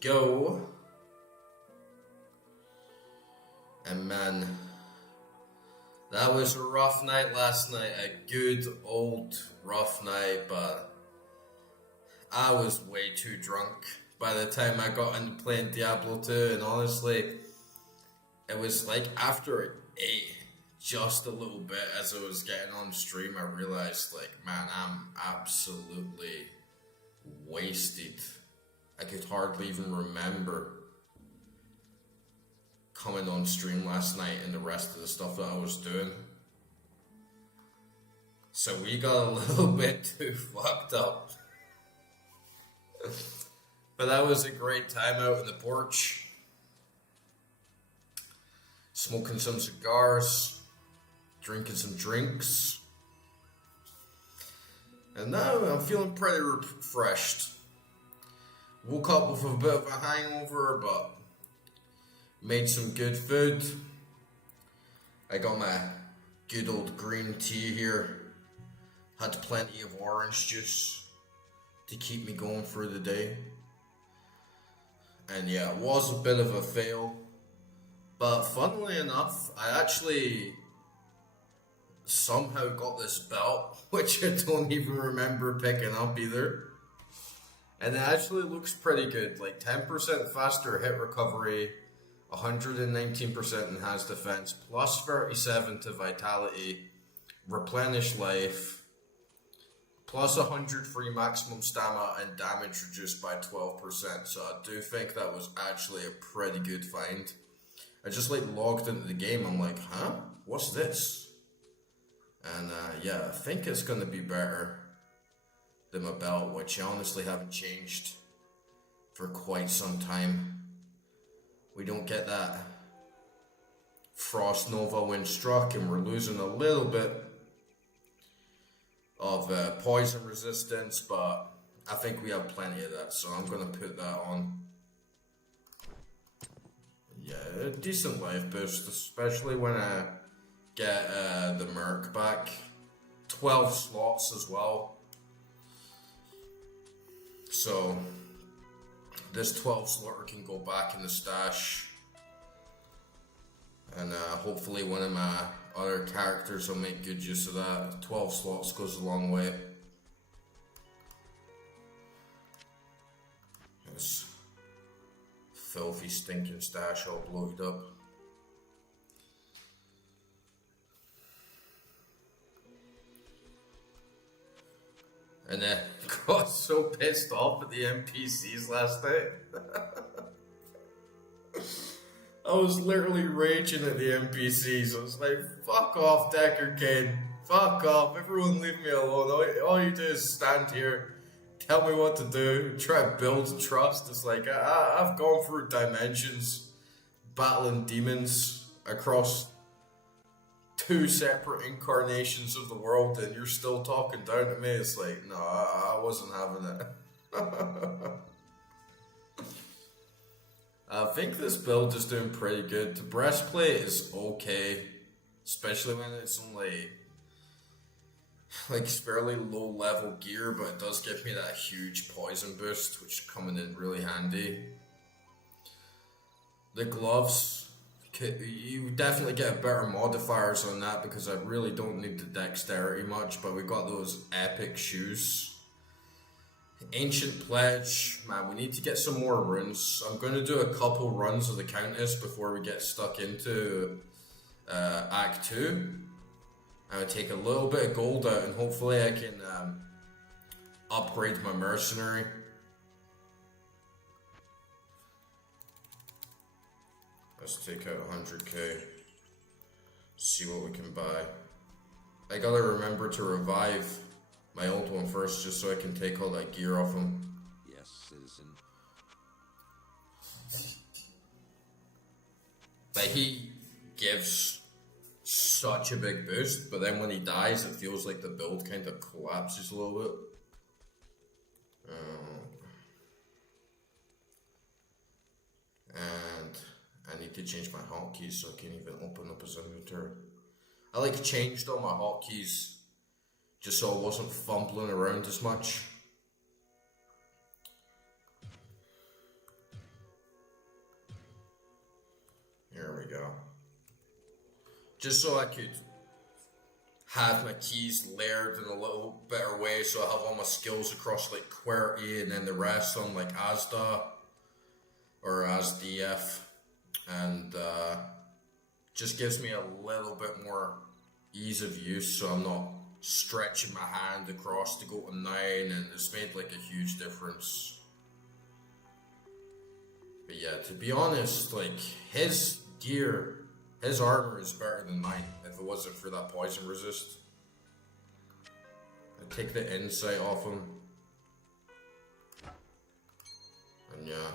Go. And man, that was a rough night last night. A good old rough night, but I was way too drunk by the time I got into playing Diablo 2, and honestly, it was like after it ate just a little bit as I was getting on stream, I realized, like, man, I'm absolutely wasted. I could hardly even remember coming on stream last night and the rest of the stuff that I was doing. So we got a little bit too fucked up. But that was a great time out on the porch. Smoking some cigars, drinking some drinks. And now I'm feeling pretty refreshed. Woke up with a bit of a hangover, but made some good food. I got my good old green tea here. Had plenty of orange juice to keep me going through the day. And yeah, it was a bit of a fail. But funnily enough, I actually somehow got this belt, which I don't even remember picking up either. And it actually looks pretty good, like 10% faster hit recovery, 119% enhanced defense, plus 37 to vitality, replenish life, plus 100 free maximum stamina and damage reduced by 12%. So I do think that was actually a pretty good find. I just like logged into the game, I'm like, huh? What's this? And yeah, I think it's gonna be better than my belt, which I honestly haven't changed for quite some time. We don't get that Frost Nova when struck, and we're losing a little bit of poison resistance, but I think we have plenty of that, so I'm gonna put that on. Yeah, a decent life boost, especially when I get the Merc back. 12 slots as well. So this 12 slotter can go back in the stash, and hopefully one of my other characters will make good use of that. 12 slots goes a long way. This filthy stinking stash all bloated up. And then got so pissed off at the NPCs last night. I was literally raging at the NPCs. I was like, fuck off, Decker Kid. Fuck off. Everyone leave me alone. All you do is stand here, tell me what to do, try to build trust. It's like, I've gone through dimensions, battling demons across 2 separate incarnations of the world, and you're still talking down to me. It's like, no, I wasn't having it. I think this build is doing pretty good. The breastplate is okay, especially when it's only like fairly low level gear, but it does give me that huge poison boost, which is coming in really handy. The gloves, you definitely get better modifiers on that because I really don't need the dexterity much, but we got those epic shoes. Ancient Pledge, man, we need to get some more runes. I'm going to do a couple runs of the Countess before we get stuck into Act 2. I'm going to take a little bit of gold out and hopefully I can upgrade my mercenary. Let's take out 100k, see what we can buy. I gotta remember to revive my old one first, just so I can take all that gear off him. Yes, citizen. But he gives such a big boost, but then when he dies, it feels like the build kind of collapses a little bit. And I need to change my hotkeys so I can even open up his inventory. I like changed all my hotkeys just so I wasn't fumbling around as much. we go. Just so I could have my keys layered in a little better way, so I have all my skills across like QWERTY and then the rest on like ASDA or ASDF, and just gives me a little bit more ease of use, so I'm not stretching my hand across to go to 9, and it's made like a huge difference. But yeah, to be honest, like his gear, his armor is better than mine if it wasn't for that poison resist. I take the insight off him. And yeah.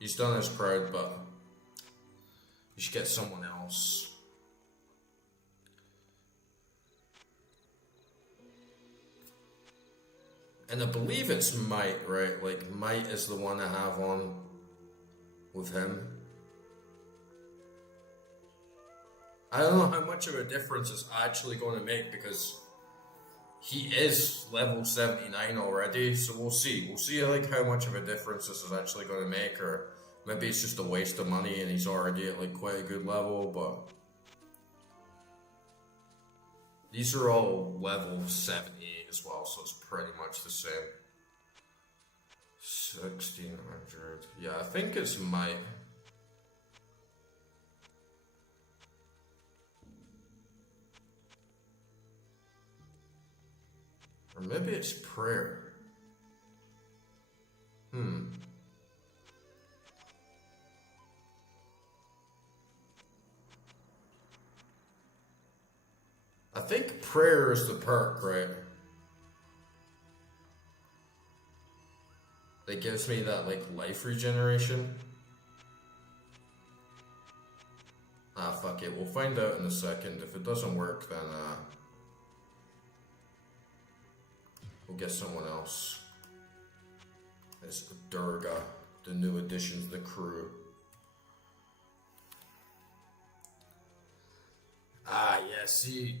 He's done his proud, but you should get someone else. And I believe it's Might, right? Like, Might is the one I have on with him. I don't know how much of a difference it's actually going to make, because he is level 79 already, so we'll see. We'll see like how much of a difference this is actually going to make, or maybe it's just a waste of money and he's already at like quite a good level, but these are all level 78 as well, so it's pretty much the same. 1600. Yeah, I think it's Might. Or maybe it's Prayer. I think Prayer is the perk, right? That gives me that like life regeneration. Ah, fuck it. We'll find out in a second. If it doesn't work, then we'll get someone else. It's Durga, the new addition to the crew. Ah, yeah, see,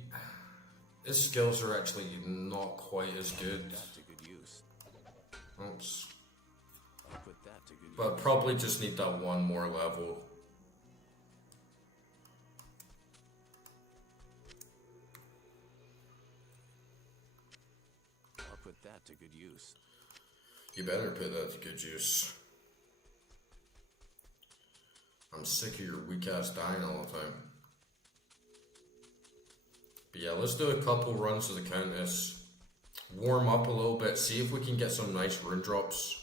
his skills are actually not quite as good. Oops. But probably just need that one more level. I'll put that to good use. You better put that to good use. I'm sick of your weak ass dying all the time. But yeah, let's do a couple runs of the Countess. Warm up a little bit, see if we can get some nice rune drops.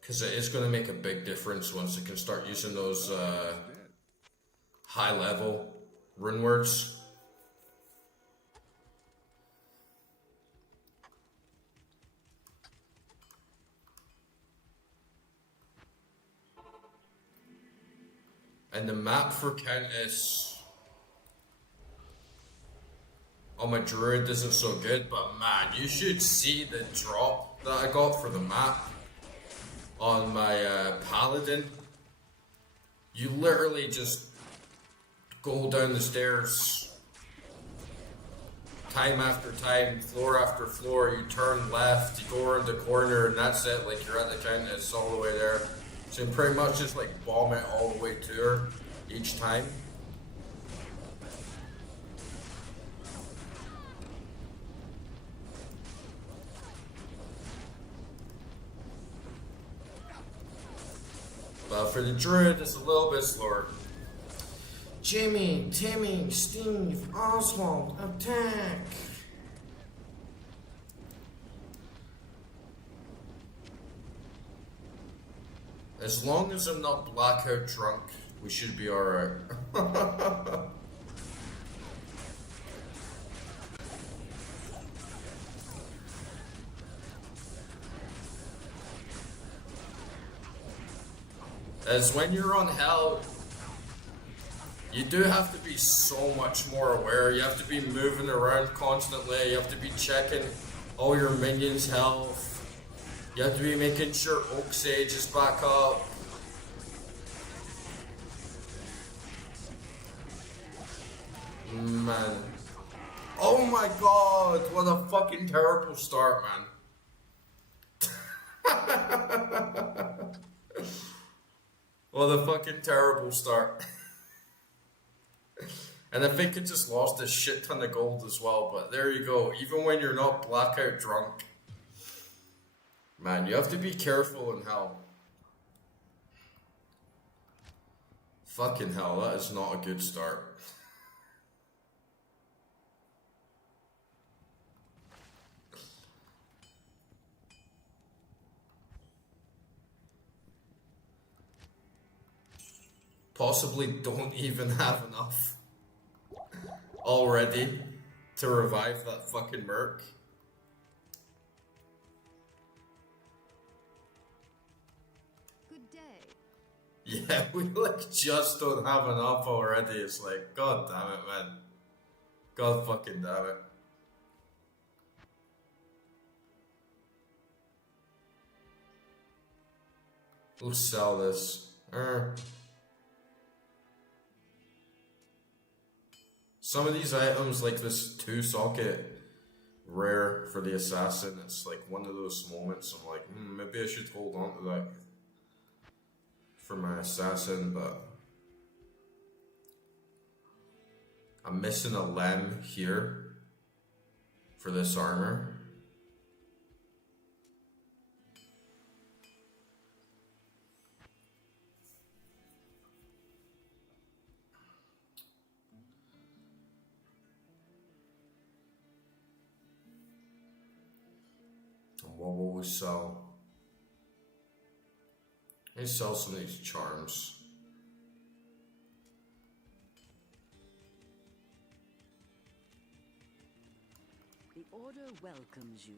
Because it is going to make a big difference once it can start using those high level rune words. And the map for Countess on my druid isn't so good, but man, you should see the drop that I got for the map on my paladin. You literally just go down the stairs time after time, floor after floor, you turn left, you go around the corner, and that's it. Like, you're at the Countess all the way there. So you pretty much just like bomb it all the way to her each time. But for the druid, it's a little bit slower. Jimmy, Timmy, Steve, Oswald, attack! As long as I'm not blackout drunk, we should be alright. As when you're on hell, you do have to be so much more aware. You have to be moving around constantly. You have to be checking all your minions' health. You have to be making sure Oak Sage is back up. Man. Oh my god, what a fucking terrible start, man. What a fucking terrible start. And I think it just lost a shit ton of gold as well, but there you go. Even when you're not blackout drunk, man, you have to be careful in hell. Fucking hell, that is not a good start. Possibly don't even have enough already to revive that fucking merc. Good day. Yeah, we like just don't have enough already. It's like, god damn it, man. God fucking damn it. We'll sell this. Some of these items, like this 2-socket rare for the assassin, it's like one of those moments I'm like, maybe I should hold on to that for my assassin, but I'm missing a lem here for this armor. What will we sell? Let's sell some of these charms. The Order welcomes you.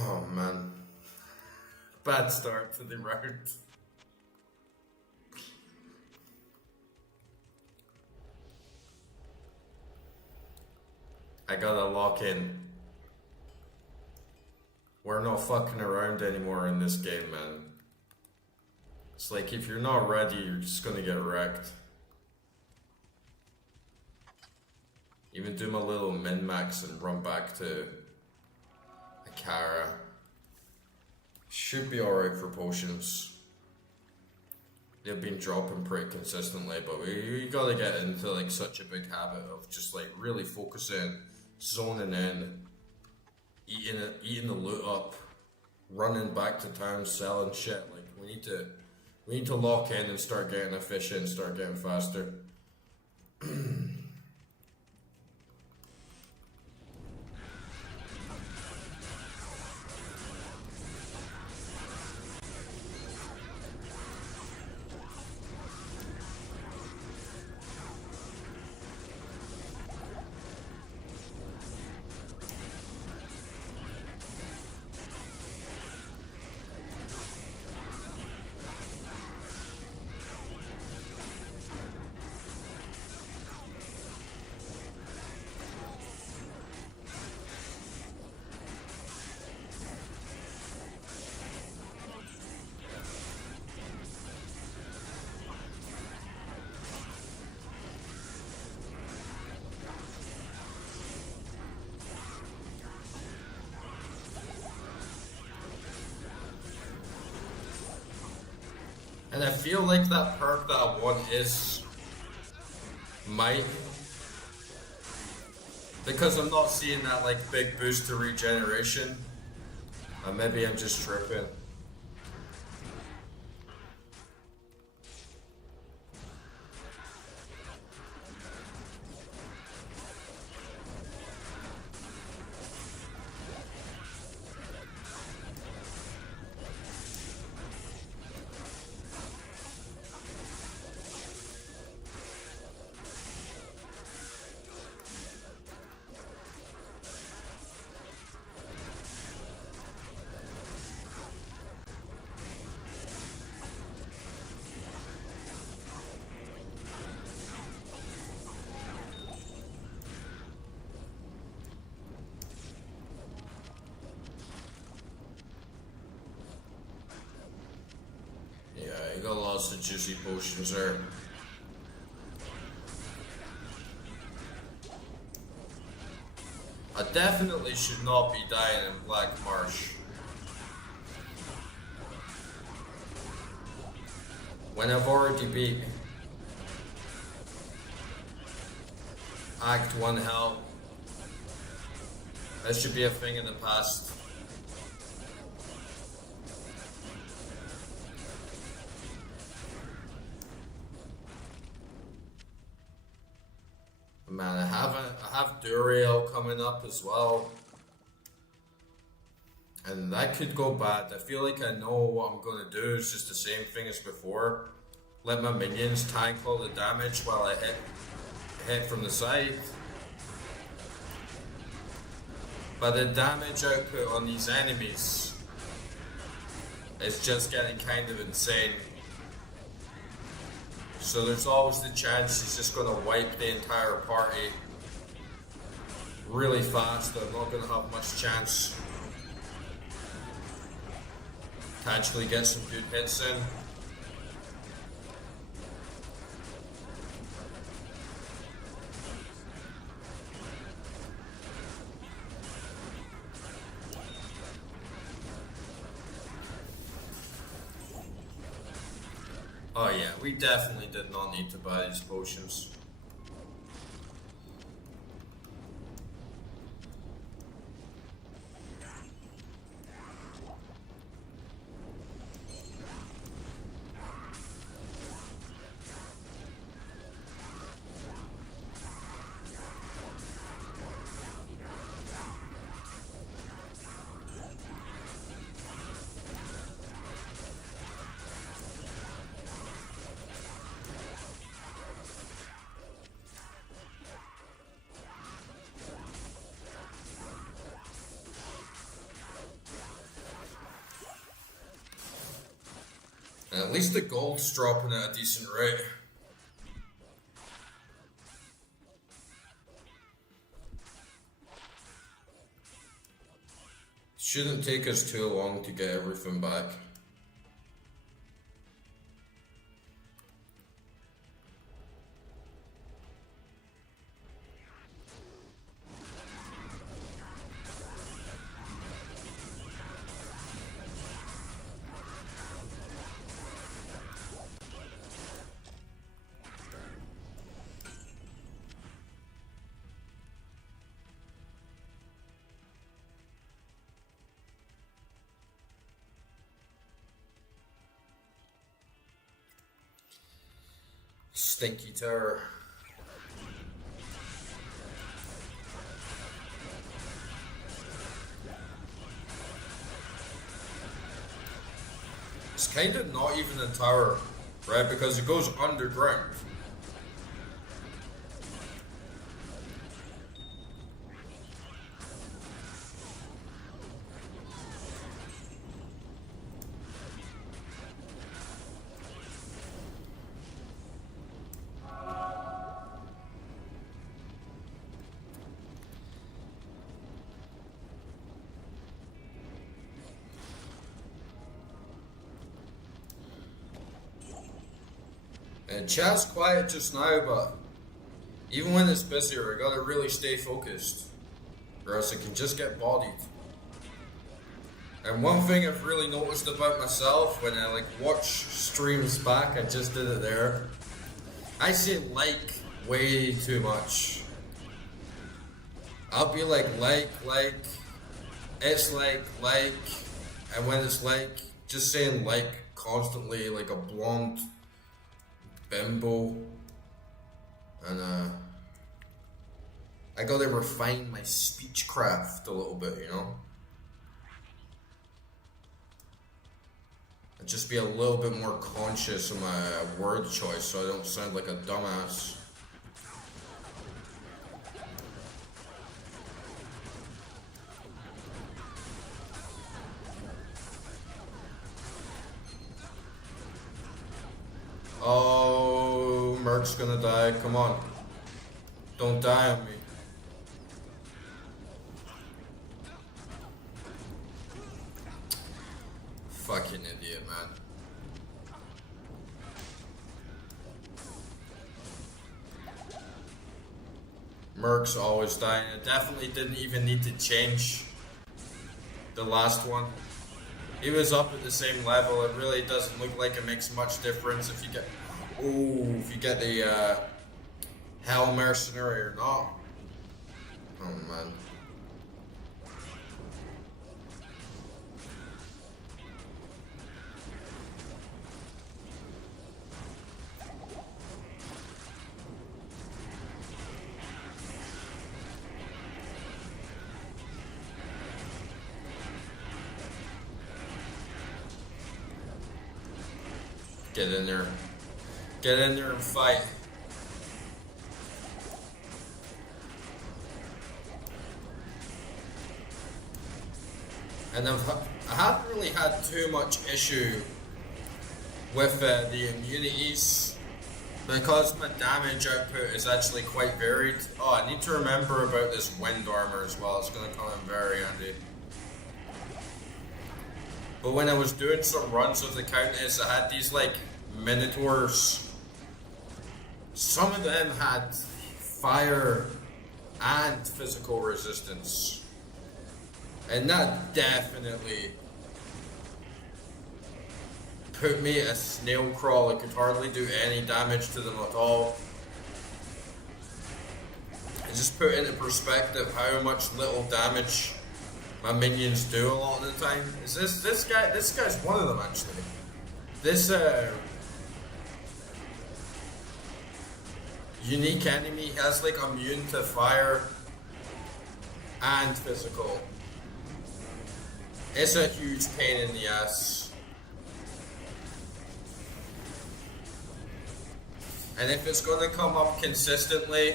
Oh man. Bad start to the round. I gotta lock in. We're not fucking around anymore in this game, man. It's like if you're not ready, you're just gonna get wrecked. Even do my little min-max and run back to Akara. Should be alright for potions. They've been dropping pretty consistently, but we gotta get into like such a big habit of just like really focusing, zoning in, eating the loot up, running back to town, selling shit. Like we need to lock in and start getting efficient, start getting faster. And I feel like that perk that I want is might, because I'm not seeing that like big boost to regeneration. Maybe I'm just tripping. lots of juicy potions there. I definitely should not be dying in Black Marsh. When I've already beat Act 1 Hell. That should be a thing in the past. Man, I have Duriel coming up as well. And that could go bad. I feel like I know what I'm going to do. It's just the same thing as before. Let my minions tank all the damage while I hit from the side. But the damage output on these enemies is just getting kind of insane. So there's always the chance he's just going to wipe the entire party really fast. I'm not going to have much chance to actually get some good hits in. Oh yeah, we definitely did not need to buy these potions. And at least the gold's dropping at a decent rate. Shouldn't take us too long to get everything back. Stinky Tower. It's kind of not even a tower, right? Because it goes underground. And chat's quiet just now, but even when it's busier, I gotta really stay focused, or else I can just get bodied. And one thing I've really noticed about myself when I watch streams back, I just did it there. I say like way too much. I'll be like, it's like, and when it's just saying like constantly like a blonde bimbo, and I gotta refine my speechcraft a little bit, you know? And just be a little bit more conscious of my word choice so I don't sound like a dumbass. Oh, Merc's gonna die. Come on. Don't die on me. Fucking idiot, man. Merc's always dying. It definitely didn't even need to change the last one. He was up at the same level. It really doesn't look like it makes much difference if you get, if you get the Hell Mercenary or not. Oh man. Get in there. Get in there and fight. And I haven't really had too much issue with the immunities because my damage output is actually quite varied. Oh, I need to remember about this wind armor as well. It's going to come in very handy. But when I was doing some runs of the Countess, I had these like Minotaurs. Some of them had fire and physical resistance. And that definitely put me at a snail crawl. I could hardly do any damage to them at all. It just put into perspective how much little damage my minions do a lot of the time. Is this guy? This guy's one of them actually. This unique enemy has like immune to fire and physical. It's a huge pain in the ass. And if it's gonna come up consistently,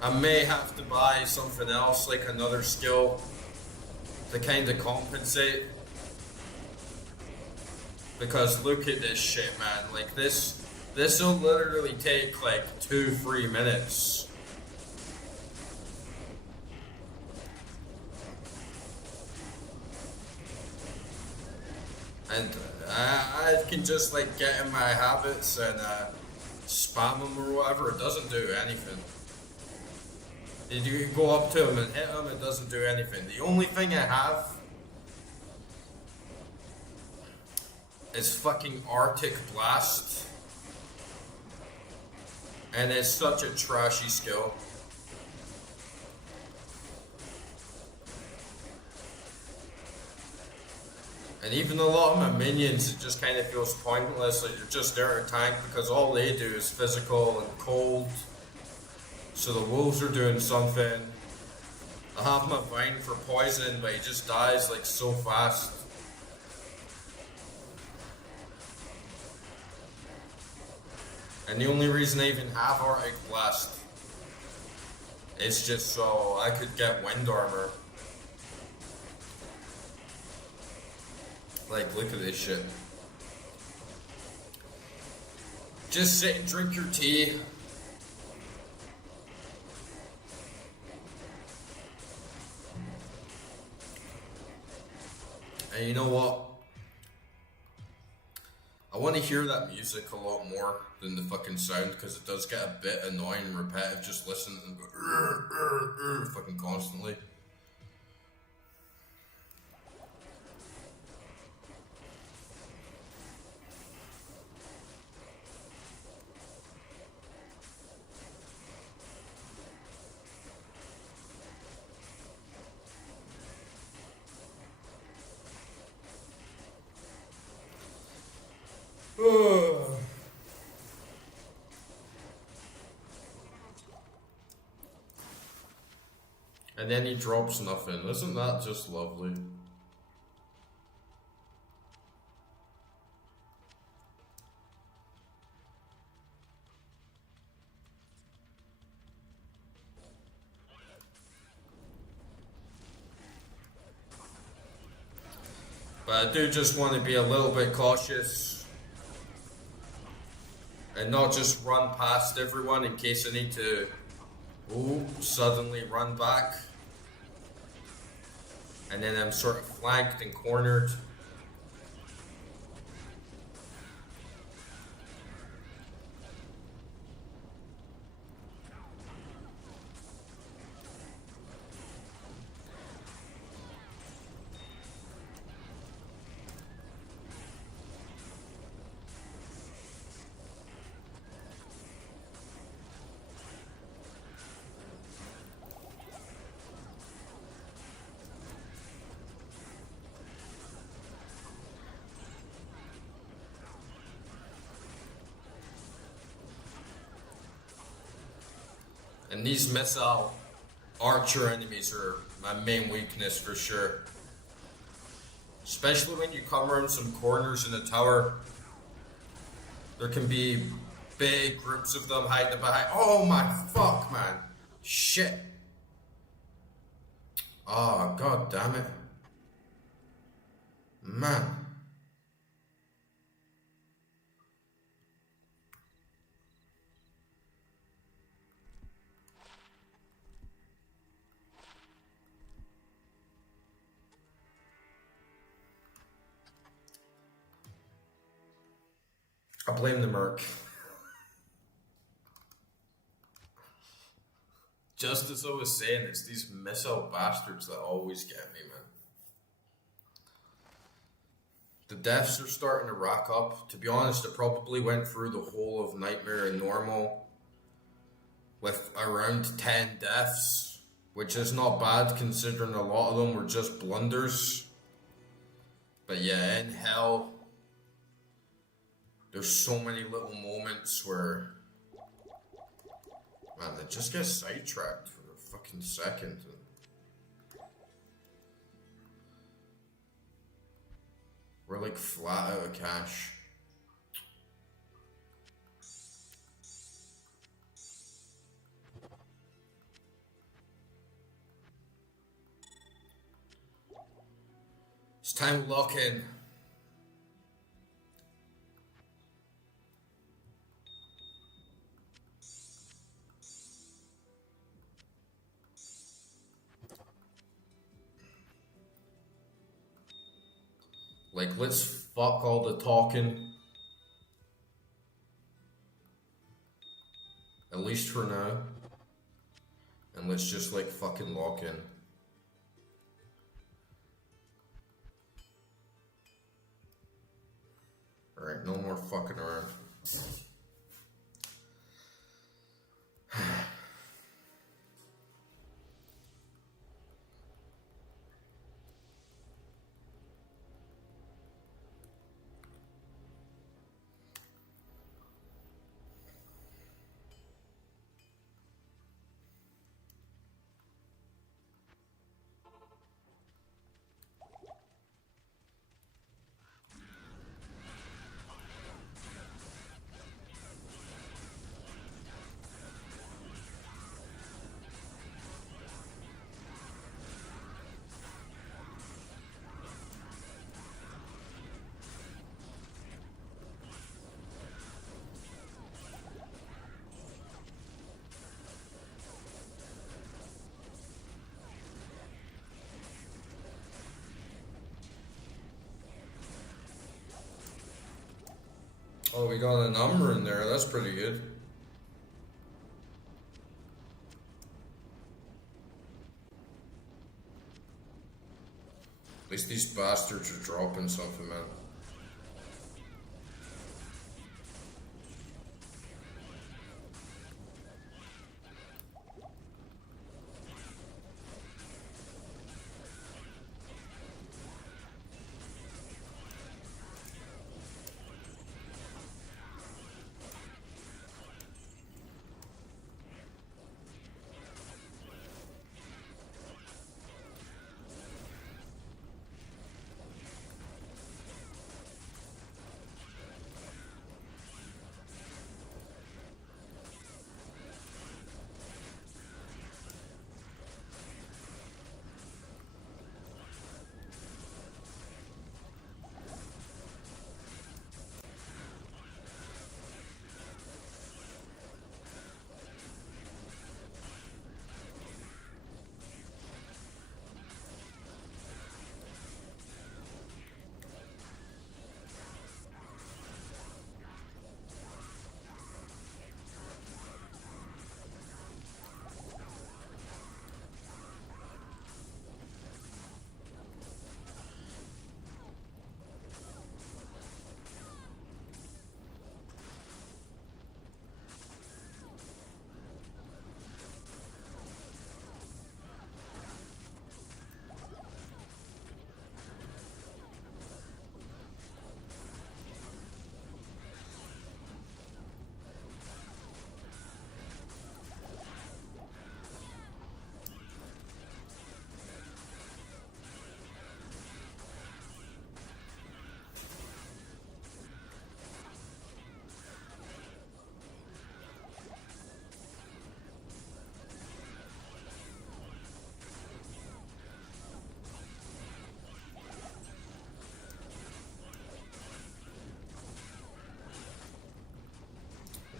I may have to buy something else, like another skill, to kind of compensate. Because look at this shit, man. Like this will literally take like 2-3 minutes. And I can just like get in my habits and spam them or whatever. It doesn't do anything. You go up to him and hit him, it doesn't do anything. The only thing I have is fucking Arctic Blast. And it's such a trashy skill. And even a lot of my minions, it just kind of feels pointless. Like you're just there to tank because all they do is physical and cold. So the wolves are doing something. I have my vine for poison, but he just dies like so fast. And the only reason I even have Arctic Blast is just so I could get wind armor. Like, look at this shit. Just sit and drink your tea. And you know what? I want to hear that music a lot more than the fucking sound, because it does get a bit annoying and repetitive just listening and go fucking constantly. And then he drops nothing. Isn't that just lovely? But I do just want to be a little bit cautious and not just run past everyone in case I need to suddenly run back. And then I'm sort of flanked and cornered. And these missile archer enemies are my main weakness for sure. Especially when you come around some corners in a tower. There can be big groups of them hiding behind. Oh my fuck, man. Shit. Oh, god damn it. Man. I blame the Merc. Just as I was saying, it's these missile bastards that always get me, man. The deaths are starting to rack up. To be honest, I probably went through the whole of Nightmare and Normal with around 10 deaths, which is not bad considering a lot of them were just blunders. But yeah, in Hell, there's so many little moments where, man, they just get sidetracked for a fucking second. We're like flat out of cash. It's time to lock in. Like, let's fuck all the talking. At least for now. And let's just, like, fucking lock in. Alright, no more fucking around. Oh, we got a number in there. That's pretty good. At least these bastards are dropping something, man.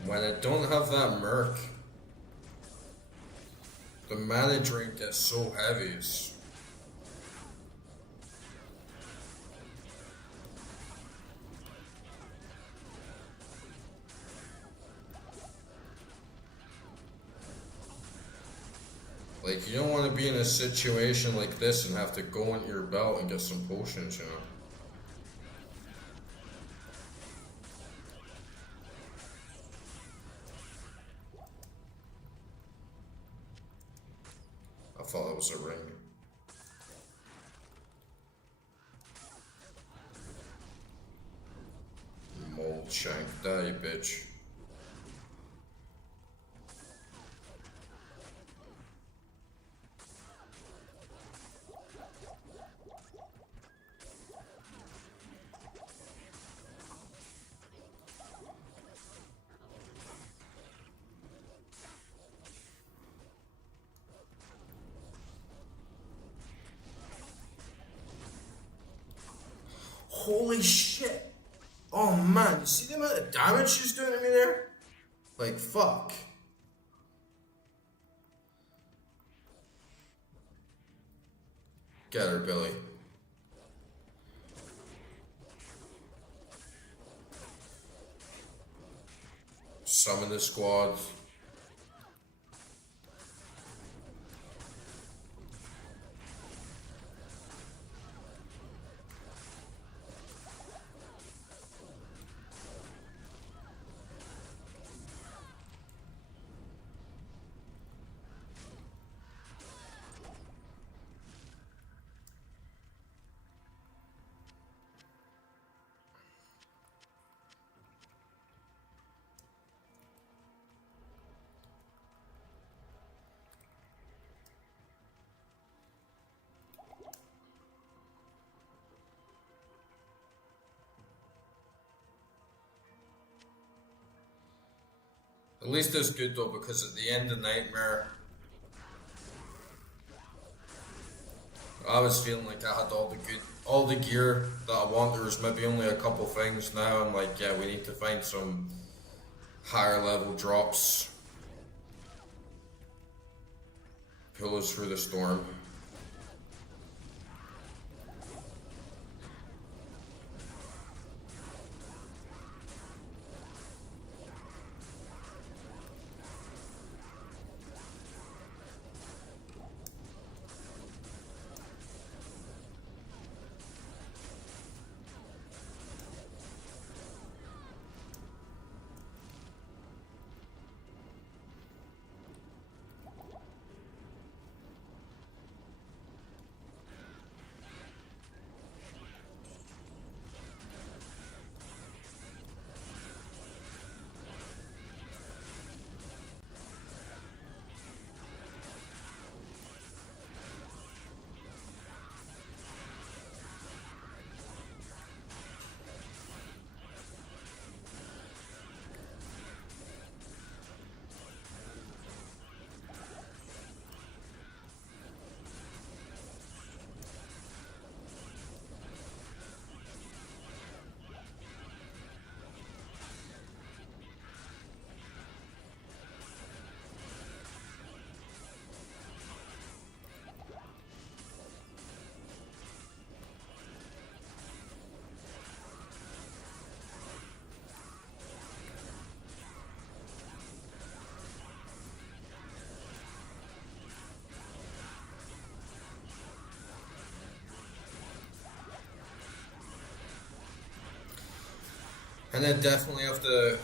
When I don't have that merc, the mana drain gets so heavy. Like, you don't want to be in a situation like this and have to go into your belt and get some potions, you know? I thought that was a ring. Mold shank, die, bitch. Holy shit! Oh man, you see the amount of damage she's doing to me there? Like, fuck. Get her, Billy. Summon the squad. At least it's good though, because at the end of Nightmare, I was feeling like I had all the gear that I want. There was maybe only a couple things. Now I'm like, yeah, we need to find some higher level drops. Pull us through the storm. And I definitely have to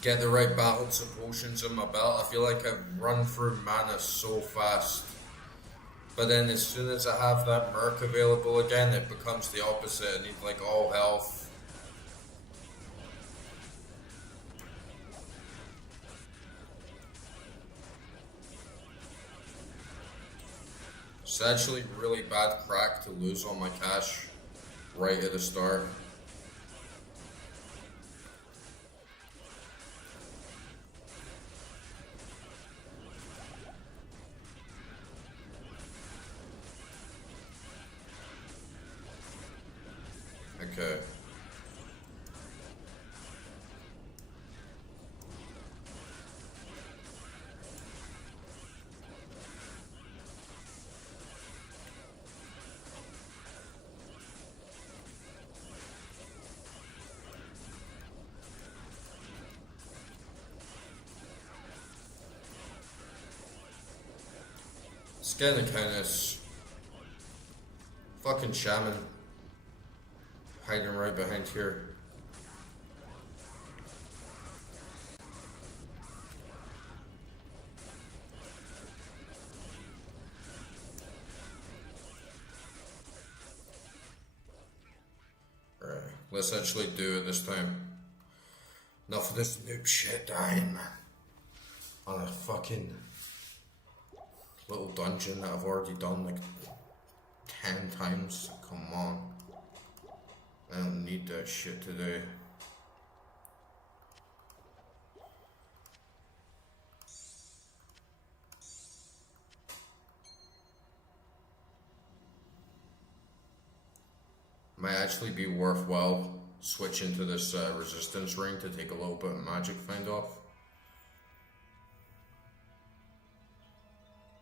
get the right balance of potions in my belt. I feel like I've run through mana so fast. But then as soon as I have that merc available again, it becomes the opposite. I need like all health. It's actually really bad crack to lose all my cash right at the start. Okay. Scan the Countess. Fucking Shaman. Hiding right behind here. Alright, let's actually do it this time. Enough of this noob shit dying, man. On a fucking little dungeon that I've already done like 10 times. Come on. I don't need that shit today. Might actually be worthwhile switching to this resistance ring to take a little bit of magic find off.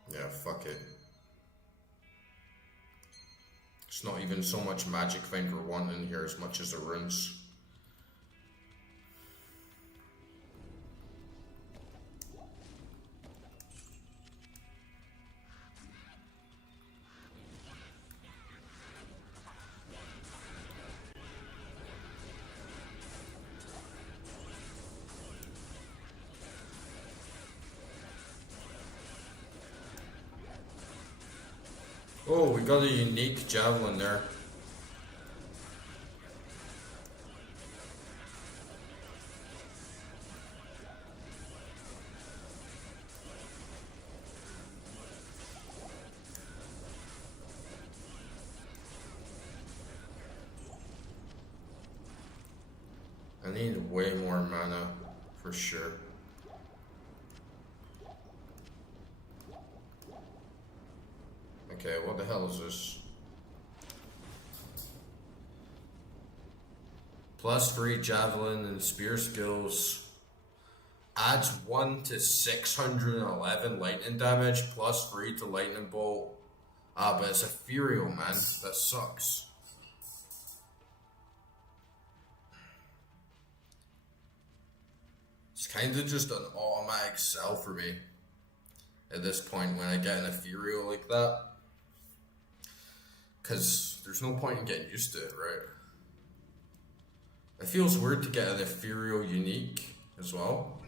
Yeah, fuck it. It's not even so much magic find we're wanting here as much as the runes. Oh, we got a unique javelin there. I need way more mana, for sure. Okay, what the hell is this? Plus 3 javelin and spear skills. Adds 1 to 611 lightning damage, plus 3 to lightning bolt. Ah, but it's ethereal, man. That sucks. It's kind of just an automatic sell for me at this point when I get an ethereal like that. Because there's no point in getting used to it, right? It feels weird to get an ethereal unique as well.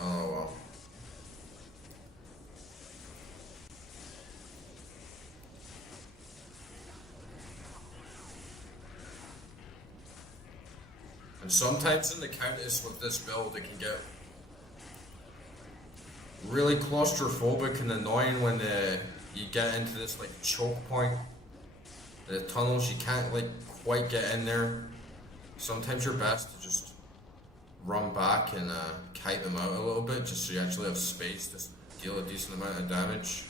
Oh well. And sometimes in the Countess with this build it can get really claustrophobic and annoying when you get into this like choke point. The tunnels, you can't like quite get in there. Sometimes you're best to just run back and kite them out a little bit just so you actually have space to deal a decent amount of damage.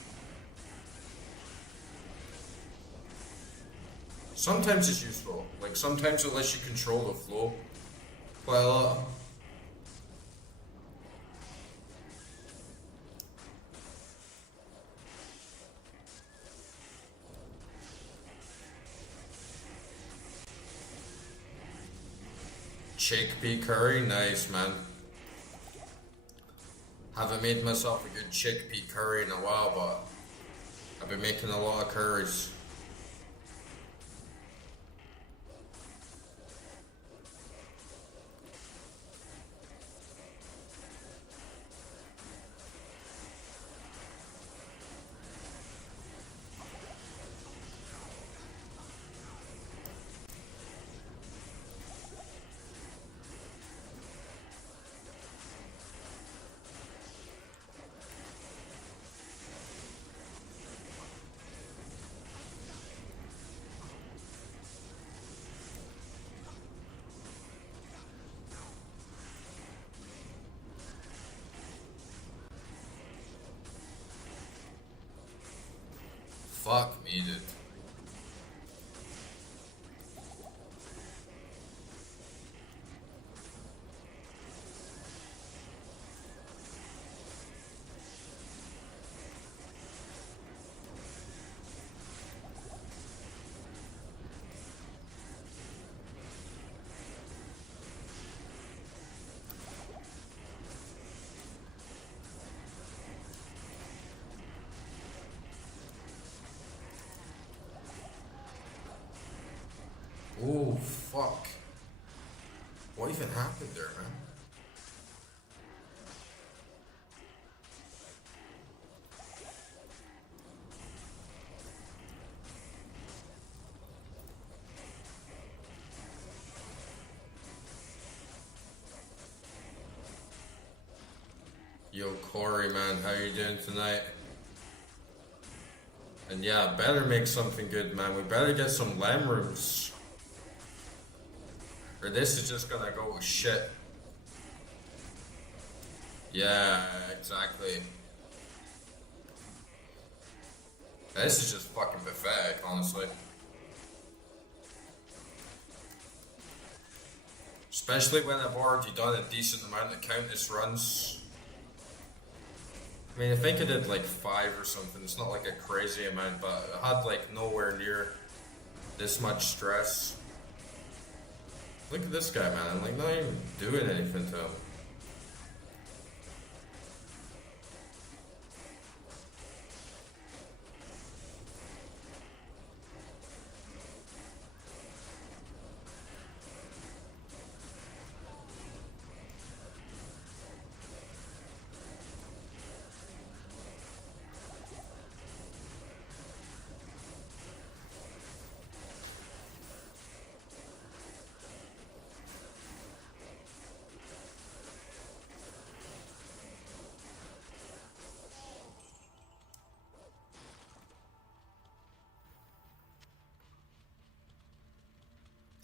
Sometimes it's useful, like sometimes it lets you control the flow quite a lot. Chickpea curry, nice man. Haven't made myself a good chickpea curry in a while, but I've been making a lot of curries. Fuck me, dude. What even happened there, man? Yo, Corey, man, how you doing tonight? And yeah, better make something good, man. We better get some lem rooms. Or this is just gonna go to shit. Yeah, exactly. This is just fucking pathetic, honestly. Especially when I've already done a decent amount of Countess runs. I mean, I think I did like 5 or something. It's not like a crazy amount, but I had like nowhere near this much stress. Look at this guy, man. I'm like not even doing anything to him.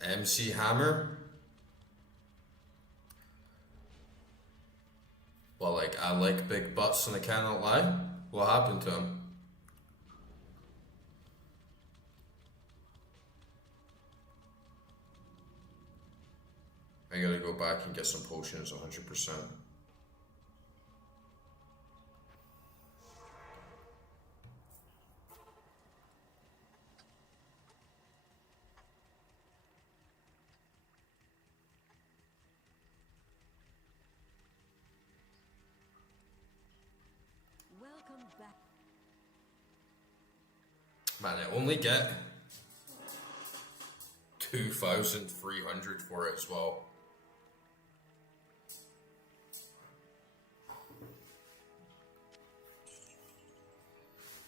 MC Hammer? Well, like, I like big butts and I cannot lie? What happened to him? I gotta go back and get some potions 100%. Welcome back. Man, I only get 2,300 for it as well.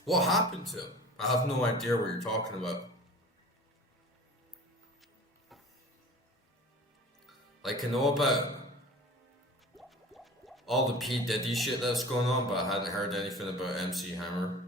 What happened to him? I have no idea what you're talking about. Like, I know about all the P. Diddy shit that's going on, but I hadn't heard anything about MC Hammer.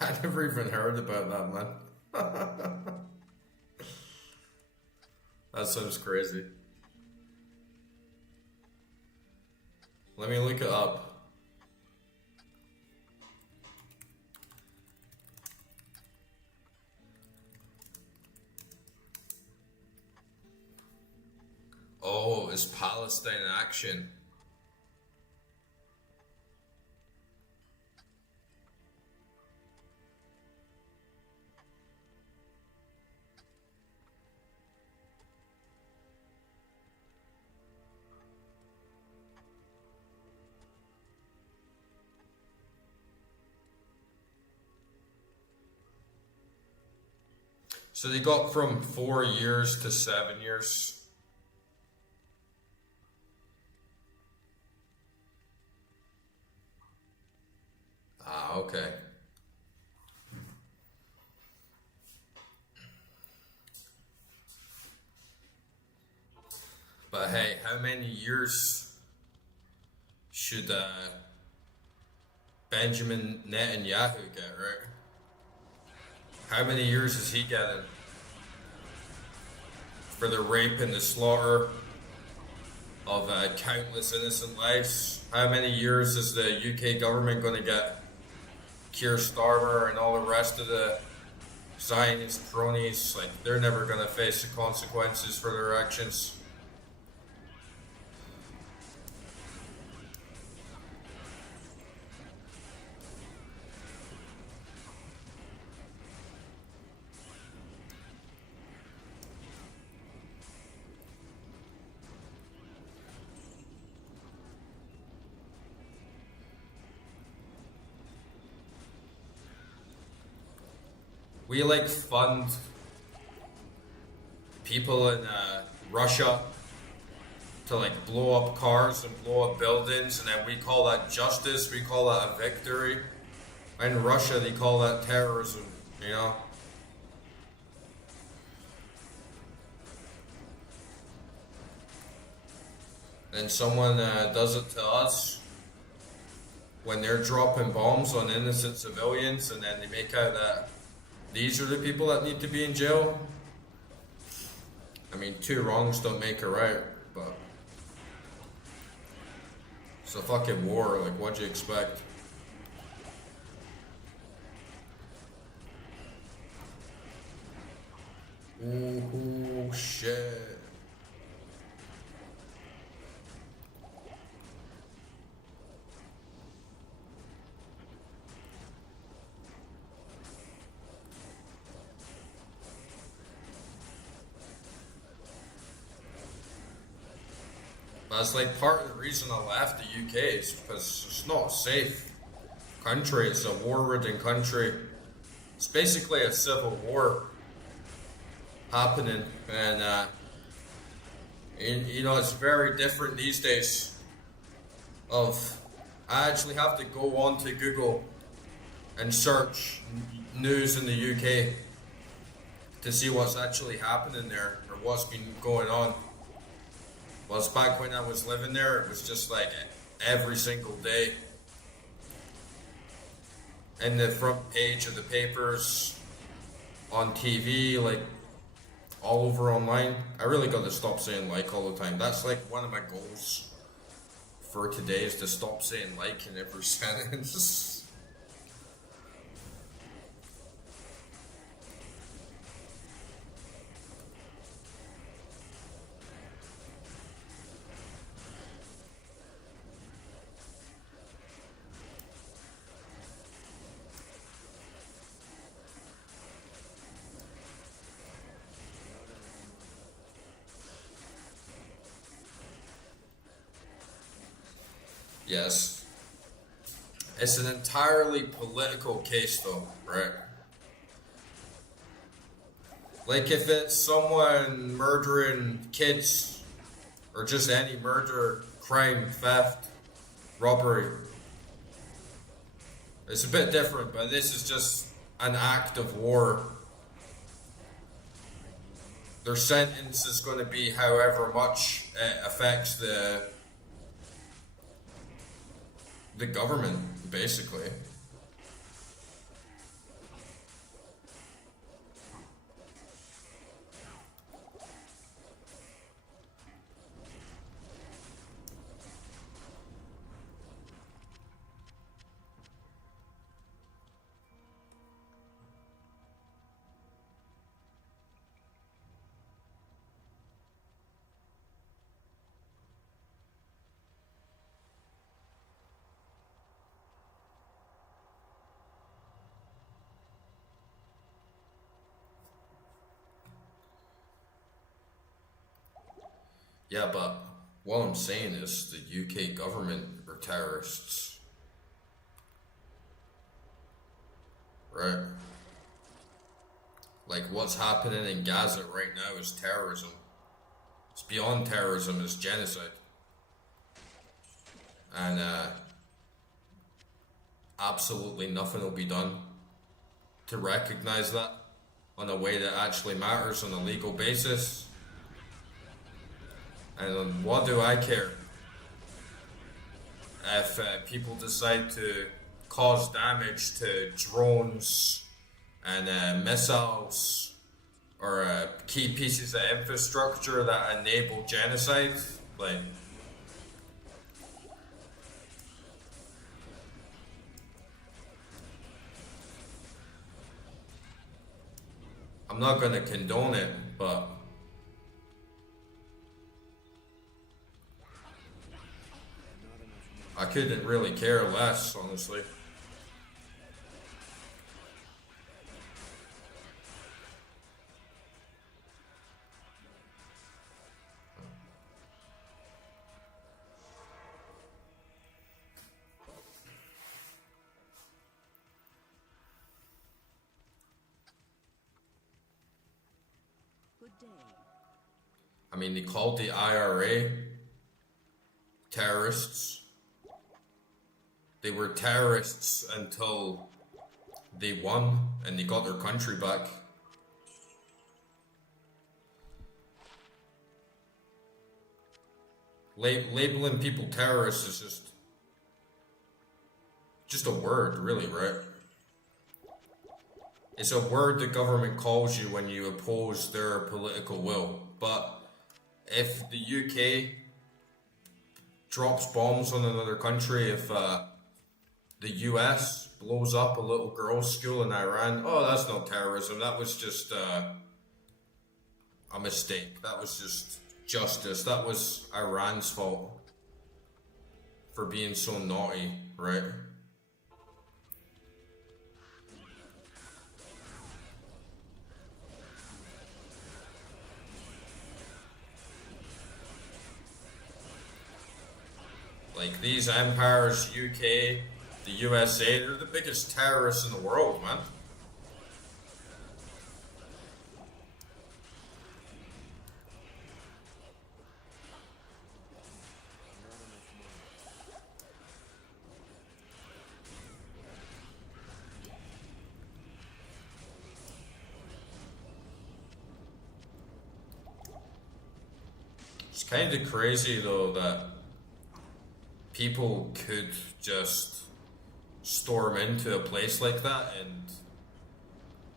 I never even heard about that, man. That sounds crazy. Let me look it up. Oh, it's Palestine in action. So they got from 4 years to 7 years. Ah, okay. But hey, how many years should Benjamin Netanyahu get, right? How many years is he getting for the rape and the slaughter of countless innocent lives? How many years is the UK government going to get Keir Starmer and all the rest of the Zionist cronies, like, they're never gonna face the consequences for their actions. We like fund people in Russia to like blow up cars and blow up buildings, and then we call that justice, we call that a victory. In Russia, they call that terrorism, you know? And someone does it to us when they're dropping bombs on innocent civilians, and then they make out that these are the people that need to be in jail. I mean, two wrongs don't make a right, but it's a fucking war, like, what'd you expect? Ooh, shit. That's like part of the reason I left the UK is because it's not a safe country. It's a war-ridden country. It's basically a civil war happening, and you know, it's very different these days. I actually have to go onto Google and search news in the UK to see what's actually happening there or what's been going on. Was back when I was living there, it was just like every single day. In the front page of the papers, on TV, like all over online. I really got to stop saying like all the time. That's like one of my goals for today is to stop saying like in every sentence. Yes. It's an entirely political case though, right? Like if it's someone murdering kids or just any murder, crime, theft, robbery, it's a bit different, but this is just an act of war. Their sentence is going to be however much it affects the government, basically. Yeah, but what I'm saying is the UK government are terrorists. Right? Like what's happening in Gaza right now is terrorism. It's beyond terrorism, it's genocide. And absolutely nothing will be done to recognize that on a way that actually matters on a legal basis. And what do I care if people decide to cause damage to drones and missiles or key pieces of infrastructure that enable genocide? Like, not gonna condone it, but I couldn't really care less, honestly. Good day. I mean, they called the IRA terrorists. They were terrorists until they won and they got their country back. Labeling people terrorists is just a word, really, right? It's a word the government calls you when you oppose their political will. But if the UK drops bombs on another country, if the US blows up a little girls' school in Iran, oh, that's not terrorism. That was just a mistake. That was just justice. That was Iran's fault for being so naughty, right? Like, these empires, UK, the USA, they're the biggest terrorists in the world, man. It's kind of crazy, though, that people could just storm into a place like that and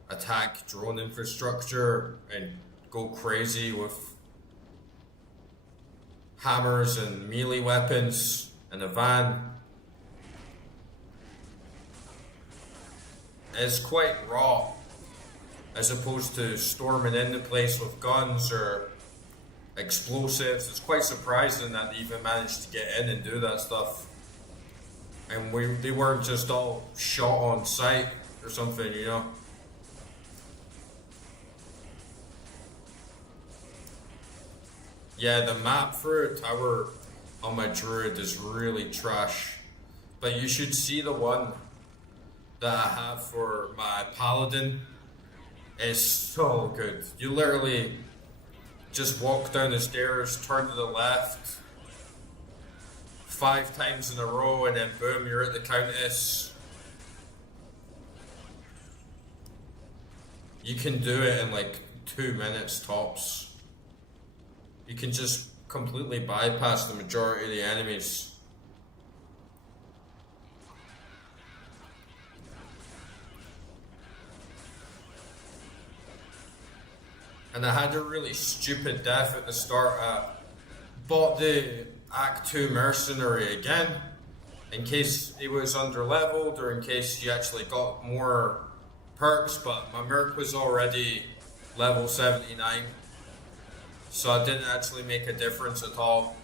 attack drone infrastructure and go crazy with hammers and melee weapons and a van. It's quite raw, as opposed to storming into place with guns or explosives. It's quite surprising that they even managed to get in and do that stuff. And they weren't just all shot on sight or something, you know. Yeah, the map for a tower on my druid is really trash. But you should see the one that I have for my paladin. It's so good. You literally just walk down the stairs, turn to the left 5 times in a row, and then boom, you're at the Countess. You can do it in like 2 minutes tops. You can just completely bypass the majority of the enemies. And I had a really stupid death at the start. I bought the Act 2 Mercenary again, in case he was under-leveled or in case you actually got more perks, but my merc was already level 79, so it didn't actually make a difference at all.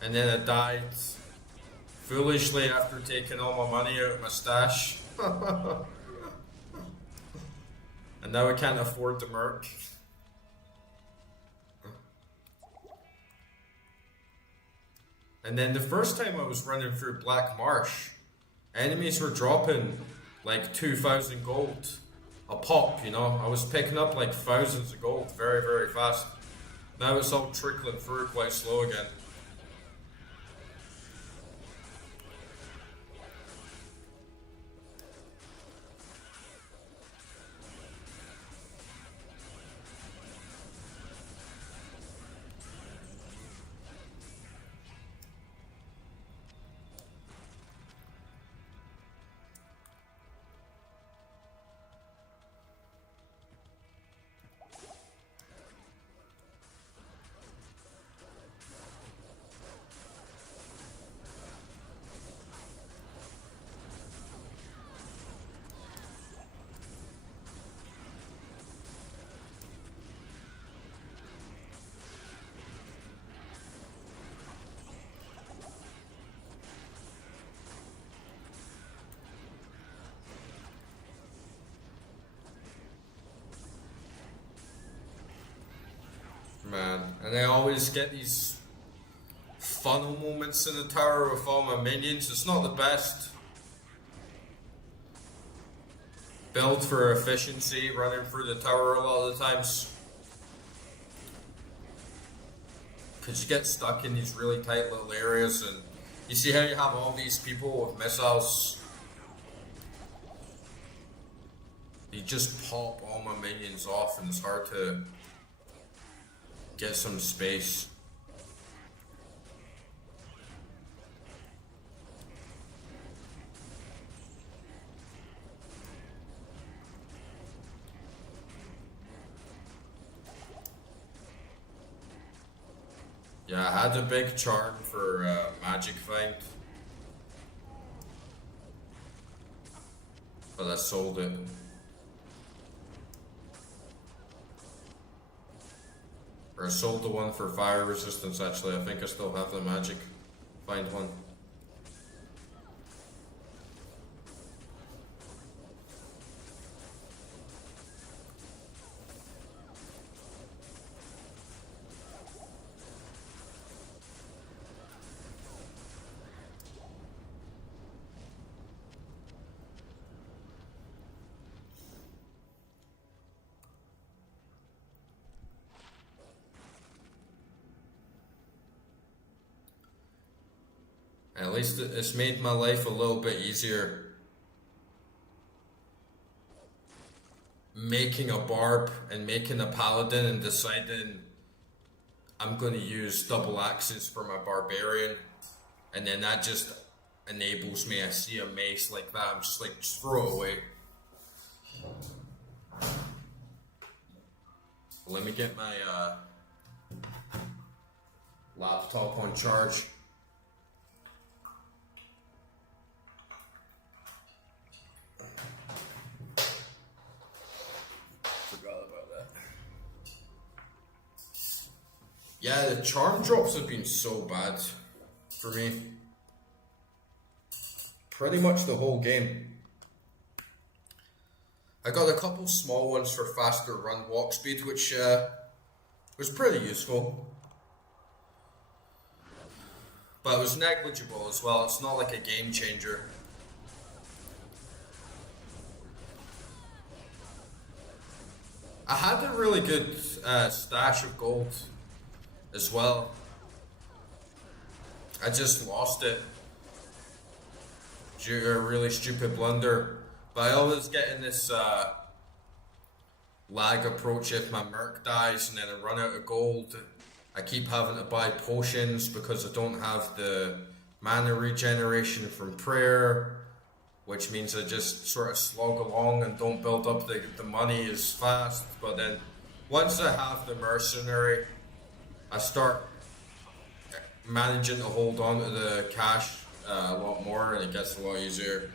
And then I died foolishly after taking all my money out of my stash. And now I can't afford the merc. And then the first time I was running through Black Marsh, enemies were dropping like 2,000 gold a pop, you know. I was picking up like thousands of gold very, very fast. Now it's all trickling through quite slow again. And I always get these funnel moments in the tower with all my minions. It's not the best. Build for efficiency, running through the tower a lot of the times. Because you get stuck in these really tight little areas, and you see how you have all these people with missiles. You just pop all my minions off and it's hard to get some space. Yeah, I had a big charm for Magic Find, but I sold it. Or I sold the one for fire resistance actually. I think I still have the Magic Find one. At least it's made my life a little bit easier. Making a barb and making a paladin and deciding I'm going to use double axes for my barbarian. And then that just enables me. I see a mace like that, I'm just like, just throw it away. Let me get my laptop on charge. Yeah, the charm drops have been so bad for me. Pretty much the whole game. I got a couple small ones for faster run walk speed, which was pretty useful. But it was negligible as well, it's not like a game changer. I had a really good stash of gold as well. I just lost it due to a really stupid blunder. But I always get in this lag approach if my merc dies and then I run out of gold. I keep having to buy potions because I don't have the mana regeneration from prayer, which means I just sort of slog along and don't build up the money as fast. But then once I have the mercenary, I start managing to hold on to the cash a lot more, and it gets a lot easier.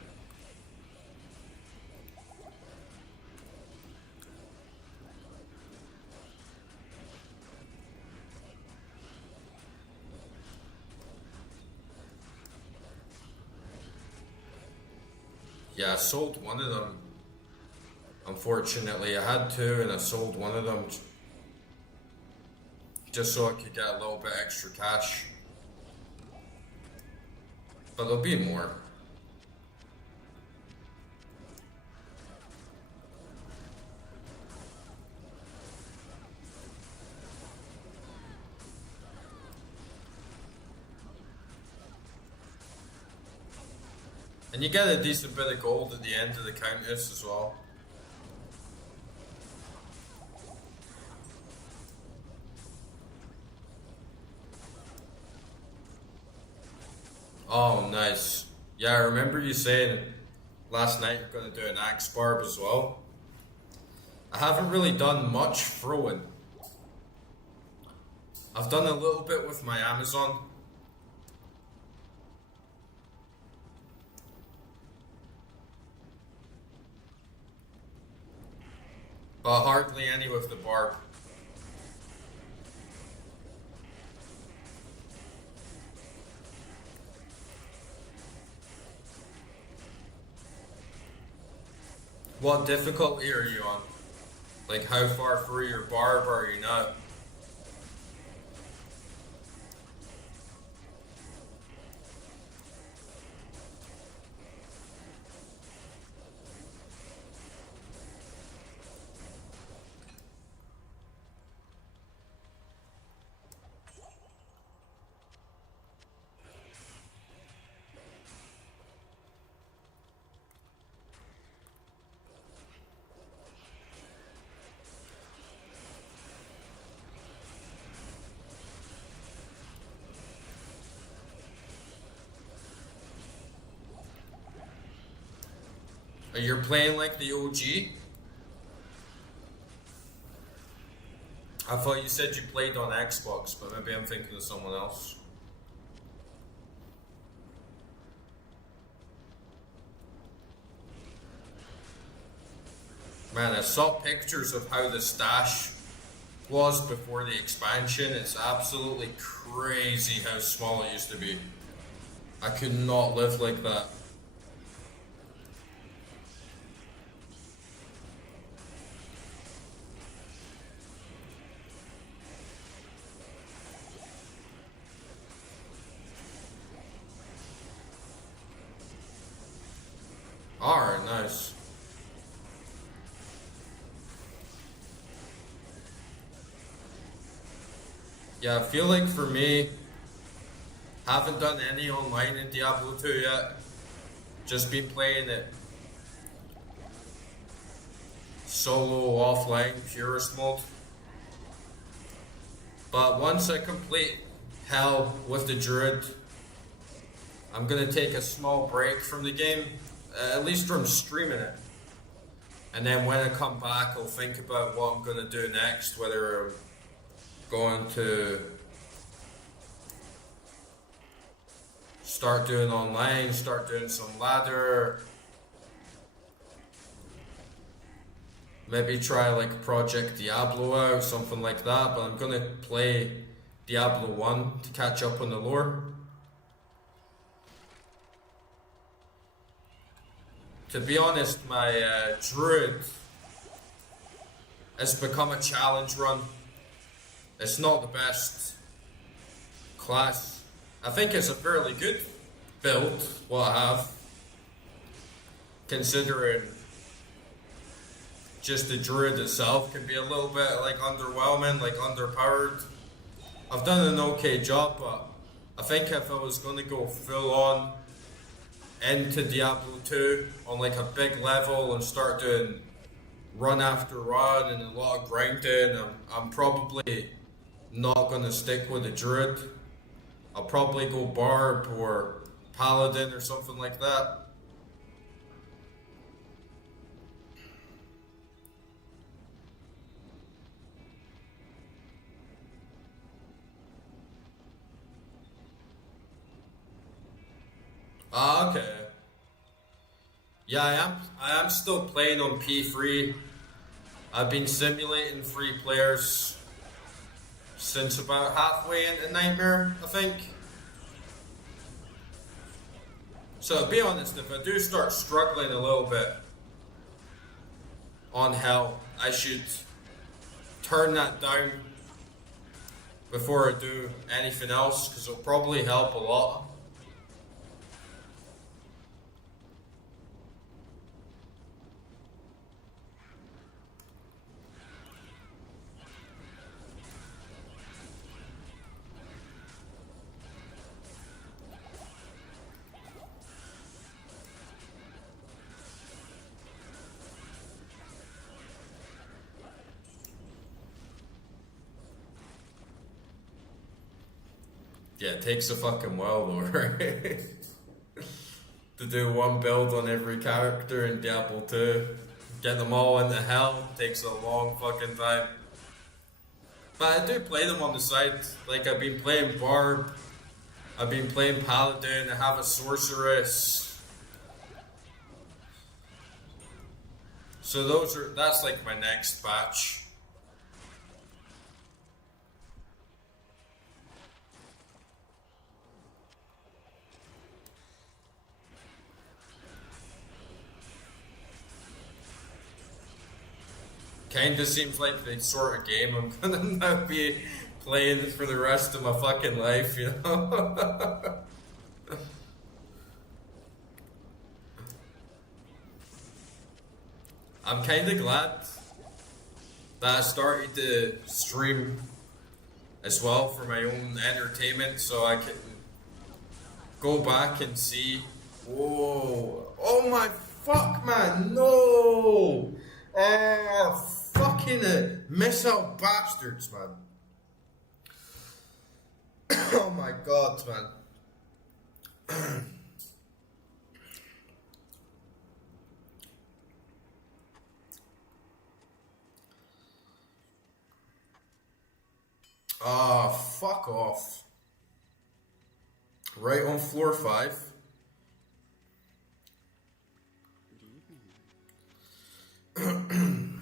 Yeah, I sold one of them. Unfortunately, I had two and I sold one of them just so I could get a little bit extra cash. But there'll be more. And you get a decent bit of gold at the end of the counters as well. Oh, nice. Yeah, I remember you saying last night you're going to do an axe barb as well. I haven't really done much throwing. I've done a little bit with my Amazon. But hardly any with the barb. What difficulty are you on? Like how far through your barb are you now? You're playing like the OG? I thought you said you played on Xbox, but maybe I'm thinking of someone else. Man, I saw pictures of how the stash was before the expansion. It's absolutely crazy how small it used to be. I could not live like that. Alright, nice. Yeah, I feel like for me, haven't done any online in Diablo 2 yet. Just been playing it solo, offline, purist mode. But once I complete Hell with the Druid, I'm gonna take a small break from the game, at least from streaming it. And then when I come back, I'll think about what I'm gonna do next, whether I'm going to start doing online, start doing some ladder, maybe try like Project Diablo out, something like that, but I'm gonna play Diablo 1 to catch up on the lore. To be honest, my Druid has become a challenge run. It's not the best class. I think it's a fairly good build, what I have, considering just the Druid itself can be a little bit like underwhelming, like underpowered. I've done an okay job, but I think if I was going to go full on into Diablo 2 on like a big level and start doing run after run and a lot of grinding, I'm probably not going to stick with the Druid. I'll probably go Barb or Paladin or something like that. Ah, okay. Yeah, I am still playing on P3. I've been simulating 3 players since about halfway into Nightmare, I think. So to be honest, if I do start struggling a little bit on Hell, I should turn that down before I do anything else, because it'll probably help a lot. Yeah, it takes a fucking while though, right? To do one build on every character in Diablo 2. Get them all into Hell takes a long fucking time. But I do play them on the side. Like, I've been playing Barb, I've been playing Paladin, I have a Sorceress. So that's like my next batch. Kinda seems like the sort of game I'm gonna now be playing for the rest of my fucking life, you know? I'm kinda glad that I started to stream as well for my own entertainment, so I can go back and see. Whoa! Oh my fuck, man! No! Fucking miss out bastards, man. Oh my god, man. Ah, fuck off. Right on floor 5. Good evening.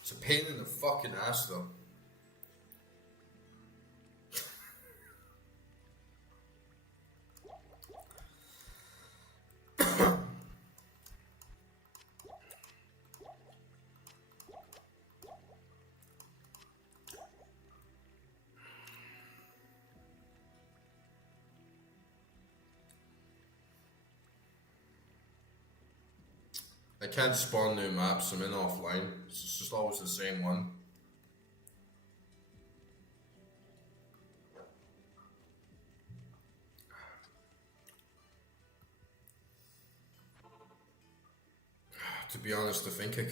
It's a pain in the fucking ass though. I can't spawn new maps, I'm in offline. It's just always the same one. To be honest, I think I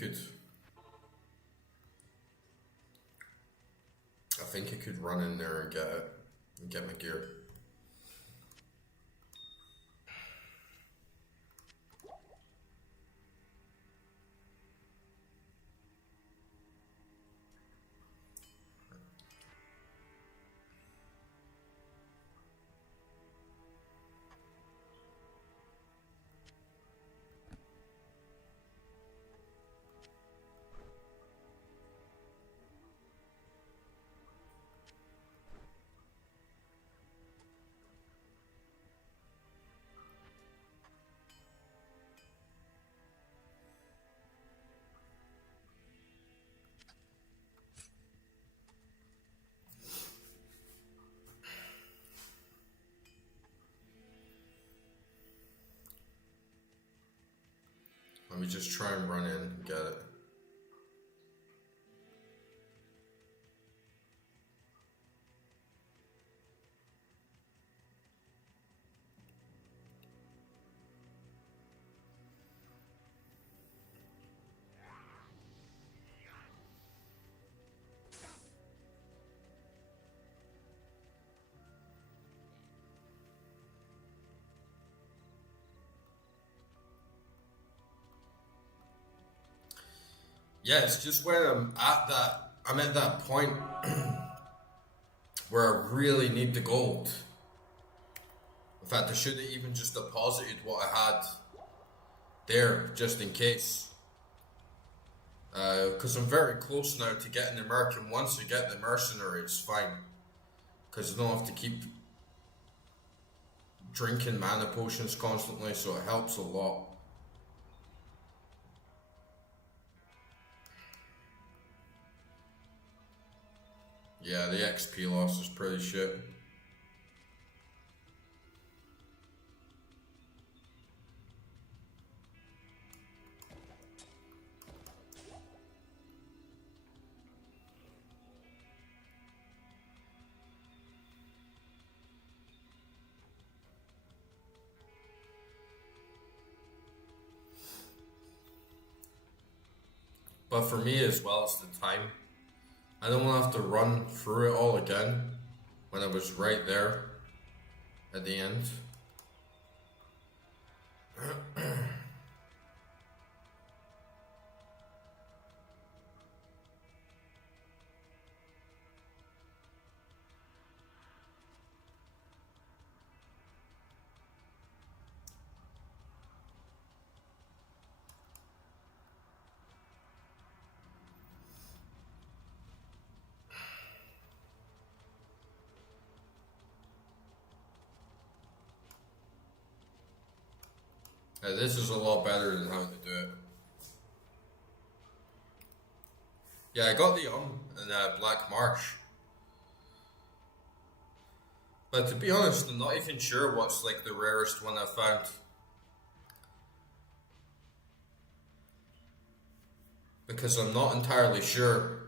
could run in there and get it. And get my gear. Let me just try and run in and get it. Yeah, it's just when I'm at that point where I really need the gold. In fact, I should have even just deposited what I had there, just in case. Because I'm very close now to getting the merc, and once I get the mercenary, it's fine. Because I don't have to keep drinking mana potions constantly, so it helps a lot. Yeah, the XP loss is pretty shit. But for me as well, it's the time. I don't want to have to run through it all again when I was right there at the end. This is a lot better than having to do it. Yeah, I got the in Black Marsh. But to be honest, I'm not even sure what's like the rarest one I've found. Because I'm not entirely sure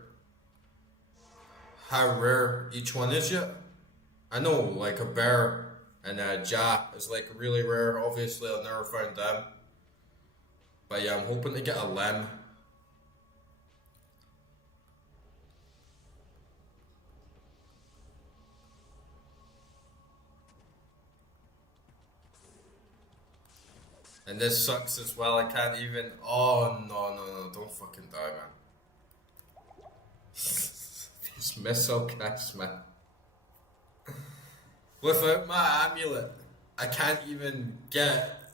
how rare each one is yet. I know like a bear and a ja is like really rare. Obviously I've never found them. But yeah, I'm hoping to get a lem. And this sucks as well. I can't even. Oh no! Don't fucking die, man. These missile casts, man. Without my amulet, I can't even get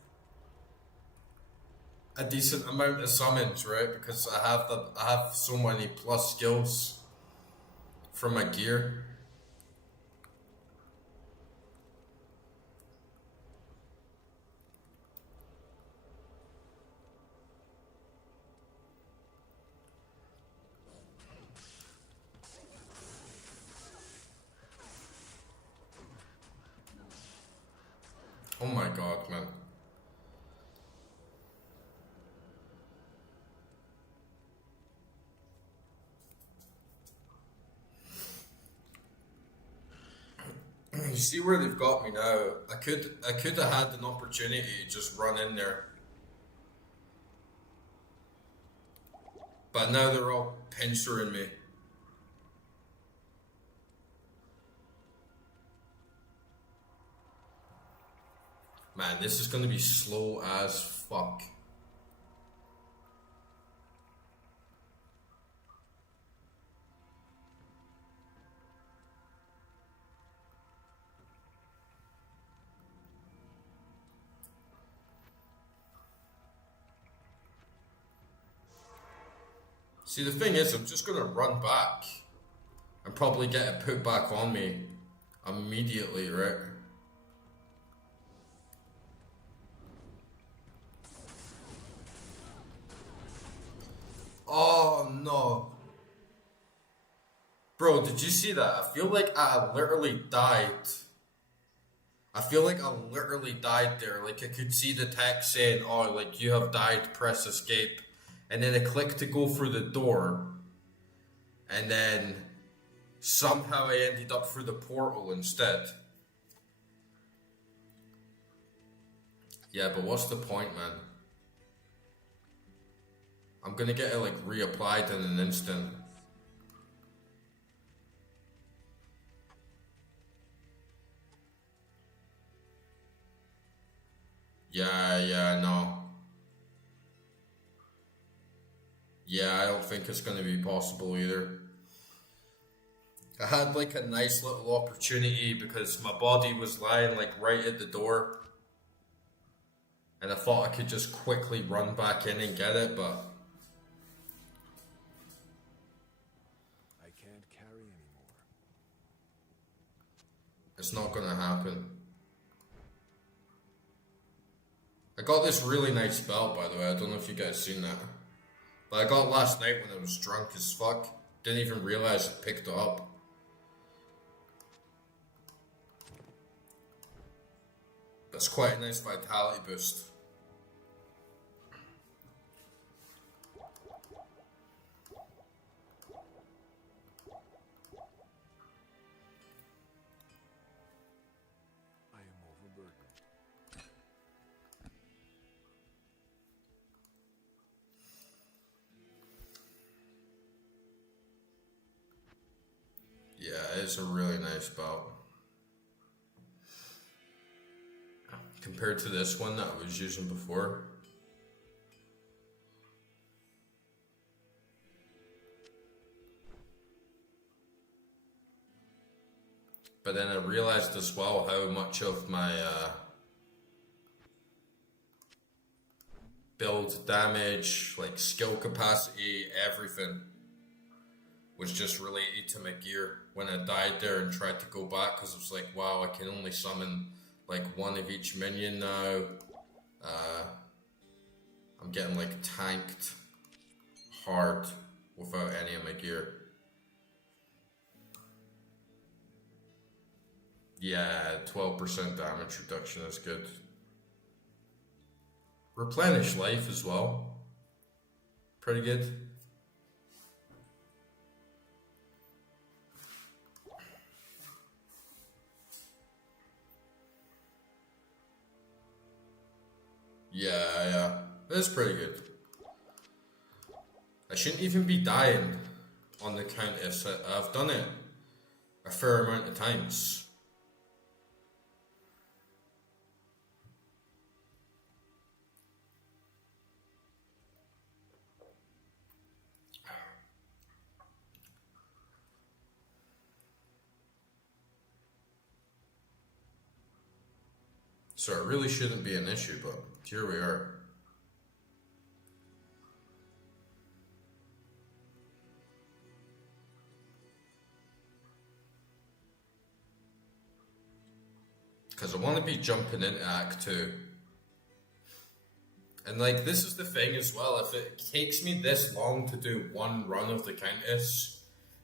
a decent amount of summons, right? Because I have so many plus skills from my gear. Oh my god, man. You see where they've got me now. I could have had an opportunity to just run in there. But now they're all pincering me. Man, this is gonna be slow as fuck. See, the thing is, I'm just gonna run back and probably get it put back on me immediately, right? Oh no. Bro, did you see that? I feel like I literally died. I feel like I literally died there. Like I could see the text saying, oh, like you have died, press escape. And then I clicked to go through the door. And then somehow I ended up through the portal instead. Yeah, but what's the point, man? I'm gonna get it like reapplied in an instant. Yeah, no. Yeah, I don't think it's gonna be possible either. I had like a nice little opportunity because my body was lying like right at the door. And I thought I could just quickly run back in and get it, but I can't carry anymore. it's not gonna happen. I got this really nice belt, by the way. I don't know if you guys seen that. But I got it last night when I was drunk as fuck. Didn't even realize I picked it up. That's quite a nice vitality boost. I am overburdened. Yeah, it's a really nice belt. Compared to this one that I was using before. But then I realized as well how much of my build damage, like skill capacity, everything was just related to my gear when I died there and tried to go back because I was like, wow, I can only summon like one of each minion now. I'm getting like tanked hard without any of my gear. Yeah, 12% damage reduction is good. Replenish life as well. Pretty good. Yeah. That's pretty good. I shouldn't even be dying on the Countess. I've done it a fair amount of times. So it really shouldn't be an issue, but here we are. Because I want to be jumping into Act 2. And like, this is the thing as well, if it takes me this long to do one run of the Countess,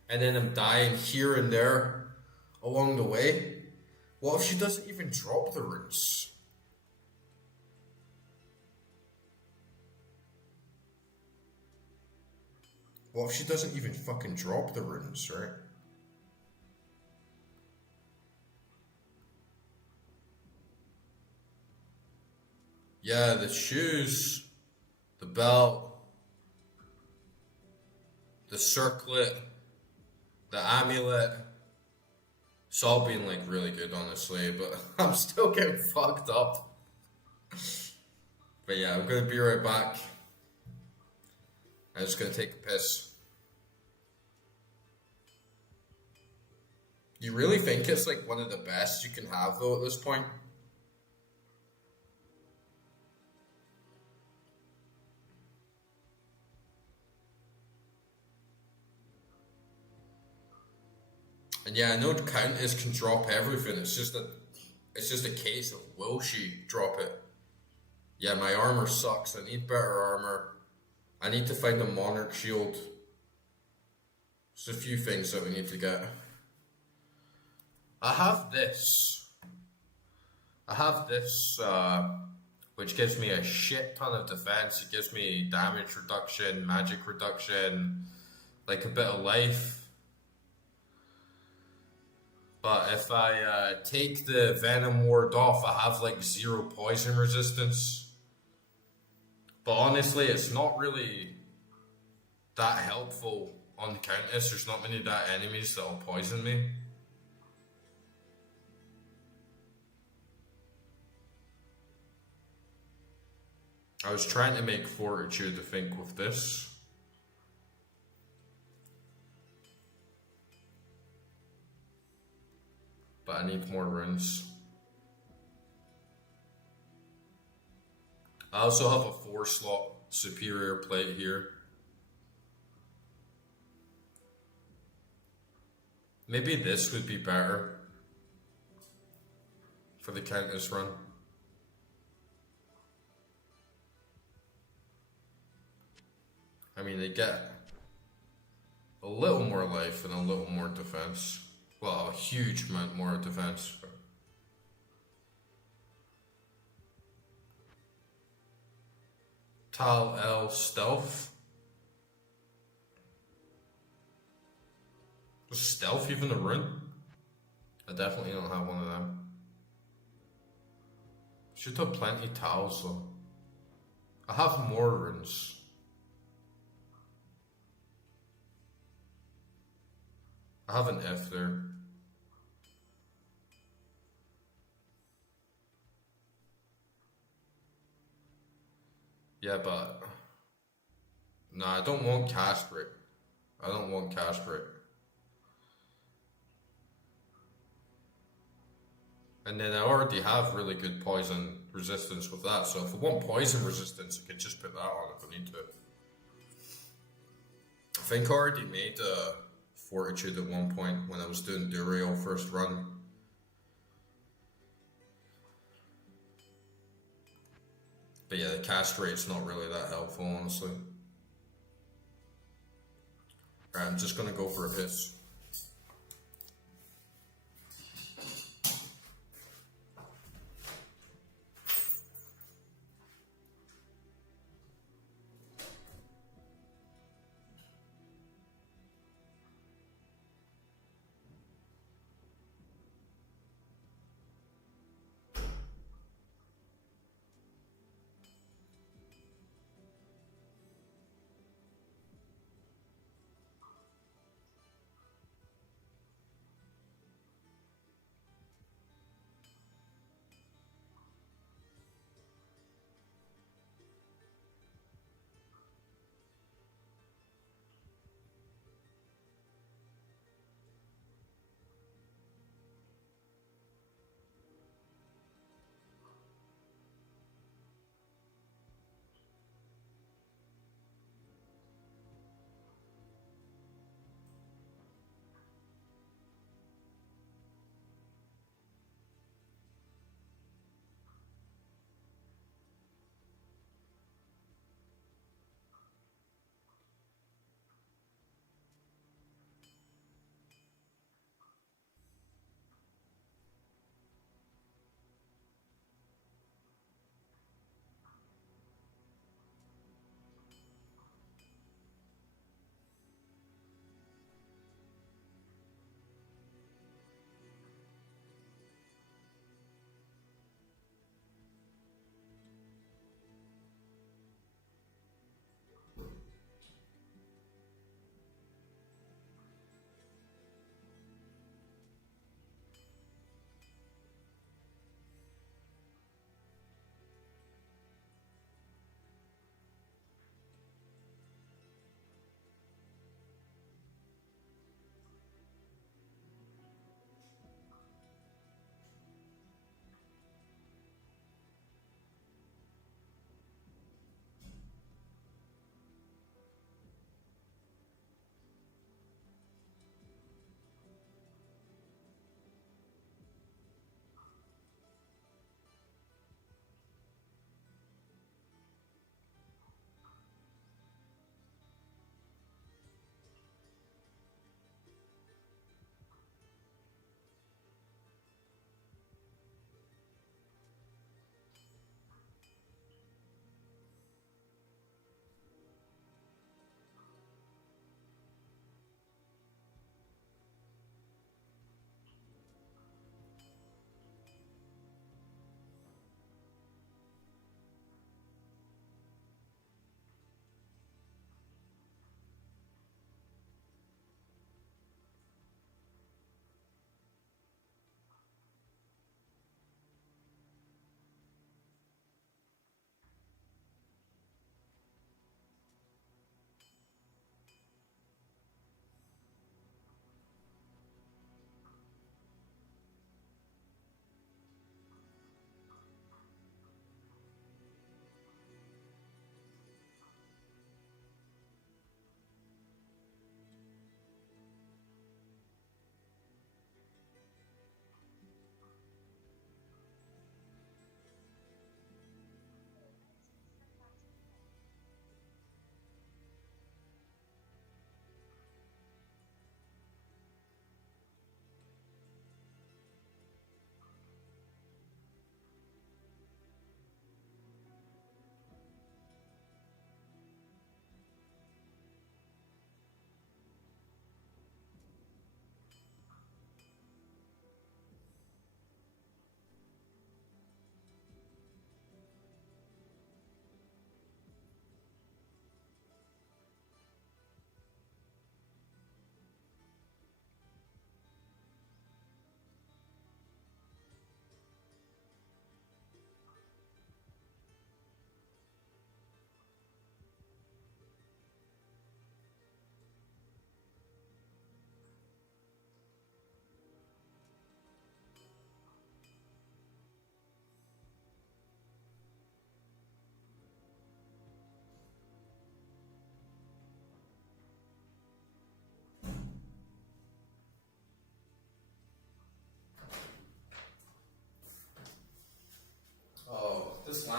and then I'm dying here and there along the way, what if she doesn't even drop the runes? What if she doesn't even fucking drop the runes, right? Yeah, the shoes, the belt, the circlet, the amulet, it's all been like really good, honestly, but I'm still getting fucked up. But yeah, I'm gonna be right back. I'm just gonna take a piss. You really think it's like one of the best you can have though at this point? And yeah, I know the Countess can drop everything. It's just a case of will she drop it? Yeah, my armor sucks. I need better armor. I need to find a Monarch shield. There's a few things that we need to get. I have this, which gives me a shit ton of defense. It gives me damage reduction, magic reduction, like a bit of life. But if I take the Venom Ward off, I have like 0 poison resistance. But honestly, it's not really that helpful on the Countess. There's not many that enemies that'll poison me. I was trying to make Fortitude, I think, with this. But I need more runes. I also have a 4-slot superior plate here. Maybe this would be better for the Countess run. I mean, they get a little more life and a little more defense. Well, a huge amount more defense. Tal El Stealth. Was Stealth even a rune? I definitely don't have one of them. Should have plenty of Tals though. I have more runes. I have an F there. Yeah, but no, I don't want castrate. I don't want castrate. And then I already have really good poison resistance with that, so if I want poison resistance, I can just put that on if I need to. I think I already made Fortitude at one point when I was doing Duriel first run. But yeah, the cast rate's not really that helpful, honestly. Alright, I'm just gonna go for a piss.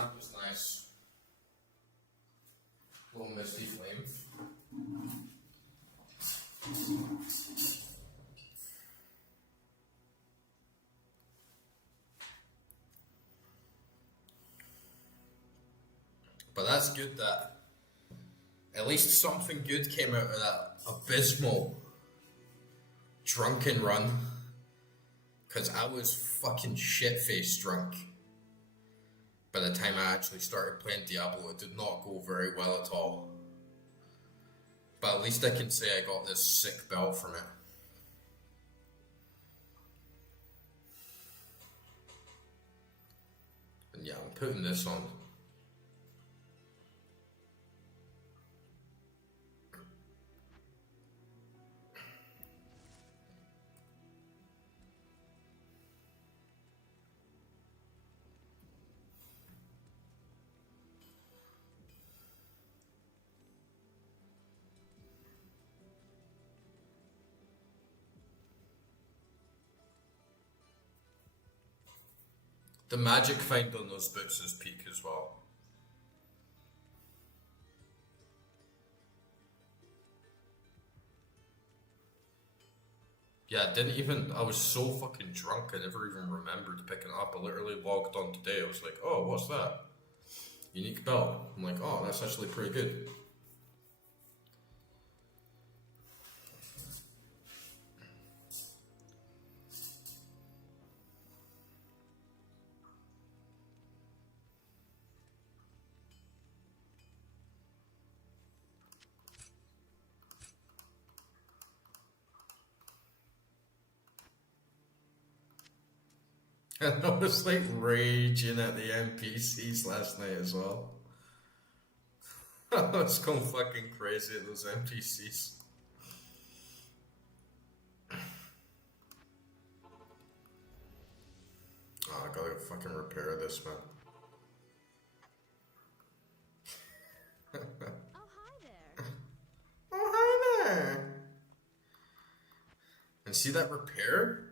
lamp is nice. Little misty flame. But that's good that at least something good came out of that abysmal drunken run. Because I was fucking shit-faced drunk by the time I actually started playing Diablo. It did not go very well at all. But at least I can say I got this sick belt from it. And yeah, I'm putting this on. The magic find on those boots is peak as well. Yeah, I was so fucking drunk I never even remembered picking it up. I literally logged on today, I was like, oh, what's that? Unique belt. I'm like, oh, that's actually pretty good. And I was like raging at the NPCs last night as well. I was going fucking crazy at those NPCs. Oh, I gotta fucking repair this, man. Oh, hi there. Oh, hi there! And see that repair?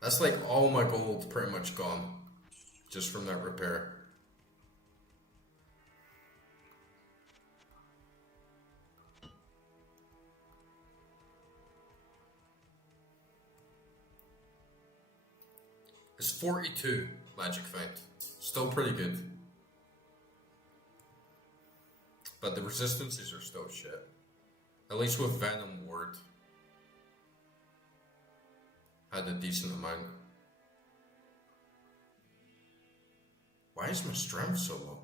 That's like all my gold pretty much gone. Just from that repair. It's 42 magic find. Still pretty good. But the resistances are still shit. At least with Venom Ward. Had a decent amount. Why is my strength so low?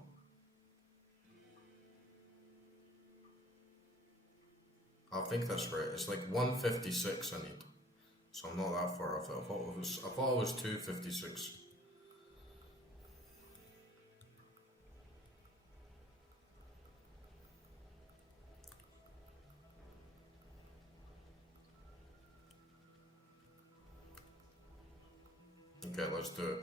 I think that's right. It's like 156 I need. So I'm not that far off. I thought it was 256. Okay, let's do it.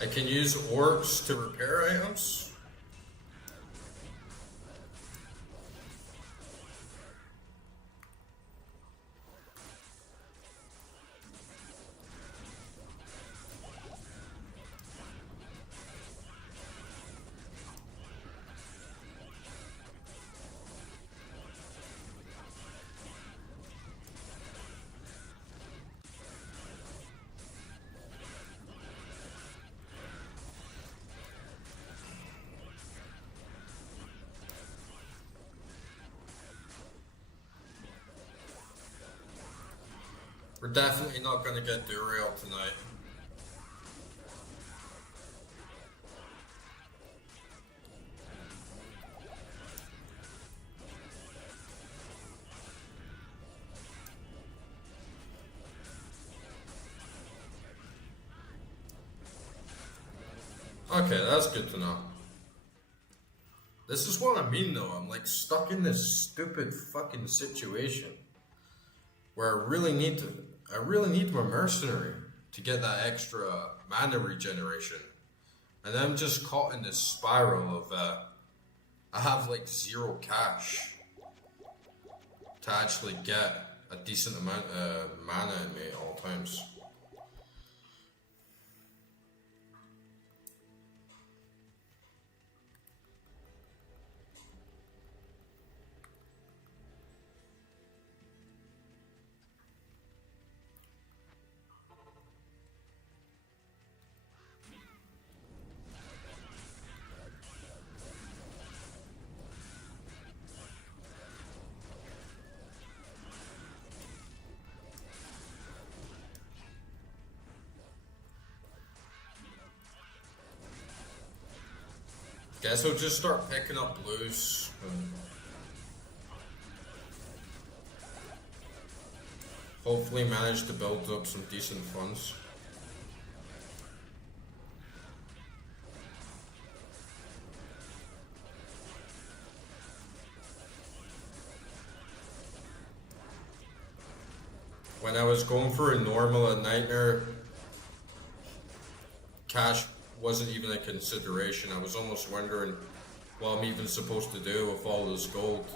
I can use orcs to repair items. We're definitely not going to get Duriel tonight. Okay, that's good to know. This is what I mean though, I'm like stuck in this stupid fucking situation where I really need my mercenary to get that extra mana regeneration. And I'm just caught in this spiral of I have like zero cash to actually get a decent amount of mana in me at all times. Guess I'll just start picking up blues and hopefully manage to build up some decent funds. When I was going for a normal at Nightmare, cash wasn't even a consideration. I was almost wondering what I'm even supposed to do with all this gold.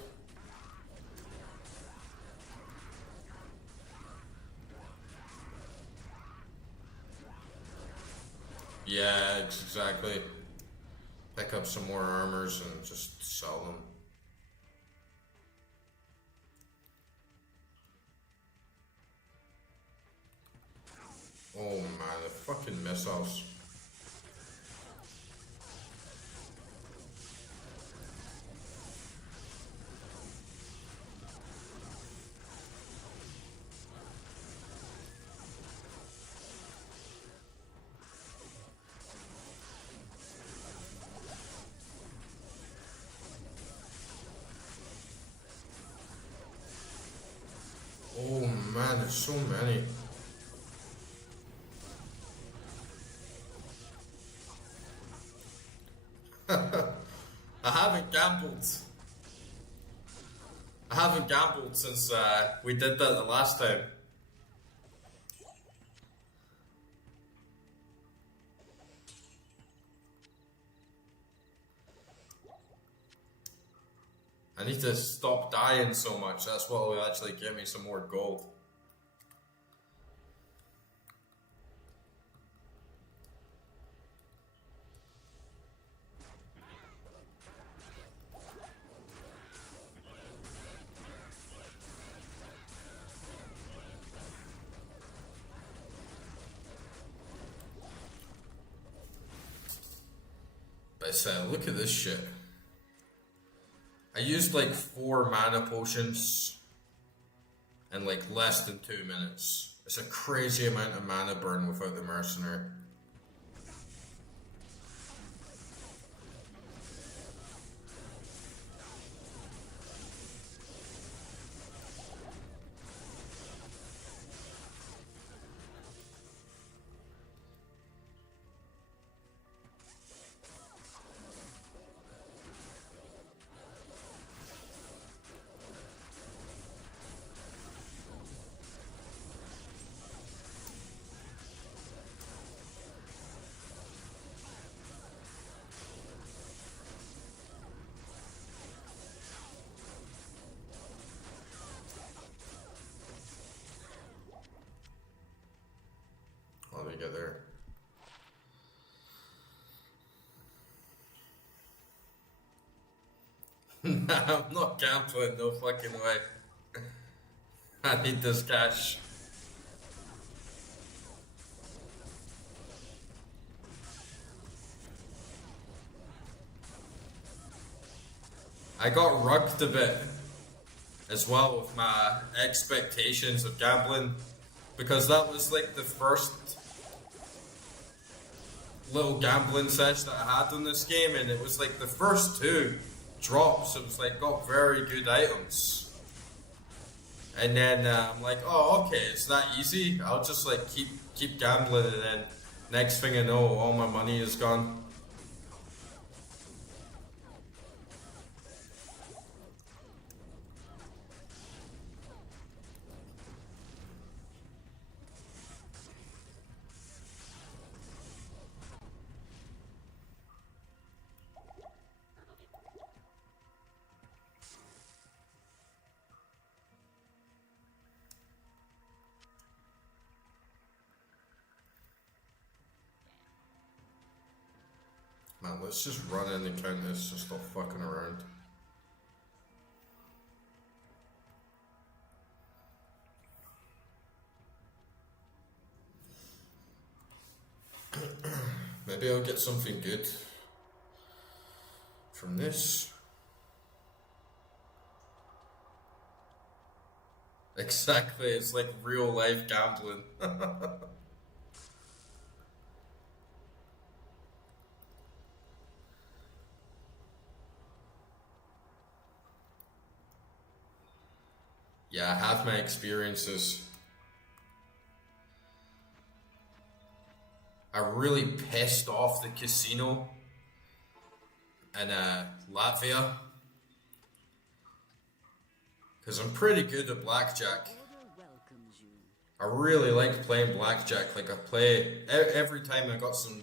Yeah, exactly. Pick up some more armors and just sell them. Oh man, the fucking missiles. Oh man, there's so many. I haven't gambled. I haven't gambled since we did that the last time. I need to stop dying so much. That's what will actually give me some more gold. But I said, look at this shit. I used like 4 mana potions in like less than 2 minutes. It's a crazy amount of mana burn without the mercenary. How do we get there? Nah, I'm not gambling, no fucking way. I need this cash. I got rugged a bit as well with my expectations of gambling, because that was like the first little gambling session that I had on this game, and it was like the first 2 drops. It was like got very good items, and then I'm like, oh okay, it's that easy. I'll just like keep gambling, and then next thing I know, all my money is gone. Man, let's just run in and count this, just stop fucking around. Maybe I'll get something good from this. Exactly, it's like real life gambling. Yeah, I have my experiences. I really pissed off the casino in Latvia because I'm pretty good at blackjack. I really like playing blackjack. Like I play every time I got some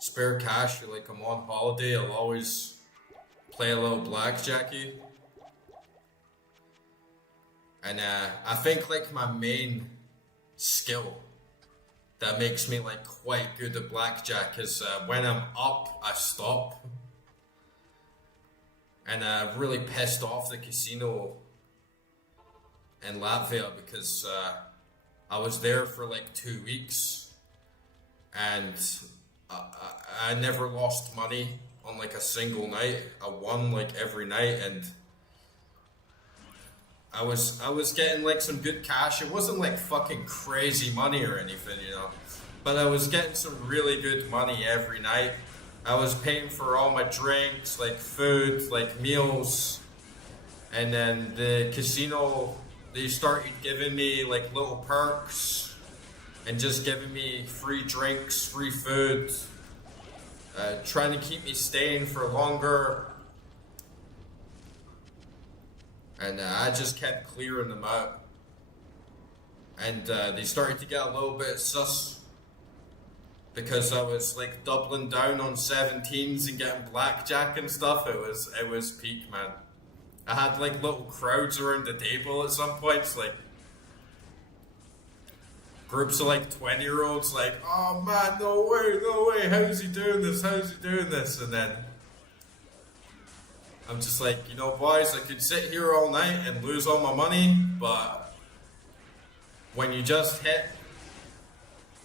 spare cash, like I'm on holiday, I'll always play a little blackjacky. And I think like my main skill that makes me like quite good at blackjack is when I'm up, I stop. And I really pissed off the casino in Latvia because I was there for like 2 weeks and I never lost money on like a single night. I won like every night, and I was getting like some good cash. It wasn't like fucking crazy money or anything, you know, but I was getting some really good money every night. I was paying for all my drinks, like food, like meals, and then the casino, they started giving me like little perks and just giving me free drinks, free food, trying to keep me staying for longer. And I just kept clearing them out. And they started to get a little bit sus because I was like doubling down on 17s and getting blackjack and stuff. It was peak, man. I had like little crowds around the table at some points, like groups of like 20-year-olds, like, oh man, no way, how's he doing this? And then I'm just like, you know, boys, I could sit here all night and lose all my money, but when you just hit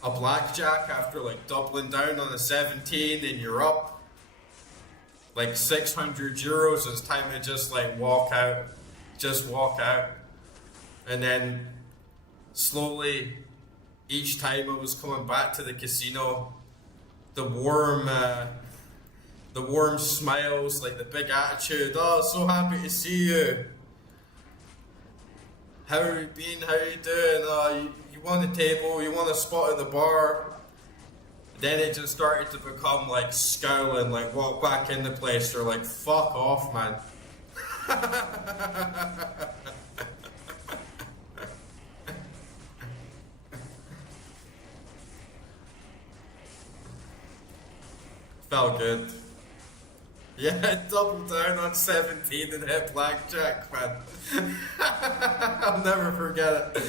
a blackjack after like doubling down on a 17 and you're up like 600 euros, it's time to just like walk out. And then slowly, each time I was coming back to the casino, the warm smiles, like the big attitude. Oh, so happy to see you. How have you been? How are you doing? Oh, you want a table? You want a spot at the bar? Then it just started to become like scowling, like walk back in the place. They're like, fuck off, man. Felt good. Yeah, double down on 17 and hit blackjack, man. I'll never forget it.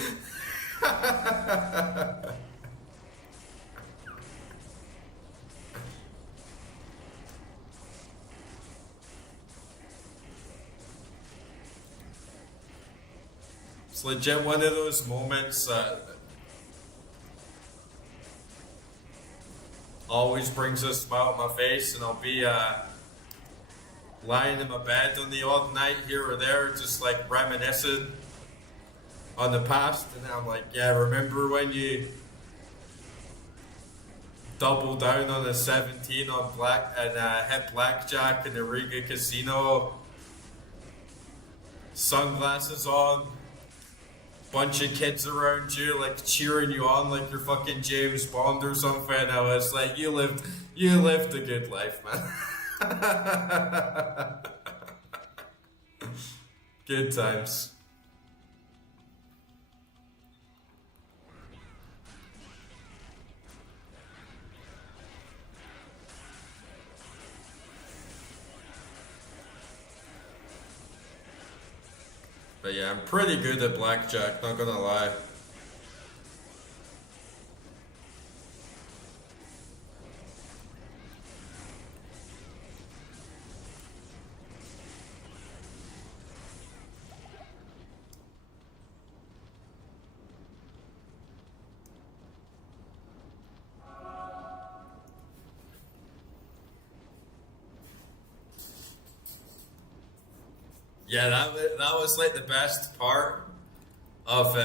It's legit one of those moments that always brings a smile on my face, and I'll be lying in my bed on the odd night here or there, just like reminiscing on the past, and I'm like, yeah, remember when you doubled down on a 17 on black and hit blackjack in the Riga casino, sunglasses on, bunch of kids around you like cheering you on like you're fucking James Bond or something. I was like, you lived a good life, man. Good times. But yeah, I'm pretty good at blackjack, not gonna lie. Yeah, that was like the best part of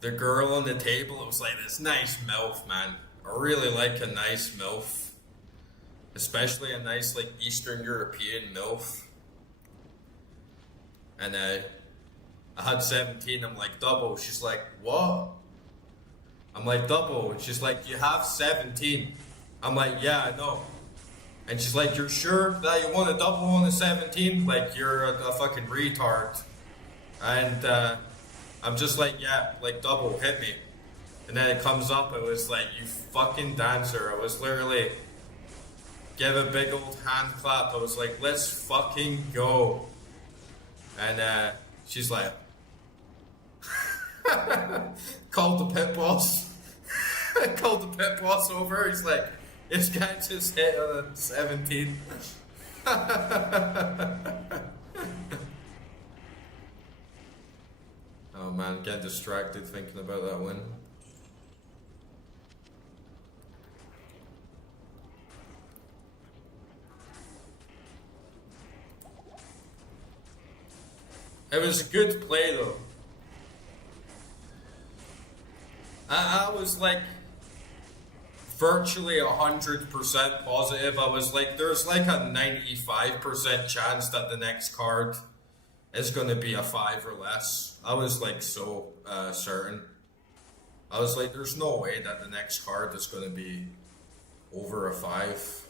the girl on the table. It was like this nice MILF, man. I really like a nice MILF, especially a nice like Eastern European MILF. And I had 17. I'm like, double. She's like, what? I'm like, double. And she's like, you have 17. I'm like, yeah, I know. And she's like, you're sure that you want a double on a 17? Like, you're a fucking retard. And I'm just like, yeah, like double, hit me. And then it comes up, it was like, you fucking dancer. I was literally, give a big old hand clap. I was like, let's fucking go. And she's like, called the pit boss. Called the pit boss over. He's like, this guy just hit on a 17. Oh man, get distracted thinking about that win. It was a good play though. I was like virtually 100% positive. I was like, there's like a 95% chance that the next card is going to be a 5 or less. I was like so certain. I was like, there's no way that the next card is going to be over a 5.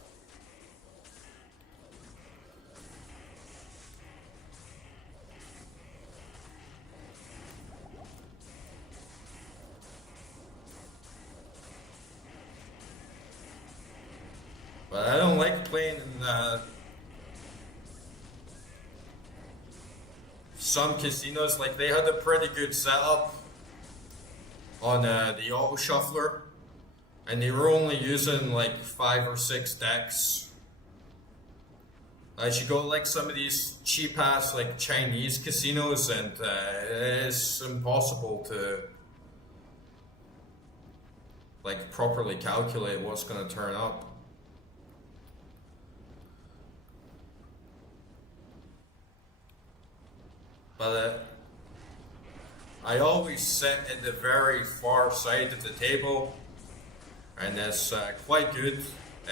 But I don't like playing in some casinos. Like, they had a pretty good setup on the auto shuffler, and they were only using like 5 or 6 decks. As you go like some of these cheap ass like Chinese casinos, and it's impossible to like properly calculate what's going to turn up. But I always sit at the very far side of the table, and it's quite good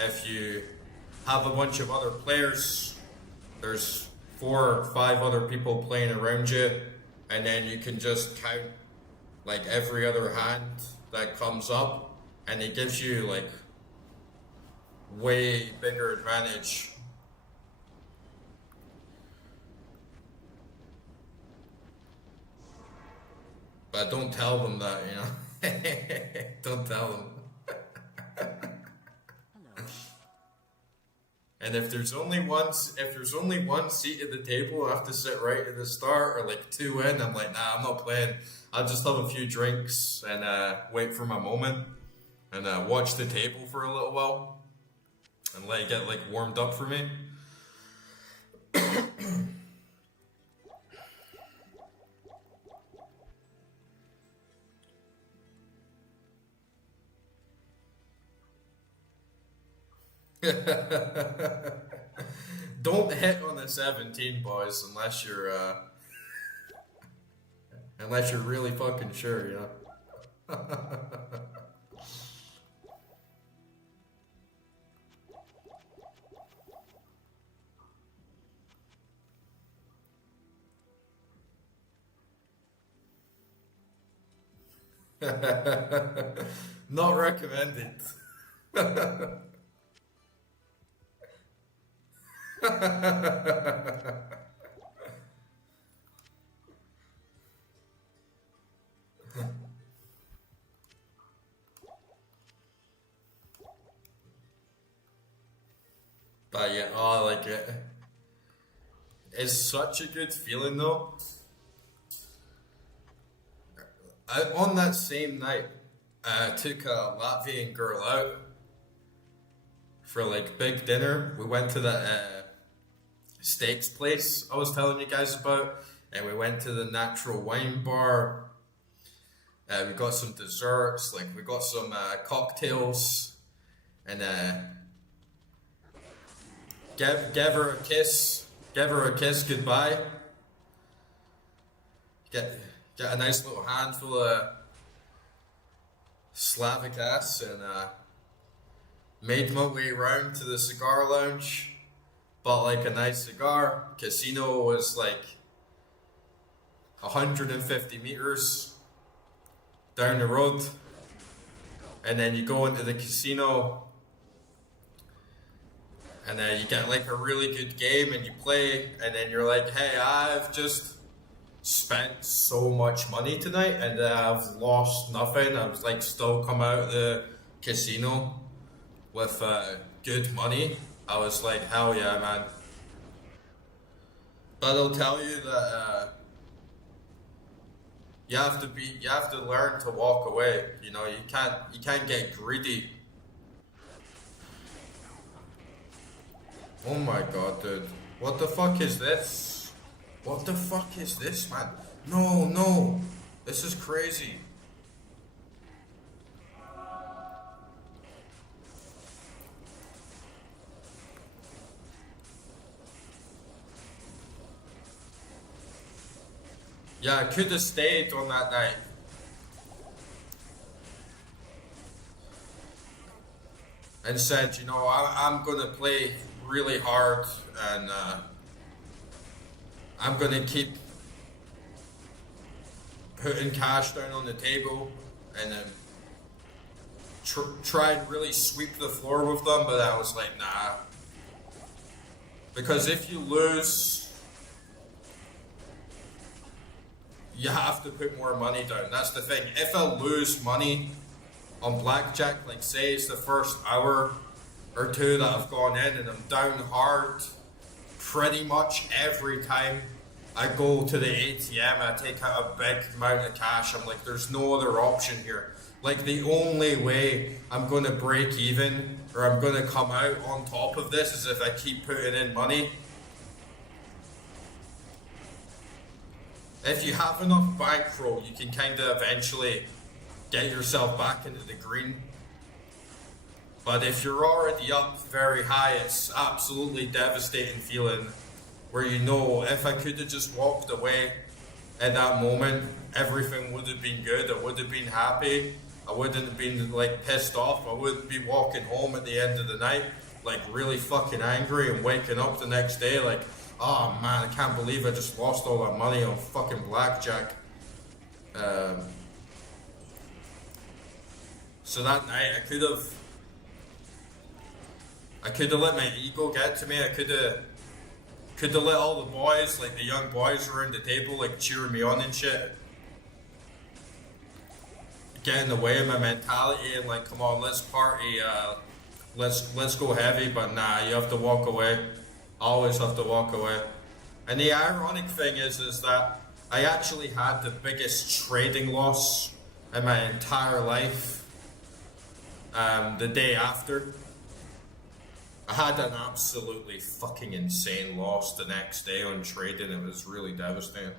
if you have a bunch of other players. There's 4 or 5 other people playing around you, and then you can just count like every other hand that comes up, and it gives you like way bigger advantage. But don't tell them that, you know. Don't tell them. And if there's only one seat at the table, I have to sit right at the start, or like 2 in. I'm like, nah, I'm not playing. I'll just have a few drinks and wait for my moment, and watch the table for a little while, and let it get like warmed up for me. Don't hit on the 17, boys, unless you're really fucking sure, you know. Not recommended. But yeah, oh, I like it. It's such a good feeling though. On that same night, I took a Latvian girl out for like big dinner. We went to that steaks place I was telling you guys about, and we went to the natural wine bar. We got some desserts, like we got some cocktails, and give her a kiss. Give her a kiss goodbye. Get a nice little handful of Slavic ass and made my way round to the cigar lounge. Bought like a nice cigar. Casino was like 150 meters down the road. And then you go into the casino and then you get like a really good game and you play and then you're like, hey, I've just spent so much money tonight and I've lost nothing. I've like still come out of the casino with good money. I was like, hell yeah, man. But I'll tell you that you have to learn to walk away. You know, you can't get greedy. Oh my god, dude. What the fuck is this? What the fuck is this, man? No. This is crazy. Yeah, I could have stayed on that night. And said, you know, I'm going to play really hard and I'm going to keep putting cash down on the table and try and really sweep the floor with them. But I was like, nah. Because if you lose, you have to put more money down. That's the thing. If I lose money on blackjack, like say it's the first hour or two that I've gone in and I'm down hard, pretty much every time I go to the ATM, I take out a big amount of cash. I'm like, there's no other option here. Like the only way I'm going to break even or I'm going to come out on top of this is if I keep putting in money. If you have enough bankroll, you can kind of eventually get yourself back into the green. But if you're already up very high, it's absolutely devastating feeling where you know if I could have just walked away at that moment, everything would have been good. I would have been happy. I wouldn't have been like pissed off. I wouldn't be walking home at the end of the night like really fucking angry and waking up the next day like, oh man, I can't believe I just lost all that money on fucking blackjack. So that night I could have let my ego get to me. I could have let all the boys, like the young boys around the table, like cheering me on and shit, get in the way of my mentality and like, come on, let's party, let's go heavy. But nah, you have to walk away. Always have to walk away. And the ironic thing is that I actually had the biggest trading loss in my entire life the day after. I had an absolutely fucking insane loss the next day on trading. It was really devastating.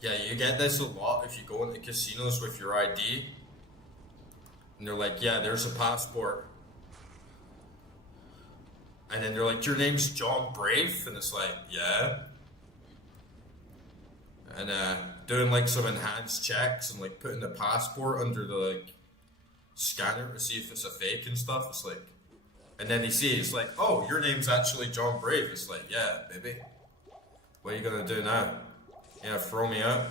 Yeah, you get this a lot if you go into casinos with your ID. And they're like, yeah, there's a passport. And then they're like, your name's John Brave? And it's like, yeah. And doing like some enhanced checks and like putting the passport under the like scanner to see if it's a fake and stuff. It's like, and then they see it's like, oh, your name's actually John Brave. It's like, yeah, baby. What are you gonna do now? You gonna throw me out?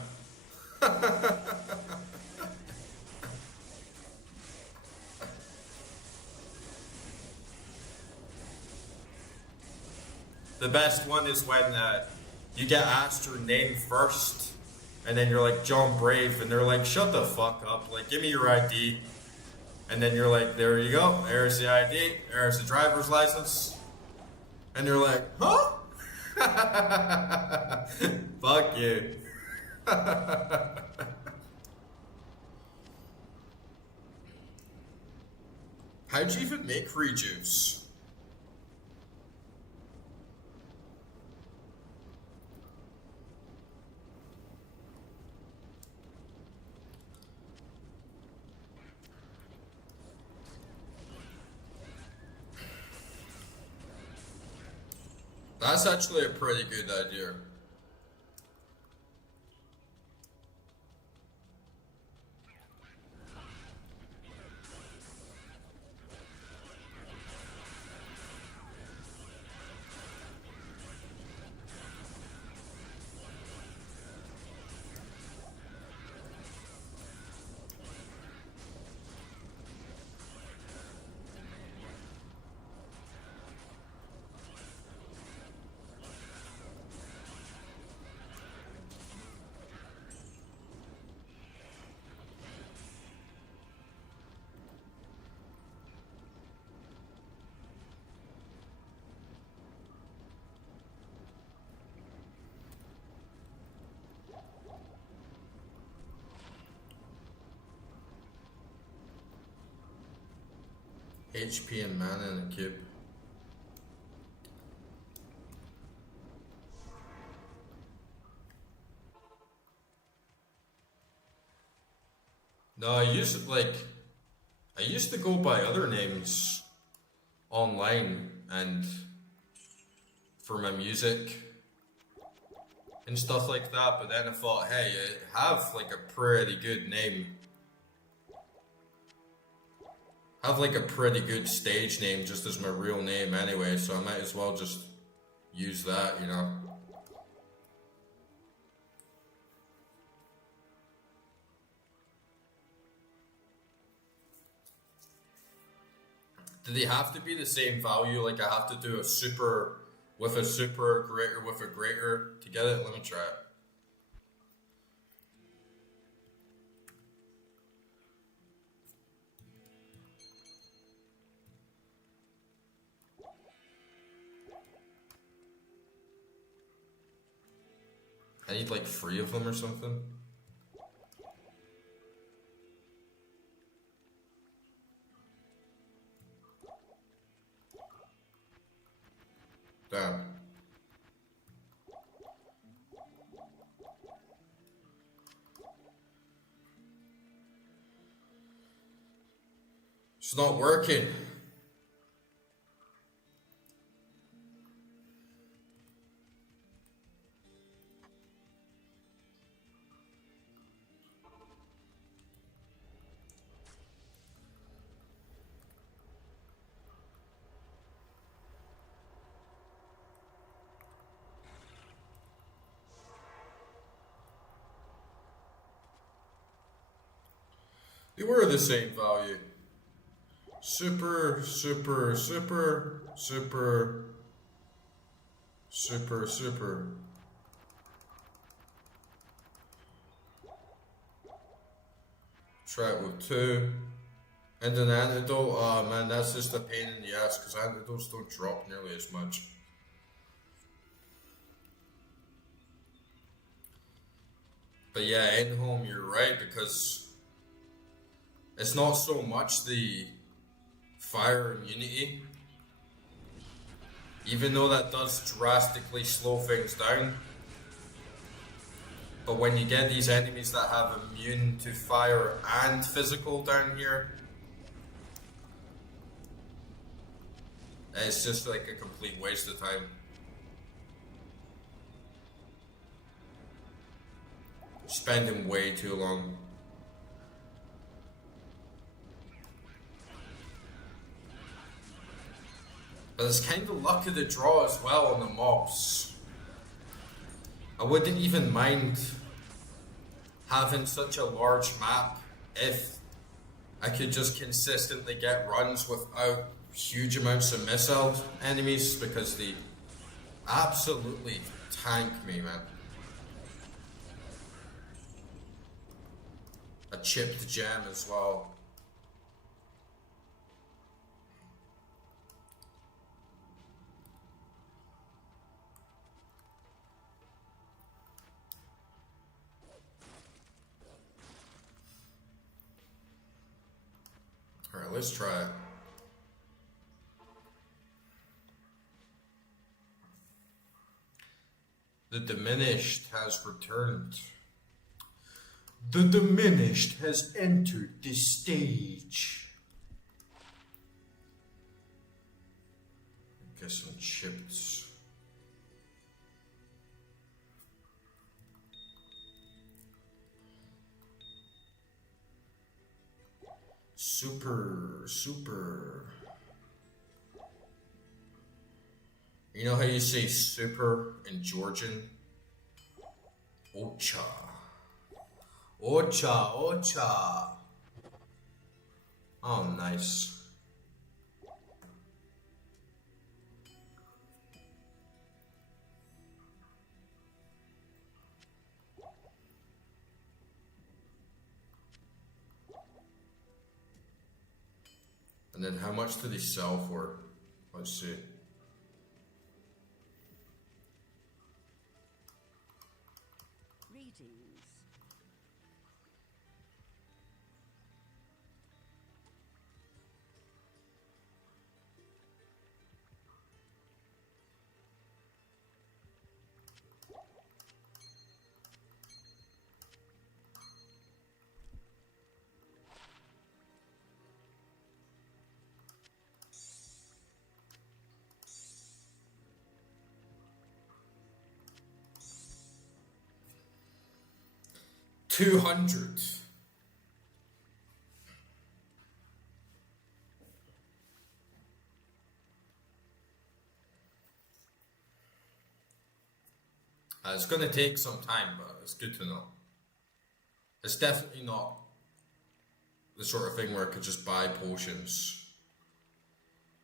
The best one is when you get asked your name first, and then you're like, John Brave, and they're like, shut the fuck up, like, give me your ID. And then you're like, there you go, there's the ID, there's the driver's license. And they're like, huh? Fuck you. How'd you even make rejuice? That's actually a pretty good idea. HP and mana in a cube. No, I used to go by other names online and for my music and stuff like that, but then I thought, hey, I have like a pretty good name. I have like a pretty good stage name just as my real name anyway, so I might as well just use that, you know. Do they have to be the same value? Like I have to do a super with a super, greater with a greater to get it? Let me try it. I need like 3 of them or something. Damn. It's not working. They were the same value. Super, super, super, super, super, super. Try it with 2. And an antidote, oh man, that's just a pain in the ass because antidotes don't drop nearly as much. But yeah, in home, you're right, because it's not so much the fire immunity, even though that does drastically slow things down. But when you get these enemies that have immune to fire and physical down here, it's just like a complete waste of time. Spending way too long. But it's kind of luck of the draw as well on the mobs. I wouldn't even mind having such a large map if I could just consistently get runs without huge amounts of missile enemies, because they absolutely tank me, man. A chipped gem as well. Alright, let's try it. The Diminished has returned. The Diminished has entered the stage. Get some chips. Super. You know how you say super in Georgian? Ocha. Ocha. Oh, nice. And then how much do they sell for? Let's see. Greetings. 200. It's going to take some time, but it's good to know. It's definitely not the sort of thing where I could just buy potions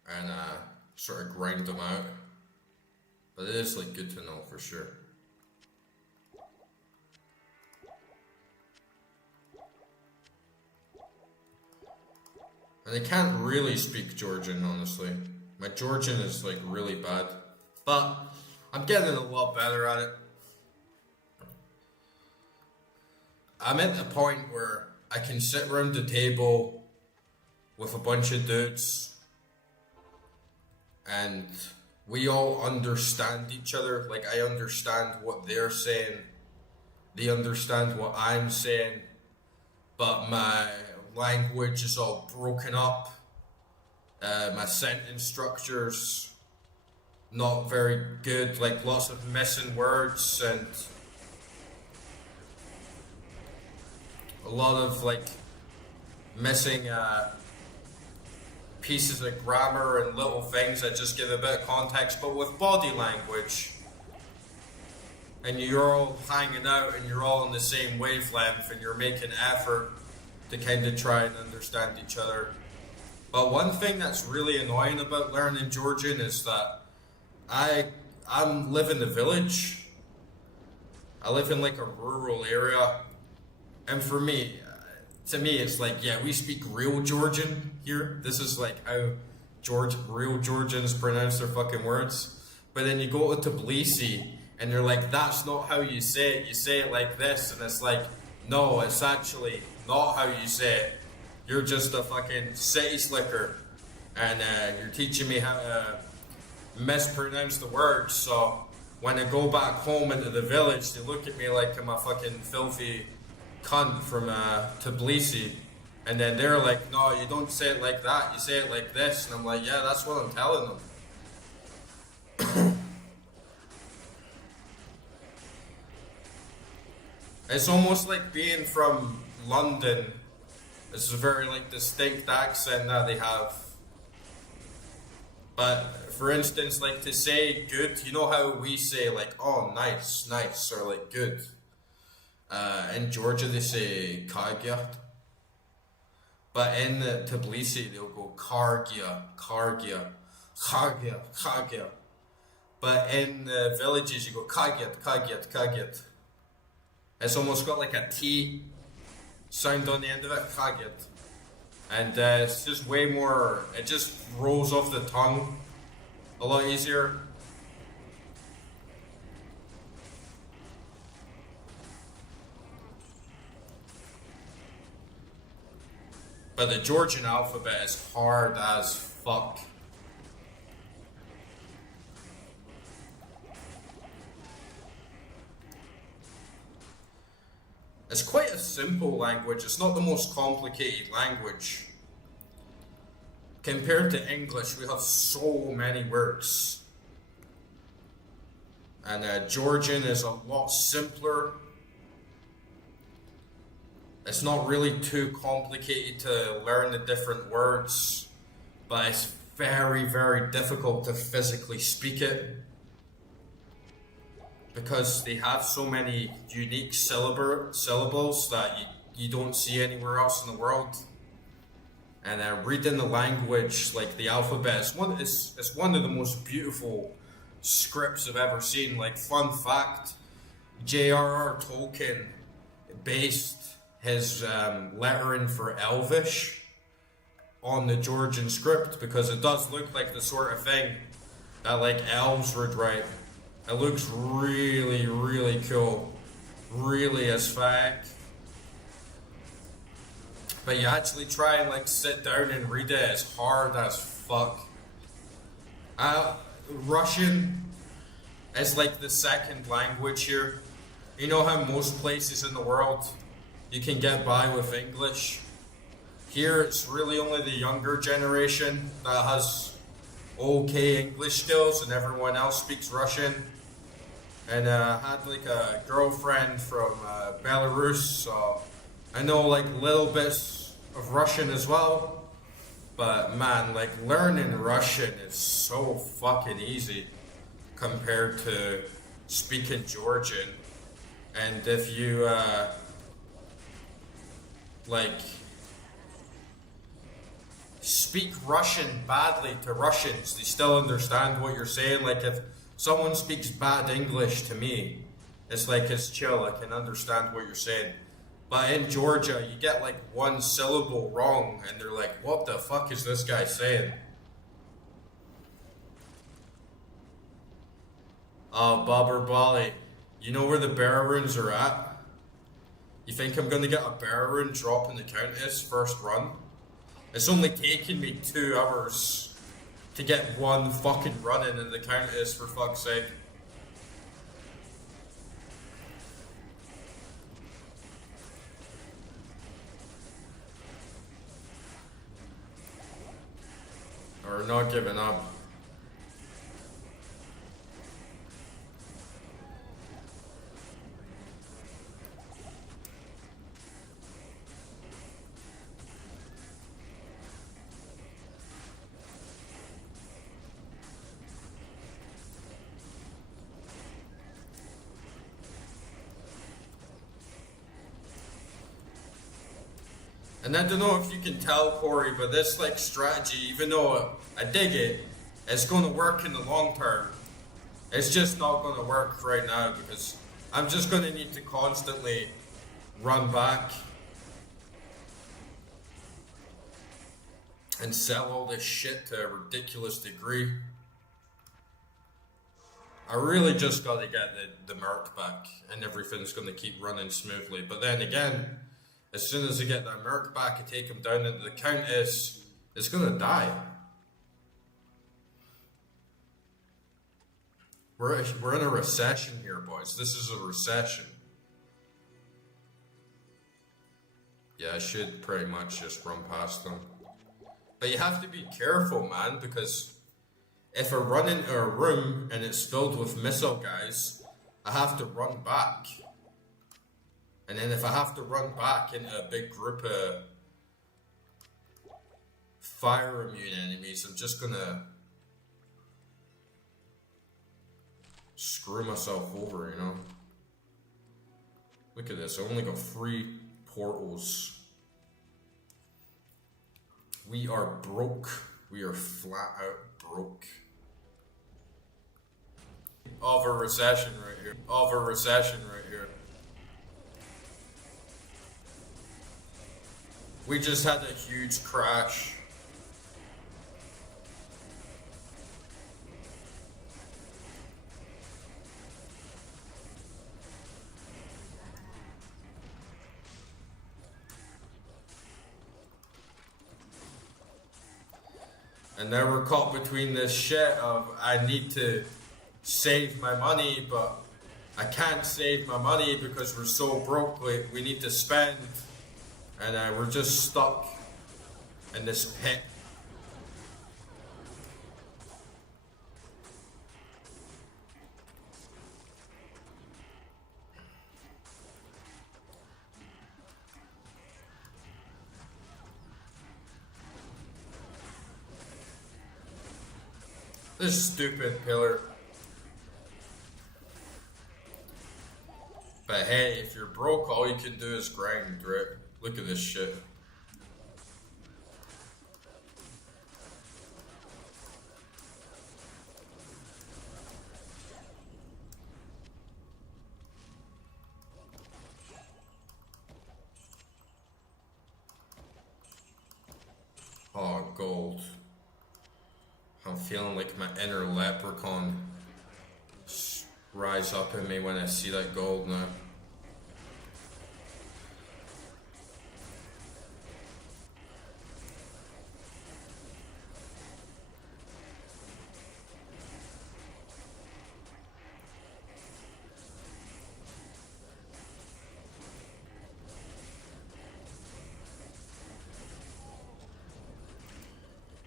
and sort of grind them out. But it is like good to know for sure. And I can't really speak Georgian, honestly. My Georgian is like really bad. But I'm getting a lot better at it. I'm at the point where I can sit around the table with a bunch of dudes and we all understand each other. Like, I understand what they're saying, they understand what I'm saying, but my language is all broken up. My sentence structure's not very good, like lots of missing words and a lot of like missing pieces of grammar and little things that just give a bit of context. But with body language, and you're all hanging out and you're all on the same wavelength and you're making effort to kind of try and understand each other. But one thing that's really annoying about learning Georgian is that I live in the village. I live in like a rural area. And for me, to me, it's like, yeah, we speak real Georgian here. This is like how real Georgians pronounce their fucking words. But then you go to Tbilisi and they're like, that's not how you say it. You say it like this. And it's like, no, it's actually not how you say it. You're just a fucking city slicker. And you're teaching me how to mispronounce the words. So when I go back home into the village, they look at me like I'm a fucking filthy cunt from Tbilisi, and then they're like, no, you don't say it like that, you say it like this. And I'm like, yeah, that's what I'm telling them. It's almost like being from London. It's a very like distinct accent that they have. But for instance, like to say good, you know how we say like, oh, nice, or like good. In Georgia they say kargia, but in Tbilisi they'll go kargia. But in the villages you go kagyat. It's almost got like a T sound on the end of it, kagyat. And it's just way more, it just rolls off the tongue a lot easier. But the Georgian alphabet is hard as fuck. It's quite a simple language. It's not the most complicated language. Compared to English, we have so many words. And Georgian is a lot simpler. It's not really too complicated to learn the different words, but it's very, very difficult to physically speak it because they have so many unique syllables that you don't see anywhere else in the world. And reading the language, like the alphabet, it's one of the most beautiful scripts I've ever seen. Like, fun fact, J.R.R. Tolkien based his lettering for Elvish on the Georgian script because it does look like the sort of thing that like elves would write. It looks really, really cool, really aesthetic. But you actually try and like sit down and read it, it's hard as fuck. Russian is like the second language here. You know how most places in the world you can get by with English? Here it's really only the younger generation that has okay English skills and everyone else speaks Russian. And I had like a girlfriend from Belarus, so I know like little bits of Russian as well. But man, like learning Russian is so fucking easy compared to speaking Georgian. And if you like speak Russian badly to Russians, they still understand what you're saying. Like if someone speaks bad English to me, it's like it's chill, I can understand what you're saying. But in Georgia, you get like one syllable wrong and they're like, what the fuck is this guy saying? Bobber Bali, you know where the bear runes are at? You think I'm gonna get a bear rune drop in the Countess first run? It's only taken me 2 hours to get one fucking run in the Countess, for fuck's sake. Or not giving up. And I don't know if you can tell, Corey, but this like strategy, even though I dig it, it's going to work in the long term. It's just not going to work right now because I'm just going to need to constantly run back and sell all this shit to a ridiculous degree. I really just got to get the merc back and everything's going to keep running smoothly. But then again, as soon as I get that merc back and take him down into the Countess, it's going to die. We're in a recession here, boys. This is a recession. Yeah, I should pretty much just run past them. But you have to be careful, man, because if I run into a room and it's filled with missile guys, I have to run back. And then if I have to run back into a big group of fire immune enemies, I'm just gonna screw myself over, you know? Look at this, I only got 3 portals. We are broke. We are flat out broke. Of a recession right here. Of a recession right here. We just had a huge crash. And now we're caught between this shit of I need to save my money, but I can't save my money because we're so broke. We need to spend. And we're just stuck in this pit. This stupid pillar. But hey, if you're broke, all you can do is grind, right? Look at this shit. Oh, gold. I'm feeling like my inner leprechaun rise up in me when I see that gold now.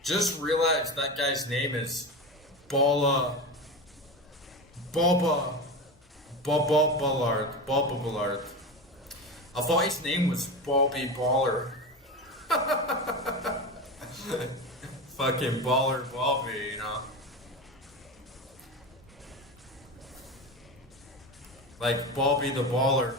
Just realized that guy's name is Baba Ballard. Baba Ballard. I thought his name was Bobby Baller. Fucking Baller Bobby, you know? Like Bobby the Baller.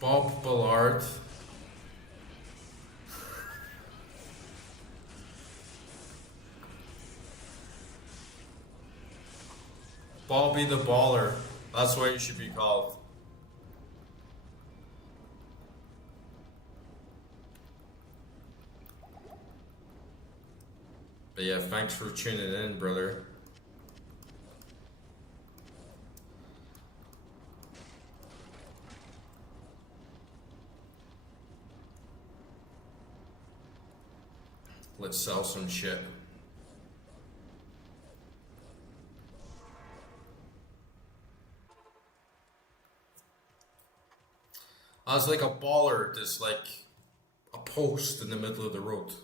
Bob Ballard. Bobby the Baller. That's what it should be called. But yeah, thanks for tuning in, brother. Let's sell some shit. I was like a baller, just like a post in the middle of the road.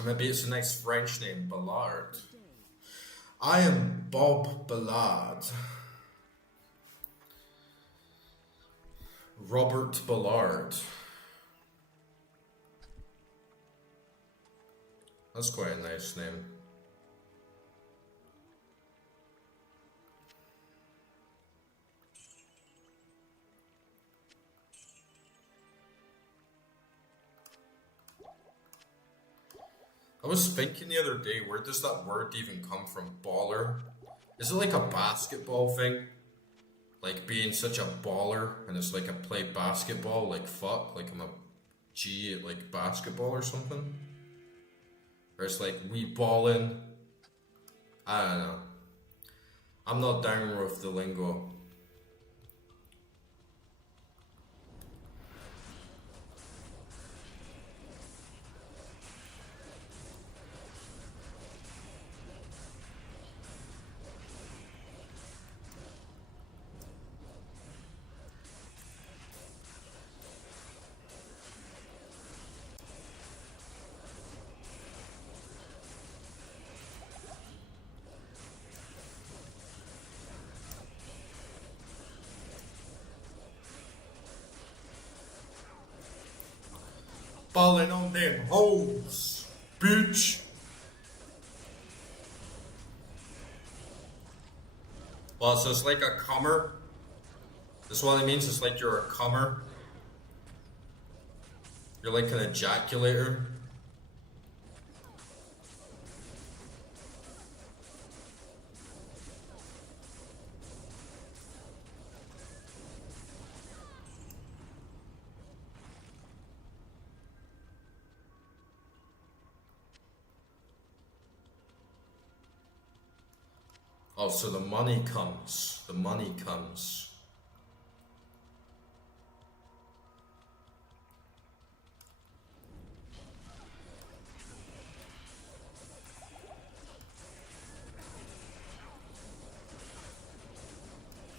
Or maybe it's a nice French name, Ballard. I am Bob Ballard. Robert Ballard. That's quite a nice name. I was thinking the other day, where does that word even come from? Baller? Is it like a basketball thing? Like being such a baller, and it's like I play basketball, like fuck, like I'm a G at like basketball or something? Or it's like we ballin'. I don't know. I'm not down with the lingo. Ballin' on them hoes, bitch. Well, so it's like a comer. That's what it means. It's like you're a comer. You're like an ejaculator. Oh, so the money comes. The money comes.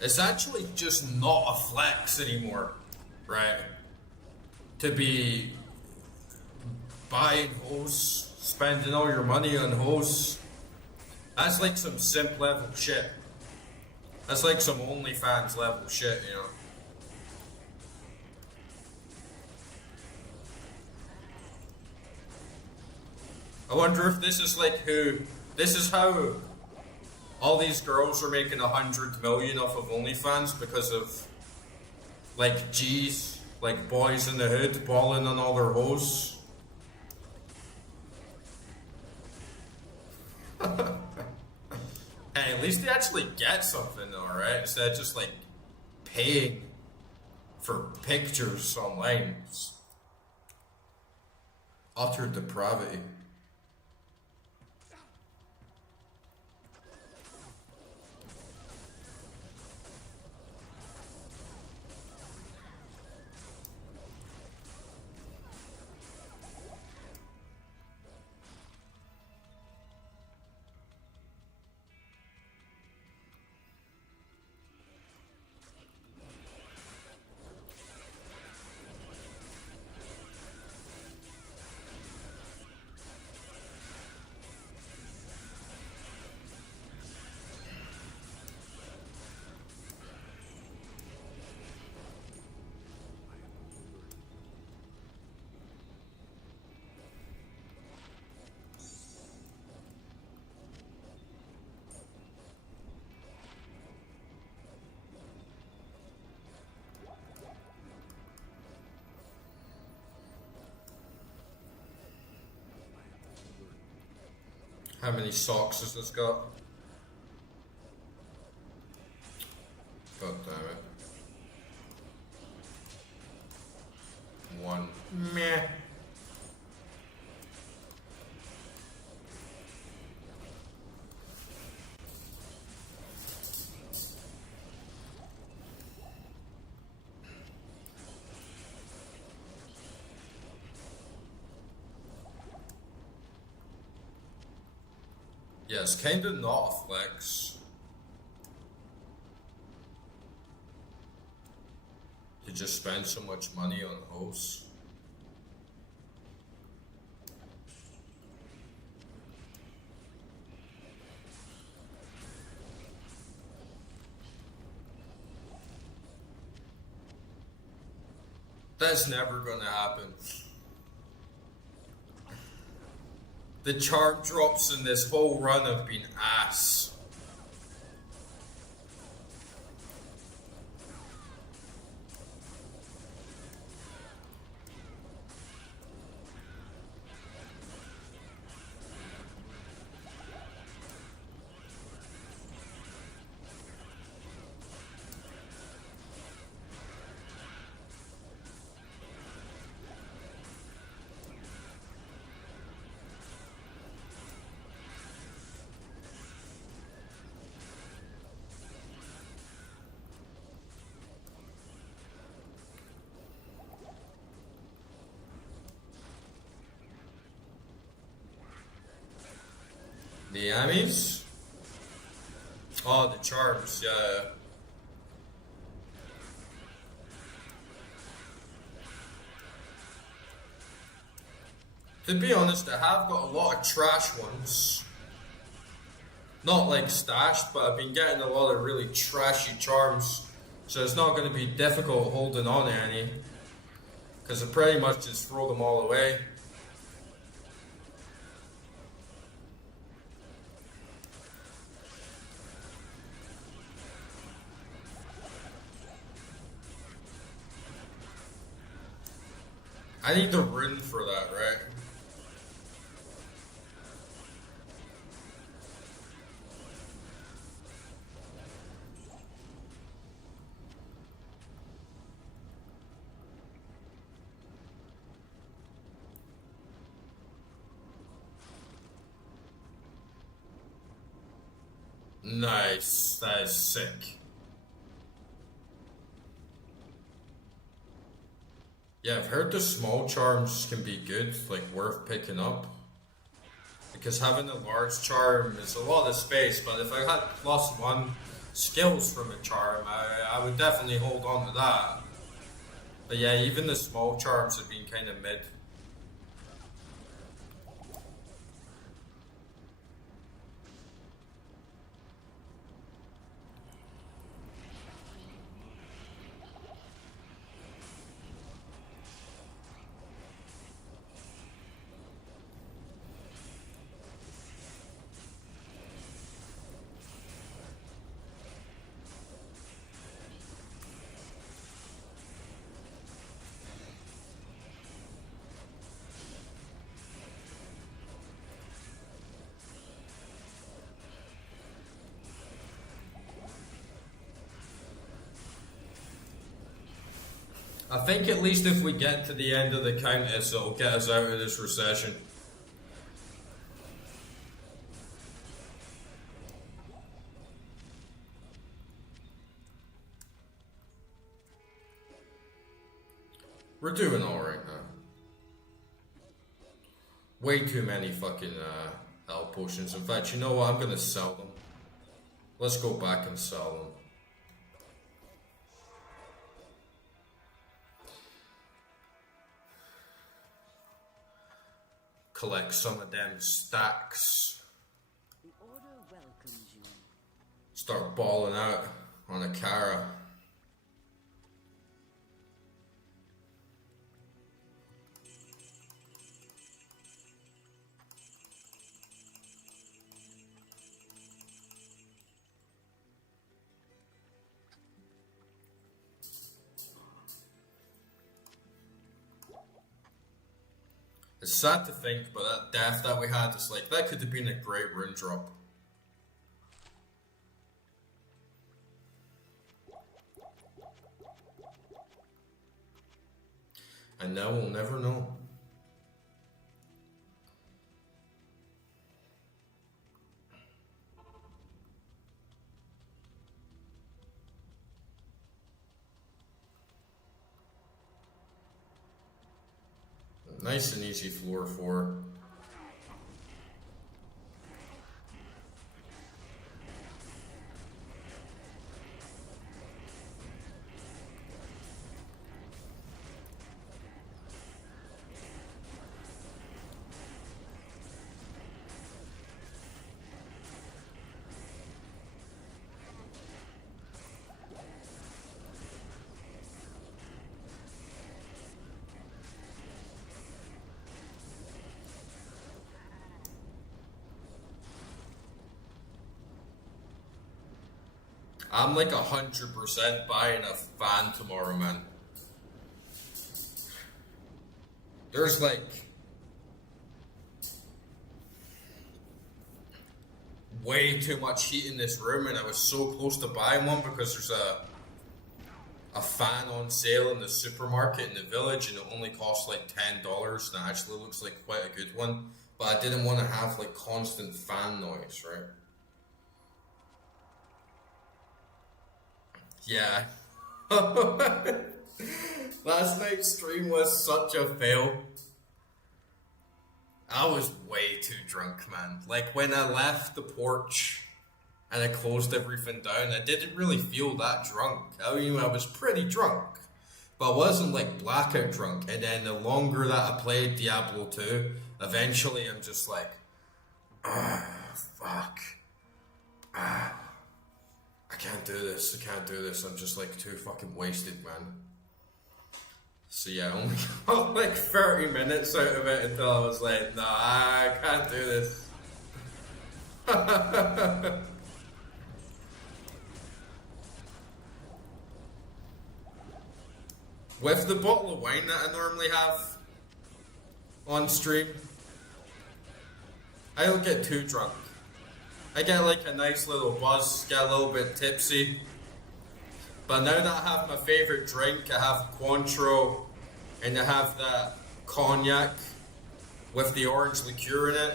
It's actually just not a flex anymore, right? To be buying hosts, spending all your money on hosts. That's like some simp level shit. That's like some OnlyFans level shit, you know. I wonder if this is like this is how all these girls are making 100 million off of OnlyFans because of like G's, like boys in the hood balling on all their hoes. Hey, at least they actually get something though, right? Instead of just like paying for pictures online. It's utter depravity. How many socks has this got? God damn it. One. Meh. Yeah, it's kinda not a flex. To just spend so much money on hosts. That's never gonna happen. The charm drops in this whole run have been ass. The Emmys? Oh, the charms, yeah. To be honest, I have got a lot of trash ones. Not like stashed, but I've been getting a lot of really trashy charms. So it's not going to be difficult holding on to any. Because I pretty much just throw them all away. I need the rune for that, right? Nice, that is sick. Yeah, I've heard the small charms can be good, like worth picking up. Because having a large charm is a lot of space, but if I had +1 skills from a charm, I would definitely hold on to that. But yeah, even the small charms have been kind of mid. I think at least if we get to the end of the Countess, it'll get us out of this recession. We're doing alright now. Way too many fucking health potions. In fact, you know what? I'm gonna sell them. Let's go back and sell them. Collect some of them stacks. The order welcomes you. Start balling out on a Kara. It's sad to think, but that death that we had, it's like, that could have been a great rune drop. And now we'll never know. Nice and easy floor 4. I'm like 100% buying a fan tomorrow, man. There's like way too much heat in this room, and I was so close to buying one because there's a fan on sale in the supermarket in the village, and it only costs like $10, and it actually looks like quite a good one. But I didn't want to have like constant fan noise, right? Yeah. Last night's stream was such a fail. I was way too drunk, man. Like when I left the porch and I closed everything down, I didn't really feel that drunk. I mean, I was pretty drunk, but I wasn't like blackout drunk. And then the longer that I played Diablo 2, eventually I'm just like, fuck. I can't do this, I can't do this, I'm just like too fucking wasted, man. So yeah, I only got like 30 minutes out of it until I was like, nah, I can't do this. With the bottle of wine that I normally have on stream, I don't get too drunk. I get like a nice little buzz, get a little bit tipsy. But now that I have my favourite drink, I have Cointreau, and I have that cognac with the orange liqueur in it,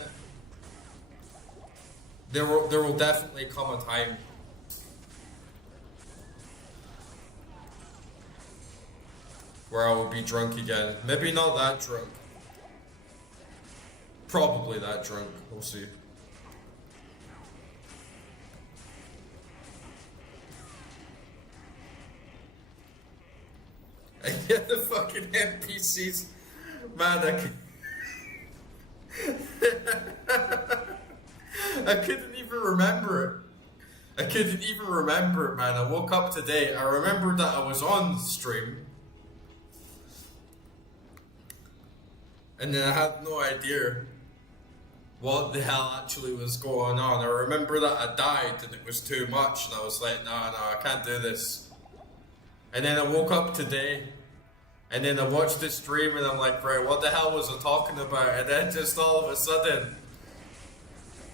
there will definitely come a time where I will be drunk again. Maybe not that drunk. Probably that drunk, we'll see. And yet the fucking NPCs, man, I couldn't even remember it. I couldn't even remember it, man. I woke up today. I remembered that I was on stream. And then I had no idea what the hell actually was going on. I remember that I died and it was too much. And I was like, no, I can't do this. And then I woke up today. And then I watched the stream and I'm like, right, what the hell was I talking about? And then just all of a sudden,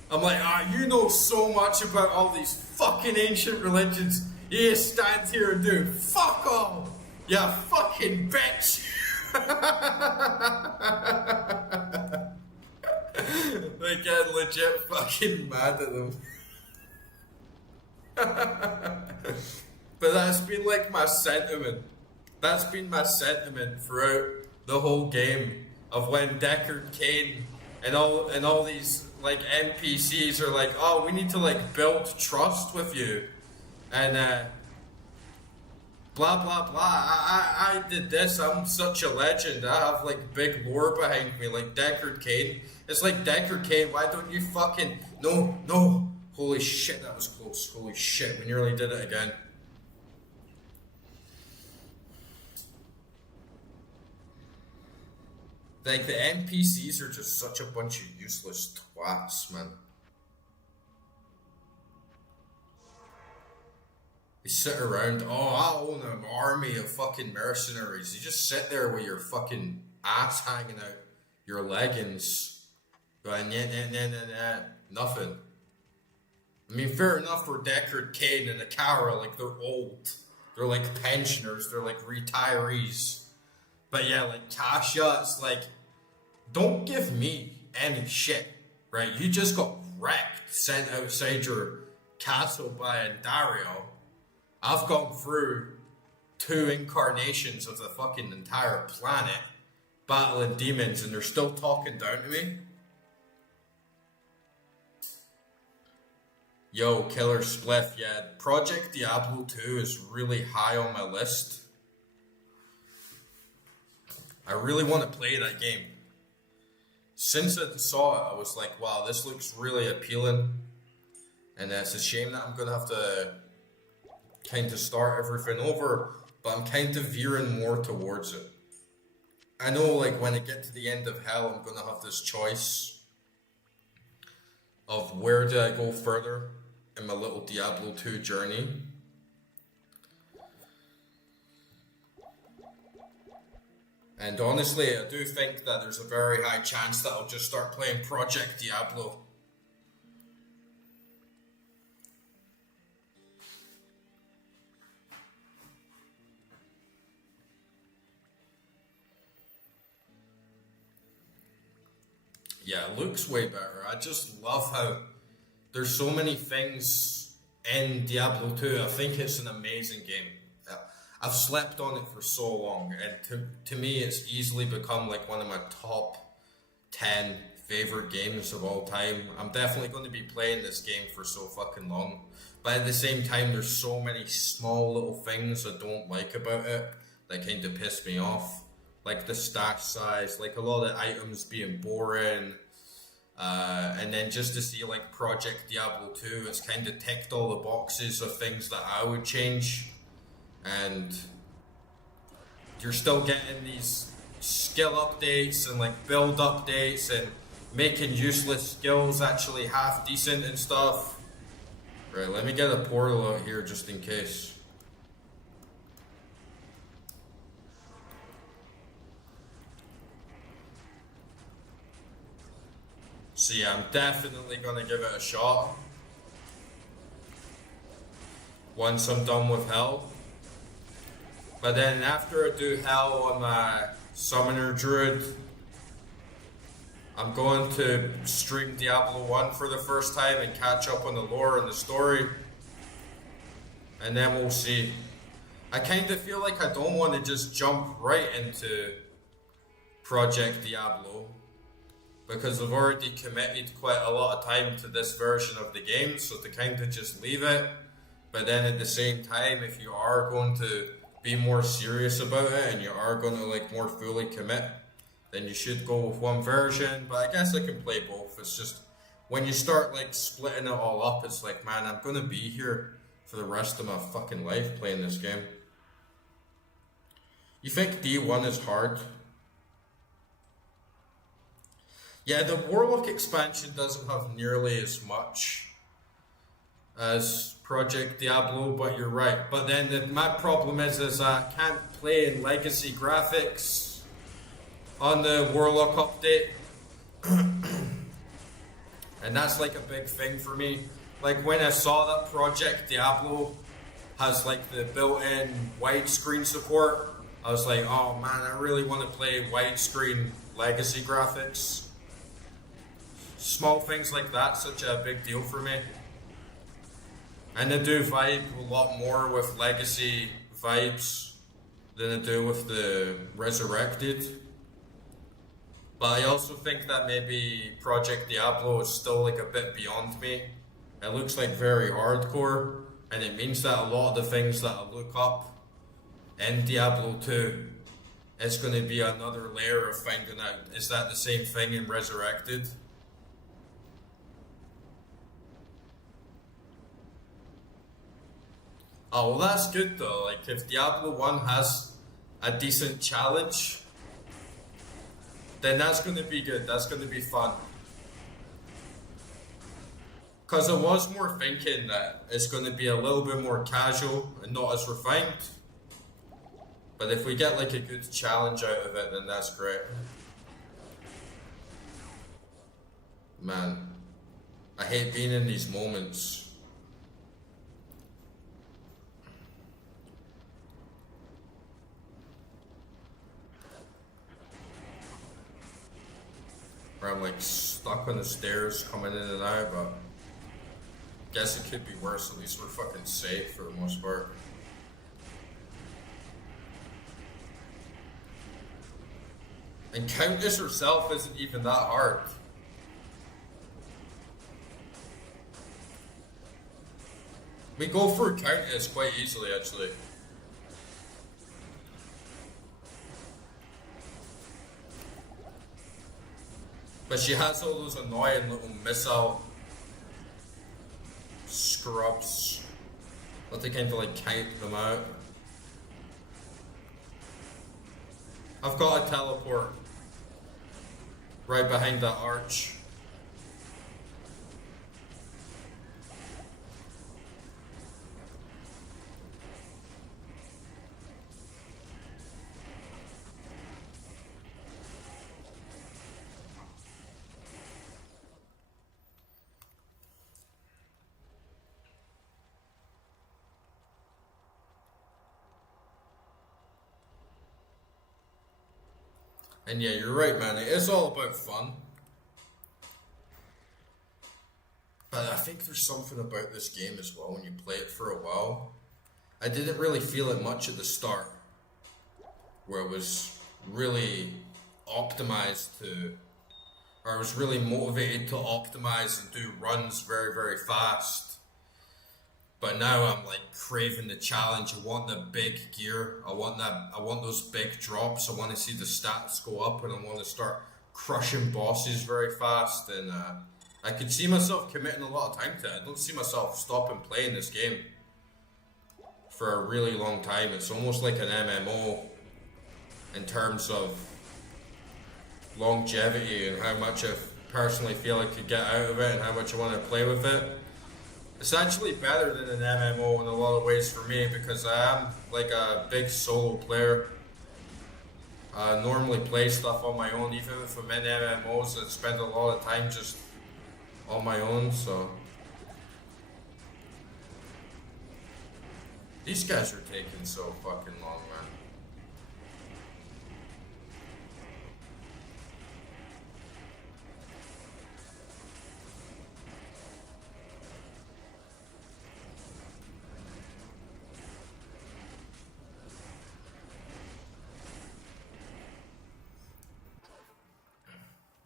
I'm like, you know so much about all these fucking ancient religions. You just stand here and do fuck all. You fucking bitch. Like, get legit fucking mad at them. But that's been like my sentiment. That's been my sentiment throughout the whole game of when Deckard Cain and all these like NPCs are like, oh, we need to like build trust with you, and blah blah blah. I did this. I'm such a legend. I have like big lore behind me, like Deckard Cain. It's like Deckard Cain. Why don't you fucking no? Holy shit, that was close. Holy shit, we nearly did it again. Like, the NPCs are just such a bunch of useless twats, man. They sit around, I own an army of fucking mercenaries. You just sit there with your fucking ass hanging out your leggings, going, nah, nothing. I mean, fair enough for Deckard Cain and Akara, like, they're old. They're like pensioners, they're like retirees. But yeah, like Tasha, it's like, don't give me any shit, right? You just got wrecked, sent outside your castle by Dario. I've gone through 2 incarnations of the fucking entire planet, battling demons, and they're still talking down to me? Yo, Killer Spliff, yeah, Project Diablo 2 is really high on my list. I really want to play that game. Since I saw it, I was like, wow, this looks really appealing. And it's a shame that I'm going to have to kind of start everything over, but I'm kind of veering more towards it. I know, like, when I get to the end of hell, I'm going to have this choice of where do I go further in my little Diablo 2 journey. And honestly, I do think that there's a very high chance that I'll just start playing Project Diablo. Yeah, it looks way better. I just love how there's so many things in Diablo 2. I think it's an amazing game. I've slept on it for so long, and to me it's easily become like one of my top 10 favorite games of all time. I'm definitely going to be playing this game for so fucking long, but at the same time there's so many small little things I don't like about it that kind of piss me off, like the stash size, like a lot of items being boring, and then just to see like Project Diablo 2, it's kind of ticked all the boxes of things that I would change. And you're still getting these skill updates and like build updates and making useless skills actually half decent and stuff. Right, let me get a portal out here just in case. So yeah, I'm definitely gonna give it a shot once I'm done with hell. But then after I do hell on my Summoner Druid, I'm going to stream Diablo 1 for the first time and catch up on the lore and the story. And then we'll see. I kind of feel like I don't want to just jump right into Project Diablo, because I've already committed quite a lot of time to this version of the game, so to kind of just leave it. But then at the same time, if you are going to be more serious about it and you are going to like more fully commit, then you should go with one version. But I guess I can play both. It's just when you start like splitting it all up, it's like, man, I'm going to be here for the rest of my fucking life playing this game. You think D1 is hard? Yeah, the Warlock expansion doesn't have nearly as much as Project Diablo, but you're right. But then my problem is I can't play in legacy graphics on the Warlock update. And that's like a big thing for me. Like when I saw that Project Diablo has like the built-in widescreen support, I was like, oh man, I really want to play widescreen legacy graphics. Small things like that, such a big deal for me. And I do vibe a lot more with legacy vibes than I do with the Resurrected. But I also think that maybe Project Diablo is still like a bit beyond me. It looks like very hardcore, and it means that a lot of the things that I look up in Diablo 2 is going to be another layer of finding out, is that the same thing in Resurrected? Oh, well that's good though. Like if Diablo 1 has a decent challenge, then that's going to be good. That's going to be fun. Because I was more thinking that it's going to be a little bit more casual and not as refined. But if we get like a good challenge out of it, then that's great. Man, I hate being in these moments. Where I'm like stuck on the stairs coming in and out, but guess it could be worse. At least we're fucking safe for the most part. And Countess herself isn't even that hard. We go through Countess quite easily actually. But she has all those annoying little missile scrubs that they kind of like count them out. I've got a teleport right behind that arch. And yeah, you're right, man. It is all about fun. But I think there's something about this game as well when you play it for a while. I didn't really feel it much at the start, where it was really optimized to, or I was really motivated to optimize and do runs very, very fast. But now I'm like craving the challenge. I want the big gear. I want those big drops. I want to see the stats go up, and I want to start crushing bosses very fast. And I could see myself committing a lot of time to it. I don't see myself stopping playing this game for a really long time. It's almost like an MMO in terms of longevity and how much I personally feel I could get out of it and how much I want to play with it. It's actually better than an MMO in a lot of ways for me because I am like a big solo player. I normally play stuff on my own, even if I'm in MMOs. I spend a lot of time just on my own, so. These guys are taking so fucking long, man.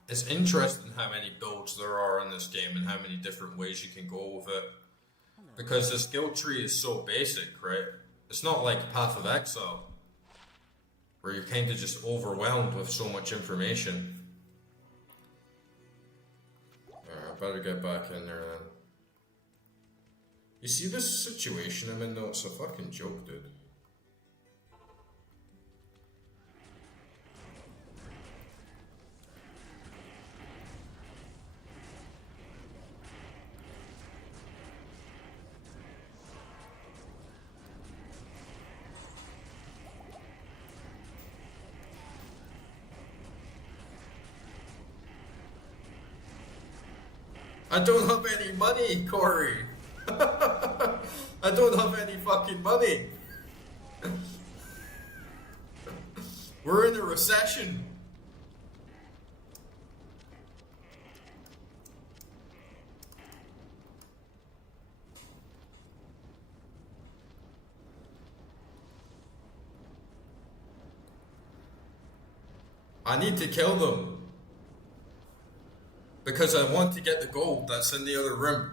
It's interesting how many builds there are in this game and how many different ways you can go with it. Because the skill tree is so basic, right? The It's not like Path of Exile, where you're kind of just overwhelmed with so much information. Alright, I better get back in there then. You see this situation I'm in though? It's a fucking joke, dude. I don't have any money, Corey. I don't have any fucking money. We're in a recession. I need to kill them. Because I want to get the gold that's in the other room.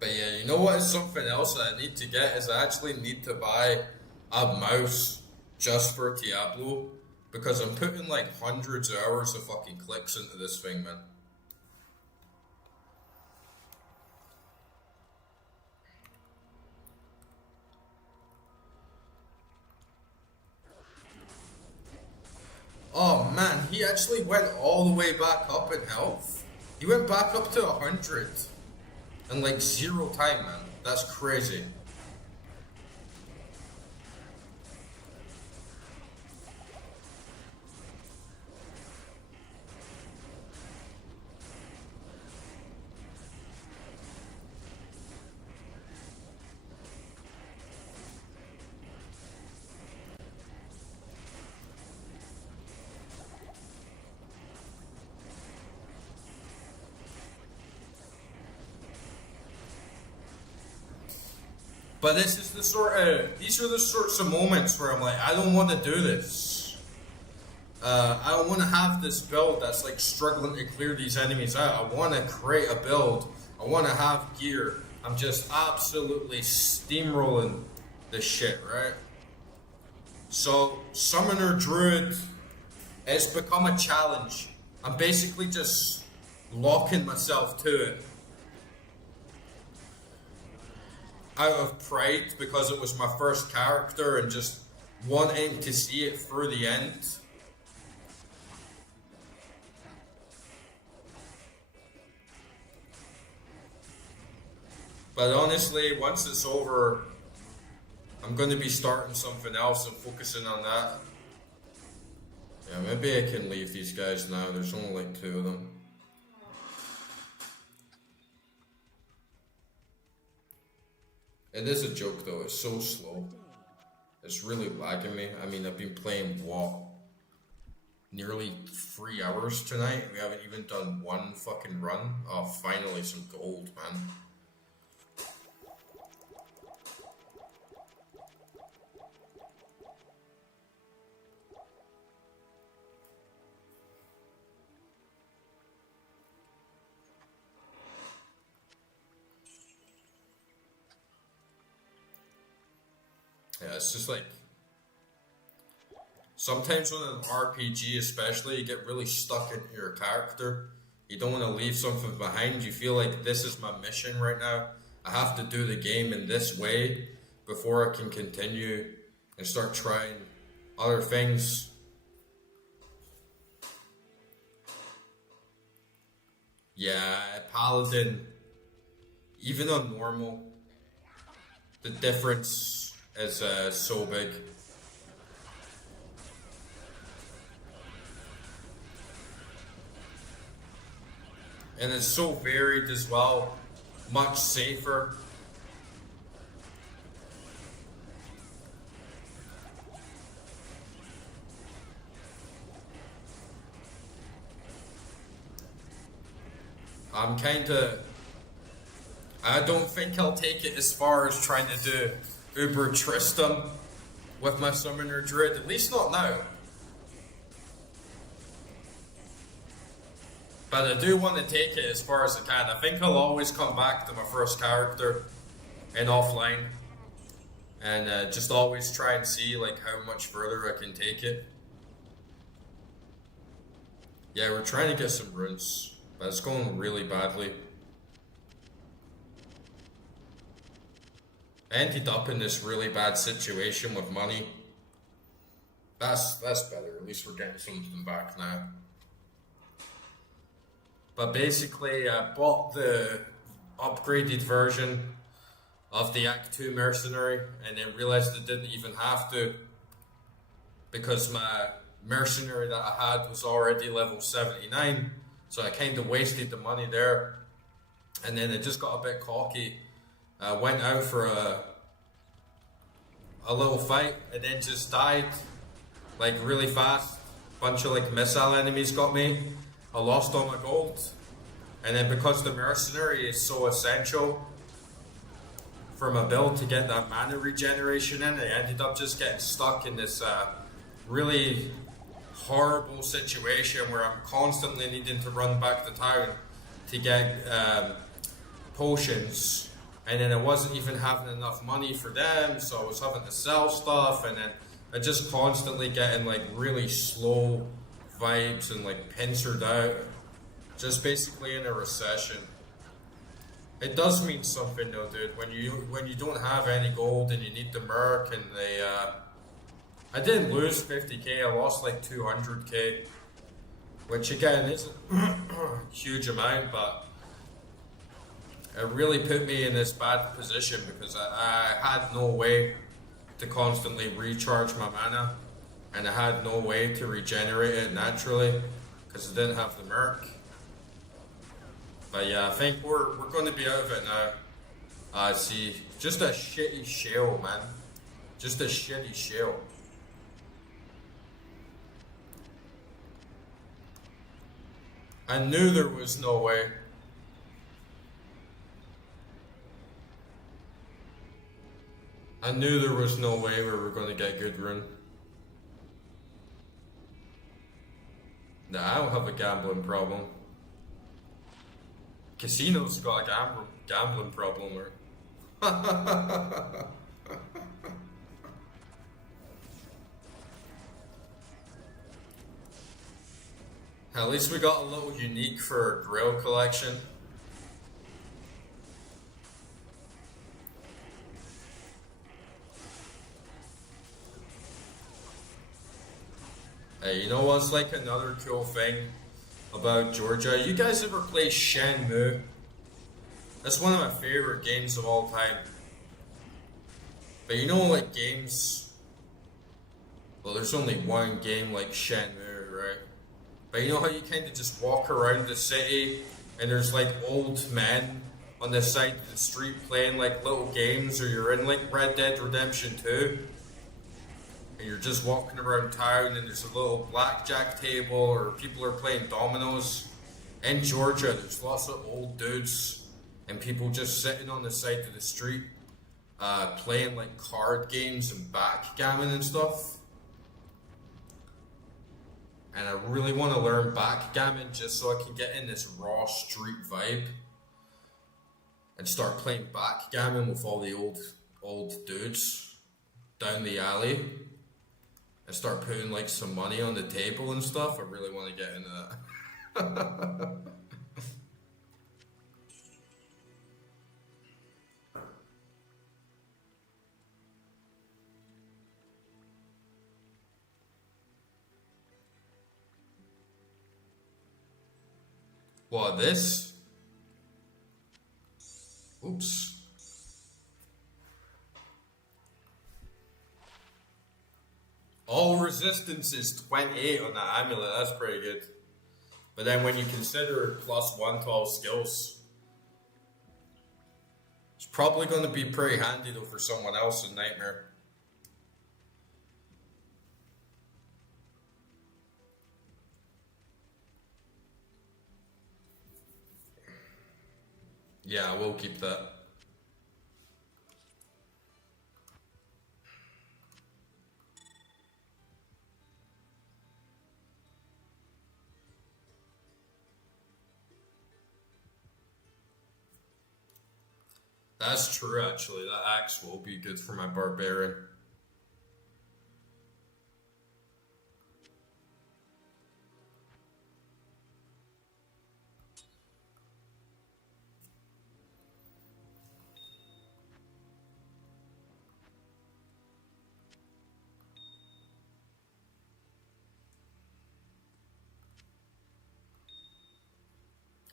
But yeah, you know what is something else that I need to get is I actually need to buy a mouse just for Diablo. Because I'm putting like hundreds of hours of fucking clicks into this thing, man. Oh man, he actually went all the way back up in health. He went back up to 100 in like 0 time, man. That's crazy. But this is the these are the sorts of moments where I'm like, I don't want to do this. I don't want to have this build that's like struggling to clear these enemies out. I want to create a build. I want to have gear. I'm just absolutely steamrolling this shit, right? So, Summoner Druid has become a challenge. I'm basically just locking myself to it. Out of pride, because it was my first character and just wanting to see it through the end. But honestly, once it's over, I'm going to be starting something else and focusing on that. Yeah, maybe I can leave these guys now. There's only like 2 of them. It is a joke though, it's so slow. It's really lagging me. I mean, I've been playing what? Nearly 3 hours tonight. We haven't even done one fucking run. Oh, finally some gold, man. Yeah, it's just like, sometimes with an RPG especially, you get really stuck into your character. You don't want to leave something behind. You feel like this is my mission right now. I have to do the game in this way before I can continue and start trying other things. Yeah, Paladin, even on normal, the difference is so big. And it's so varied as well, much safer. I don't think I'll take it as far as trying to do Uber Tristram with my Summoner Druid, at least not now. But I do want to take it as far as I can. I think I'll always come back to my first character in offline. And just always try and see like how much further I can take it. Yeah, we're trying to get some runes, but it's going really badly. I ended up in this really bad situation with money. That's better. At least we're getting something back now. But basically, I bought the upgraded version of the Act 2 Mercenary and then realized I didn't even have to, because my mercenary that I had was already level 79, so I kind of wasted the money there. And then I just got a bit cocky. I went out for a little fight and then just died like really fast. Bunch of like missile enemies got me. I lost all my gold. And then because the mercenary is so essential for my build to get that mana regeneration in, I ended up just getting stuck in this really horrible situation where I'm constantly needing to run back to town to get potions, and then I wasn't even having enough money for them, so I was having to sell stuff, and then I just constantly getting like really slow vibes and like pincered out, just basically in a recession. It does mean something though, dude, when you don't have any gold and you need the merc, and they I didn't lose 50k, I lost like 200k, which again isn't a huge amount, but it really put me in this bad position because I had no way to constantly recharge my mana, and I had no way to regenerate it naturally because I didn't have the merc. But yeah, I think we're going to be out of it now. I see, just a shitty shell, man. Just a shitty shell. I knew there was no way. I knew there was no way we were going to get good run. Nah, I don't have a gambling problem. Casino's got a gambling problem. Or at least we got a little unique for Grail collection. Hey, you know what's like another cool thing about Georgia? You guys ever play Shenmue? That's one of my favorite games of all time. But you know, like games, well, there's only one game like Shenmue, right? But you know how you kind of just walk around the city and there's like old men on the side of the street playing like little games, or you're in like Red Dead Redemption 2 and you're just walking around town and there's a little blackjack table or people are playing dominoes. In Georgia, there's lots of old dudes and people just sitting on the side of the street playing like card games and backgammon and stuff. And I really want to learn backgammon just so I can get in this raw street vibe and start playing backgammon with all the old dudes down the alley and start putting like some money on the table and stuff. I really want to get into that. What, this? Oops. All resistance is 28 on that amulet, that's pretty good. But then when you consider plus 1 to all skills, it's probably going to be pretty handy though for someone else in Nightmare. Yeah, I will keep that. That's true, actually. That axe will be good for my barbarian.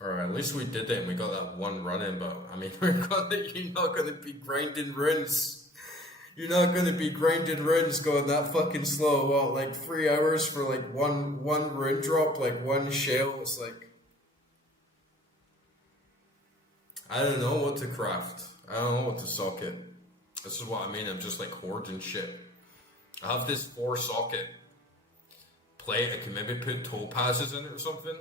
Alright, at least we did it and we got that one run in, but I mean, you're not gonna be grinding runes. You're not gonna be grinding runes going that fucking slow. What, like 3 hours for like one rune drop, like one shell? It's like, I don't know what to craft. I don't know what to socket. This is what I mean, I'm just like hoarding shit. I have this 4 socket plate, I can maybe put topazes in it or something.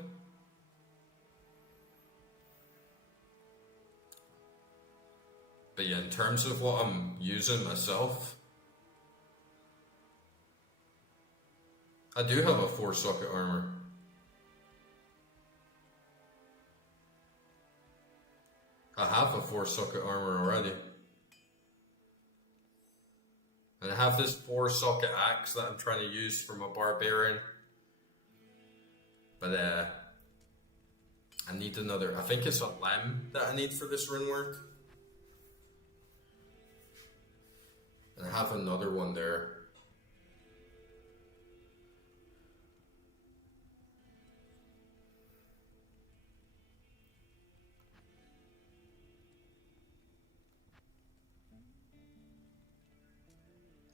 But yeah, in terms of what I'm using myself, I do have a 4 socket armor. I have a 4 socket armor already. And I have this 4 socket axe that I'm trying to use for my barbarian. But I need another, I think it's a lem that I need for this rune work. And I have another one there.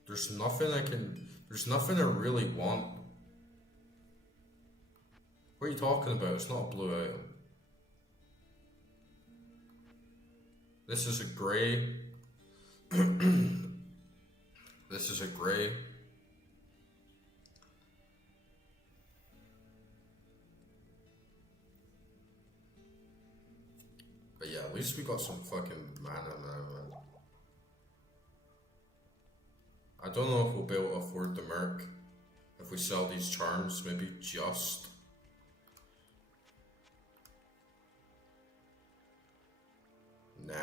There's nothing I really want. What are you talking about? It's not a blue item. This is a grey. This is a grey. But yeah, at least we got some fucking mana now, man. I don't know if we'll be able to afford the merc if we sell these charms, maybe just. Nah.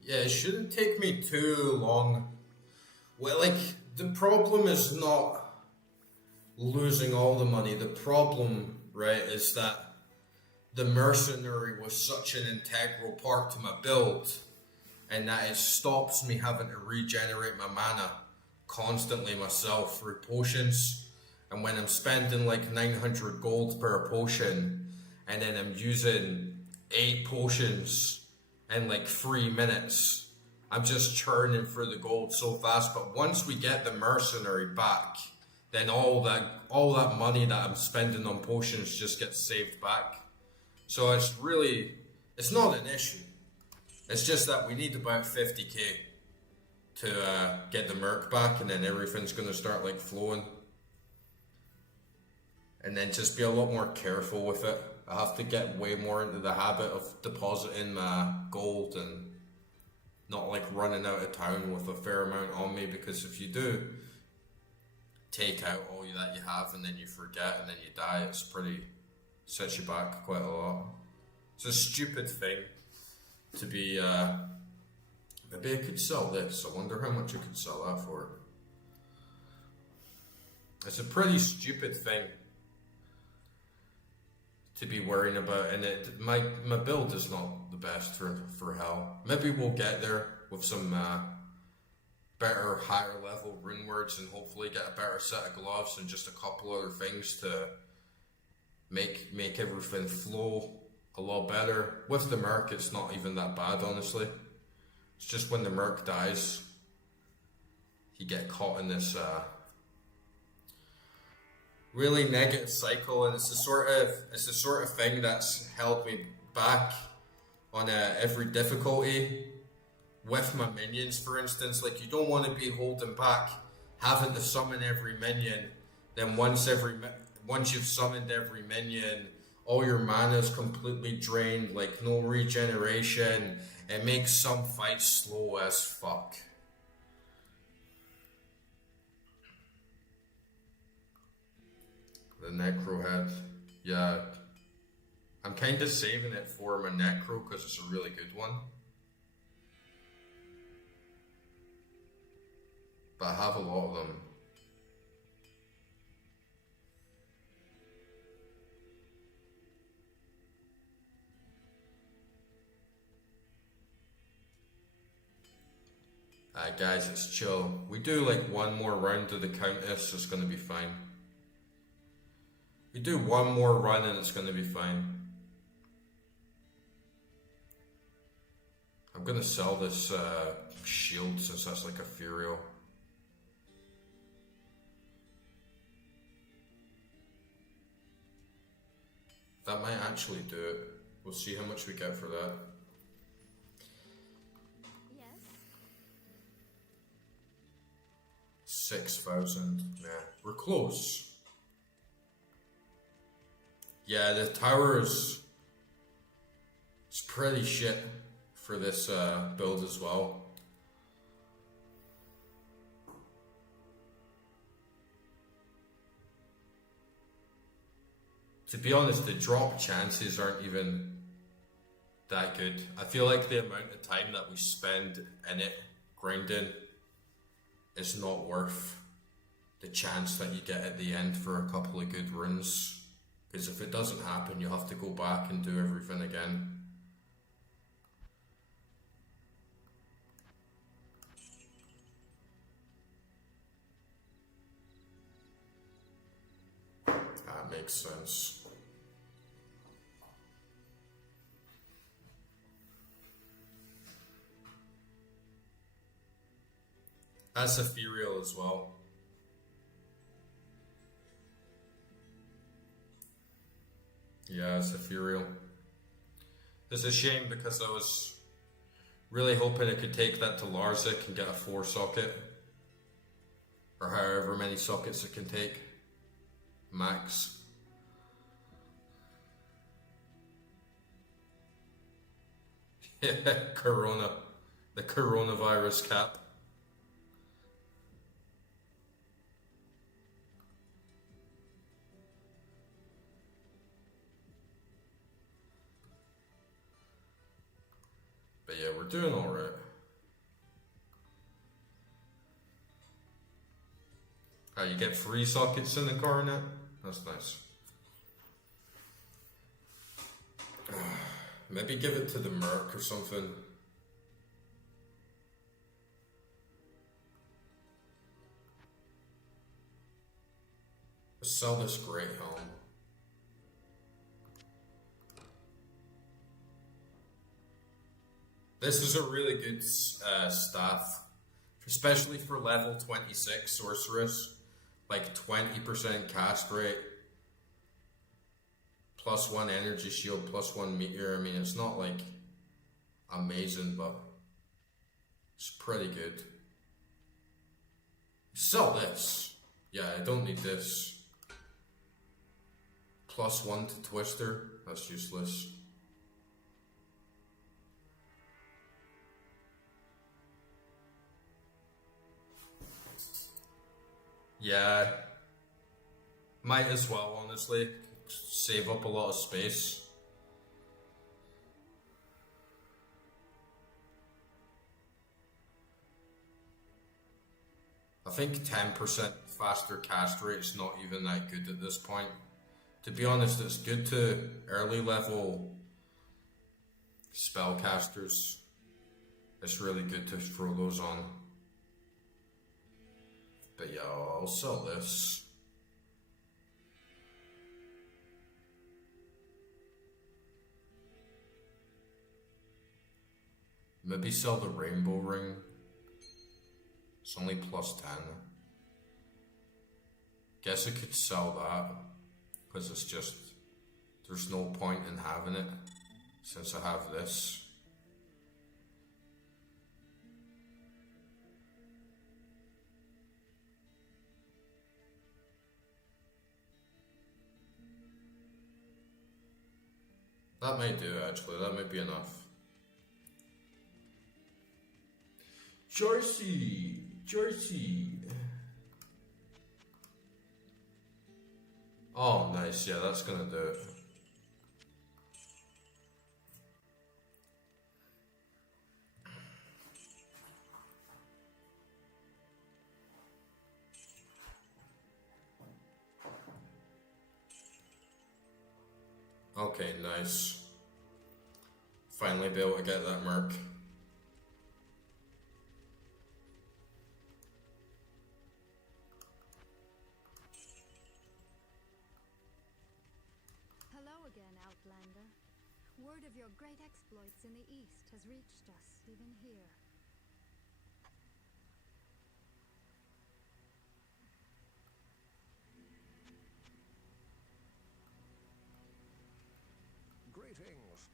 Yeah, it shouldn't take me too long. Well, like, the problem is not losing all the money. The problem, right, is that the mercenary was such an integral part to my build, and that it stops me having to regenerate my mana constantly myself through potions. And when I'm spending like 900 gold per potion, and then I'm using 8 potions in like 3 minutes, I'm just churning through the gold so fast. But once we get the mercenary back, then all that money that I'm spending on potions just gets saved back. So it's not an issue. It's just that we need about 50k to get the merc back, and then everything's gonna start like flowing. And then just be a lot more careful with it. I have to get way more into the habit of depositing my gold and not like running out of town with a fair amount on me, because if you do take out all that you have and then you forget and then you die, sets you back quite a lot. It's a stupid thing to be, maybe I could sell this. I wonder how much I could sell that for. It's a pretty stupid thing to be worrying about, and my build is not the best for hell. Maybe we'll get there with some better, higher level rune words, and hopefully get a better set of gloves and just a couple other things to make everything flow a lot better. With the merc, it's not even that bad, honestly. It's just when the merc dies, you get caught in this really negative cycle, and it's the sort of thing that's held me back on every difficulty with my minions. For instance, like, you don't want to be holding back having to summon every minion. Then once you've summoned every minion, all your mana is completely drained, like no regeneration. It makes some fights slow as fuck. The Necro head. Yeah. I'm kind of saving it for my Necro because it's a really good one. But I have a lot of them. Guys, it's chill. We do like one more round of the Countess, it's gonna be fine. We do one more run and it's gonna be fine. I'm gonna sell this shield since that's like a Furial. That might actually do it. We'll see how much we get for that. Yes. 6,000. Nah, we're close. Yeah, the tower is it's pretty shit for this build as well. To be honest, the drop chances aren't even that good. I feel like the amount of time that we spend in it grinding is not worth the chance that you get at the end for a couple of good runs. Because if it doesn't happen, you have to go back and do everything again. That makes sense. That's ethereal as well. Yeah, it's ethereal. It's a shame because I was really hoping I could take that to Larzik and get a 4 socket. Or however many sockets it can take. Max. Yeah, Corona. The coronavirus cap. But yeah, we're doing alright. Oh, you get 3 sockets in the coronet? That's nice. Maybe give it to the Merc or something. Let's sell this great helm. This is a really good staff, especially for level 26 Sorceress. Like 20% cast rate, +1 energy shield, +1 meteor. I mean, it's not like amazing, but it's pretty good. Sell this. Yeah, I don't need this. +1 to Twister. That's useless. Yeah, might as well, honestly. Save up a lot of space. I think 10% faster cast rate is not even that good at this point. To be honest, it's good to early level spellcasters. It's really good to throw those on. But yeah, I'll sell this. Maybe sell the rainbow ring. It's only +10. Guess I could sell that, because it's just, there's no point in having it, since I have this. That might do, actually. That might be enough. Jersey. Oh, nice. Yeah, that's gonna do it. Okay, nice. Finally be able to get that merc. Hello again, Outlander. Word of your great exploits in the East has reached us, even here. Greetings.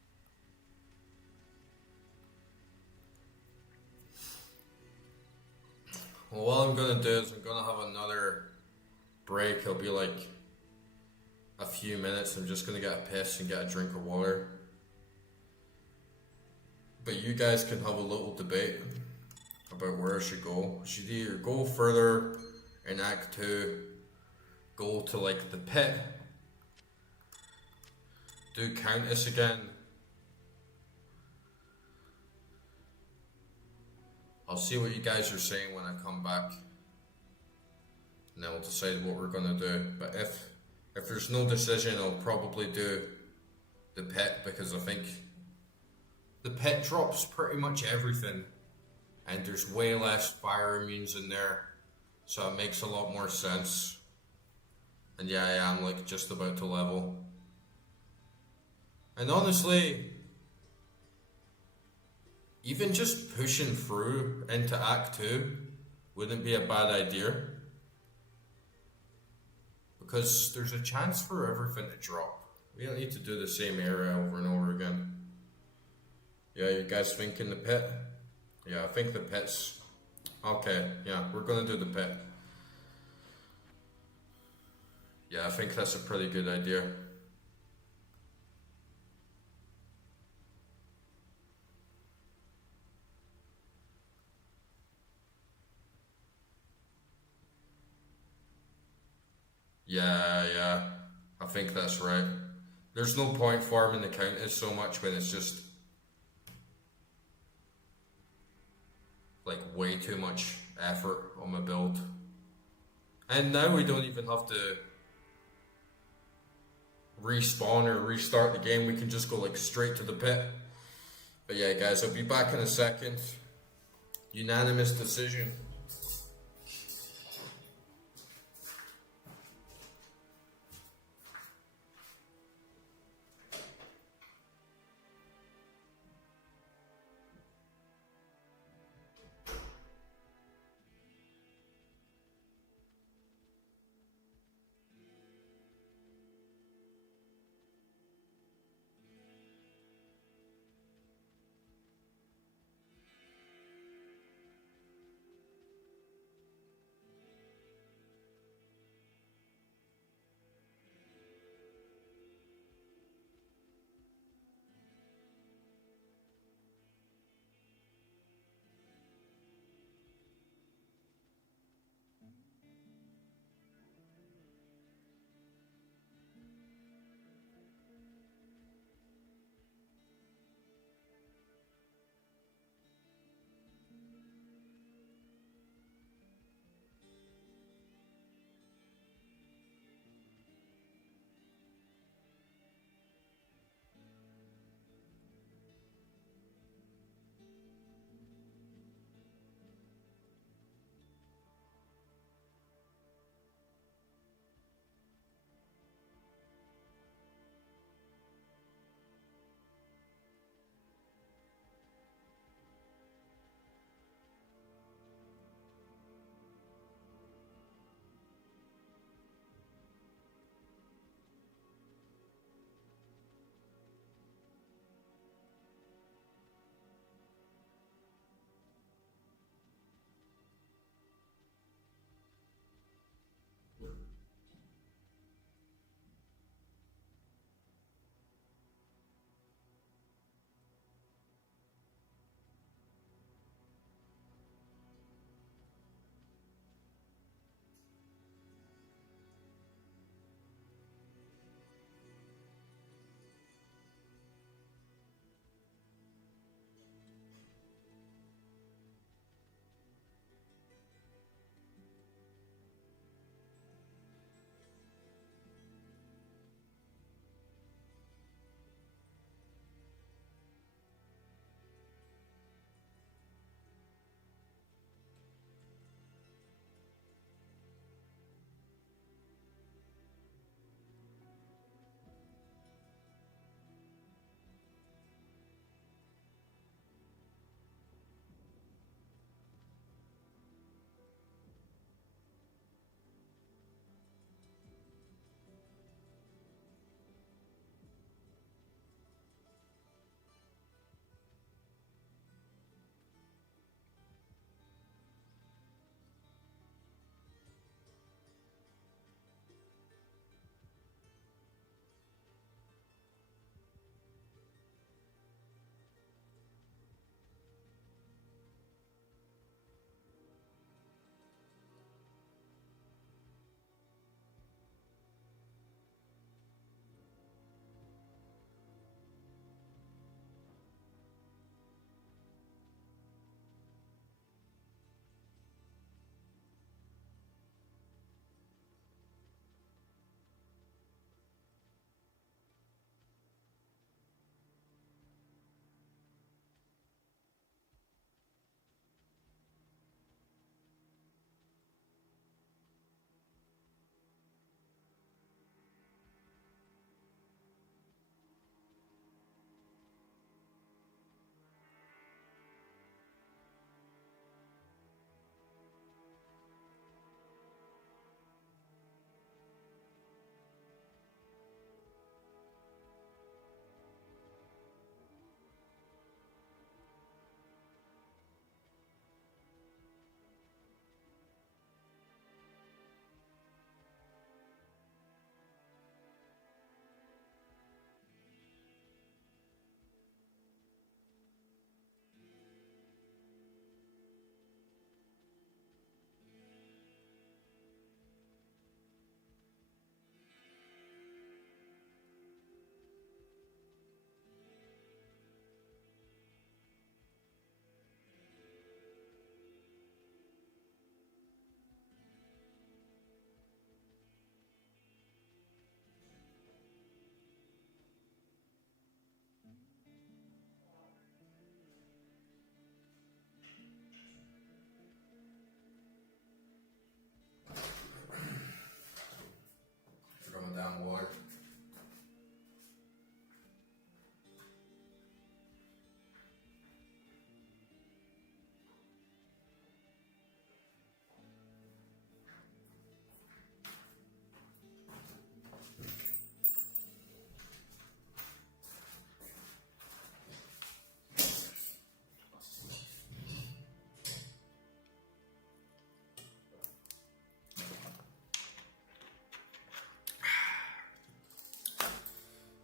Well, what I'm gonna do is I'm gonna have another break. It'll be like a few minutes. I'm just gonna get a piss and get a drink of water. But you guys can have a little debate about where I should go. I should either go further in Act 2, go to like the pit, do Countess again. I'll see what you guys are saying when I come back, and then we'll decide what we're gonna do. But if there's no decision, I'll probably do the pit, because I think the pit drops pretty much everything, and there's way less fire immunes in there, so it makes a lot more sense. And yeah, I am like just about to level. And honestly, even just pushing through into Act 2 wouldn't be a bad idea, because there's a chance for everything to drop. We don't need to do the same area over and over again. Yeah, you guys thinking the pit? Yeah, I think the pit's... Okay, yeah, we're gonna do the pit. Yeah, I think that's a pretty good idea. Yeah, I think that's right. There's no point farming the Countess so much when it's just like way too much effort on my build. And now we don't even have to respawn or restart the game. We can just go like straight to the pit. But yeah, guys, I'll be back in a second. Unanimous decision.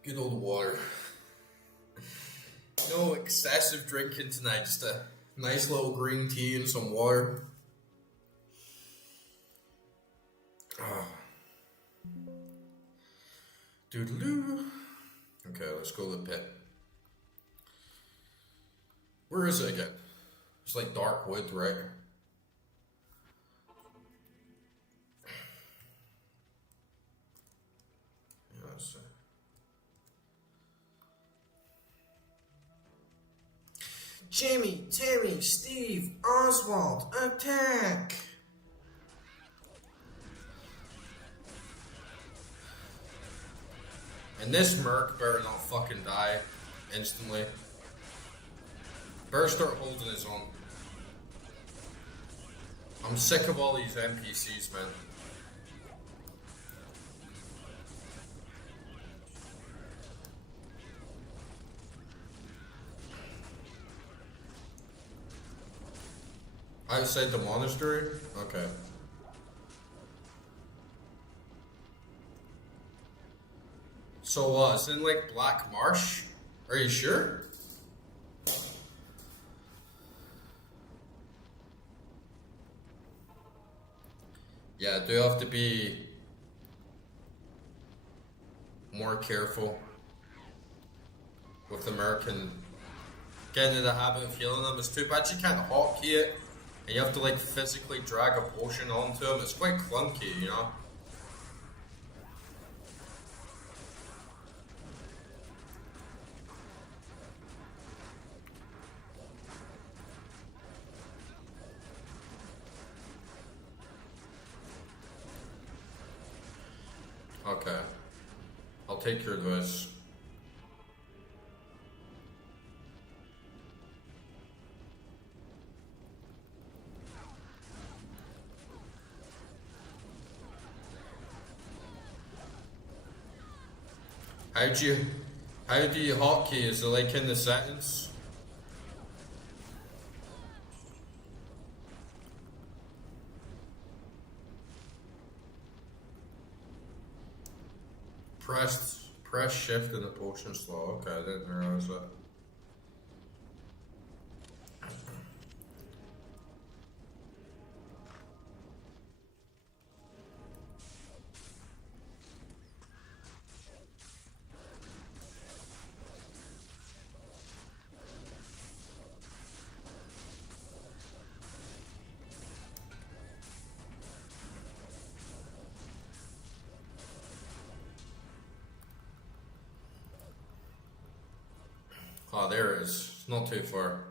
Good old water. No excessive drinking tonight, just a nice little green tea and some water. Doodaloo. Okay, let's go to the pit. Where is it again? It's like dark wood, right? Yes. Jimmy, Timmy, Steve, Oswald, attack! And this merc better not fucking die instantly. Better start holding his own. I'm sick of all these NPCs, man. Outside the monastery? Okay. So, it's in like Black Marsh? Are you sure? Yeah, do have to be more careful with American getting into the habit of healing them. It's too bad you can't hotkey it, and you have to like physically drag a potion onto them. It's quite clunky, you know? Okay. I'll take your advice. How do you hotkey? Is it like in the settings? Press shift in the potion slot. Okay, I didn't realize that. Oh, there it is. It's not too far.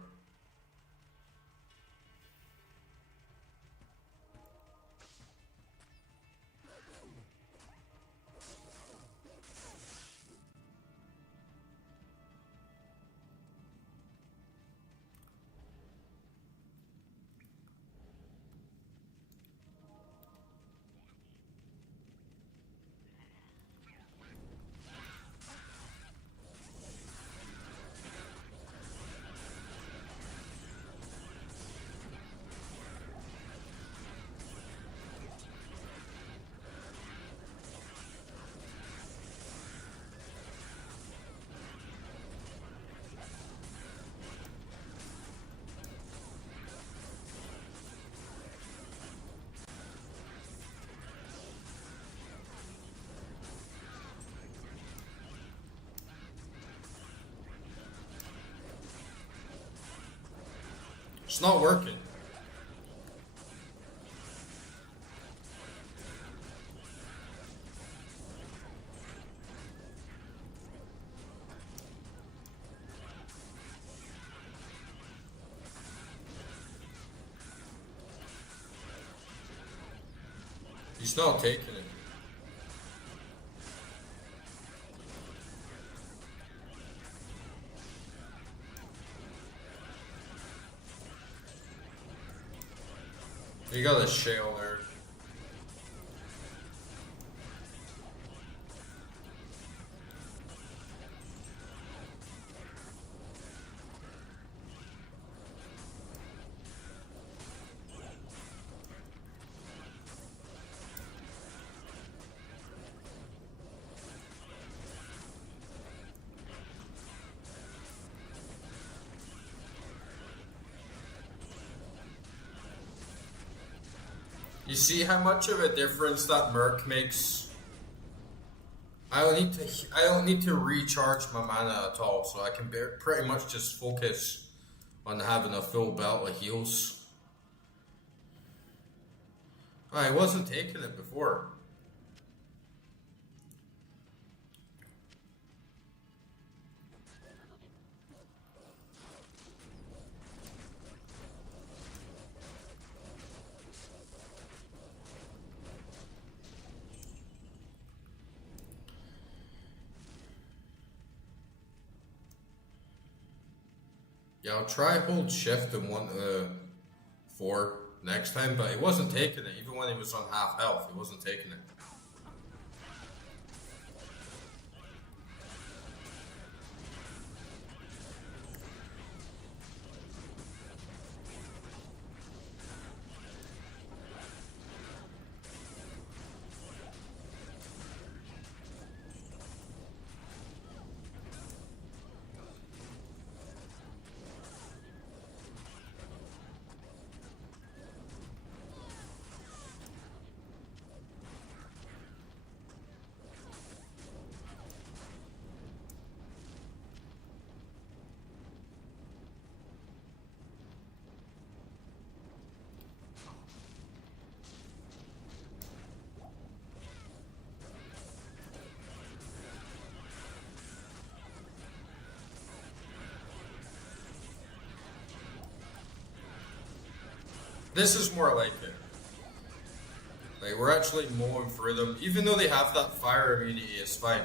It's not working. He's not taking it. You got a shale there. You see how much of a difference that Merc makes? I don't need to recharge my mana at all, so I can pretty much just focus on having a full belt of heals. I wasn't taking it before. Yeah, I'll try hold shift and 1 4 next time, but he wasn't taking it. Even when he was on half health, he wasn't taking it. This is more like it. Like, we're actually mowing through them. Even though they have that fire immunity, it's fine.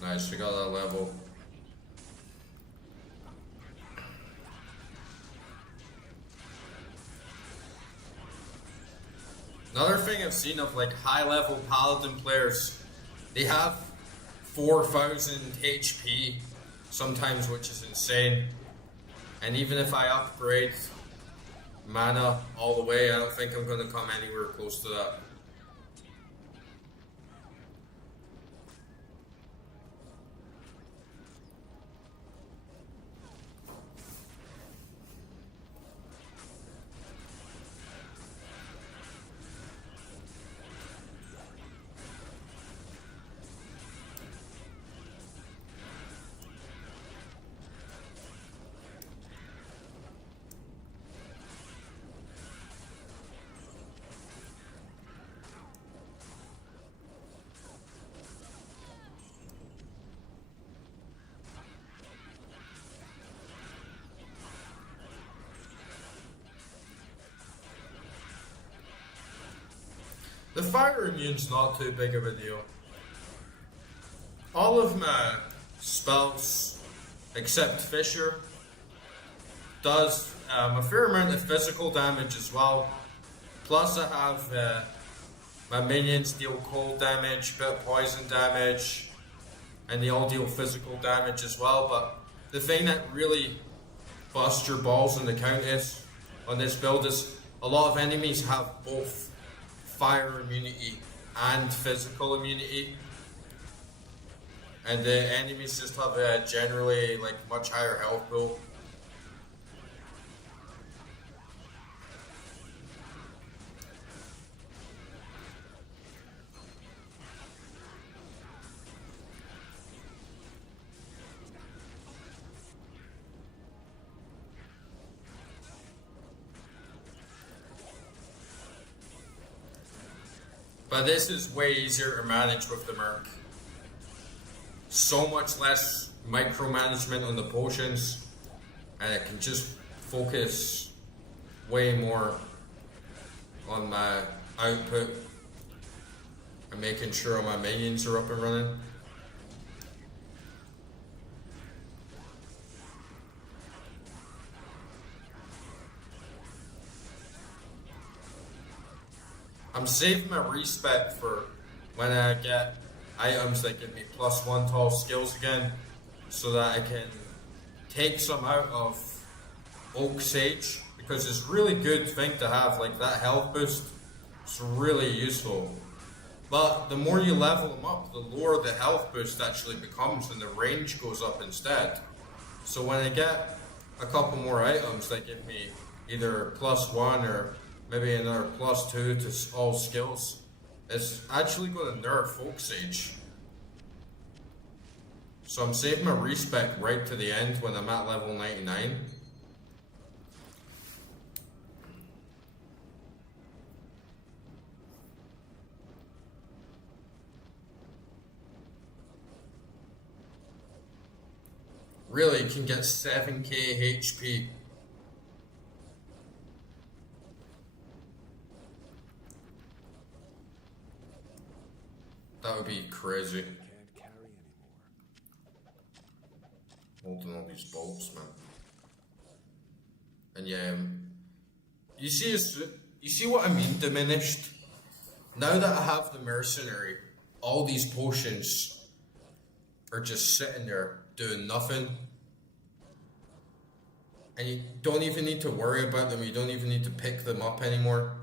Nice, we got that level. Another thing I've seen of like high level paladin players, they have 4,000 HP sometimes, which is insane. And even if I upgrade mana all the way, I don't think I'm going to come anywhere close to that. The fire immune's not too big of a deal. All of my spells, except Fissure, does a fair amount of physical damage as well. Plus I have my minions deal cold damage, bit of poison damage, and they all deal physical damage as well. But the thing that really busts your balls in the counters on this build is a lot of enemies have both fire immunity and physical immunity, and the enemies just have a generally like much higher health pool. But this is way easier to manage with the Merc. So much less micromanagement on the potions, and I can just focus way more on my output and making sure all my minions are up and running. I'm saving my respec for when I get items that give me +1 to all skills again, so that I can take some out of Oak Sage, because it's a really good thing to have, like that health boost It's really useful. But the more you level them up, the lower the health boost actually becomes and the range goes up instead. So when I get a couple more items that give me either +1 or maybe another +2 to all skills, it's actually going to nerf Folk Sage. So I'm saving my respec right to the end when I'm at level 99. Really, you can get 7k HP. That would be crazy. Can't carry anymore. Holding all these bolts, man. And yeah, you see what I mean? Diminished. Now that I have the mercenary, all these potions are just sitting there doing nothing. And you don't even need to worry about them. You don't even need to pick them up anymore.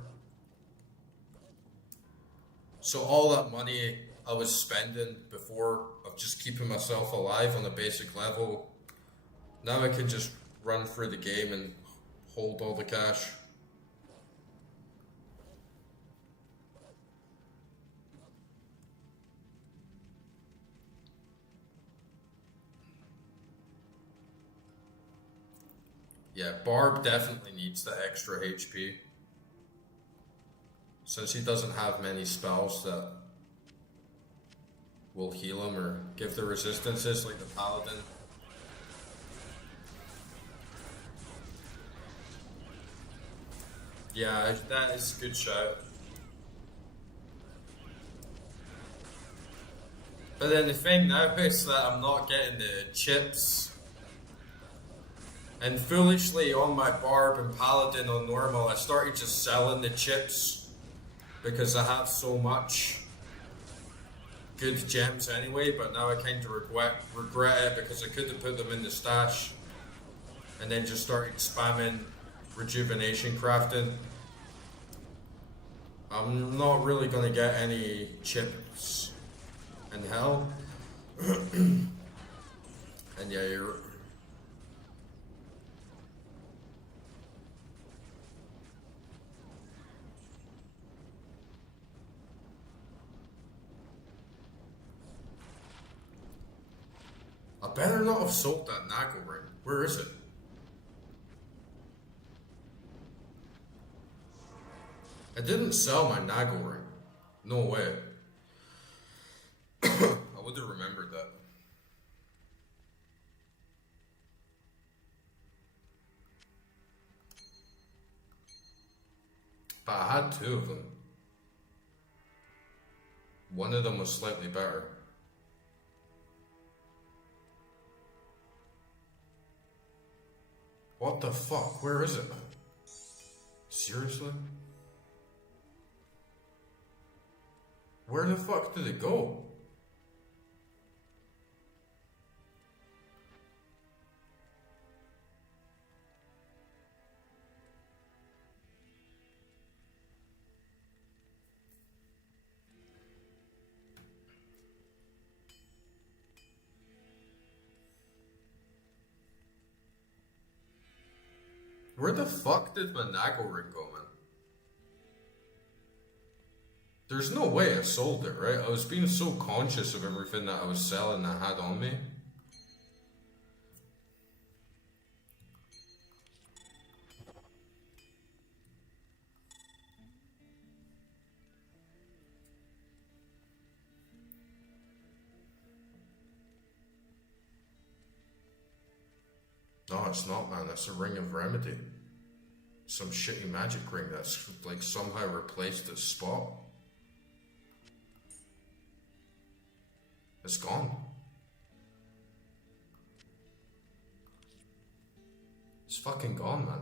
So all that money I was spending before of just keeping myself alive on a basic level, now I can just run through the game and hold all the cash. Yeah, Barb definitely needs the extra HP. Since he doesn't have many spells that will heal him or give the resistances like the Paladin. Yeah, that is a good shout. But then the thing now is that I'm not getting the chips. And foolishly on my Barb and Paladin on normal, I started just selling the chips because I have so much good gems anyway, but now I kind of regret it because I could have put them in the stash and then just started spamming rejuvenation crafting. I'm not really going to get any chips in hell. And yeah, you're... I better not have sold that Nagel ring. Where is it? I didn't sell my Nagel ring. No way. I would have remembered that. But I had two of them. One of them was slightly better. What the fuck? Where is it? Seriously? Where the fuck did it go? Where the fuck did my Nagel ring go, man? There's no way I sold it, right? I was being so conscious of everything that I was selling that I had on me. No, it's not, man. That's a Ring of Remedy. Some shitty magic ring that's like somehow replaced its spot. It's gone. It's fucking gone, man.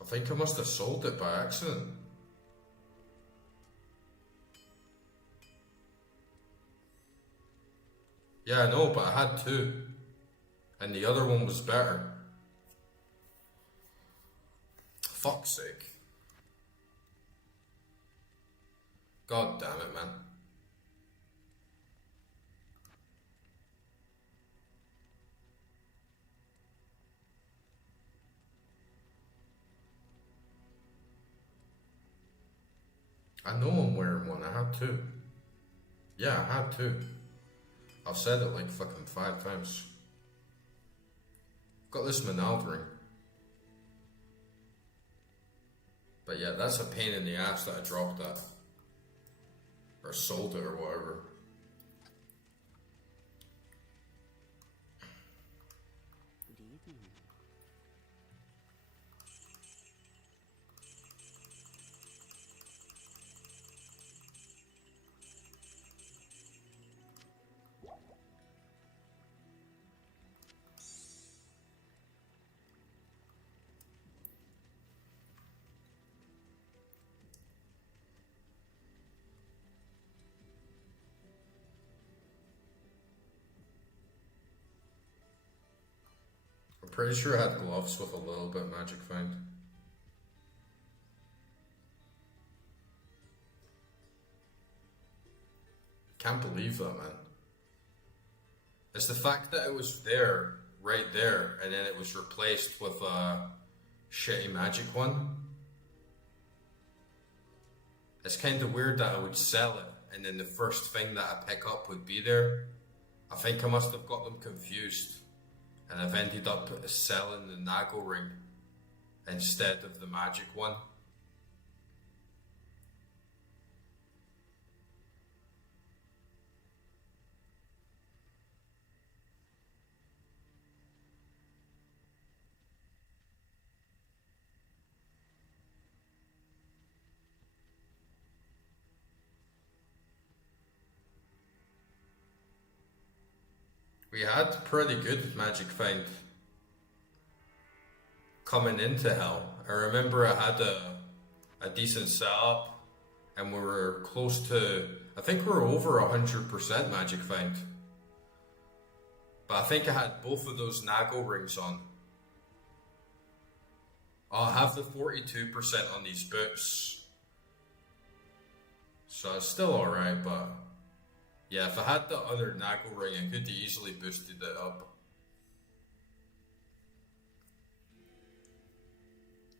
I think I must have sold it by accident. Yeah, I know, but I had two. And the other one was better. Fuck's sake. God damn it, man. I know I'm wearing one. I had two. Yeah, I had two. I've said it like fucking 5 times. Got this Manald ring. But yeah, that's a pain in the ass that I dropped that. Or sold it or whatever. Good evening. I'm pretty sure I had gloves with a little bit of magic find. Can't believe that, man. It's the fact that it was there, right there, and then it was replaced with a shitty magic one. It's kind of weird that I would sell it, and then the first thing that I pick up would be there. I think I must have got them confused, and I've ended up selling the Nago ring instead of the magic one. We had pretty good magic find coming into hell. I remember I had a decent setup and we were close to, I think we were over 100% magic find. But I think I had both of those Nago rings on. I have the 42% on these boots. So it's still alright, but yeah, if I had the other Nago ring, I could have easily boosted it up.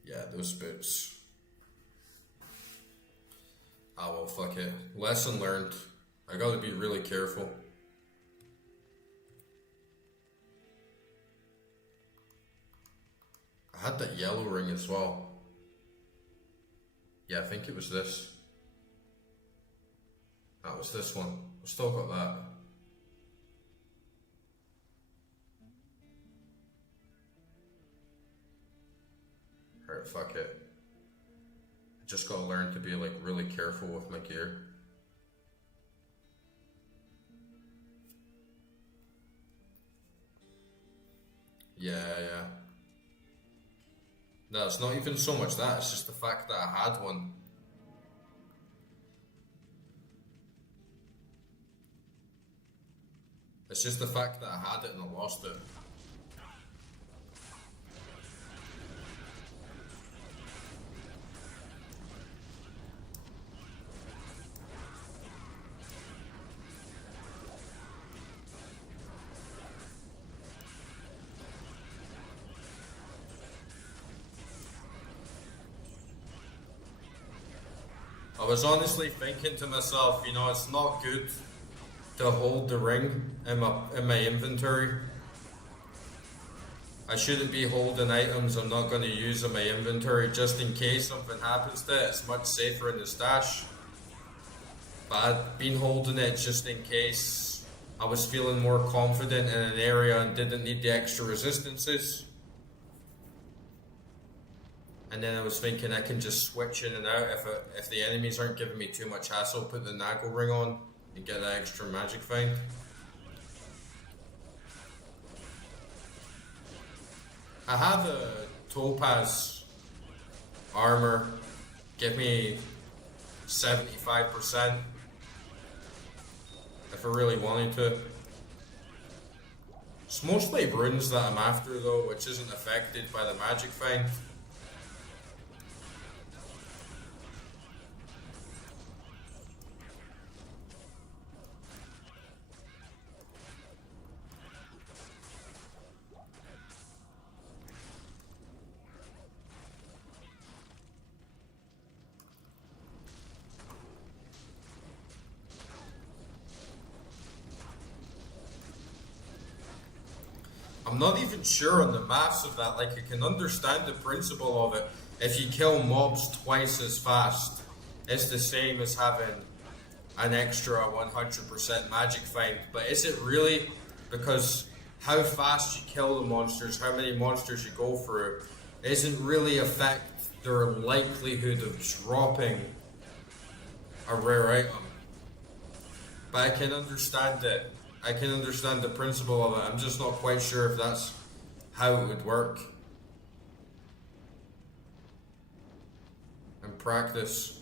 Yeah, those boots. Ah well, fuck it. Lesson learned. I gotta be really careful. I had that yellow ring as well. Yeah, I think it was this. That was this one. I've still got that. Alright, fuck it. I just gotta learn to be like really careful with my gear. Yeah. No, it's not even so much that, it's just the fact that I had one. It's just the fact that I had it and I lost it. I was honestly thinking to myself, you know, it's not good to hold the ring in my inventory. I shouldn't be holding items I'm not going to use in my inventory just in case something happens to it. It's much safer in the stash. But I'd been holding it just in case I was feeling more confident in an area and didn't need the extra resistances. And then I was thinking I can just switch in and out if the enemies aren't giving me too much hassle, put the Nago ring on and get that extra magic find. I have a topaz armor, give me 75% if I really wanted to. It's mostly runes that I'm after though, which isn't affected by the magic find. I'm not even sure on the maths of that. Like, I can understand the principle of it. If you kill mobs twice as fast, it's the same as having an extra 100% magic find. But is it really? Because how fast you kill the monsters, how many monsters you go through, isn't really affect their likelihood of dropping a rare item. But I can understand it. I can understand the principle of it. I'm just not quite sure if that's how it would work in practice.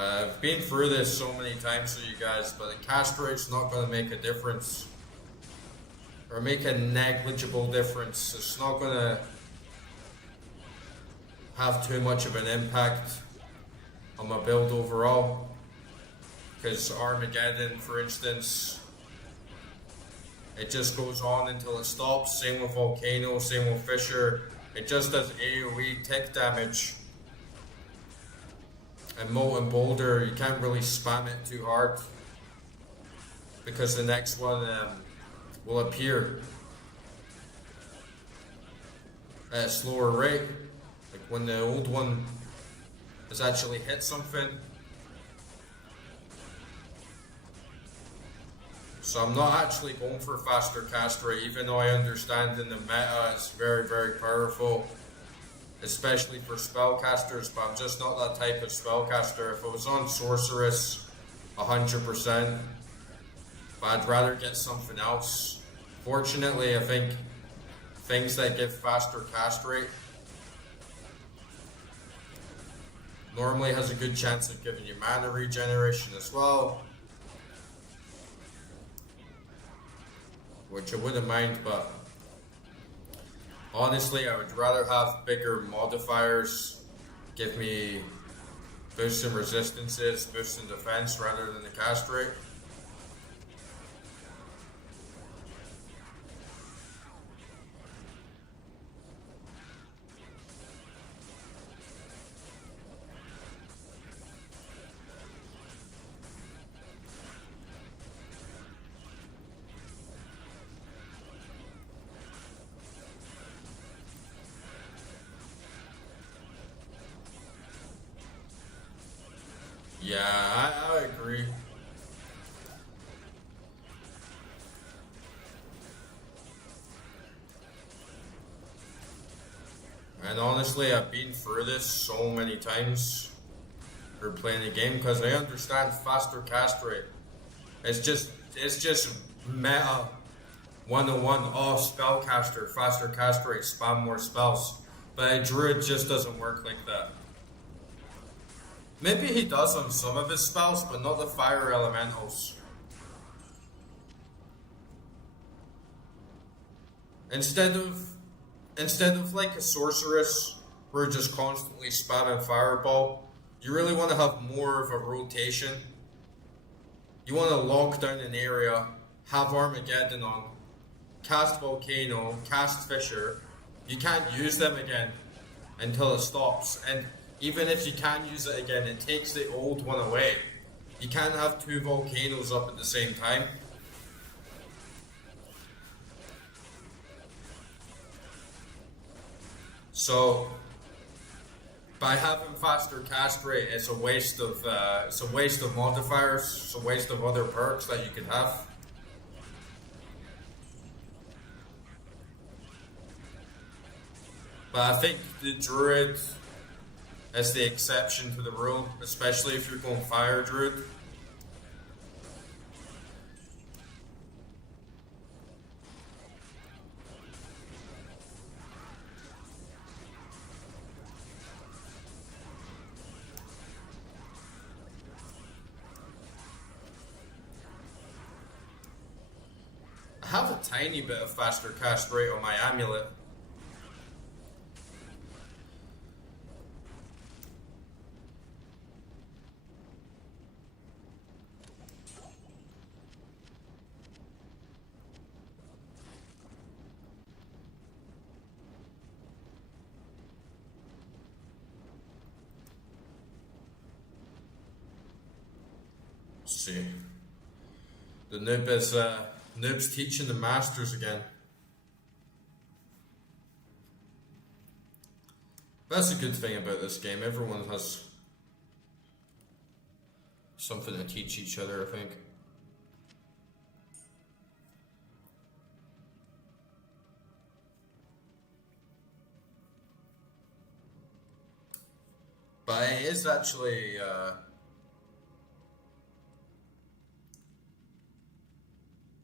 I've been through this so many times with you guys, but the cast rate's not going to make a difference. Or make a negligible difference. It's not going to have too much of an impact on my build overall. Because Armageddon, for instance, it just goes on until it stops. Same with Volcano, same with Fissure. It just does AoE tick damage. And Molten Boulder, you can't really spam it too hard because the next one will appear at a slower rate. Like when the old one has actually hit something. So I'm not actually going for faster cast rate, even though I understand in the meta it's very, very powerful. Especially for spellcasters, but I'm just not that type of spellcaster. If I was on Sorceress, 100%, but I'd rather get something else. Fortunately, I think things that give faster cast rate normally has a good chance of giving you mana regeneration as well. Which I wouldn't mind, but honestly, I would rather have bigger modifiers give me boosts in resistances, boosts in defense rather than the cast rate. Yeah, I agree. And honestly, I've been through this so many times for playing the game because I understand faster cast rate. It's just meta 101. Oh, spellcaster, faster cast rate, spam more spells. But a druid just doesn't work like that. Maybe he does on some of his spells, but not the fire elementals. Instead of like a sorceress, who are just constantly spamming fireball, you really want to have more of a rotation. You want to lock down an area, have Armageddon on, cast Volcano, cast Fissure. You can't use them again until it stops. And even if you can use it again, it takes the old one away. You can't have two volcanoes up at the same time. So, by having faster cast rate, it's a waste of modifiers. It's a waste of other perks that you could have. But I think the druid is the exception to the rule, especially if you're going fire druid. I have a tiny bit of faster cast rate on my amulet. Let's see. The noob is noob's teaching the masters again. That's a good thing about this game. Everyone has something to teach each other, I think. But it is actually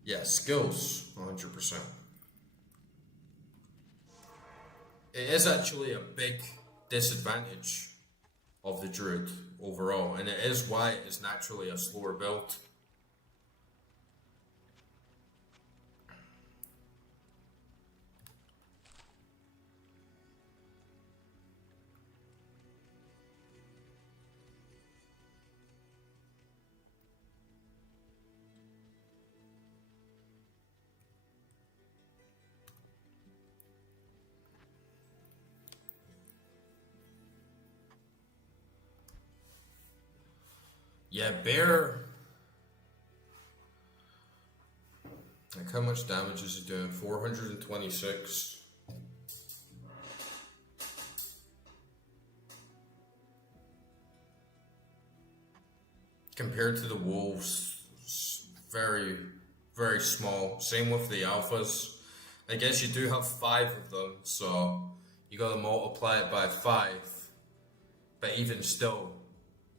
yeah, skills 100%. It is actually a big disadvantage of the druid overall, and it is why it is naturally a slower build. Yeah, bear. Like, how much damage is he doing? 426. Compared to the wolves, it's very, very small. Same with the alphas. I guess you do have 5 of them, so you gotta multiply it by 5. But even still,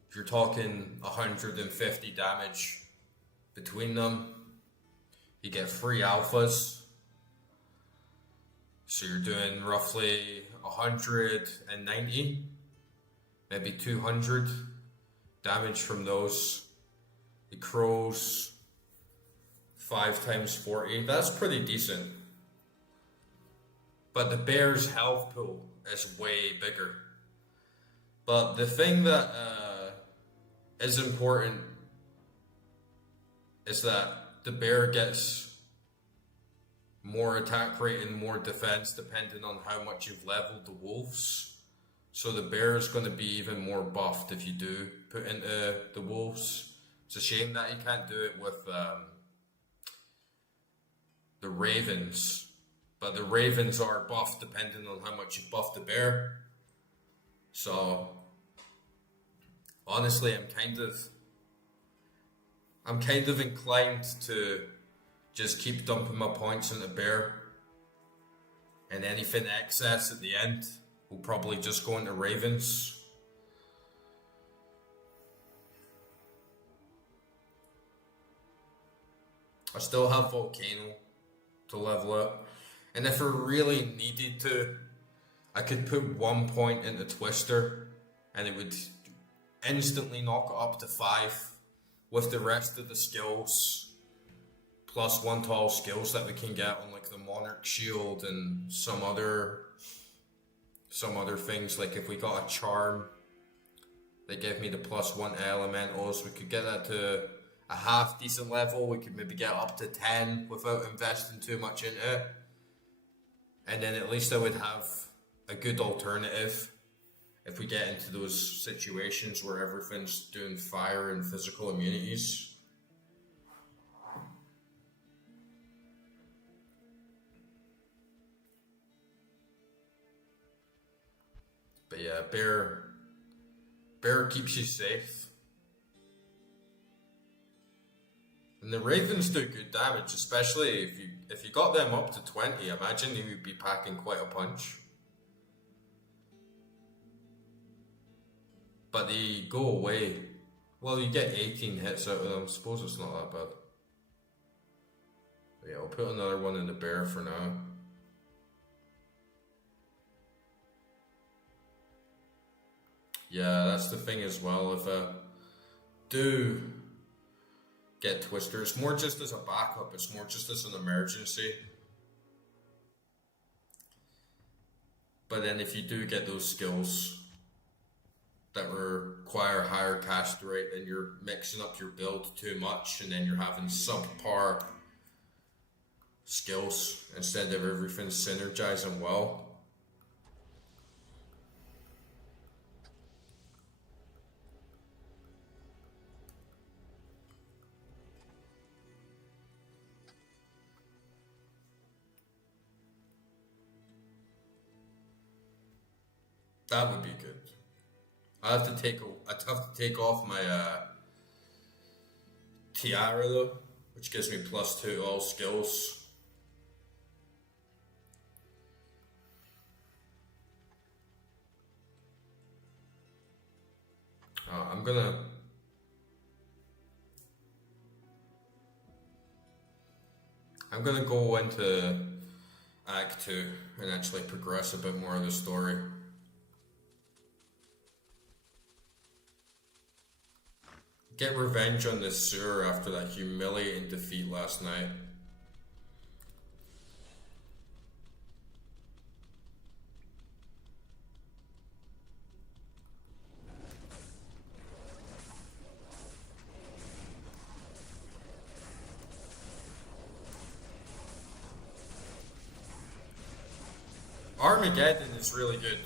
if you're talking 150 damage between them, you get 3 alphas. So you're doing roughly 190, maybe 200 damage from those. The crows, 5 times 40. That's pretty decent. But the bear's health pool is way bigger. But the thing that is important is that the bear gets more attack rate and more defense depending on how much you've leveled the wolves. So the bear is going to be even more buffed if you do put into the wolves. It's a shame that you can't do it with the ravens. But the ravens are buffed depending on how much you buff the bear. So honestly, I'm kind of inclined to just keep dumping my points into bear, and anything excess at the end will probably just go into ravens. I still have volcano to level up, and if I really needed to, I could put 1 point into twister and it would instantly knock it up to 5 with the rest of the skills, plus 1 to all skills that we can get on like the Monarch Shield and some other things. Like if we got a charm that gave me the +1 elementals, we could get that to a half decent level. We could maybe get up to 10 without investing too much into it, and then at least I would have a good alternative if we get into those situations where everything's doing fire and physical immunities. But yeah, bear keeps you safe. And the ravens do good damage, especially if you got them up to 20. Imagine you would be packing quite a punch. But they go away. Well, you get 18 hits out of them. I suppose it's not that bad. But yeah, I'll put another one in the bear for now. Yeah, that's the thing as well. If I do get Twister. It's more just as a backup. It's more just as an emergency. But then if you do get those skills that require higher cast rate, then you're mixing up your build too much, and then you're having subpar skills instead of everything synergizing well. That would be good. I'd have to take off my tiara though, which gives me +2 to all skills. I'm gonna go into Act 2 and actually progress a bit more of the story. Get revenge on this sewer after that humiliating defeat last night. Armageddon is really good.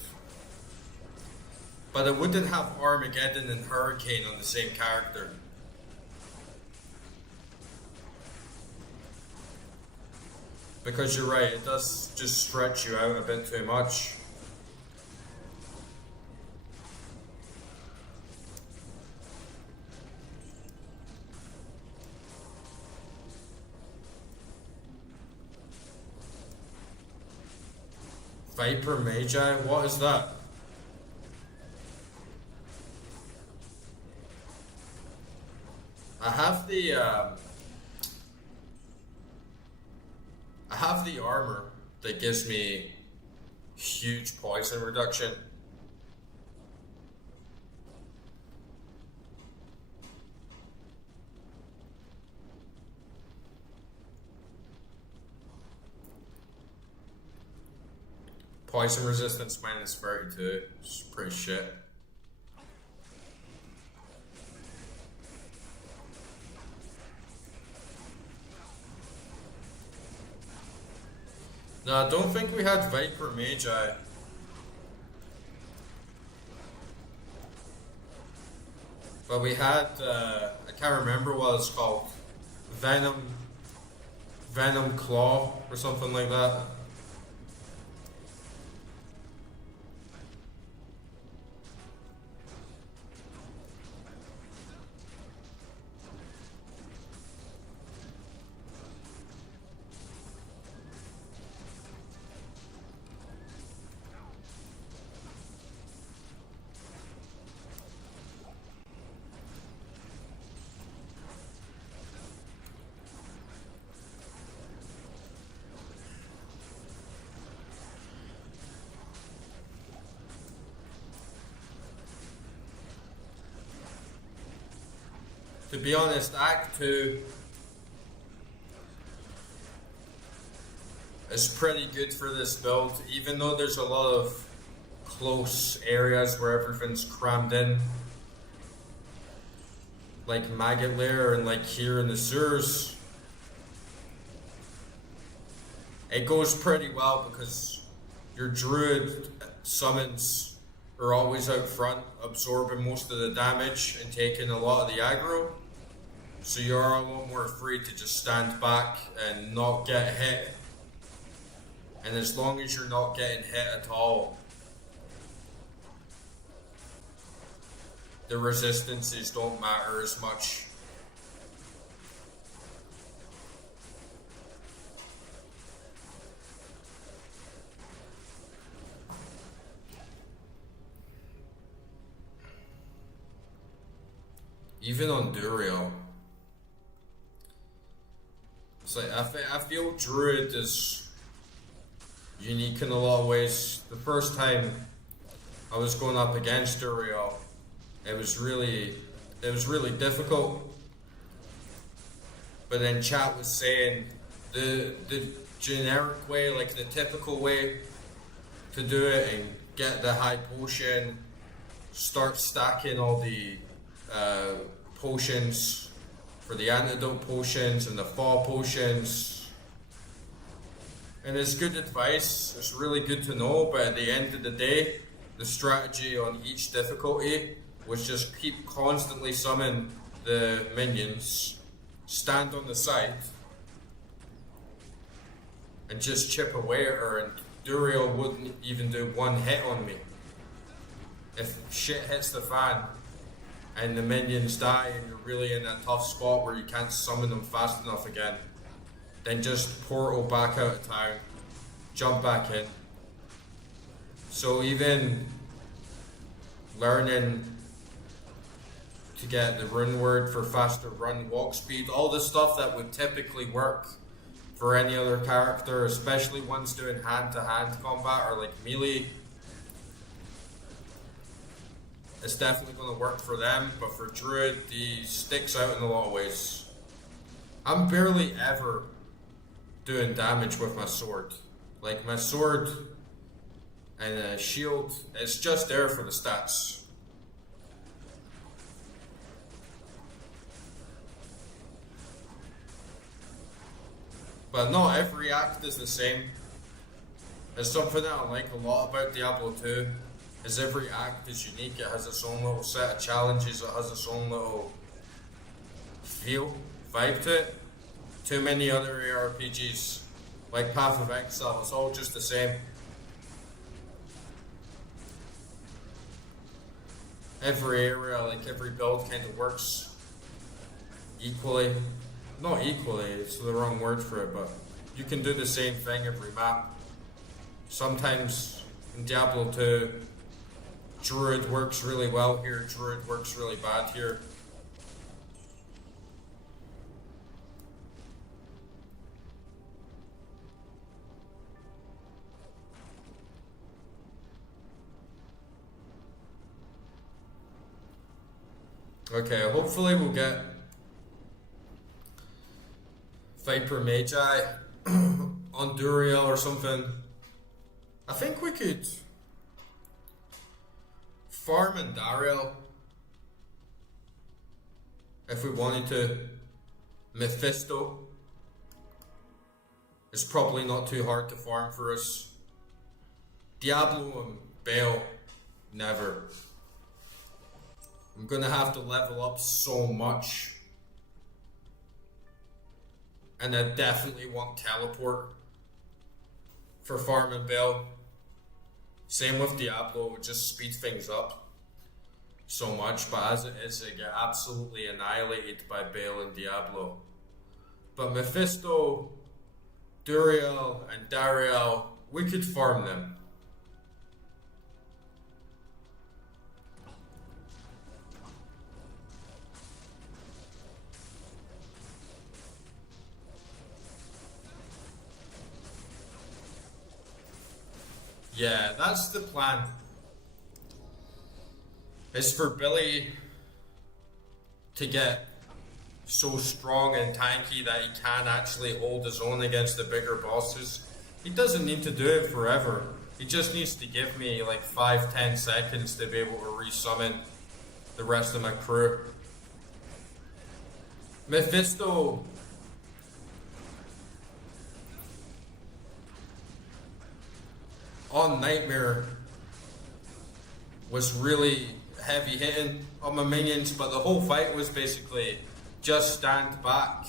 But it wouldn't have Armageddon and Hurricane on the same character. Because you're right, it does just stretch you out a bit too much. Viper Magi? What is that? I have the armor that gives me huge poison reduction. Poison resistance -32. It's pretty shit. No, I don't think we had Viper Magi. But we had, I can't remember what it's called. Venom Claw or something like that. To be honest, Act 2 is pretty good for this build, even though there's a lot of close areas where everything's crammed in. Like Maggot Lair and like here in the sewers. It goes pretty well because your druid summons are always out front, absorbing most of the damage and taking a lot of the aggro. So you're a lot more free to just stand back and not get hit. And as long as you're not getting hit at all, the resistances don't matter as much. Even on Duriel, it's like I feel Druid is unique in a lot of ways. The first time I was going up against Duriel, it was really difficult But then chat was saying the generic way, like the typical way to do it and get the high potion, start stacking all the potions for the antidote potions and the fall potions. And it's good advice, it's really good to know, but at the end of the day, the strategy on each difficulty was just keep constantly summon the minions, stand on the side, and just chip away at her, and Duriel wouldn't even do one hit on me. If shit hits the fan and the minions die and you're really in that tough spot where you can't summon them fast enough again, then just portal back out of town, jump back in. So even learning to get the rune word for faster run walk speed, all the stuff that would typically work for any other character, especially ones doing hand-to-hand combat or like melee, it's definitely going to work for them, but for Druid, he sticks out in a lot of ways. I'm barely ever doing damage with my sword. Like my sword and shield, it's just there for the stats. But not every act is the same. It's something that I like a lot about Diablo 2, is every act is unique. It has its own little set of challenges, it has its own little vibe to it. Too many other ARPGs, like Path of Exile, it's all just the same. Every area, like every build kind of works equally. Not equally, it's the wrong word for it, but you can do the same thing every map. Sometimes in Diablo 2, Druid works really well here, Druid works really bad here. Okay, hopefully we'll get Viper Magi on Duriel or something. I think we could farm in Duriel if we wanted to. Mephisto is probably not too hard to farm for us. Diablo and Bale, never. I'm gonna have to level up so much. And I definitely want teleport for farming Bale. Same with Diablo, it would just speed things up so much, but as it is, I get absolutely annihilated by Bale and Diablo. But Mephisto, Duriel, and Dariel, we could farm them. Yeah, that's the plan. Is for Billy to get so strong and tanky that he can actually hold his own against the bigger bosses. He doesn't need to do it forever. He just needs to give me like 5-10 seconds to be able to resummon the rest of my crew. Mephisto on Nightmare was really heavy hitting on my minions, but the whole fight was basically just stand back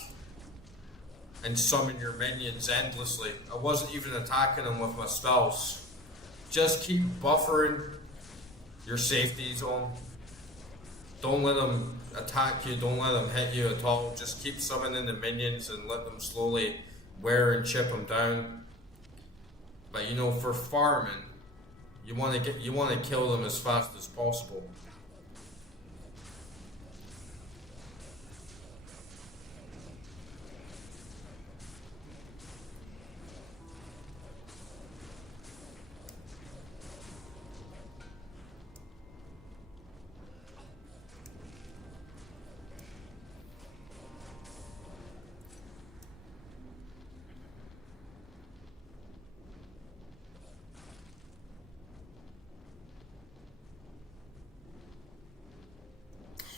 and summon your minions endlessly. I wasn't even attacking them with my spells. Just keep buffering your safety zone. Don't let them attack you, don't let them hit you at all. Just keep summoning the minions and let them slowly wear and chip them down. But you know, for farming, you want to kill them as fast as possible.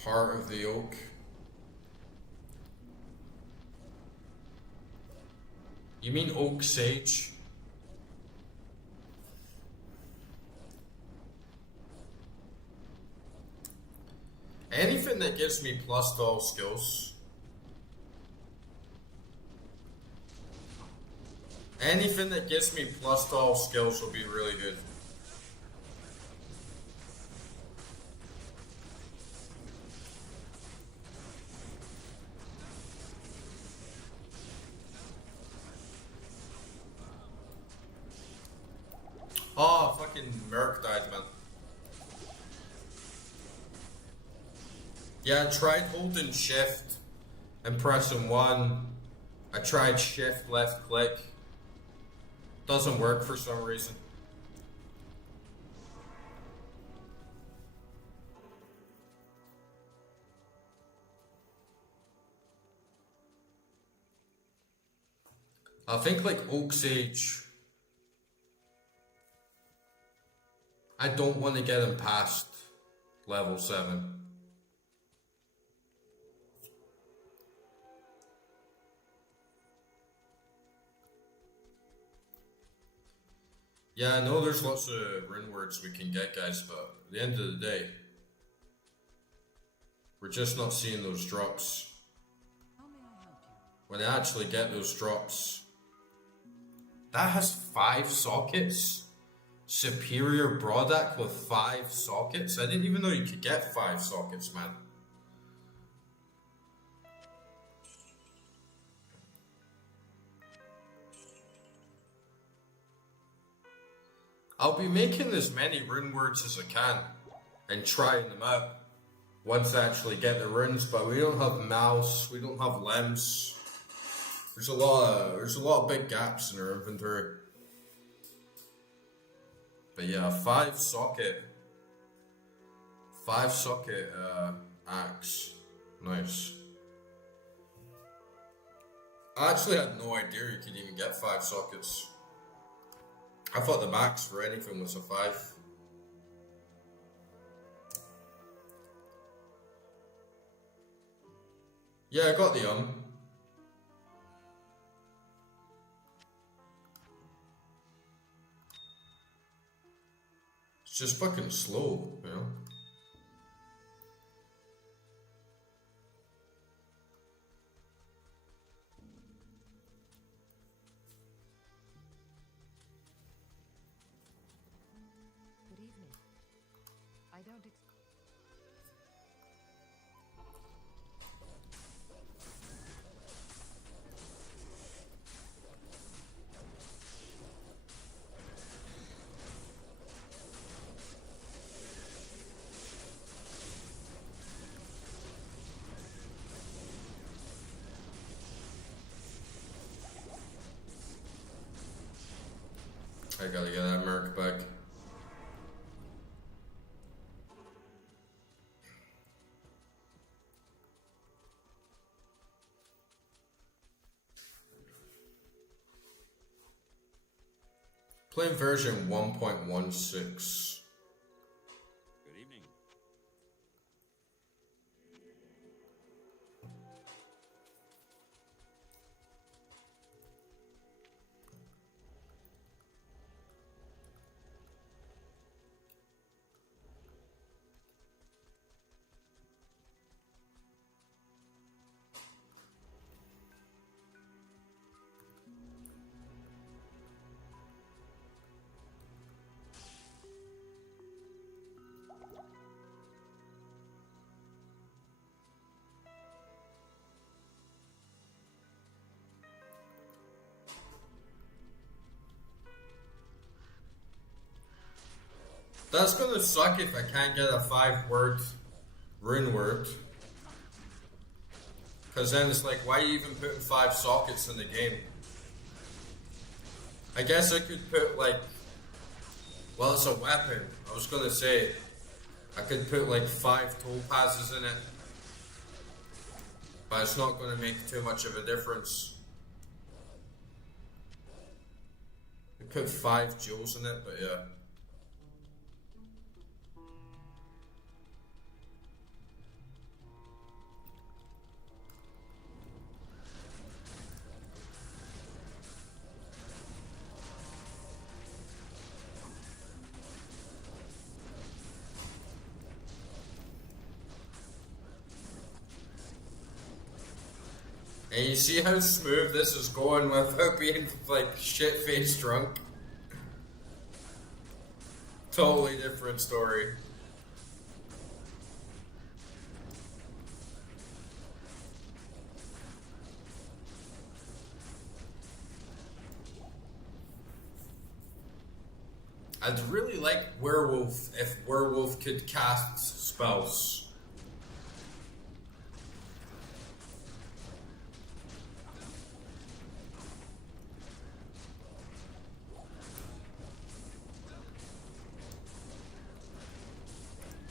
Heart of the Oak. You mean Oak Sage? Anything that gives me plus to all skills. Anything that gives me plus to all skills will be really good. Oh, fucking Merc died, man. Yeah, I tried holding shift and pressing 1. I tried shift left click. Doesn't work for some reason. I think like Oak Sage, I don't want to get him past level 7. Yeah, I know there's lots of rune words we can get, guys, but at the end of the day, we're just not seeing those drops. When I actually get those drops, that has 5 sockets? Superior Brodak with 5 sockets? I didn't even know you could get 5 sockets, man. I'll be making as many rune words as I can and trying them out once I actually get the runes, but we don't have mouse, we don't have limbs. There's a lot of big gaps in our inventory. But yeah, 5 socket axe. Nice. I actually had no idea you could even get 5 sockets. I thought the max for anything was a 5. Yeah, I got the It's just fucking slow, you know? Good evening. I don't I gotta get that Merc back. Playing version 1.16. Good evening. That's gonna suck if I can't get a 5-word rune word. Cause then it's like, why are you even putting 5 sockets in the game? I guess I could put like, well, it's a weapon. I was gonna say, I could put like 5 topazes in it. But it's not gonna make too much of a difference. I put 5 jewels in it, but yeah. And you see how smooth this is going without being like shit-faced drunk? Totally different story. I'd really like Werewolf if Werewolf could cast spells.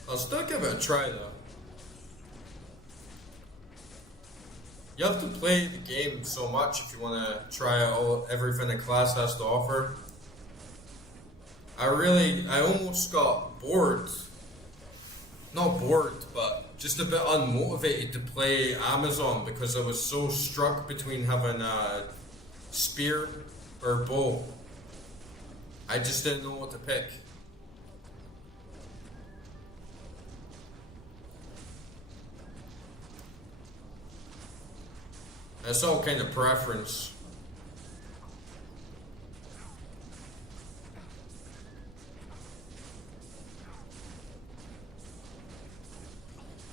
I'll still give it a try though. You have to play the game so much if you want to try out everything the class has to offer. I almost got bored. Not bored, but just a bit unmotivated to play Amazon because I was so struck between having a spear or bow. I just didn't know what to pick. That's all kind of preference.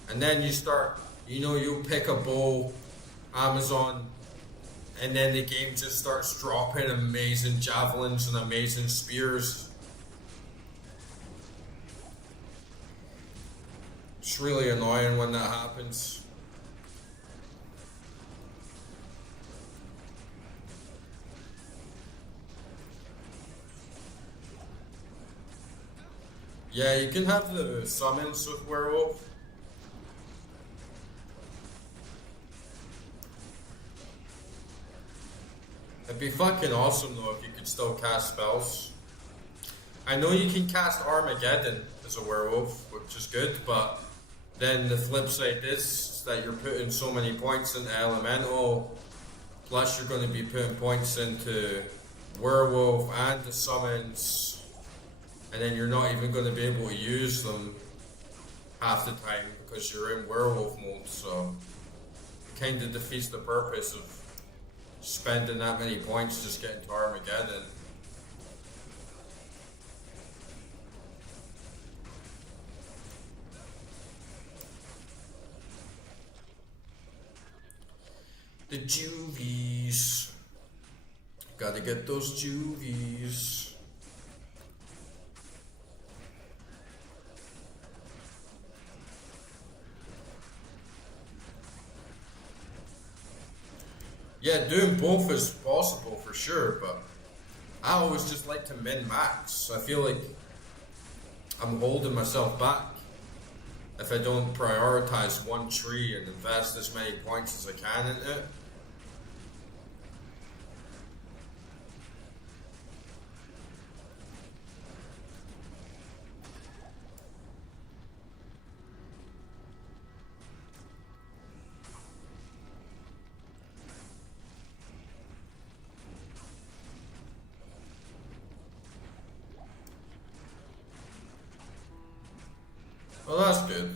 And then you start, you pick a bow, Amazon, and then the game just starts dropping amazing javelins and amazing spears. It's really annoying when that happens. Yeah, you can have the summons with Werewolf. It'd be fucking awesome though if you could still cast spells. I know you can cast Armageddon as a werewolf, which is good, but then the flip side is that you're putting so many points into Elemental, plus you're going to be putting points into Werewolf and the summons, and then you're not even going to be able to use them half the time because you're in Werewolf mode, so it kind of defeats the purpose of spending that many points just getting to Armageddon. The juvies. Gotta get those juvies. Yeah, doing both is possible for sure, but I always just like to min-max. I feel like I'm holding myself back if I don't prioritize one tree and invest as many points as I can into it. Well, that's good.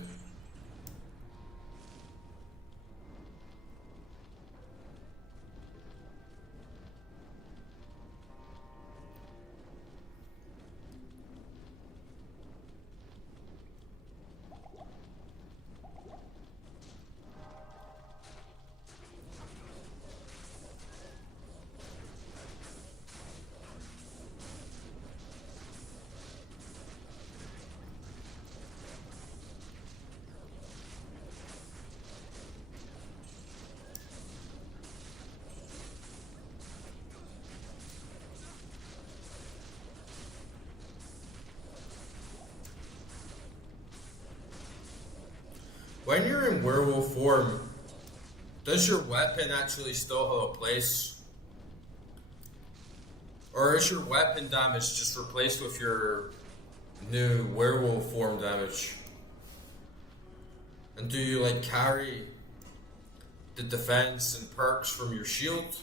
When you're in werewolf form, does your weapon actually still have a place? Or is your weapon damage just replaced with your new werewolf form damage? And do you like carry the defense and perks from your shield?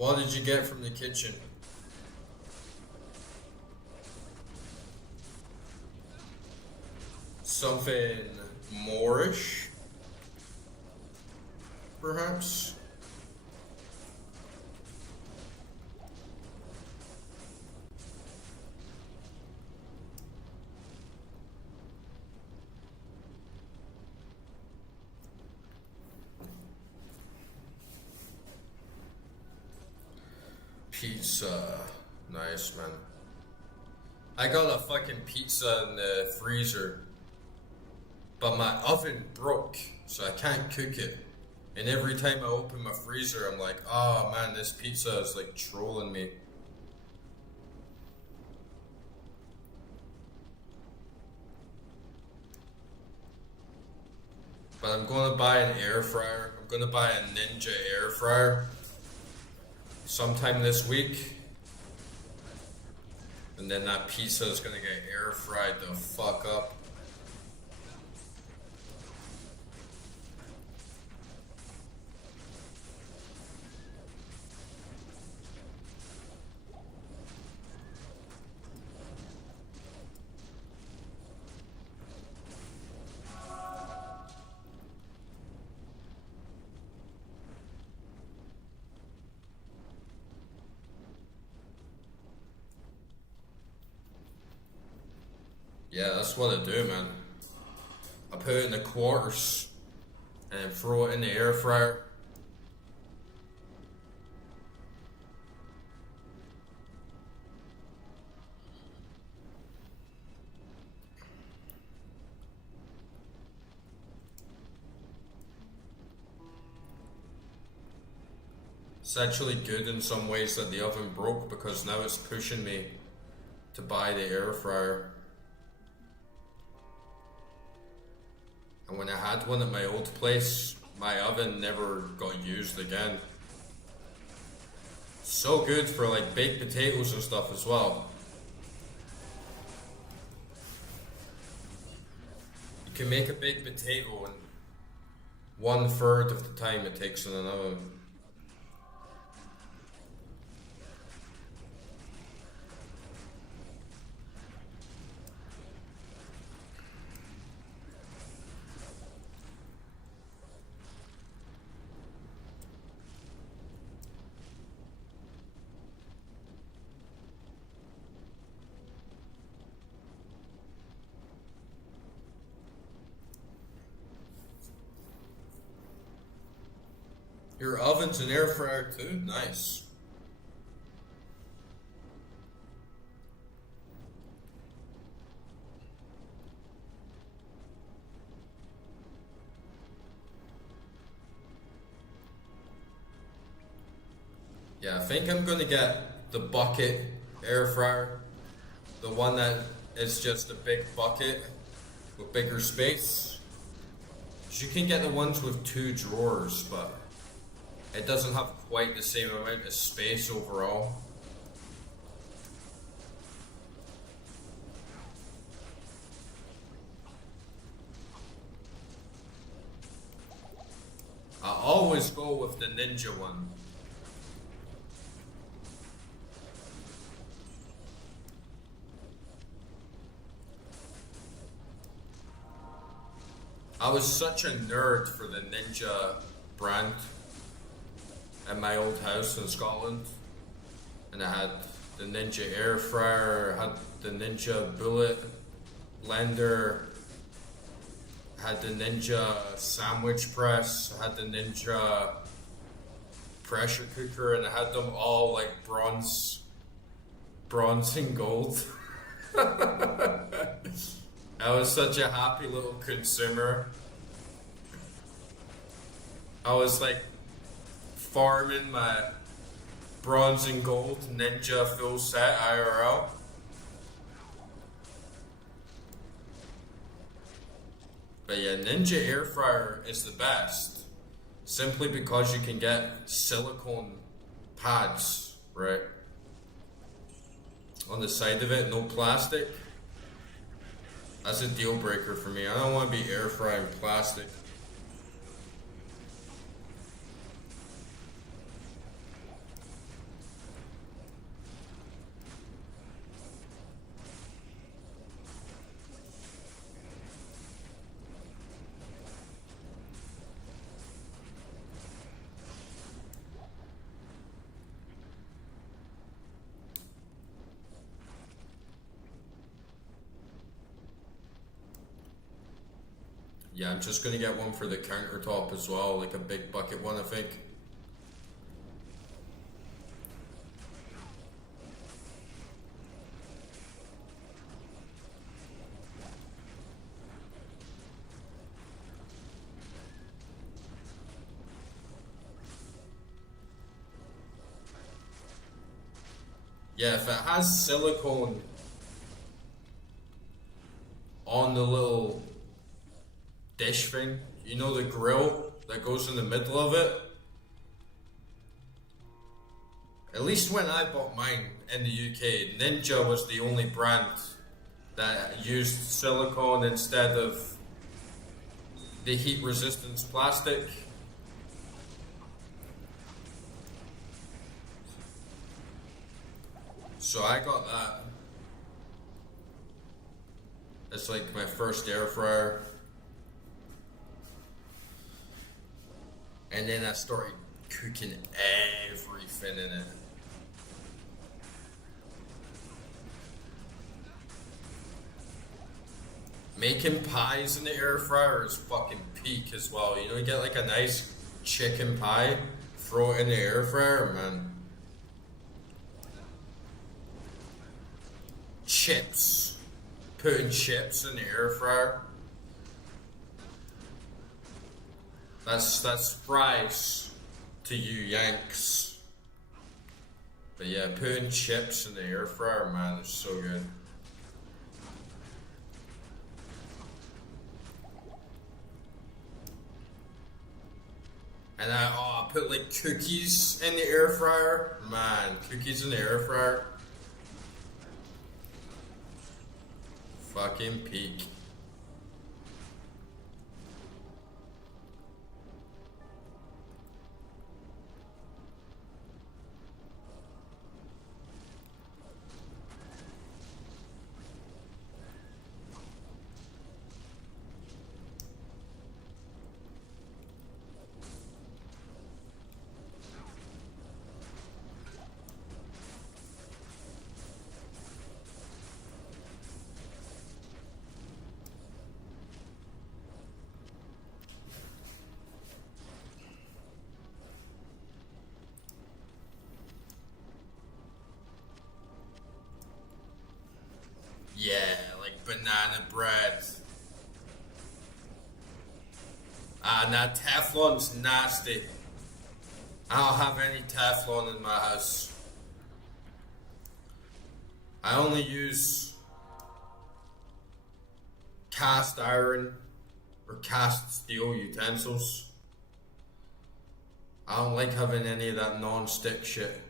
What did you get from the kitchen? Something Moorish, perhaps? Pizza. Nice, man. I got a fucking pizza in the freezer, but my oven broke, so I can't cook it. And every time I open my freezer, I'm like, oh man, this pizza is like trolling me. But I'm gonna buy an air fryer. I'm gonna buy a Ninja air fryer sometime this week. And then that pizza is gonna get air fried the fuck up. Yeah, that's what I do, man. I put it in the quarters and throw it in the air fryer. It's actually good in some ways that the oven broke, because now it's pushing me to buy the air fryer. And when I had one at my old place, my oven never got used again. So good for like baked potatoes and stuff as well. You can make a baked potato in 1/3 of the time it takes in an oven. Your oven's an air fryer too? Nice. Yeah, I think I'm gonna get the bucket air fryer. The one that is just a big bucket with bigger space. 'Cause you can get the ones with 2 drawers, but it doesn't have quite the same amount of space overall. I always go with the Ninja one. I was such a nerd for the Ninja brand at my old house in Scotland, and I had the Ninja air fryer, I had the Ninja bullet blender, I had the Ninja sandwich press, I had the Ninja pressure cooker, and I had them all like bronze and gold. I was such a happy little consumer. I was like farming my bronze and gold Ninja full set IRL. But yeah, Ninja air fryer is the best, simply because you can get silicone pads, right, on the side of it, no plastic. That's a deal breaker for me. I don't want to be air frying plastic. Yeah, I'm just gonna get one for the countertop as well, like a big bucket one, I think. Yeah, if it has silicone on the little dish thing, you know, the grill that goes in the middle of it. At least when I bought mine in the UK, Ninja was the only brand that used silicone instead of the heat resistance plastic. So I got that. It's like my first air fryer. And then I started cooking everything in it. Making pies in the air fryer is fucking peak as well. You know, you get like a nice chicken pie, throw it in the air fryer, man. Chips. Putting chips in the air fryer. That's fries to you Yanks. But yeah, putting chips in the air fryer, man, is so good. And I put like cookies in the air fryer. Man, cookies in the air fryer. Fucking peak. Yeah, like banana bread. Nah, Teflon's nasty. I don't have any Teflon in my house. I only use cast iron or cast steel utensils. I don't like having any of that non-stick shit.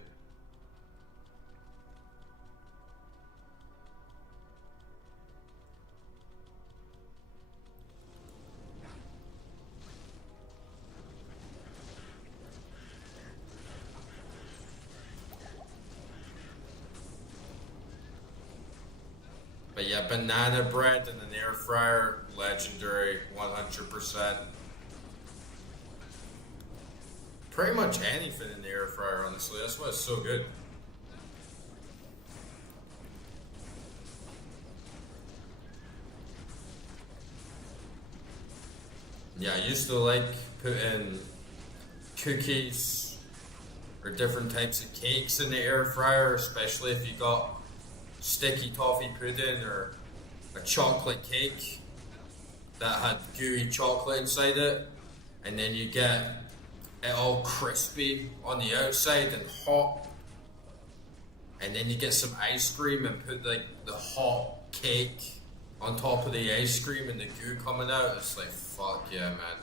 But yeah, banana bread in an air fryer, legendary, 100%. Pretty much anything in the air fryer, honestly. That's why it's so good. Yeah, I used to like putting cookies or different types of cakes in the air fryer, especially if you got sticky toffee pudding or a chocolate cake that had gooey chocolate inside it, and then you get it all crispy on the outside and hot, and then you get some ice cream and put like the hot cake on top of the ice cream and the goo coming out. It's like, fuck yeah, man.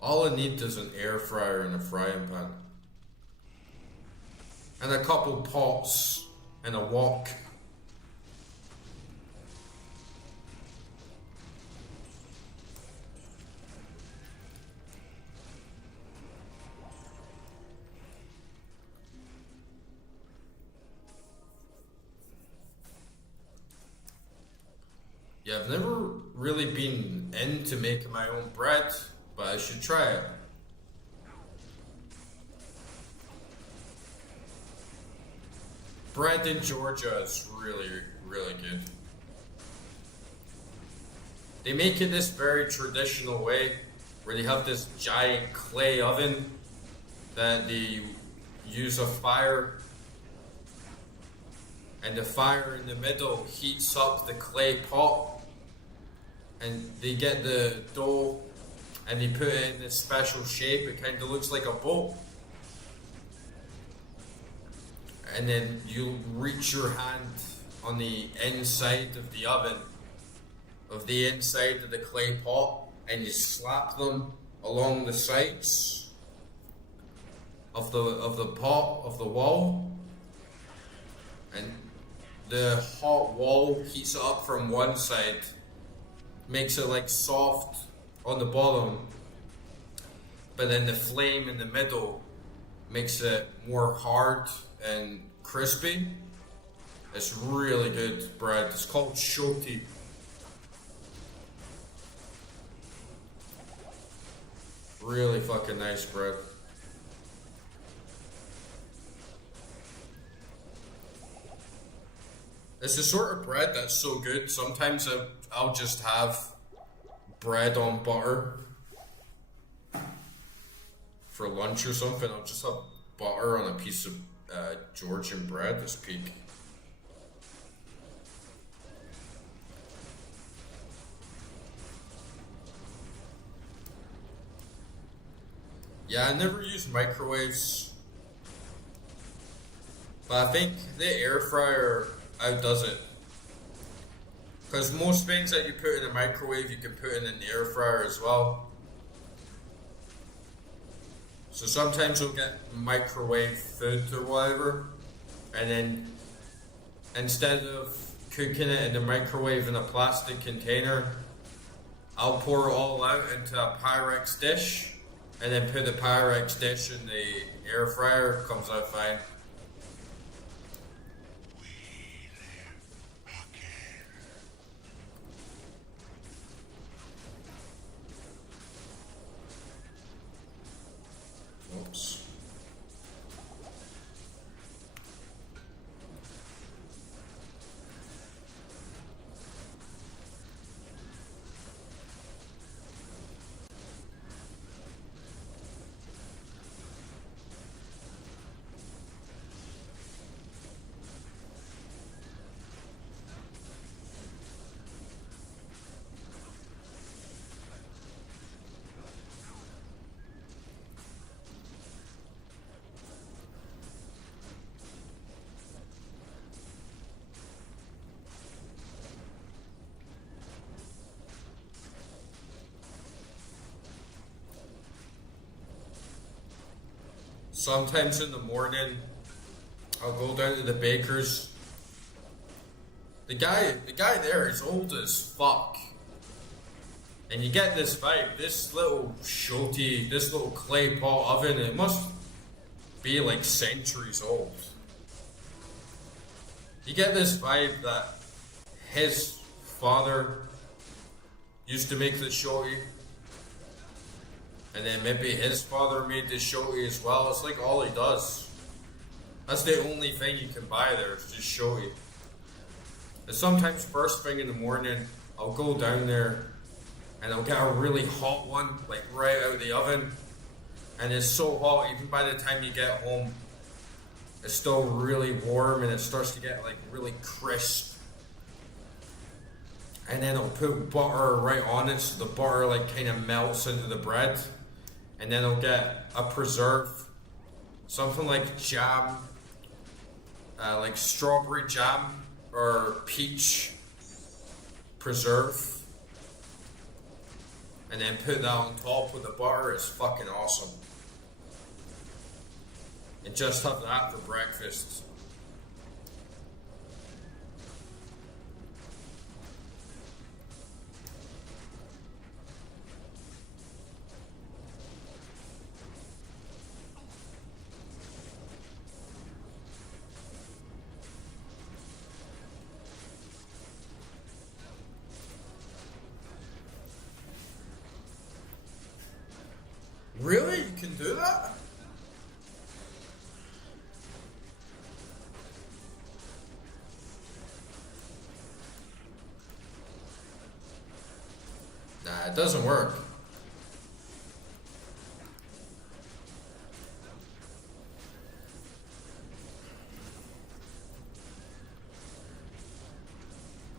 All I need is an air fryer and a frying pan. And a couple pots and a wok. Yeah, I've never really been into making my own bread, but I should try it. Bread in Georgia is really, really good. They make it this very traditional way, where they have this giant clay oven that they use a fire, and the fire in the middle heats up the clay pot, and they get the dough and they put it in this special shape. It kind of looks like a boat, and then you reach your hand on the inside of the oven, of the inside of the clay pot, and you slap them along the sides of the pot, of the wall, and the hot wall heats it up from one side, makes it like soft on the bottom, but then the flame in the middle makes it more hard and crispy. It's really good bread. It's called shoti. Really fucking nice bread. It's the sort of bread that's so good. Sometimes I'll just have bread on butter for lunch or something. I'll just have butter on a piece of Georgian bread. This peak. Yeah, I never use microwaves, but I think the air fryer outdoes it. Because most things that you put in a microwave, you can put in an air fryer as well. So sometimes you'll get microwave food or whatever, and then instead of cooking it in the microwave in a plastic container, I'll pour it all out into a Pyrex dish, and then put the Pyrex dish in the air fryer. Comes out fine. Oops. Sometimes in the morning, I'll go down to the baker's. The guy there is old as fuck. And you get this vibe, this little shoti, this little clay pot oven, it must be like centuries old. You get this vibe that his father used to make the shoti. And then maybe his father made the shoti as well. It's like all he does. That's the only thing you can buy there, is just shoti. And sometimes first thing in the morning, I'll go down there and I'll get a really hot one, like right out of the oven. And it's so hot, even by the time you get home, it's still really warm and it starts to get like really crisp. And then I'll put butter right on it, so the butter like kind of melts into the bread. And then I'll get a preserve, something like jam, like strawberry jam or peach preserve, and then put that on top with the butter. It's fucking awesome. And just have that for breakfast. Really? You can do that? it doesn't work.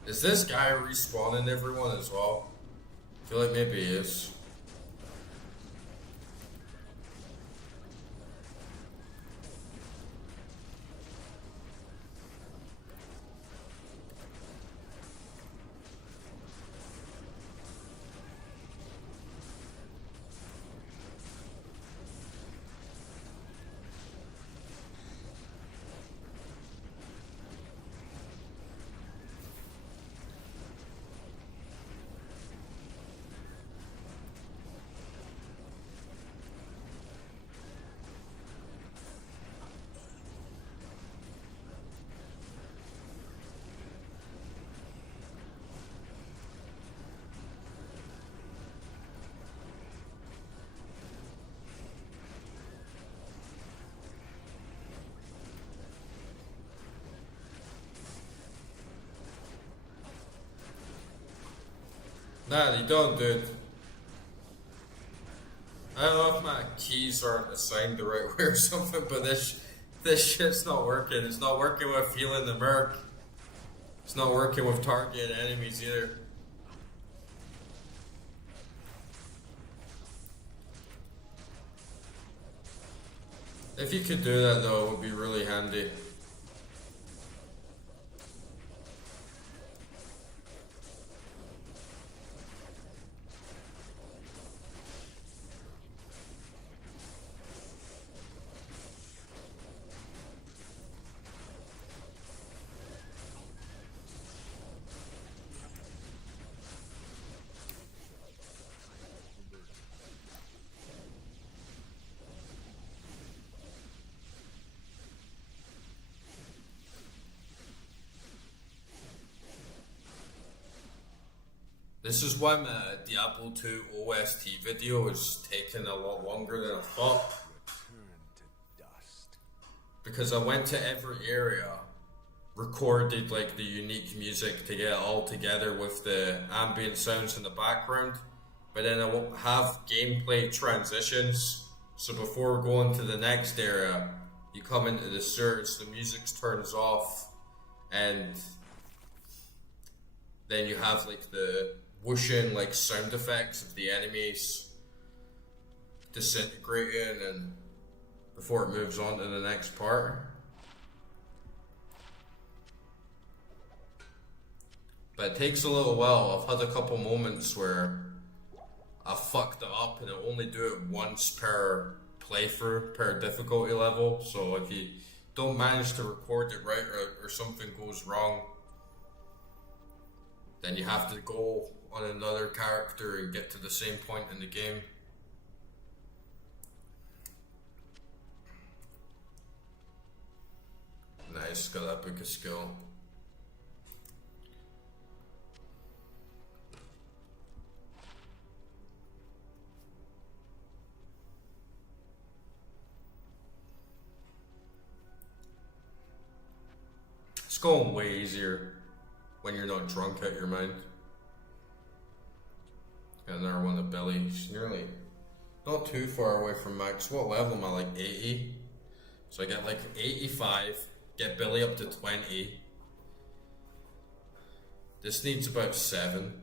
Is this guy respawning everyone as well? I feel like maybe he is. Nah, you don't, dude. I don't know if my keys aren't assigned the right way or something, but this shit's not working. It's not working with feeling the merc. It's not working with targeting enemies either. If you could do that though, it would be really handy. This is why my Diablo 2 OST video is taking a lot longer than I thought. Return to dust. Because I went to every area, recorded like the unique music to get it all together with the ambient sounds in the background. But then I won't have gameplay transitions. So before going to the next area, you come into the sewers, the music turns off, and then you have like the whooshing like sound effects of the enemies disintegrating and before it moves on to the next part. But it takes a little while. I've had a couple moments where I fucked it up and I only do it once per playthrough, per difficulty level. So if you don't manage to record it right or something goes wrong, then you have to go on another character and get to the same point in the game. Nice, got that book of skill. It's going way easier when you're not drunk out your mind. Got another one of Billy. She's nearly not too far away from max. What level am I? Like 80? So I get like 85, get Billy up to 20. This needs about 7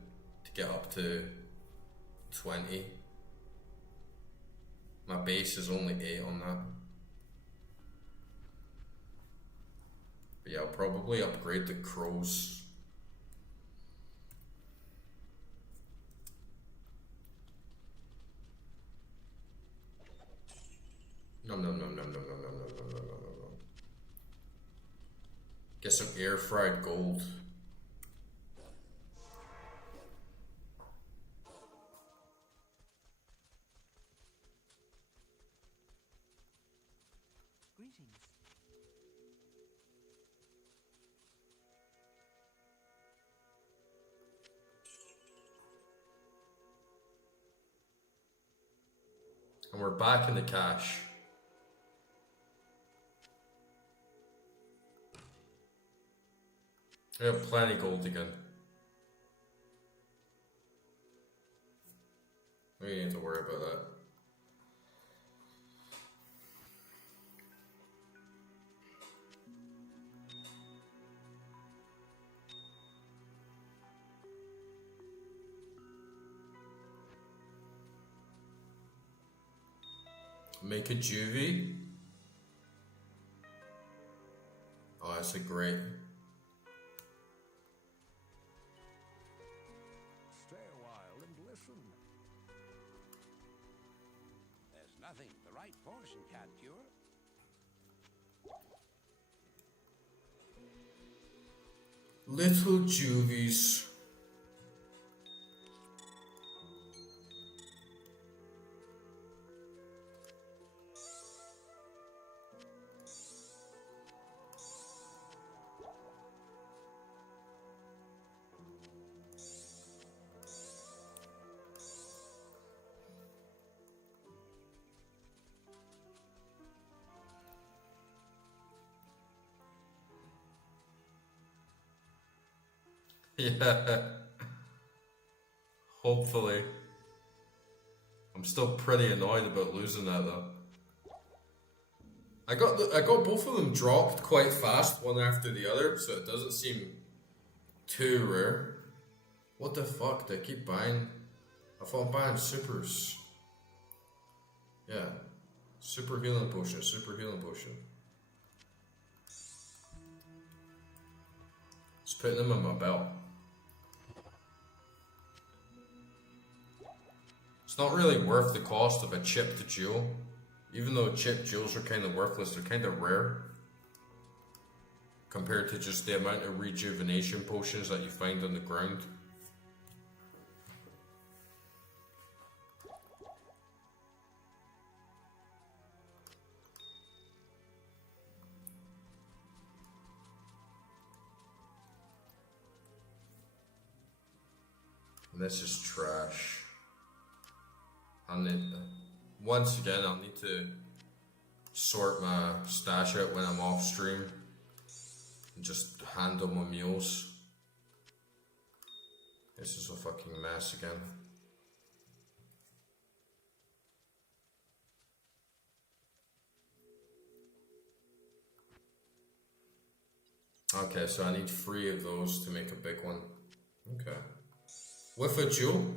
to get up to 20. My base is only 8 on that. But yeah, I'll probably upgrade the crows. Nom nom nom nom nom nom nom nom nom nom nom nom. Get some air fried gold. Greetings. And we're back in the cache. I have plenty of gold again. We need to worry about that. Make a juvie. Oh, that's a great. Stay a while and listen. There's nothing the right potion can't cure. Little juvies. Yeah. Hopefully. I'm still pretty annoyed about losing that though. I got both of them dropped quite fast, one after the other, so it doesn't seem too rare. What the fuck? Do I keep buying? I thought I'm buying supers. Yeah. Super healing potion, super healing potion. Just putting them in my belt. It's not really worth the cost of a chipped jewel. Even though chipped jewels are kind of worthless, they're kind of rare. Compared to just the amount of rejuvenation potions that you find on the ground. And this is trash. Once again, I'll need to sort my stash out when I'm off stream and just handle my meals. This is a fucking mess again. Okay, so I need 3 of those to make a big one. Okay. With a jewel?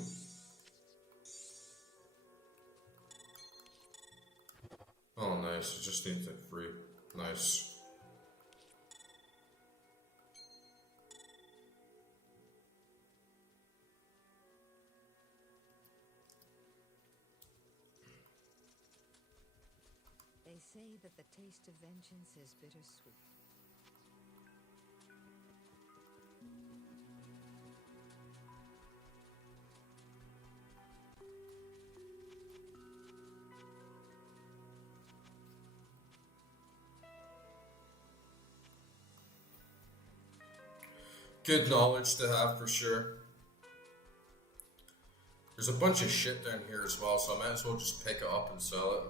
Oh, nice. I just need the 3. Nice. They say that the taste of vengeance is bittersweet. Good knowledge to have for sure. There's a bunch of shit down here as well, so I might as well just pick it up and sell it.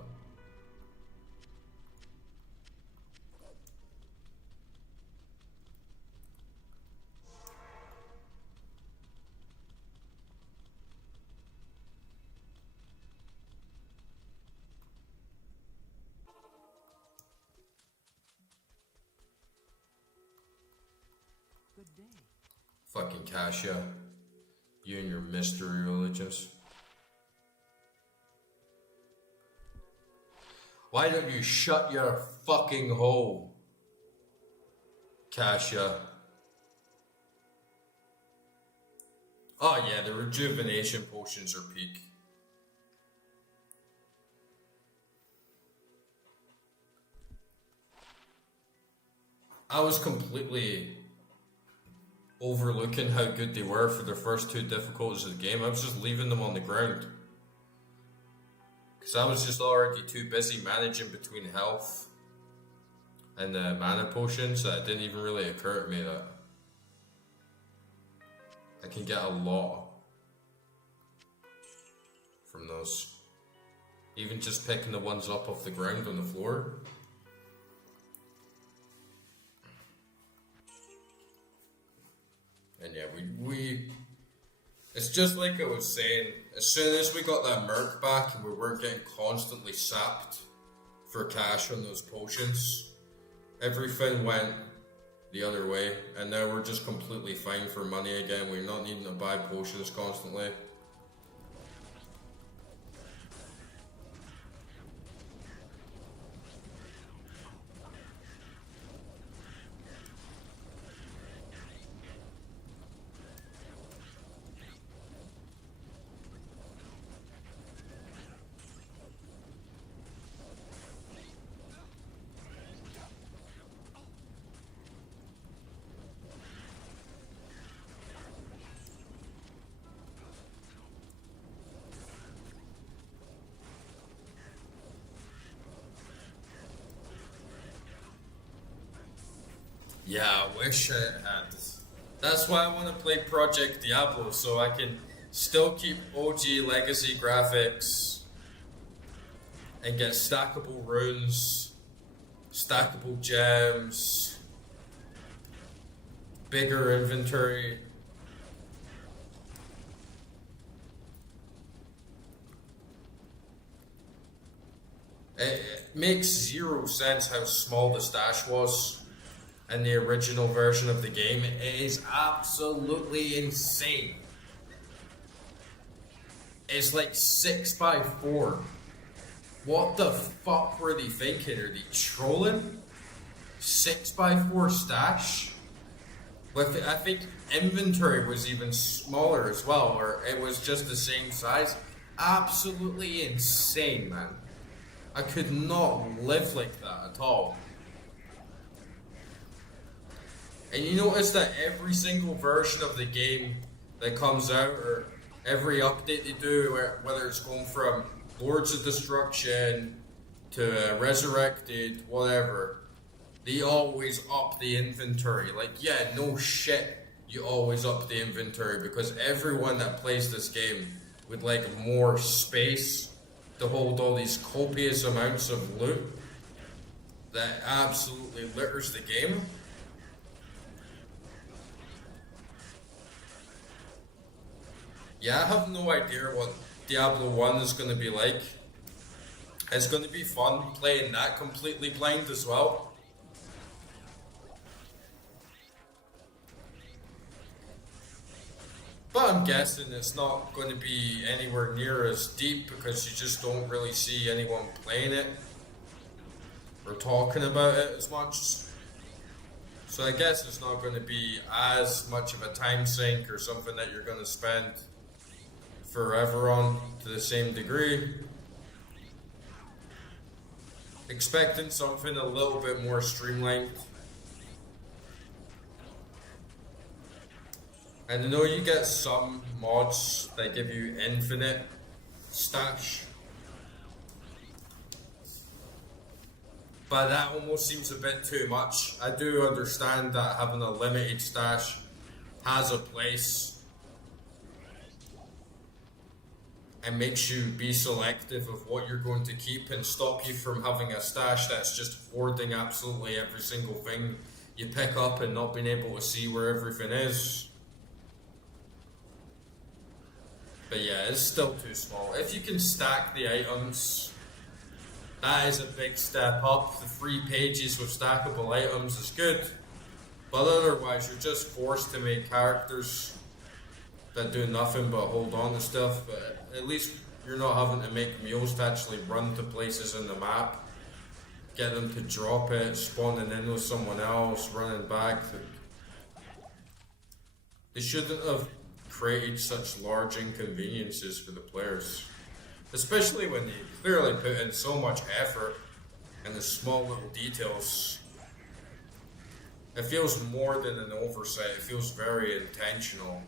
Good day. Fucking Cassia. You and your mystery religions. Why don't you shut your fucking hole, Cassia? Oh yeah, the rejuvenation potions are peak. I was completely overlooking how good they were for their first 2 difficulties of the game. I was just leaving them on the ground. Because I was just already too busy managing between health and the mana potions that it didn't even really occur to me that I can get a lot from those. Even just picking the ones up off the ground on the floor. And yeah, It's just like I was saying, as soon as we got that merc back and we weren't getting constantly sapped for cash on those potions, everything went the other way, and now we're just completely fine for money again. We're not needing to buy potions constantly. Yeah, I wish I had. That's why I want to play Project Diablo, so I can still keep OG legacy graphics and get stackable runes, stackable gems, bigger inventory. It makes zero sense how small the stash was in the original version of the game. It is absolutely insane. It's like 6x4. What the fuck were they thinking? Are they trolling? 6x4 stash? With, I think inventory was even smaller as well, or it was just the same size. Absolutely insane, man. I could not live like that at all. And you notice that every single version of the game that comes out, or every update they do, whether it's going from Lords of Destruction to Resurrected, whatever, they always up the inventory. Like, yeah, no shit, you always up the inventory, because everyone that plays this game would like more space to hold all these copious amounts of loot that absolutely litters the game. Yeah, I have no idea what Diablo 1 is going to be like. It's going to be fun playing that completely blind as well. But I'm guessing it's not going to be anywhere near as deep because you just don't really see anyone playing it or talking about it as much. So I guess it's not going to be as much of a time sink or something that you're going to spend forever on to the same degree. Expecting something a little bit more streamlined. And I know you get some mods that give you infinite stash, but that almost seems a bit too much. I do understand that having a limited stash has a place and makes you be selective of what you're going to keep and stop you from having a stash that's just hoarding absolutely every single thing you pick up and not being able to see where everything is. But yeah, it's still too small. If you can stack the items, that is a big step up. The 3 pages with stackable items is good, but otherwise you're just forced to make characters that do nothing but hold on to stuff. But at least you're not having to make mules to actually run to places in the map, get them to drop it, spawning in with someone else, running back. They shouldn't have created such large inconveniences for the players, especially when they clearly put in so much effort in the small little details. It feels more than an oversight, it feels very intentional.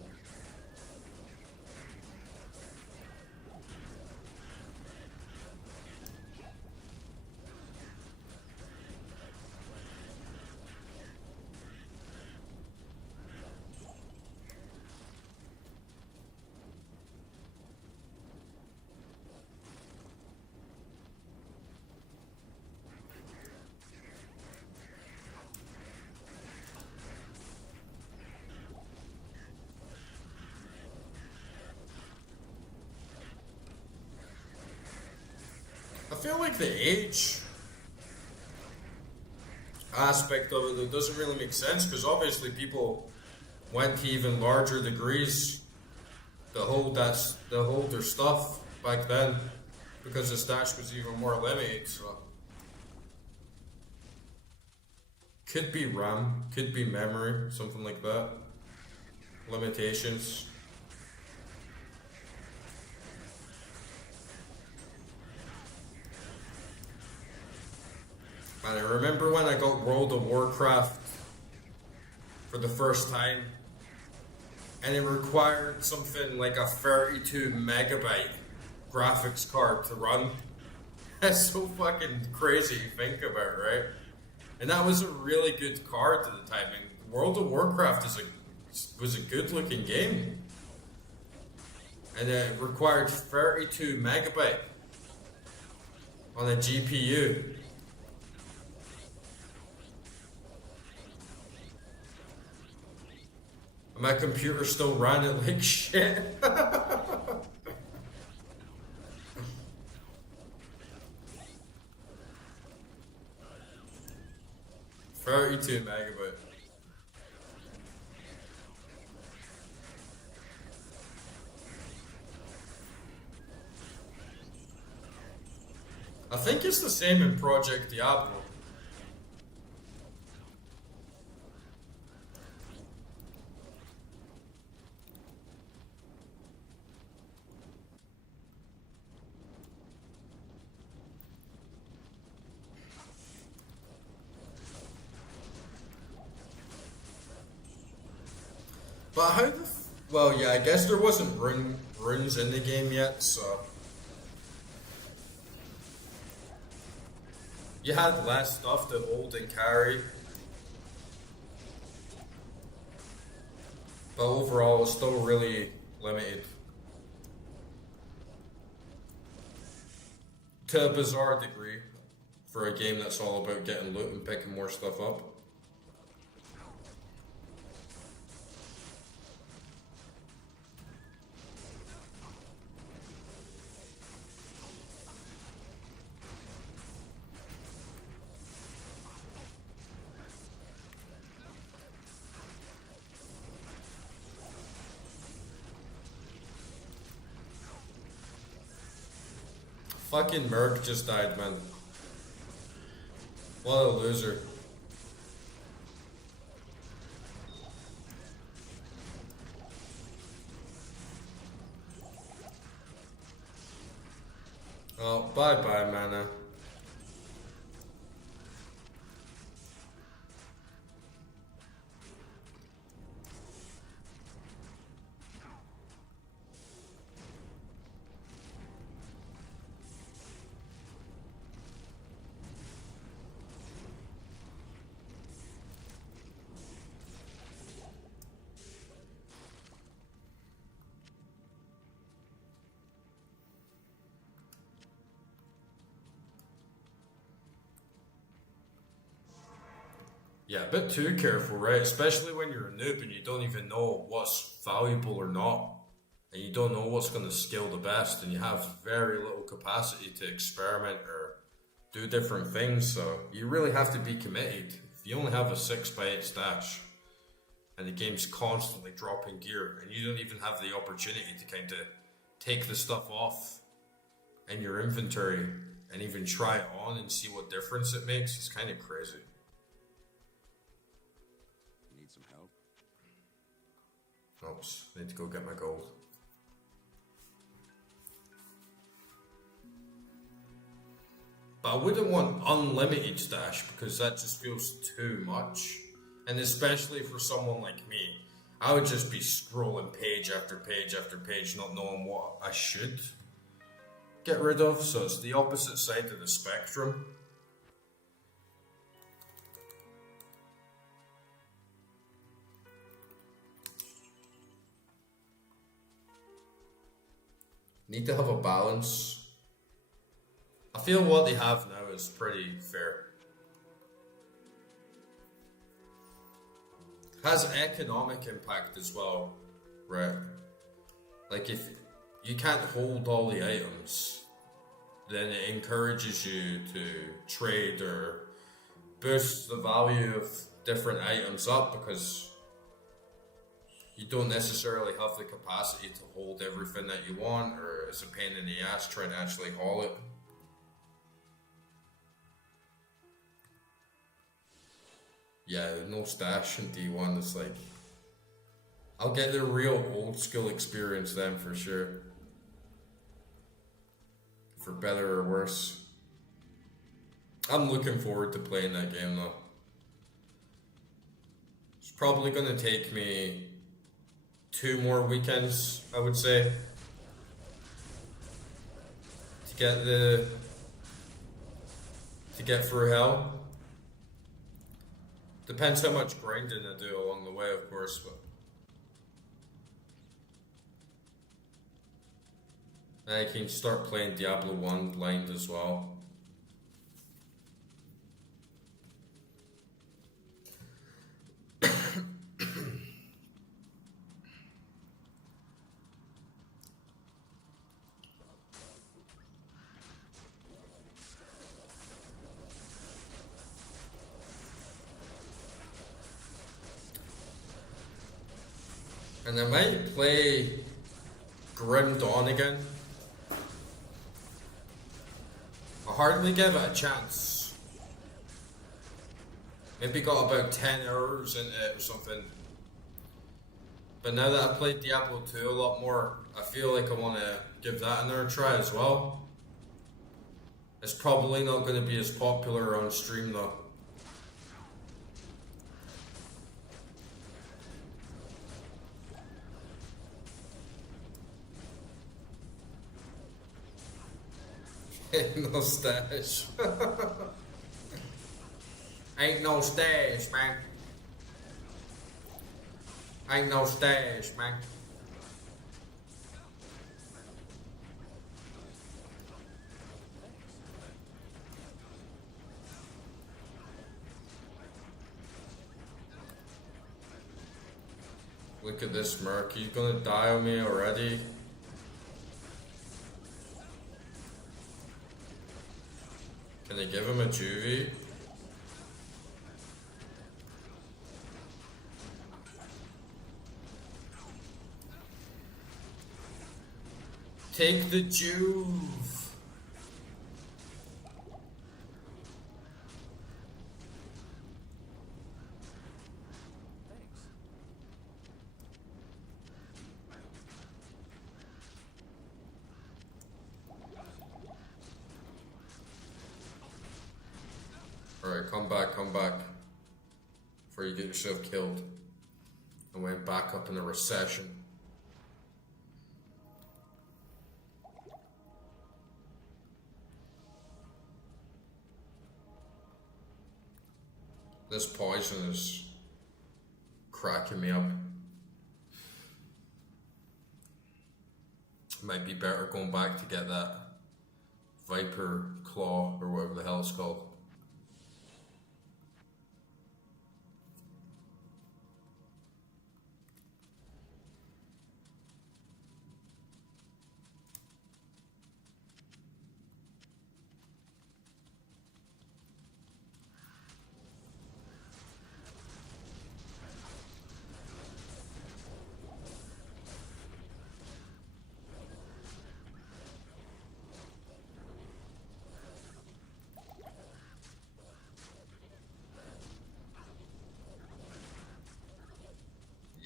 feel like the age aspect of it doesn't really make sense, because obviously people went to even larger degrees to hold their stuff back then, because the stash was even more limited. So could be RAM, could be memory, something like that. Limitations. And I remember when I got World of Warcraft for the first time, and it required something like a 32 megabyte graphics card to run. That's so fucking crazy to think about, right? And that was a really good card at the time. And World of Warcraft was a good looking game. And it required 32 megabyte on a GPU. And my computer still ran it like shit. 32 megabyte. I think it's the same in Project Diablo. But how the well, yeah, I guess there wasn't runes in the game yet, so you had less stuff to hold and carry. But overall, it's still really limited. To a bizarre degree, for a game that's all about getting loot and picking more stuff up. Fucking Merc just died, man. What a loser. Oh, bye-bye, mana. Yeah, a bit too careful, right? Especially when you're a noob and you don't even know what's valuable or not. And you don't know what's going to scale the best, and you have very little capacity to experiment or do different things, so you really have to be committed. If you only have a 6x8 stash, and the game's constantly dropping gear, and you don't even have the opportunity to kind of take the stuff off in your inventory and even try it on and see what difference it makes, it's kind of crazy. Need some help? Oops, need to go get my gold. But I wouldn't want unlimited stash, because that just feels too much. And especially for someone like me, I would just be scrolling page after page after page, not knowing what I should get rid of. So it's the opposite side of the spectrum. Need to have a balance. I feel what they have now is pretty fair. Has economic impact as well, right? Like if you can't hold all the items, then it encourages you to trade or boost the value of different items up, because you don't necessarily have the capacity to hold everything that you want, or it's a pain in the ass trying to actually haul it. Yeah, no stash in D1. It's like, I'll get the real old school experience then for sure. For better or worse. I'm looking forward to playing that game though. It's probably going to take me 2 more weekends, I would say, to get through hell. Depends how much grinding I do along the way, of course, but I can start playing Diablo 1 blind as well. And I might play Grim Dawn again. I hardly give it a chance. Maybe got about 10 hours into it or something. But now that I've played Diablo 2 a lot more, I feel like I want to give that another try as well. It's probably not going to be as popular on stream though. Ain't no stash. Ain't no stash, man. Ain't no stash, man. Look at this merc. He's gonna die on me already. Can I give him a juvie? Take the juve. Alright, come back. Before you get yourself killed. I went back up in a recession. This poison is cracking me up. Might be better going back to get that Viper Claw or whatever the hell it's called.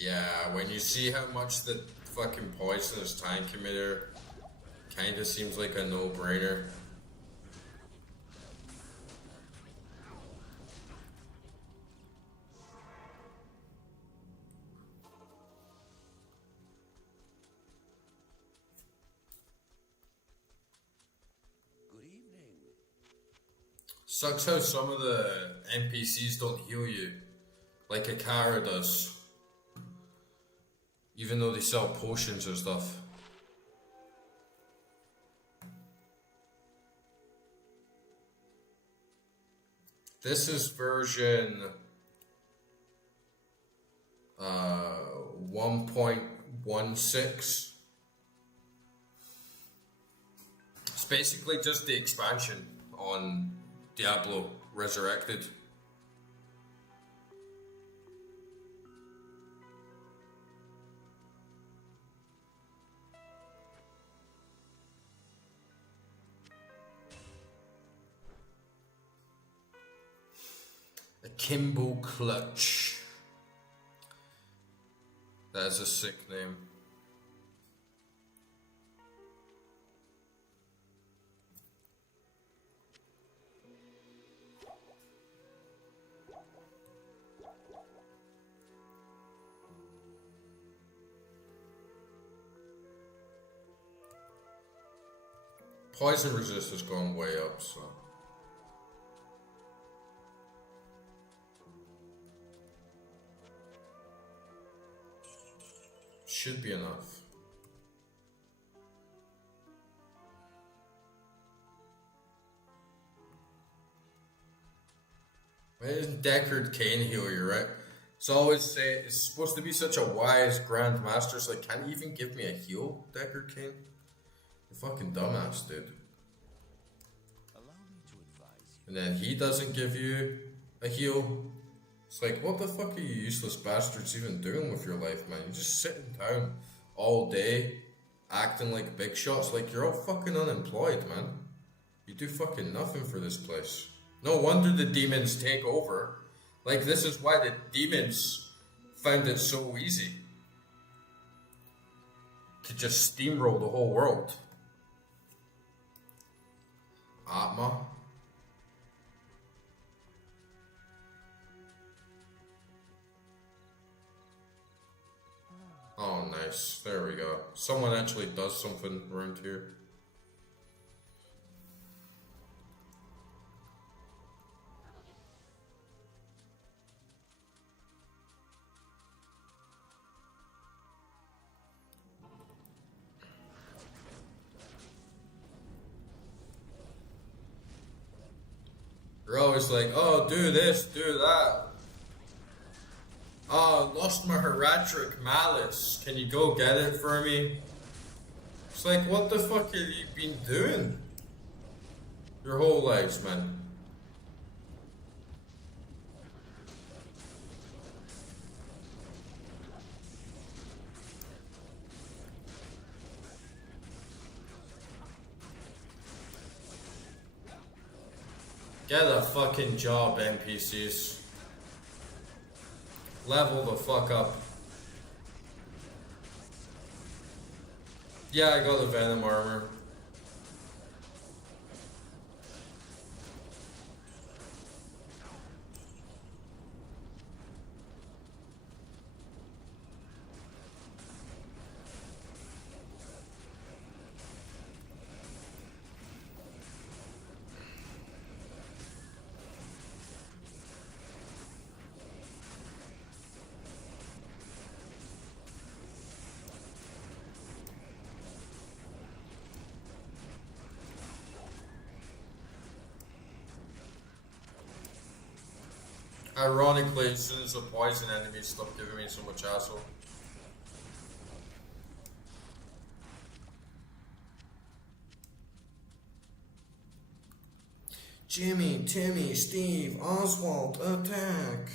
Yeah, when you see how much the fucking poison is time emitter, kinda seems like a no-brainer. Good evening. Sucks how some of the NPCs don't heal you, like a Kara does. Even though they sell potions and stuff. This is version 1.16. It's basically just the expansion on Diablo Resurrected. Kimbo Clutch. That's a sick name. Poison resist has gone way up, so. Should be enough. Isn't Deckard Cain heal you, right? So I always say it's supposed to be such a wise grandmaster. It's like, can't you even give me a heal, Deckard Cain? You fucking dumbass, dude. Allow me to advise you. And then he doesn't give you a heal. It's like, what the fuck are you useless bastards even doing with your life, man? You're just sitting down all day, acting like big shots, like you're all fucking unemployed, man. You do fucking nothing for this place. No wonder the demons take over. Like, this is why the demons found it so easy to just steamroll the whole world. Atma. Oh, nice. There we go. Someone actually does something around here. You're always like, oh, do this, do that. Oh, lost my Heratric Malice. Can you go get it for me? It's like, what the fuck have you been doing your whole lives, man? Get a fucking job, NPCs. Level the fuck up. Yeah, I got the Venom armor. Ironically, as soon as the poison enemies stop giving me so much hassle. Jimmy, Timmy, Steve, Oswald, attack!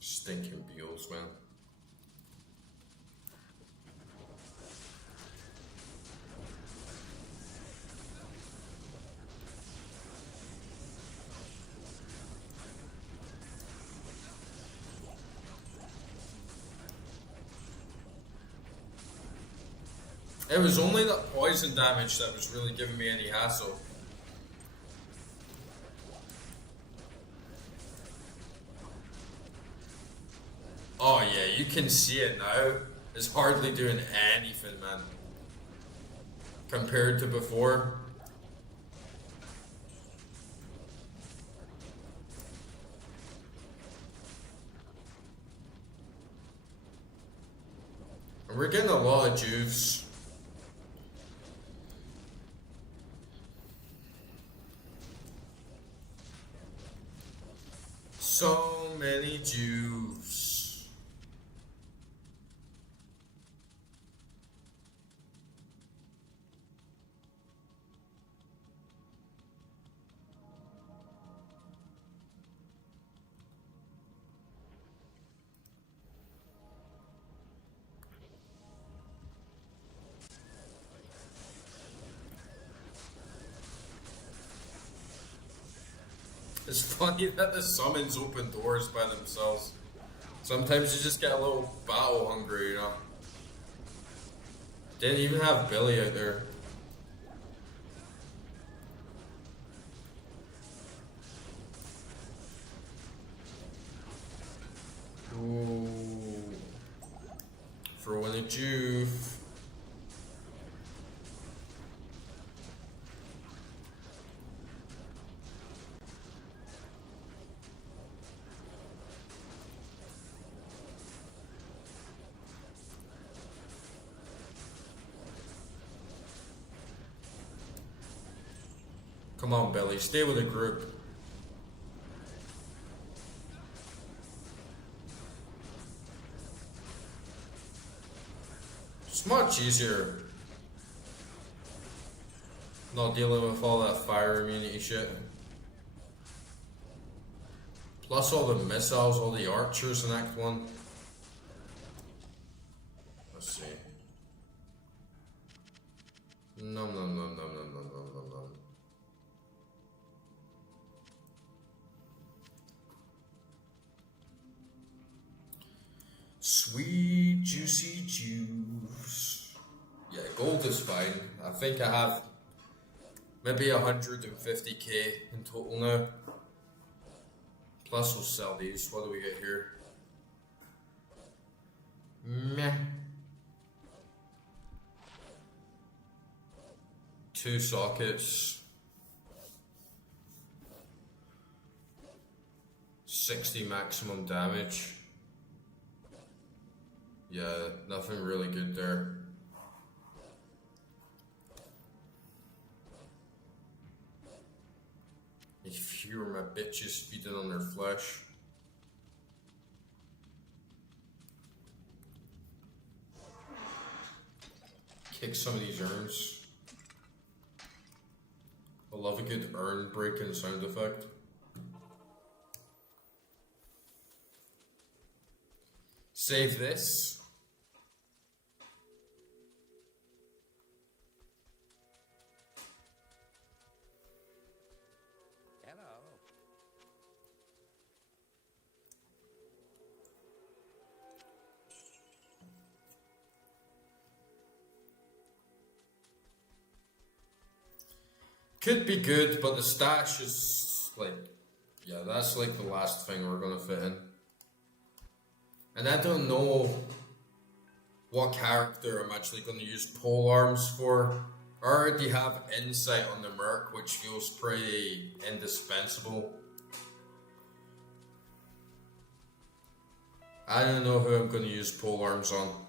Stinking beetles, man. It was only that poison damage that was really giving me any hassle. Oh yeah, you can see it now. It's hardly doing anything, man. Compared to before. And we're getting a lot of juice. So many Jews. It's funny that the summons open doors by themselves. Sometimes you just get a little battle hungry, you know. Didn't even have Billy out there. Ooh. Throwing a juve. Come on, Billy, stay with the group. It's much easier not dealing with all that fire immunity shit. Plus all the missiles, all the archers in Act 1. Let's see. Nom nom nom nom nom nom nom nom nom. Sweet juicy juice. Yeah, gold is fine. I think I have maybe 150k in total now. Plus we'll sell these. What do we get here? Meh. 2 sockets. 60 maximum damage. Yeah, nothing really good there. If you were my bitches feeding on their flesh. Kick some of these urns. I love a good urn breaking sound effect. Save this. Hello. Could be good, but the stash is like, yeah, that's like the last thing we're gonna fit in. And I don't know what character I'm actually gonna use pole arms for. I already have insight on the Merc, which feels pretty indispensable. I don't know who I'm gonna use pole arms on.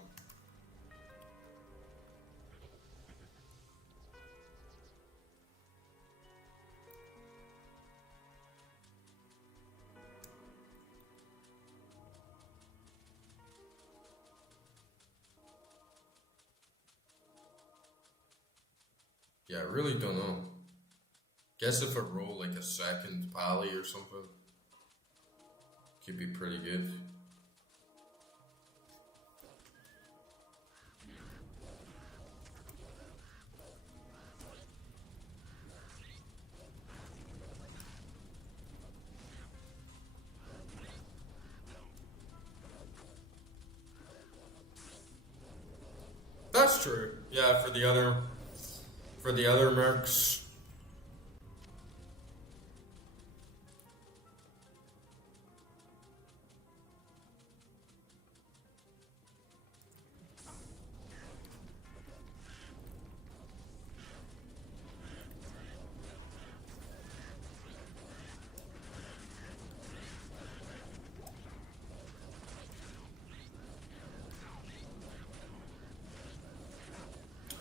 Yeah, I really don't know. Guess if I roll like a second pally or something, could be pretty good. That's true. Yeah, for the other mercs.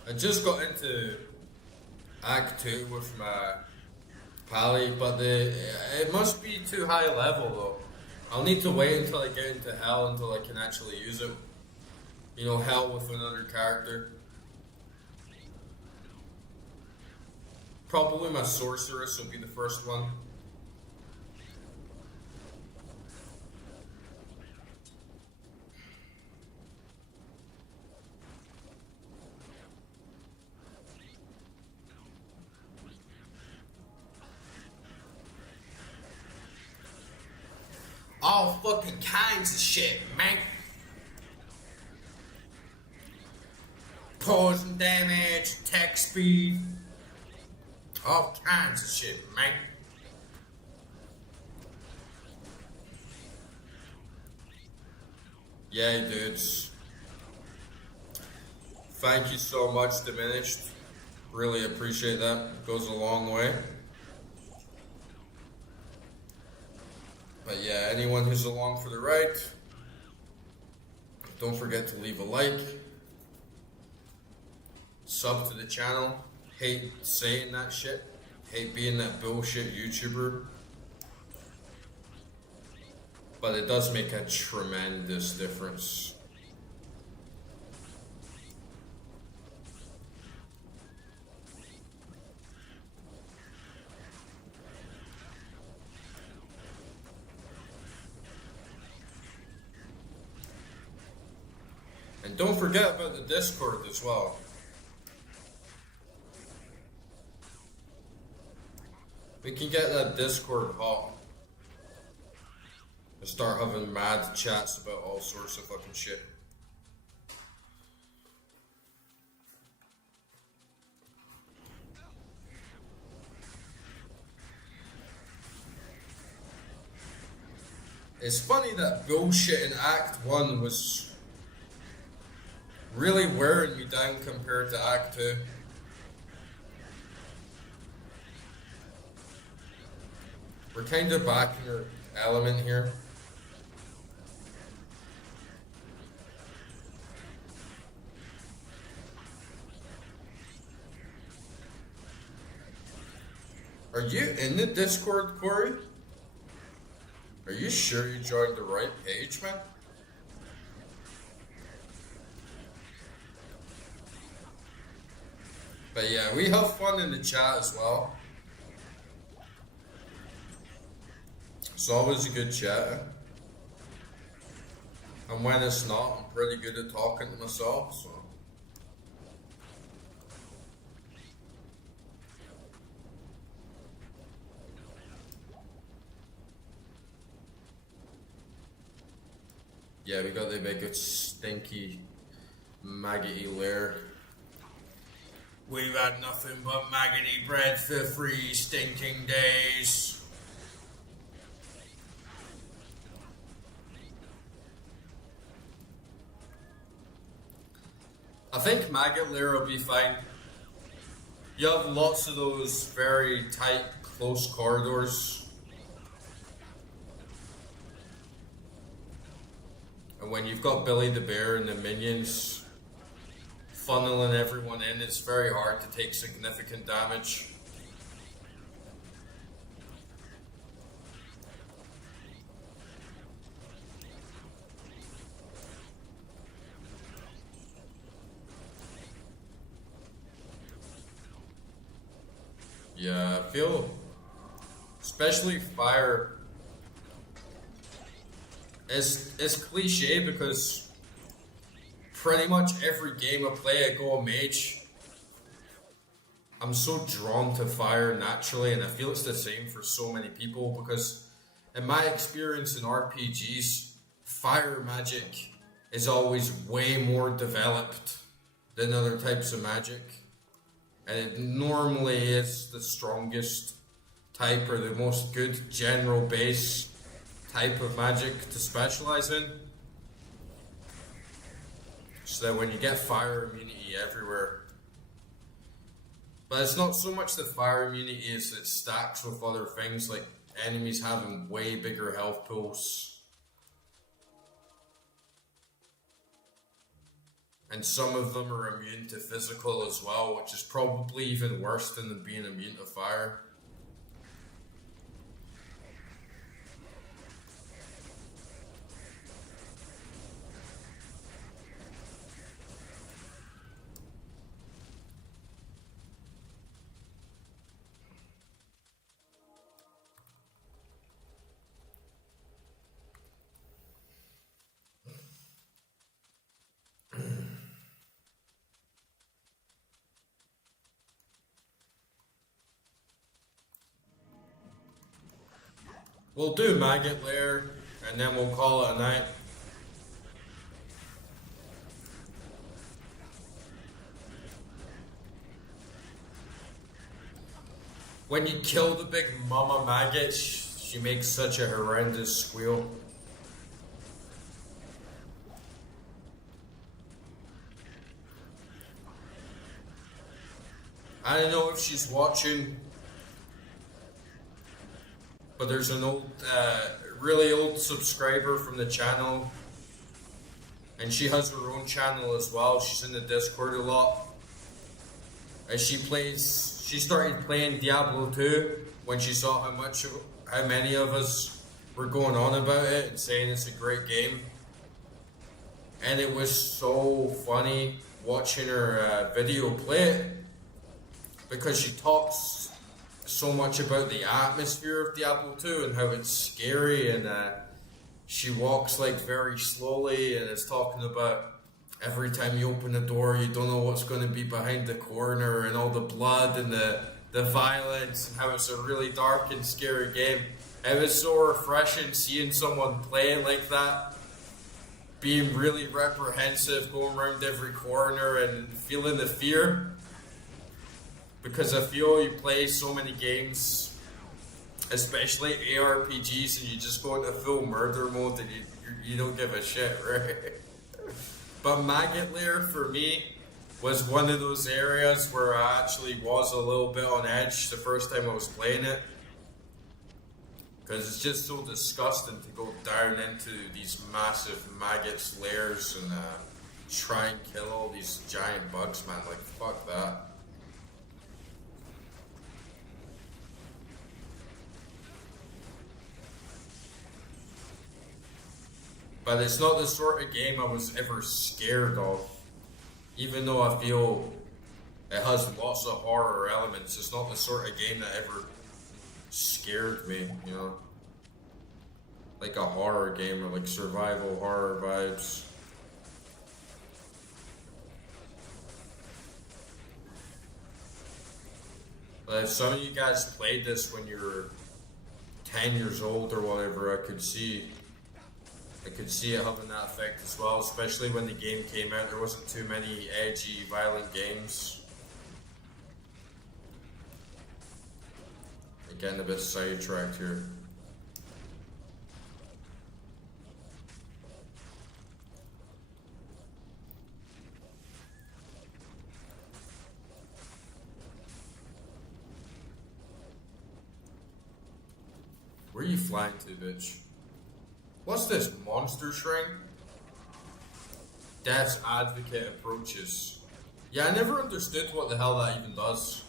I just got into Act 2 with my pally, but it must be too high level though. I'll need to wait until I get into hell until I can actually use it. You know, hell with another character. Probably my sorceress will be the first one. All fucking kinds of shit, man. Poison damage, attack speed. All kinds of shit, man. Yeah, dudes. Thank you so much, Diminished. Really appreciate that. Goes a long way. But yeah, anyone who's along for the ride, don't forget to leave a like. Sub to the channel. Hate saying that shit. Hate being that bullshit YouTuber. But it does make a tremendous difference. And don't forget about the Discord as well. We can get that Discord hot. And start having mad chats about all sorts of fucking shit. It's funny that bullshit in Act 1 was really wearing me down compared to Act 2. We're kind of back in our element here. Are you in the Discord, Corey? Are you sure you joined the right page, man? But yeah, we have fun in the chat as well. It's always a good chat. And when it's not, I'm pretty good at talking to myself, so. Yeah, we got the big stinky maggoty lair. We've had nothing but maggoty bread for 3 stinking days. I think maggot lair will be fine. You have lots of those very tight, close corridors. And when you've got Billy the Bear and the minions funneling everyone in, it's very hard to take significant damage. Yeah, I feel, especially fire, it's cliche because pretty much every game I play, I go a mage. I'm so drawn to fire naturally, and I feel it's the same for so many people because in my experience in RPGs, fire magic is always way more developed than other types of magic. And it normally is the strongest type or the most good general base type of magic to specialize in. So that when you get fire immunity everywhere. But it's not so much that fire immunity is it stacks with other things like enemies having way bigger health pools. And some of them are immune to physical as well, which is probably even worse than them being immune to fire. We'll do Maggot Lair, and then we'll call it a night. When you kill the big mama maggot, she makes such a horrendous squeal. I don't know if she's watching, but there's an old, really old subscriber from the channel, and she has her own channel as well. She's in the Discord a lot, and she started playing Diablo 2 when she saw how many of us were going on about it and saying it's a great game, and it was so funny watching her video play it, because she talks so much about the atmosphere of Diablo 2 and how it's scary, and she walks like very slowly, and is talking about every time you open the door you don't know what's going to be behind the corner, and all the blood and the violence, and how it's a really dark and scary game. It was so refreshing seeing someone playing like that, being really reprehensive, going around every corner and feeling the fear. Because I feel you play so many games, especially ARPGs, and you just go into full murder mode and you don't give a shit, right? But Maggot Lair for me was one of those areas where I actually was a little bit on edge the first time I was playing it. Because it's just so disgusting to go down into these massive maggots' lairs and try and kill all these giant bugs, man. Like, fuck that. But it's not the sort of game I was ever scared of. Even though I feel it has lots of horror elements, it's not the sort of game that ever scared me, you know? Like a horror game, or like survival horror vibes. But if some of you guys played this when you were 10 years old or whatever, I could see it having that effect as well, especially when the game came out. There wasn't too many edgy, violent games. Getting a bit sidetracked here. Where are you flying to, bitch? What's this, monster shrine? Death's Advocate approaches. Yeah, I never understood what the hell that even does.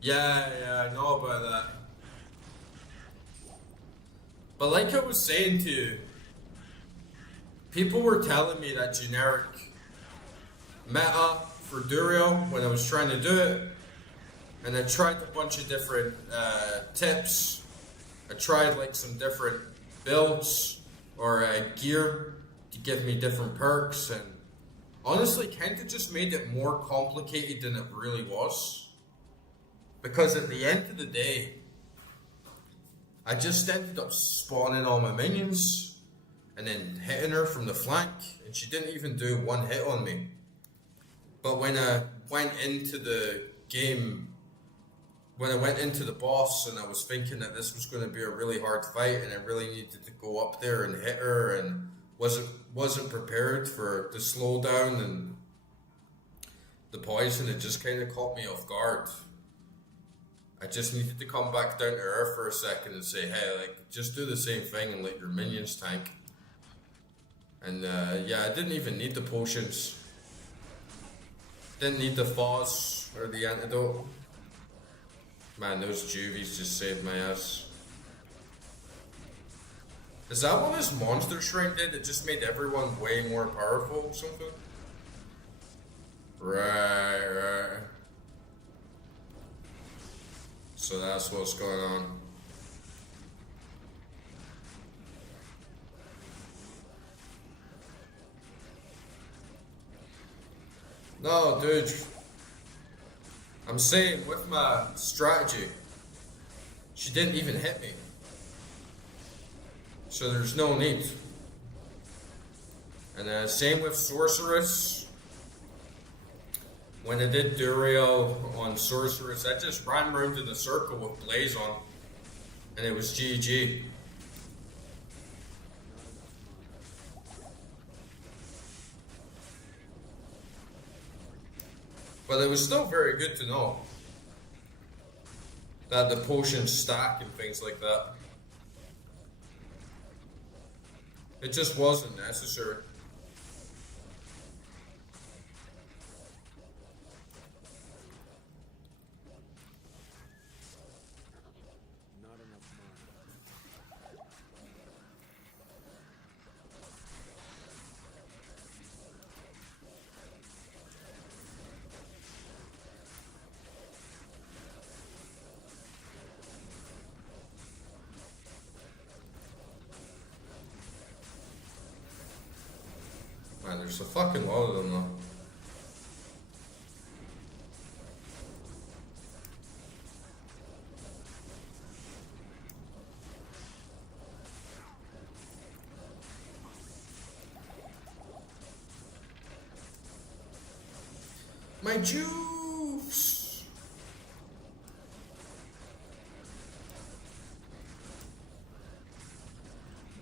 Yeah, I know about that. But like I was saying to you, people were telling me that generic meta for Duriel when I was trying to do it. And I tried a bunch of different tips. I tried like some different builds or gear to give me different perks, and honestly kind of just made it more complicated than it really was. Because at the end of the day, I just ended up spawning all my minions and then hitting her from the flank, and she didn't even do one hit on me. But when I went into the game, when I went into the boss and I was thinking that this was going to be a really hard fight and I really needed to go up there and hit her, and wasn't prepared for the slowdown and the poison, it just kind of caught me off guard. I just needed to come back down to earth for a second and say, hey, like, just do the same thing and let your minions tank. And yeah, I didn't even need the potions. Didn't need the Foz or the antidote. Man, those juvies just saved my ass. Is that what this monster shrine did? It just made everyone way more powerful or something? Right. So that's what's going on. No, dude. I'm saying with my strategy, she didn't even hit me. So there's no need. And same with Sorceress. When I did Duriel on Sorceress, I just ran around in a circle with Blaze on. And it was GG. But it was still very good to know that the potions stack and things like that. It just wasn't necessary. Not enough mana. Man, there's a fucking lot of them though. My juice!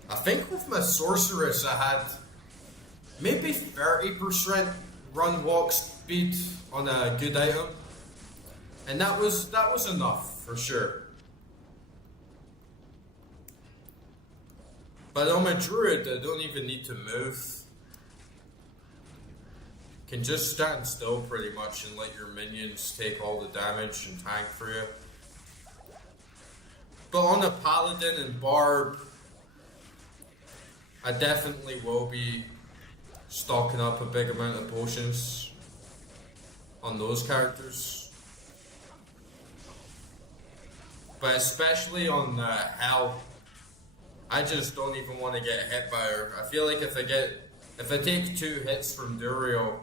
I think with my Sorceress I had maybe 30% run walk speed on a good item. And that was enough for sure. But on my Druid I don't even need to move. Can just stand still pretty much and let your minions take all the damage and tank for you. But on a Paladin and Barb, I definitely will be stocking up a big amount of potions on those characters. But especially on Hell, I just don't even want to get hit by her. I feel like if I take 2 hits from Duriel,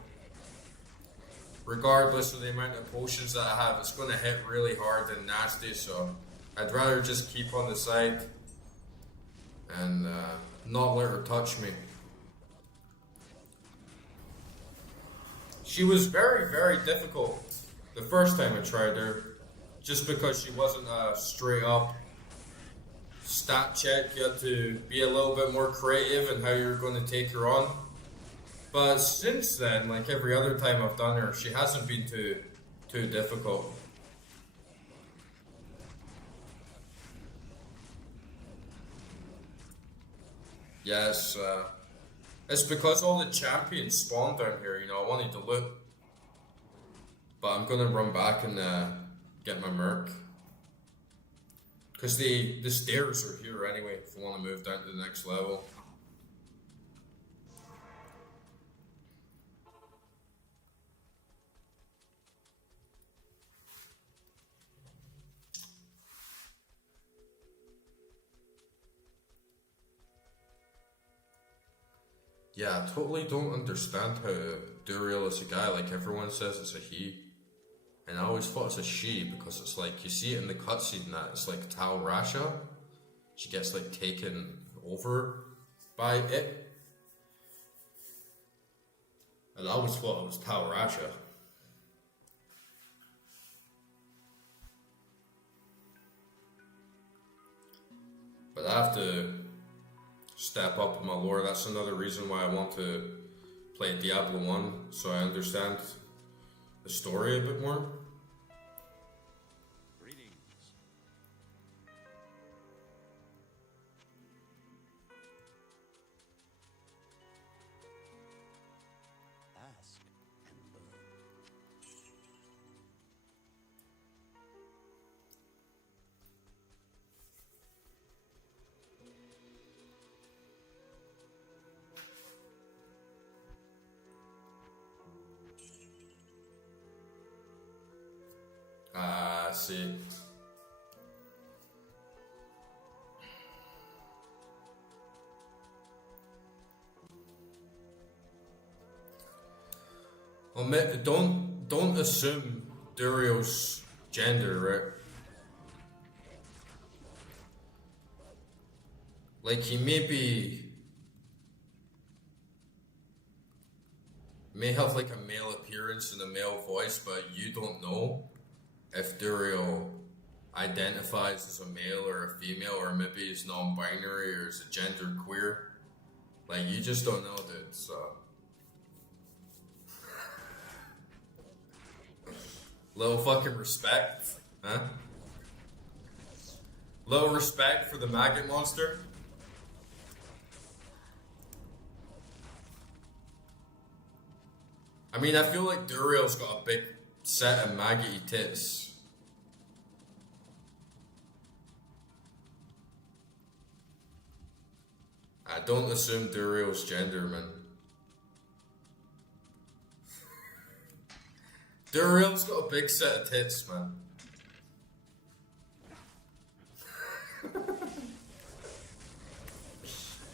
regardless of the amount of potions that I have, it's going to hit really hard and nasty, so I'd rather just keep on the side and not let her touch me. She was very, very difficult the first time I tried her, just because she wasn't a straight up stat check. You had to be a little bit more creative in how you're going to take her on. But since then, like every other time I've done her, she hasn't been too difficult. Yes, it's because all the champions spawn down here, you know, I wanted to loot. But I'm gonna run back and get my merc. Because the stairs are here anyway, if I want to move down to the next level. Yeah, I totally don't understand how Duriel is a guy. Like everyone says it's a he. And I always thought it's a she because it's like, you see it in the cutscene that it's like Tal Rasha. She gets like taken over by it. And I always thought it was Tal Rasha. But I have to step up in my lore. That's another reason why I want to play Diablo 1, so I understand the story a bit more. Greetings. Ask and learn. I see. Don't assume Duriel's gender, right? Like he may have like a male appearance and a male voice, but you don't know if Duriel identifies as a male or a female, or maybe he's non-binary or is a gender queer. Like you just don't know, dude. So little fucking respect, huh? Little respect for the maggot monster. I mean, I feel like Duriel's got a big set of maggoty tits. I don't assume Duriel's gender, man. Duriel's got a big set of tits, man.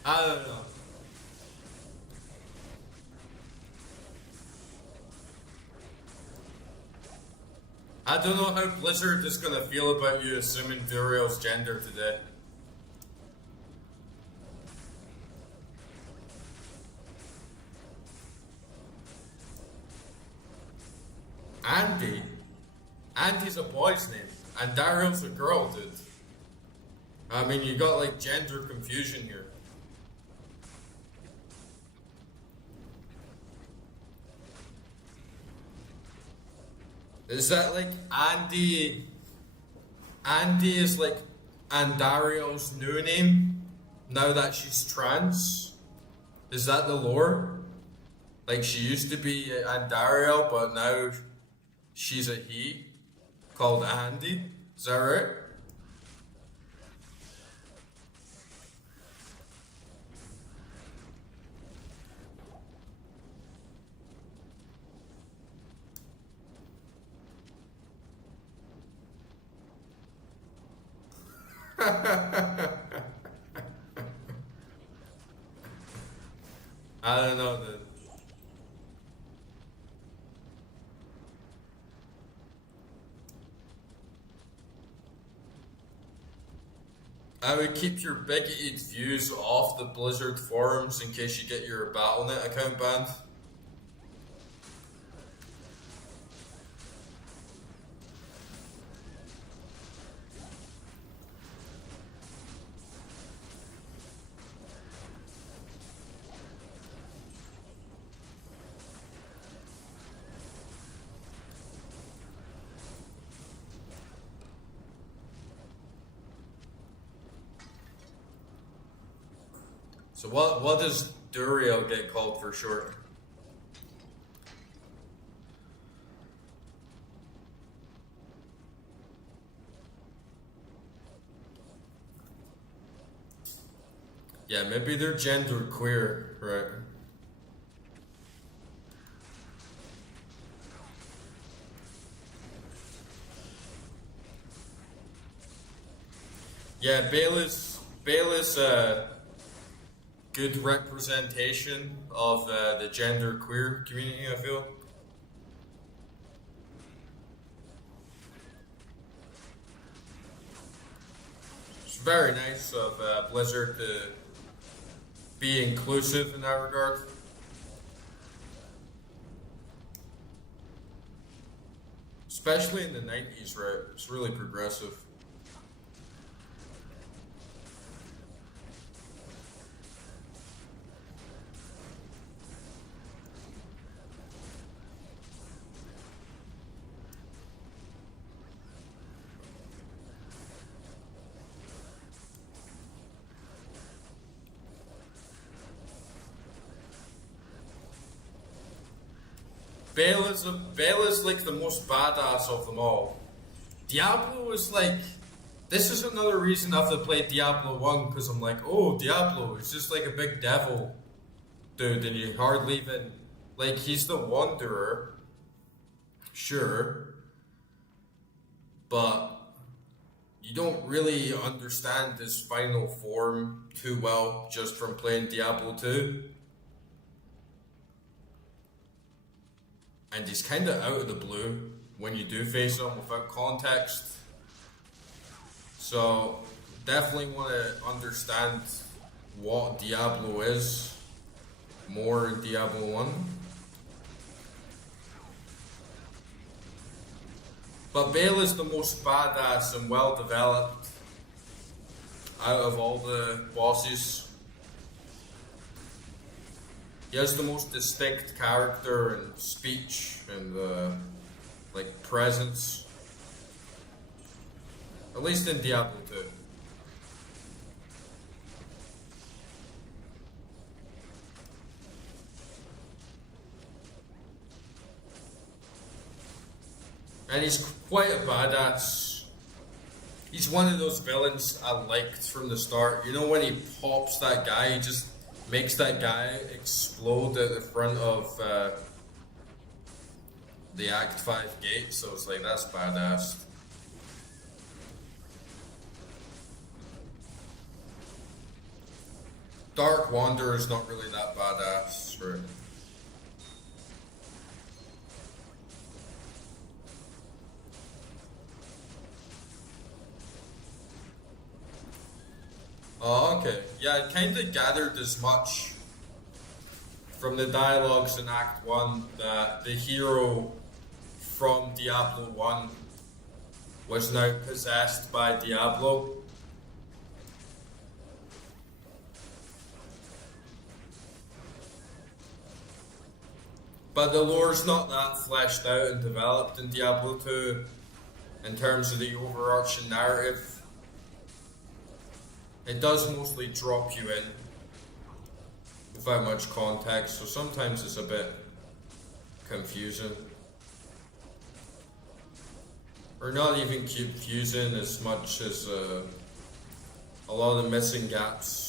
I don't know. I don't know how Blizzard is gonna feel about you assuming Duriel's gender today. Andy? Andy's a boy's name, and Dariel's a girl, dude. I mean, you got like gender confusion here. Is that like Andy? Andy is like Andariel's new name now that she's trans? Is that the lore? Like she used to be Andariel, but now she's a he called Andy? Is that right? I don't know, dude. I would keep your bigoted views off the Blizzard forums in case you get your Battle.net account banned. So what does Duriel get called for short? Yeah, maybe they're gender queer, right? Yeah, Bayless good representation of the gender queer community, I feel. It's very nice of Blizzard to be inclusive in that regard. Especially in the 90s, right? It's really progressive. Bela's like the most badass of them all. Diablo is like, this is another reason I have to play Diablo 1, because I'm like, oh, Diablo is just like a big devil dude, and you hardly even, like, he's the Wanderer, sure, but you don't really understand his final form too well just from playing Diablo 2. And he's kind of out of the blue. when you do face them without context. So definitely want to understand what Diablo is more in Diablo 1. But Bale is the most badass and well developed out of all the bosses. He has the most distinct character and speech and like presence. At least in Diablo 2. And he's quite a badass. He's one of those villains I liked from the start. You know when he pops that guy, he just makes that guy explode at the front of the Act 5 gate. So it's like, that's badass. Dark Wanderer is not really that badass, right? Oh, okay. Yeah, I kind of gathered as much from the dialogues in Act 1 that the hero from Diablo 1 was now possessed by Diablo. But the lore's not that fleshed out and developed in Diablo 2 in terms of the overarching narrative. It does mostly drop you in without much context, so sometimes it's a bit confusing. Or not even confusing as much as a lot of the missing gaps.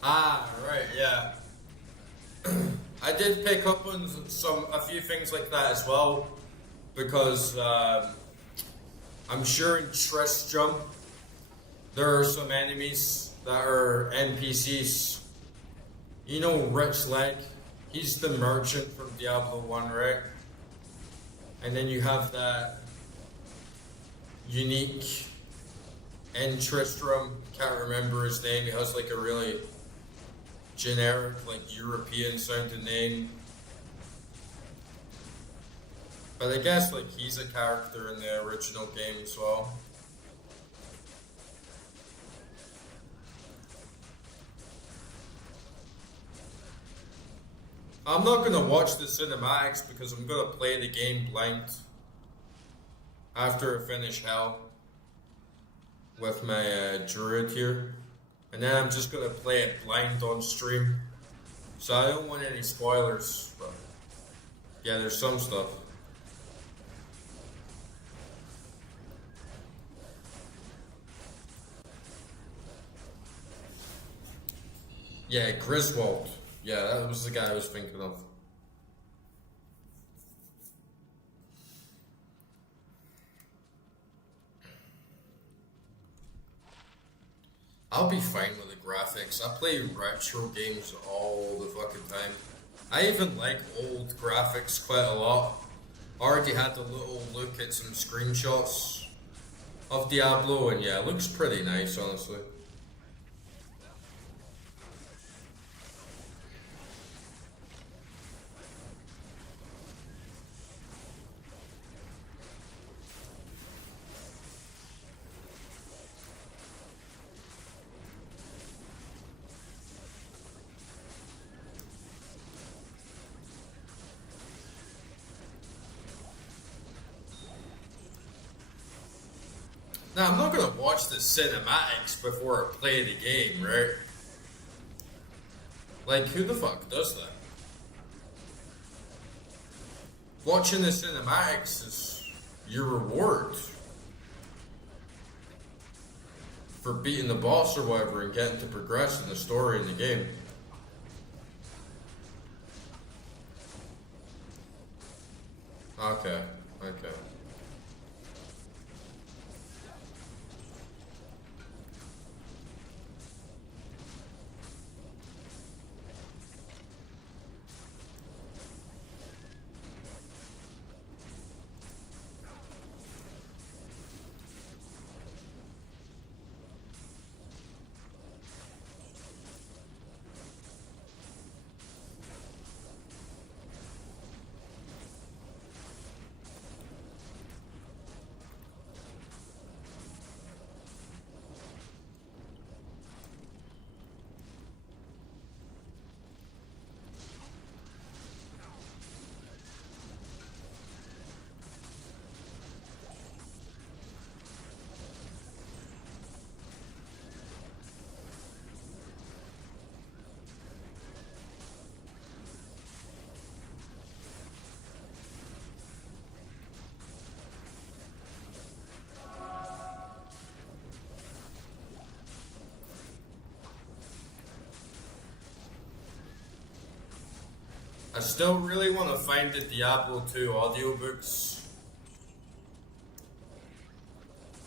Ah, right, yeah. I did pick up on a few things like that as well, because I'm sure in Tristram there are some enemies that are NPCs. You know Rich Leg? He's the merchant from Diablo 1, right? And then you have that unique in Tristram, can't remember his name, he has like a really generic, like European sounding name. But I guess like he's a character in the original game as well. I'm not gonna watch the cinematics because I'm gonna play the game blind after I finish Hell with my Druid here. And then I'm just gonna play it blind on stream. So I don't want any spoilers, but yeah, there's some stuff. Yeah, Griswold. Yeah, that was the guy I was thinking of. I'll be fine with the graphics. I play retro games all the fucking time. I even like old graphics quite a lot. I already had a little look at some screenshots of Diablo, and yeah, it looks pretty nice, honestly. Now, I'm not going to watch the cinematics before I play the game, right? Like, who the fuck does that? watching the cinematics is your reward for beating the boss or whatever and getting to progress in the story in the game. Okay, okay. I still really want to find the Diablo 2 audiobooks.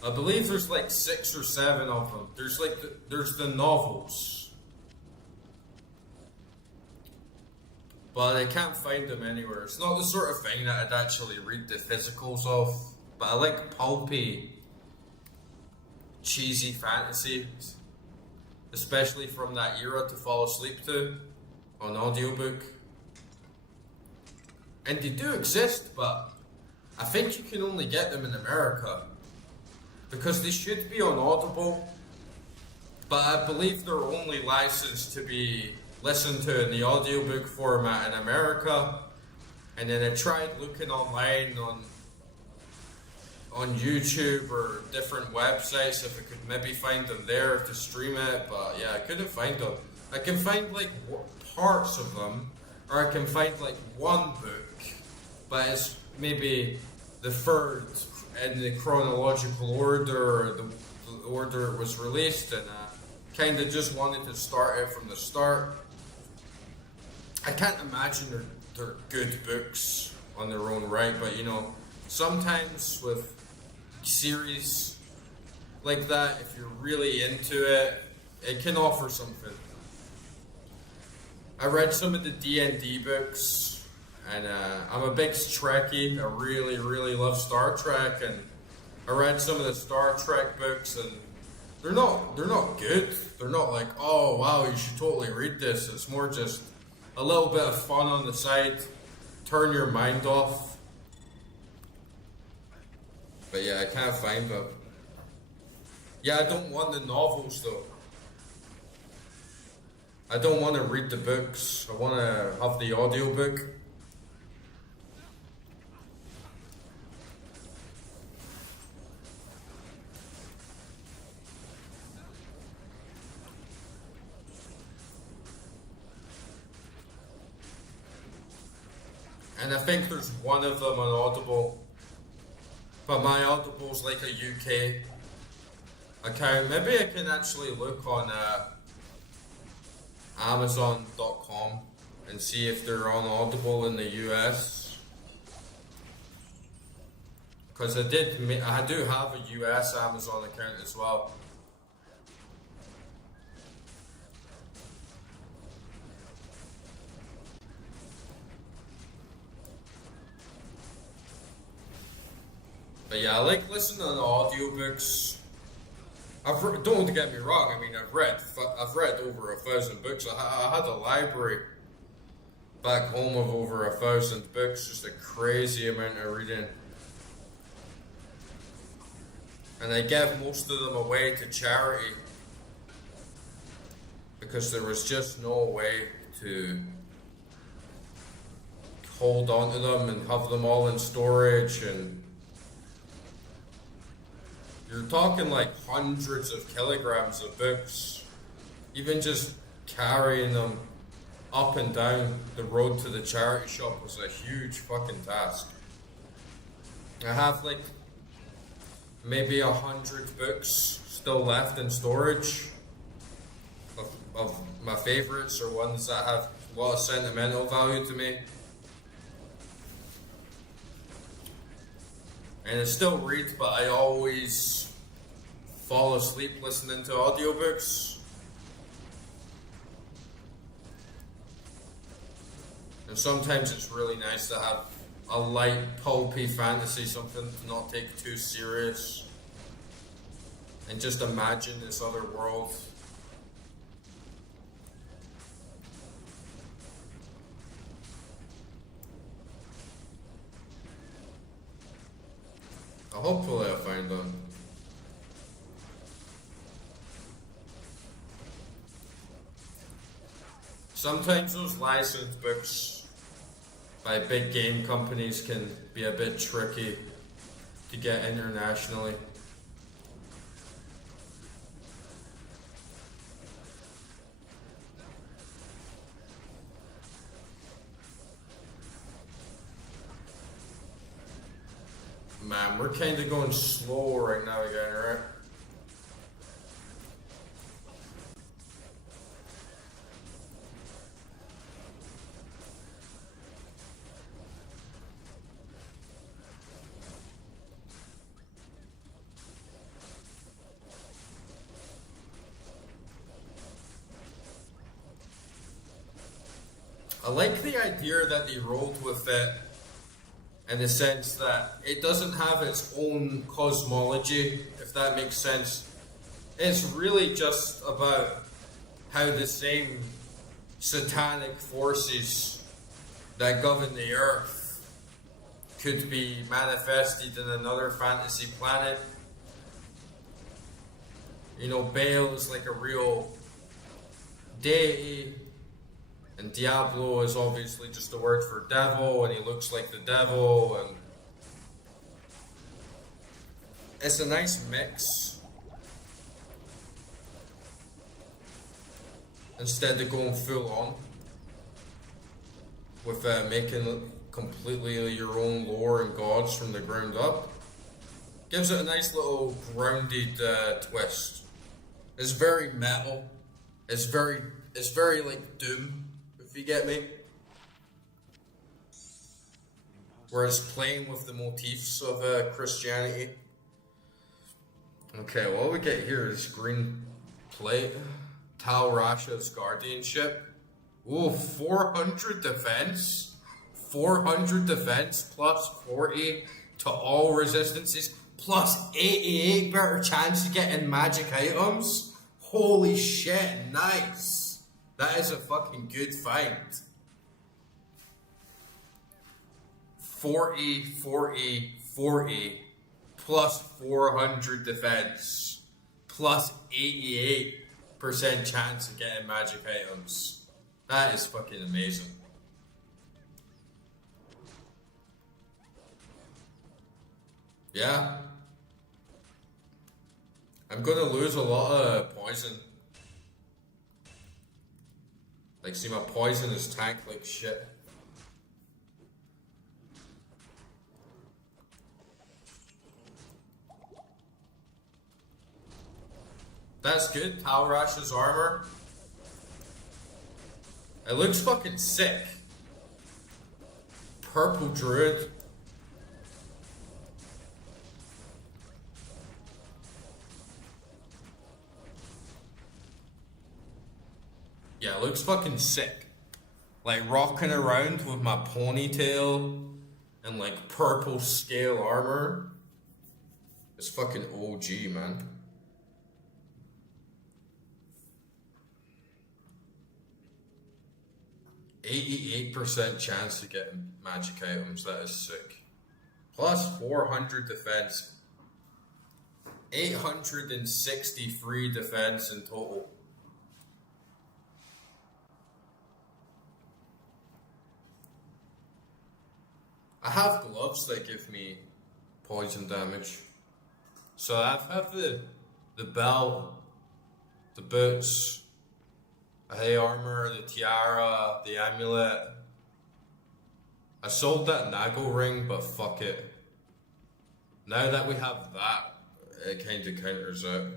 I believe there's like 6 or 7 of them. There's the novels, but I can't find them anywhere. It's not the sort of thing that I'd actually read the physicals of, but I like pulpy, cheesy fantasy, especially from that era to fall asleep to on audiobook. And they do exist, but I think you can only get them in America because they should be on Audible, but I believe they're only licensed to be listened to in the audiobook format in America. And then I tried looking online on YouTube or different websites if I could maybe find them there to stream it, but yeah, I couldn't find them. I can find like parts of them, or I can find like one book, but it's maybe the third in the chronological order, or the order it was released, and I kind of just wanted to start it from the start. I can't imagine they're good books on their own right, but you know, sometimes with series like that, if you're really into it, it can offer something. I read some of the D&D books, and I'm a big Trekkie. I really, really love Star Trek, and I read some of the Star Trek books, and they're not good. They're not like, oh wow, you should totally read this. It's more just a little bit of fun on the side, turn your mind off. But yeah, I can't find them. Yeah, I don't want the novels though. I don't want to read the books. I want to have the audiobook. And I think there's one of them on Audible. But my Audible's like a UK account. Maybe I can actually look on Amazon.com and see if they're on Audible in the US. Because I do have a US Amazon account as well. But yeah, I like listening to audiobooks. Don't get me wrong. I mean, I've read over 1,000 books. I had a library back home of over 1,000 books. Just a crazy amount of reading, and I gave most of them away to charity because there was just no way to hold on to them and have them all in storage, and you're talking like hundreds of kilograms of books, even just carrying them up and down the road to the charity shop was a huge fucking task. I have like maybe 100 books still left in storage of my favorites or ones that have a lot of sentimental value to me. And I still read, but I always fall asleep listening to audiobooks. And sometimes it's really nice to have a light, pulpy fantasy, something to not take too serious. And just imagine this other world. Hopefully I'll find them. Sometimes those licensed books by big game companies can be a bit tricky to get internationally. Man, we're kind of going slow right now again, right? I like the idea that they rolled with it in the sense that it doesn't have its own cosmology, if that makes sense. It's really just about how the same satanic forces that govern the earth could be manifested in another fantasy planet. You know, Baal is like a real deity, and Diablo is obviously just a word for devil, and he looks like the devil, and it's a nice mix. Instead of going full on with making completely your own lore and gods from the ground up, gives it a nice little grounded twist. It's very metal. It's very like Doom, if you get me. Whereas playing with the motifs of Christianity. Okay, what we get here is green plate. Tal Rasha's guardianship. Ooh, 400 defense. 400 defense plus 40 to all resistances. Plus 88 better chance of getting magic items. Holy shit, nice. That is a fucking good find. 40, 40, 40 plus 400 defense plus 88% chance of getting magic items. That is fucking amazing. Yeah. I'm gonna lose a lot of poison. Like, see, my poison is tanked like shit. That's good. Tal Rasha's armor. It looks fucking sick. Purple druid. Yeah, it looks fucking sick. Like rocking around with my ponytail and like purple scale armor. It's fucking OG, man. %88 chance to get magic items. That is sick. Plus 400 defense. 863 defense in total. I have gloves that give me poison damage. So I have the belt, the boots. The armor, the tiara, the amulet. I sold that Nago ring, but fuck it. Now that we have that, it kind of counters it.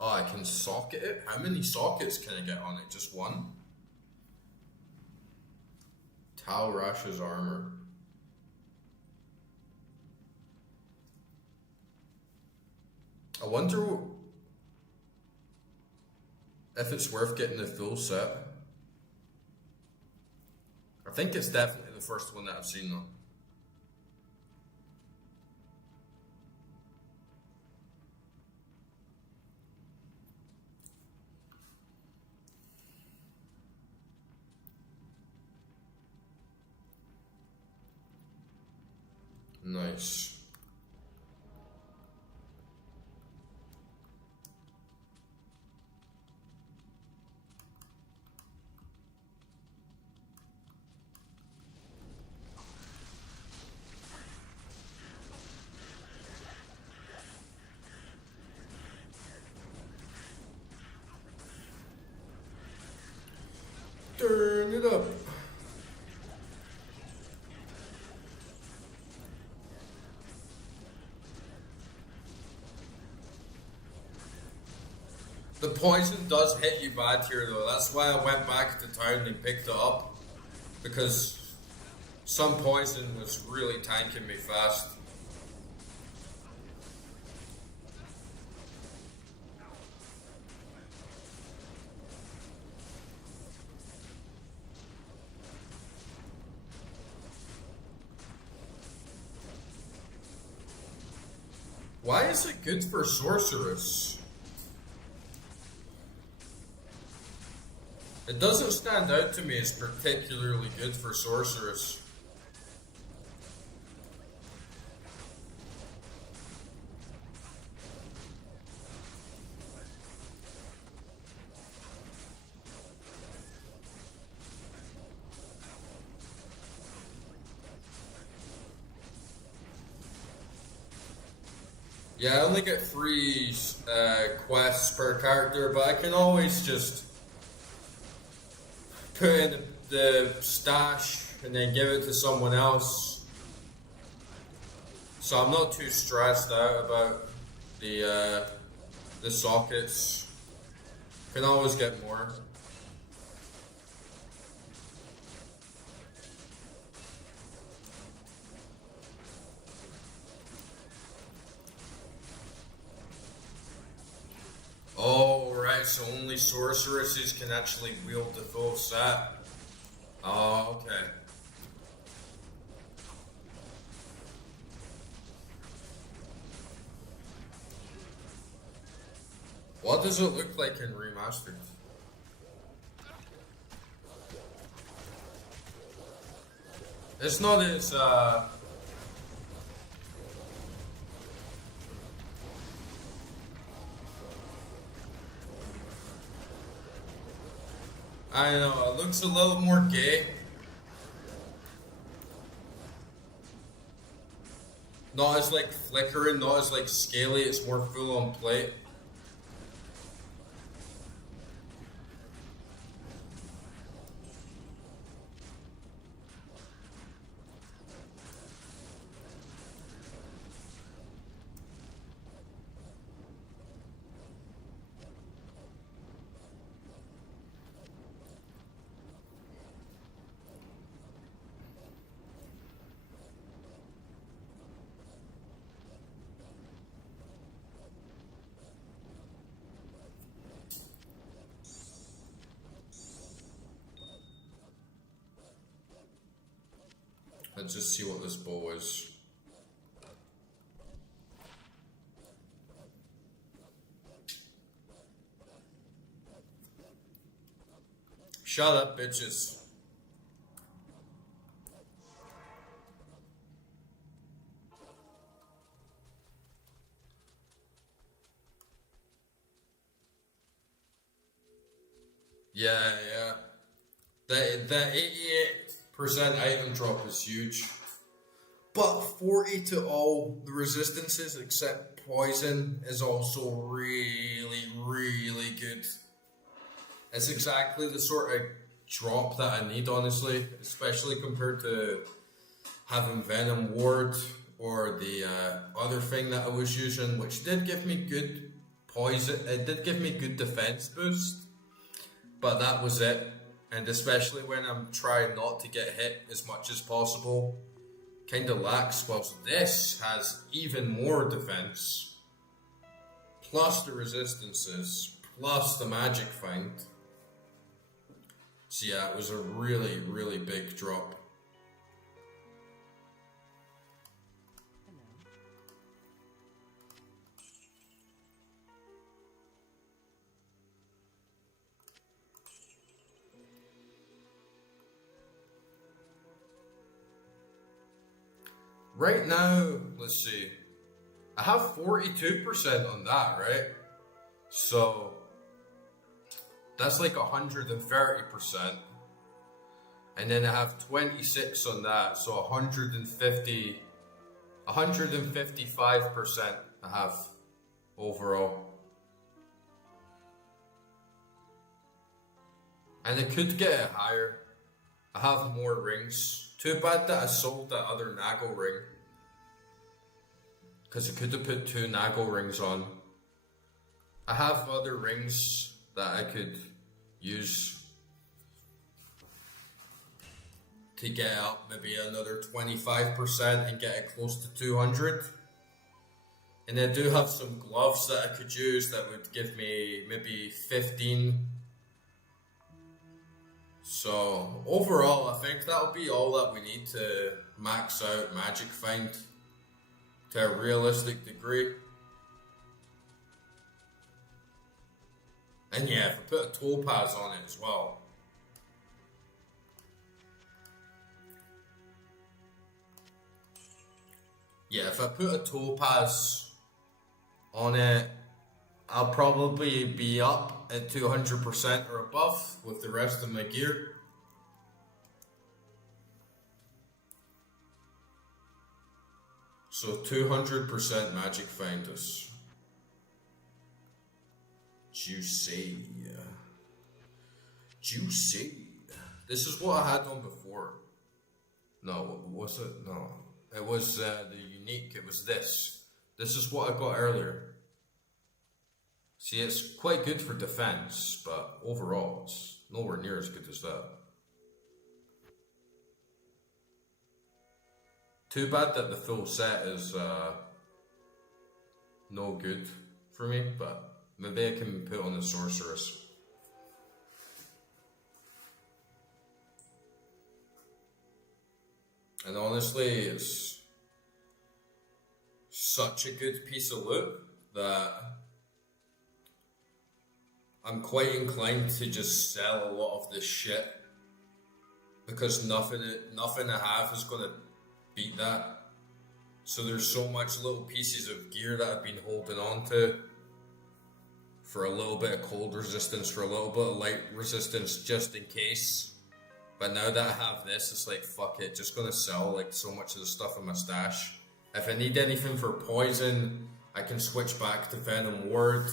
Oh, I can socket it? How many sockets can I get on it? Just one? Tal Rash's armor. I wonder if it's worth getting the full set. I think it's definitely the first one that I've seen though. Nice. Turn it up. The poison does hit you bad here though. That's why I went back to town and picked it up. Because some poison was really tanking me fast. Why is it good for sorceress? It doesn't stand out to me as particularly good for sorceress. Yeah, I only get 3 quests per character, but I can always just put in the stash and then give it to someone else. So I'm not too stressed out about the sockets. Can always get more. Oh, right, so only sorceresses can actually wield the full set. Oh, okay. What does it look like in remastered? It's not as, I don't know, it looks a little more gay. Not as like flickering, not as like scaly, it's more full on plate. Let's just see what this bow is. Shut up, bitches. Yeah. The 88% item drop is huge. But 40 to all the resistances except poison is also really, really good. It's exactly the sort of drop that I need, honestly, especially compared to having Venom Ward or the other thing that I was using, which did give me good poison. It did give me good defense boost, but that was it. And especially when I'm trying not to get hit as much as possible, kind of lacks. Whilst this has even more defense, plus the resistances, plus the magic find. So yeah, it was a really, really big drop. Hello. Right now, let's see. I have 42% on that, right? So that's like 130%. And then I have 26 on that, so 155% I have overall. And it could get it higher. I have more rings. Too bad that I sold that other Nagel ring, because I could have put 2 Nagel rings on. I have other rings that I could use to get up maybe another 25% and get it close to 200. And I do have some gloves that I could use that would give me maybe 15. So overall, I think that'll be all that we need to max out Magic Find to a realistic degree. And yeah, if I put a topaz on it as well. Yeah, if I put a topaz on it, I'll probably be up at 200% or above with the rest of my gear. So 200% Magic Find us. Juicy. Juicy. This is what I had on before. No, was it? No. It was the unique. It was this. This is what I got earlier. See, it's quite good for defense, but overall, it's nowhere near as good as that. Too bad that the full set is no good for me, but maybe I can put on the sorceress. And honestly, it's such a good piece of loot that I'm quite inclined to just sell a lot of this shit, because nothing I have is going to beat that. So there's so much little pieces of gear that I've been holding on to for a little bit of cold resistance, for a little bit of light resistance, just in case. But now that I have this, it's like, fuck it, just gonna sell like so much of the stuff in my stash. If I need anything for poison, I can switch back to Venom Ward.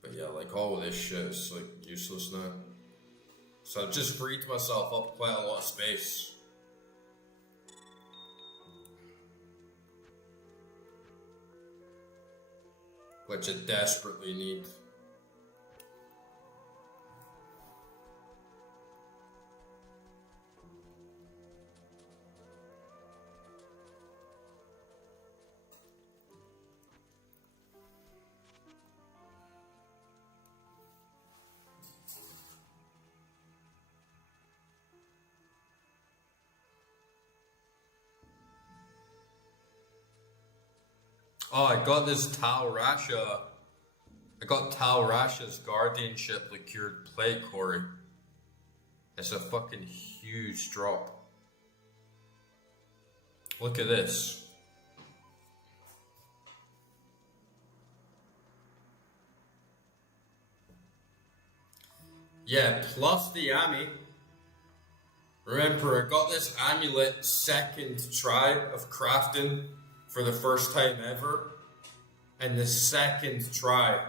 But yeah, like all of this shit is like useless now. So I've just freed myself up quite a lot of space. Which I desperately need. Oh, I got this Tal Rasha. I got Tal Rasha's Guardianship Liqueured Plague Quarry. It's a fucking huge drop. Look at this. Yeah, plus the Ami. Remember, I got this amulet second try of crafting for the first time ever. And the second try,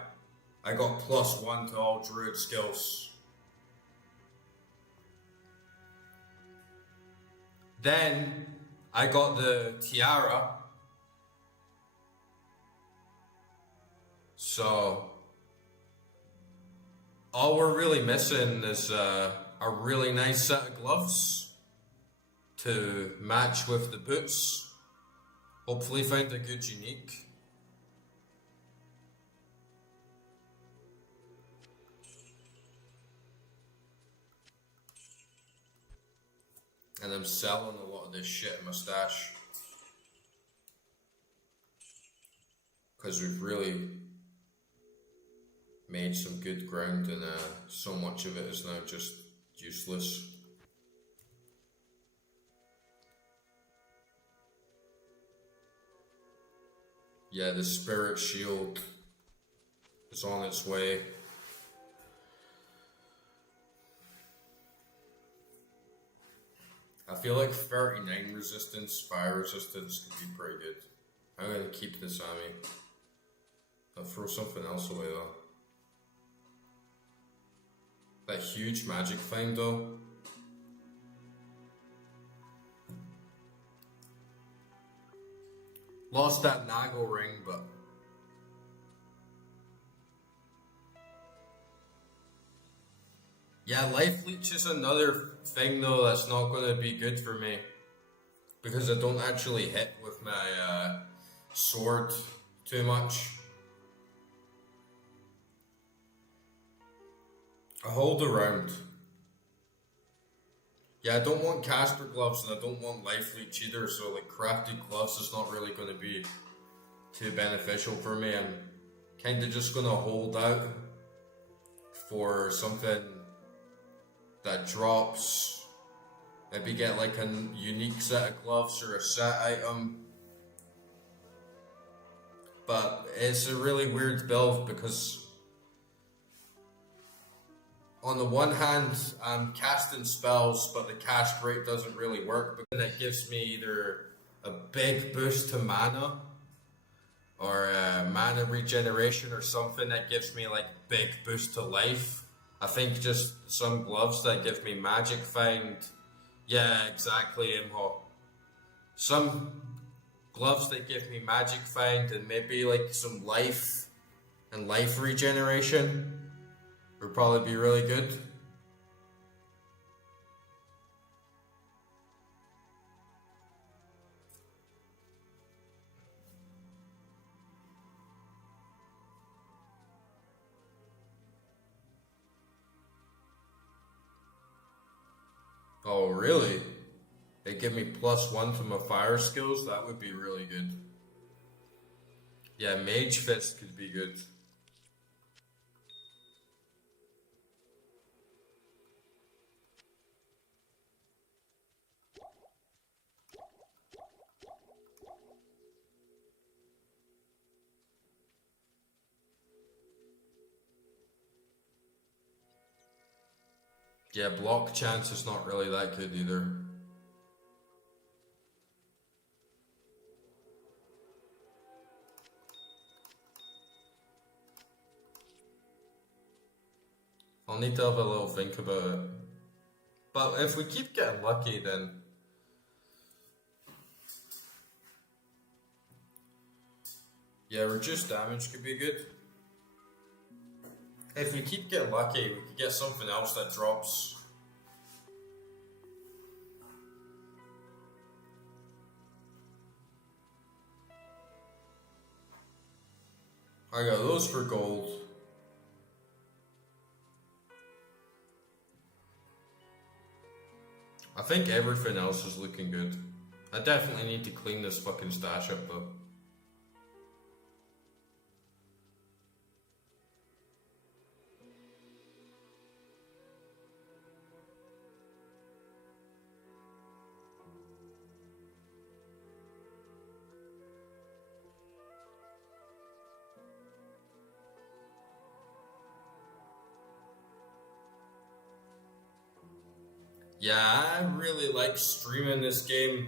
I got +1 to all druid skills. Then I got the tiara. So all we're really missing is a really nice set of gloves to match with the boots. Hopefully find a good unique. And I'm selling a lot of this shit in my stash. Because we've really made some good ground and so much of it is now just useless. Yeah, the spirit shield is on its way. I feel like 39 resistance, fire resistance could be pretty good. I'm gonna keep this on me. I'll throw something else away though. That huge magic flame though. Lost that Nago ring, but yeah, life leech is another thing though that's not gonna be good for me. Because I don't actually hit with my sword too much. I hold around. Yeah, I don't want caster gloves and I don't want life leech either, so like crafted gloves is not really going to be too beneficial for me. I'm kind of just going to hold out for something that drops. Maybe get like a unique set of gloves or a set item. But it's a really weird build because on the one hand, I'm casting spells, but the cast rate doesn't really work because that gives me either a big boost to mana or mana regeneration or something that gives me like big boost to life. I think just some gloves that give me magic find. Yeah, exactly, Imho. Some gloves that give me magic find and maybe like some life and life regeneration would probably be really good. Oh, really? They give me +1 to my fire skills? That would be really good. Yeah, Mage Fist could be good. Yeah, block chance is not really that good either. I'll need to have a little think about it. But if we keep getting lucky, then yeah, reduced damage could be good. If we keep getting lucky, we could get something else that drops. I got those for gold. I think everything else is looking good. I definitely need to clean this fucking stash up though. Yeah, I really like streaming this game.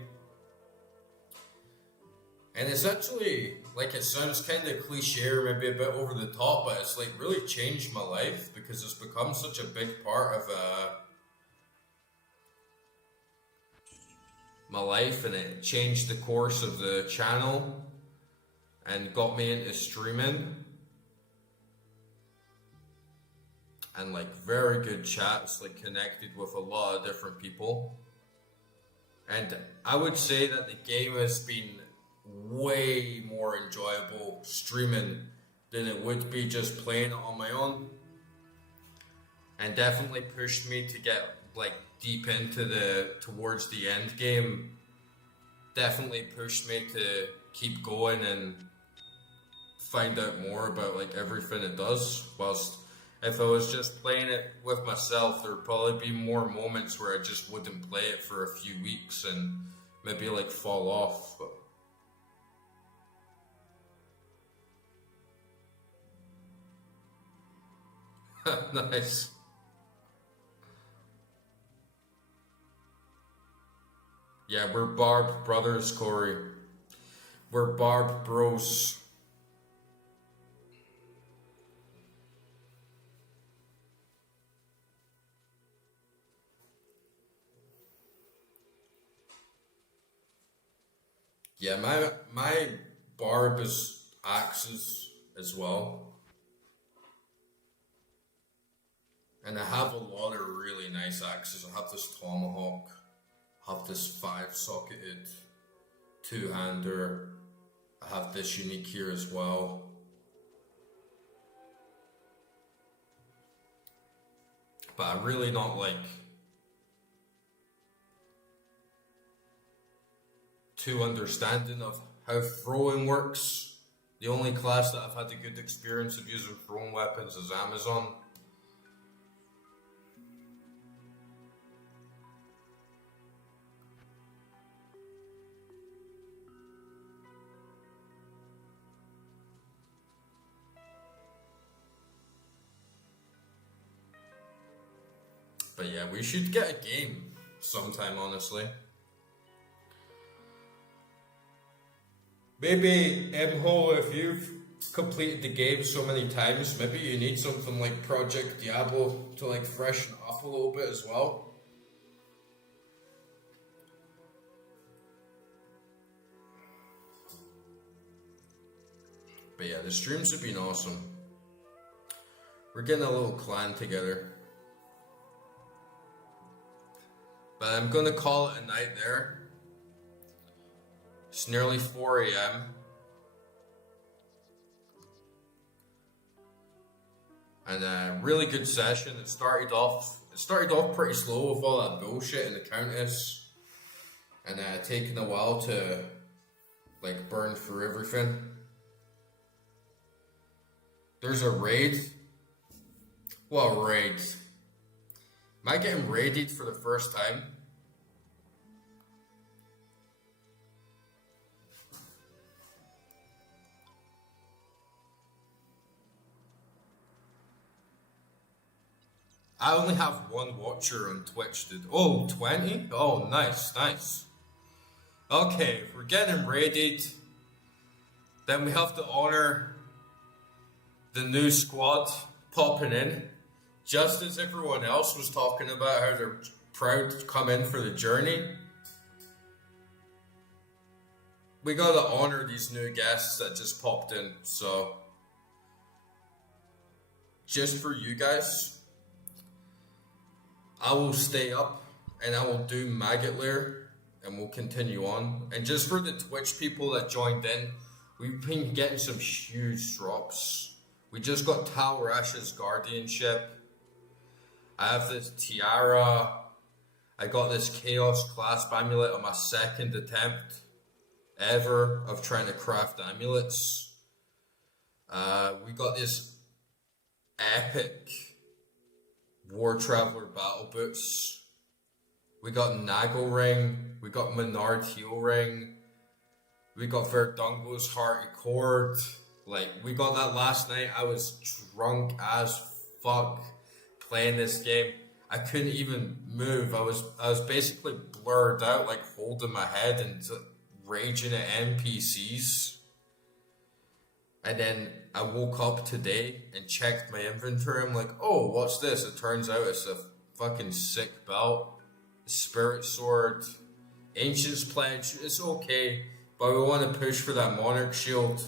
And it's actually, like, it sounds kind of cliche or maybe a bit over the top, but it's like really changed my life because it's become such a big part of my life, and it changed the course of the channel and got me into streaming. And like very good chats, like connected with a lot of different people. And I would say that the game has been way more enjoyable streaming than it would be just playing it on my own. And definitely pushed me to get like deep into towards the end game. Definitely pushed me to keep going and find out more about like everything it does. Whilst if I was just playing it with myself, there would probably be more moments where I just wouldn't play it for a few weeks and maybe like fall off. But nice. Yeah, we're Barb brothers, Corey. We're Barb bros. Yeah, my barb is axes as well. And I have a lot of really nice axes. I have this tomahawk, I have this 5-socketed 2-hander. I have this unique here as well. But I'm really not like too understanding of how throwing works. The only class that I've had a good experience of using throwing weapons is Amazon. But yeah, we should get a game sometime, honestly. Maybe, Ho, if you've completed the game so many times, maybe you need something like Project Diablo to like freshen up a little bit as well. But yeah, the streams have been awesome. We're getting a little clan together. But I'm gonna call it a night there. It's nearly 4 a.m. And a really good session. It started off pretty slow with all that bullshit in the Countess. And taking a while to like burn through everything. There's a raid. Well, raid. Am I getting raided for the first time? I only have one watcher on Twitch. Oh, 20? Oh, nice, nice. Okay, if we're getting raided, then we have to honor the new squad popping in. Just as everyone else was talking about how they're proud to come in for the journey, we gotta honor these new guests that just popped in. So, just for you guys, I will stay up and I will do Maggot Lair and we'll continue on. And just for the Twitch people that joined in, we've been getting some huge drops. We just got Tal Rash's Guardianship. I have this tiara. I got this Chaos Clasp Amulet on my second attempt ever of trying to craft amulets. We got this epic War Traveler Battle Boots. We got Nagel Ring. We got Menard Heel Ring. We got Verdungo's Hearty Cord. Like, we got that last night. I was drunk as fuck playing this game. I couldn't even move. I was basically blurred out, like holding my head and raging at NPCs. And then I woke up today and checked my inventory. I'm like, oh, what's this? It turns out it's a fucking sick belt, spirit sword, Ancient's Pledge. It's okay, but we want to push for that Monarch Shield.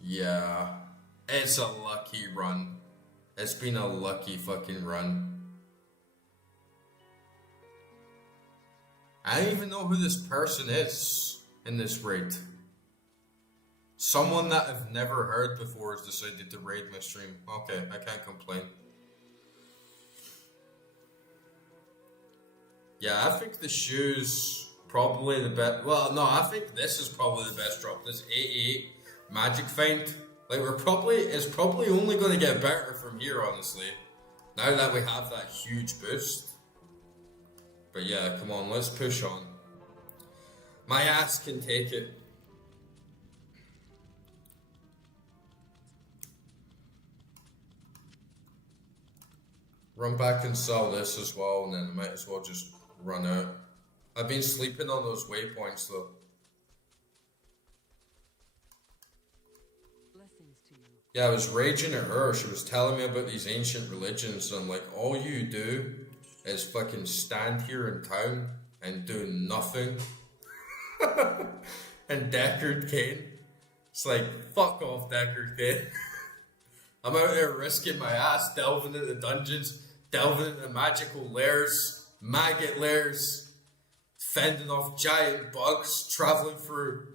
Yeah, it's a lucky run. It's been a lucky fucking run. I don't even know who this person is in this raid. Someone that I've never heard before has decided to raid my stream. Okay, I can't complain. Yeah, I think the shoe's probably the best. Well, no, I think this is probably the best drop. This 88 Magic Find. Like, it's probably only going to get better from here, honestly. Now that we have that huge boost. But yeah, come on, let's push on. My ass can take it. Run back and sell this as well, and then I might as well just run out. I've been sleeping on those waypoints though. Blessings to you. Yeah, I was raging at her. She was telling me about these ancient religions, and I'm like, all you do is fucking stand here in town and do nothing. And Deckard Cain. It's like, fuck off, Deckard Cain. I'm out there risking my ass, delving into dungeons, delving into magical lairs, maggot lairs, fending off giant bugs, traveling through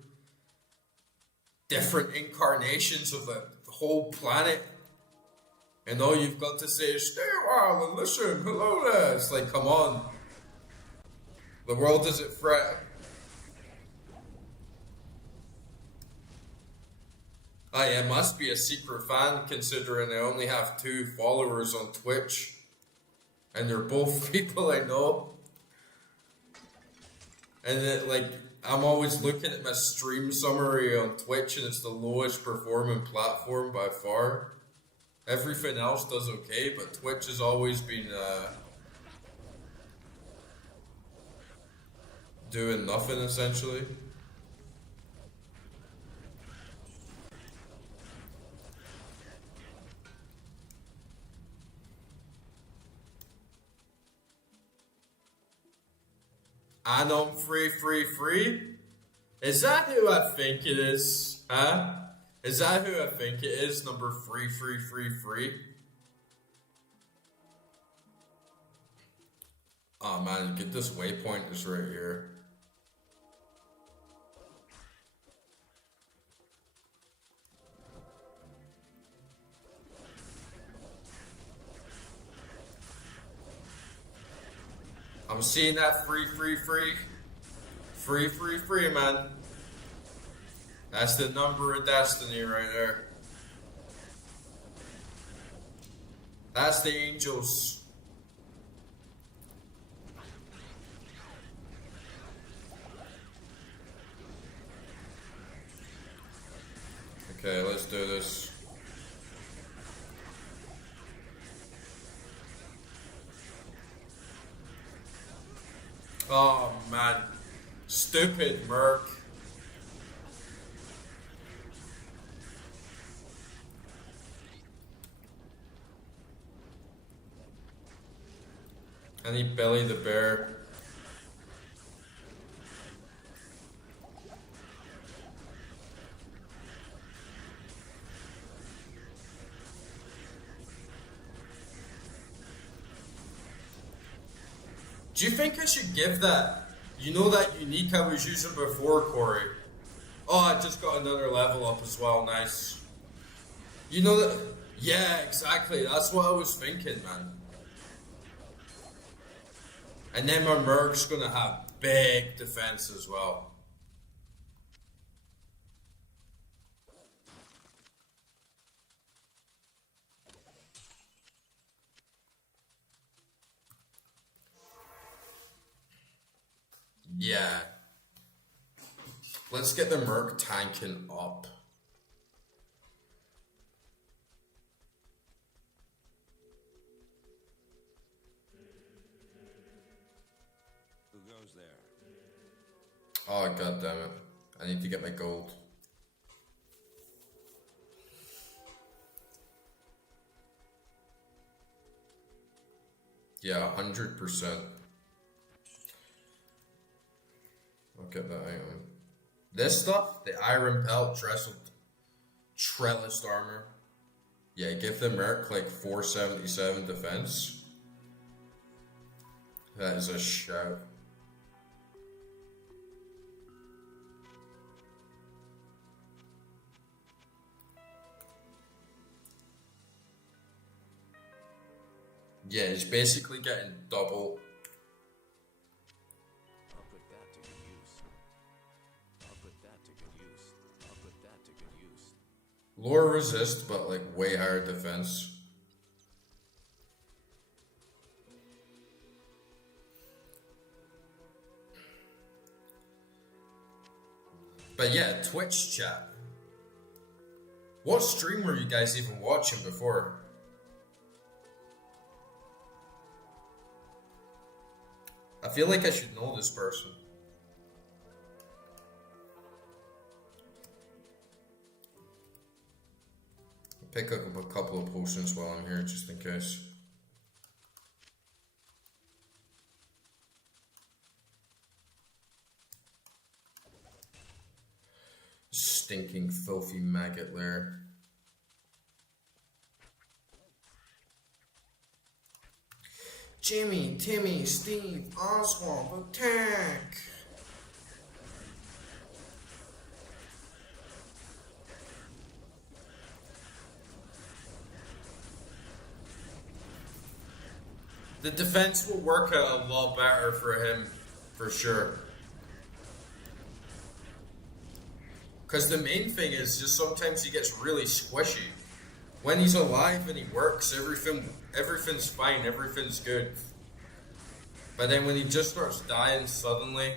different incarnations of the whole planet. And all you've got to say is, stay a while and listen, hello there. It's like, come on. The world is at threat. I must be a secret fan considering I only have 2 followers on Twitch. And they're both people I know. And I'm always looking at my stream summary on Twitch and it's the lowest performing platform by far. Everything else does okay, but Twitch has always been doing nothing essentially. Anom free. Is that who I think it is? Huh? Is that who I think it is? Number free. Oh man, get this waypoint is right here. I'm seeing that free, man. That's the number of destiny right there. That's the angels. Okay, let's do this. Oh man, stupid Merc. I need Belly the Bear. Do you think I should give that? You know that unique I was using before, Corey? Oh, I just got another level up as well, nice. You know that? Yeah, exactly, that's what I was thinking, man. And then my Merc's gonna have big defense as well. Yeah. Let's get the Merc tanking up. goes there. Oh, god damn it. I need to get my gold. Yeah, 100%. I'll get that item. This stuff, the iron pelt, trellised armor. Yeah, give the merc like 477 defense. That is a shout. Yeah, he's basically getting double. I'll put that to good use. I'll put that to good use. I'll put that to good use. Lower resist, but like way higher defense. But yeah, Twitch chat. What stream were you guys even watching before? I feel like I should know this person. Pick up a couple of potions while I'm here, just in case. Stinking, filthy maggot lair. Jimmy, Timmy, Steve, Oswald, attack! The defense will work out a lot better for him, for sure. Because the main thing is just sometimes he gets really squishy. When he's alive and he works, everything's fine, everything's good. But then when he just starts dying suddenly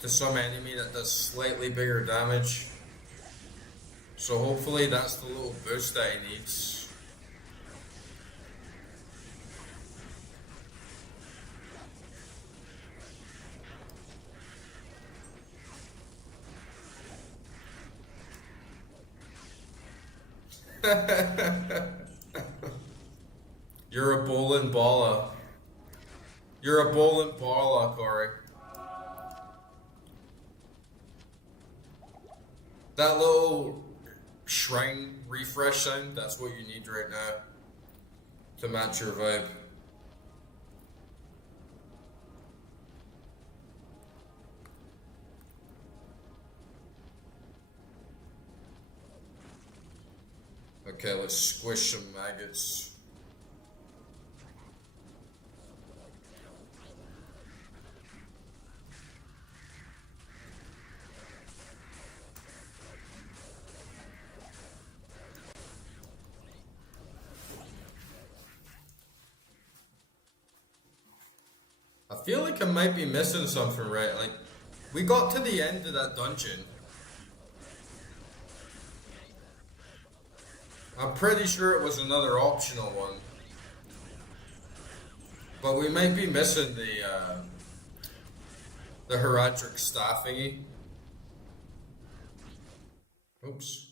to some enemy that does slightly bigger damage. So hopefully that's the little boost that he needs. You're a bowling balla. You're a bowling balla, Corey. That little shrine refresh sound, that's what you need right now to match your vibe. Okay, let's squish some maggots. I feel like I might be missing something, right? Like, we got to the end of that dungeon. I'm pretty sure it was another optional one. But we might be missing the heraldic staff thingy. Oops.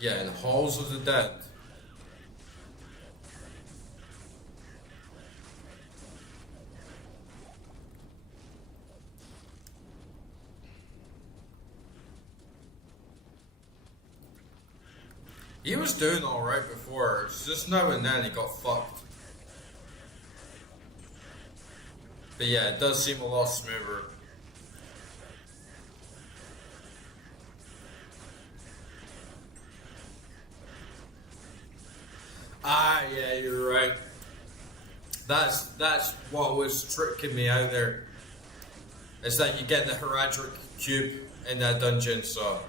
Yeah, in Halls of the Dead. He was doing alright before, it's just now and then he got fucked. But yeah, it does seem a lot smoother. Ah, yeah, you're right. That's what was tricking me out there. It's that you get the heraldic cube in that dungeon, so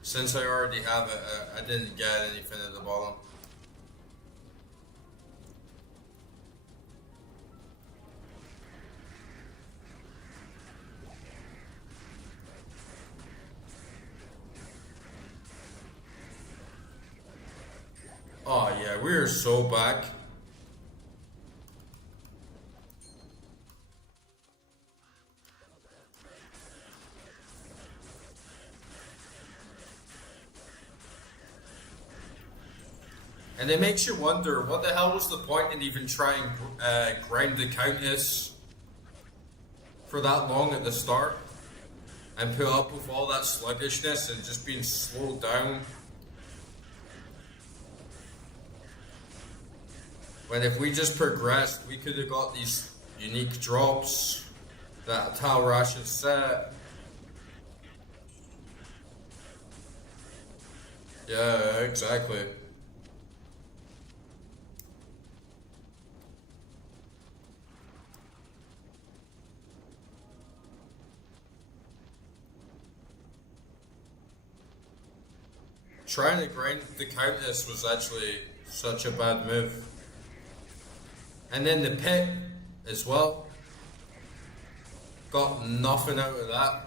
since I already have it, I didn't get anything at the bottom. we're so back. And it makes you wonder, what the hell was the point in even trying grind the Countess for that long at the start? And put up with all that sluggishness and just being slowed down? When if we just progressed, we could have got these unique drops that Talrash has set. Yeah, exactly. Trying to grind the Countess was actually such a bad move. And then the pit as well. Got nothing out of that.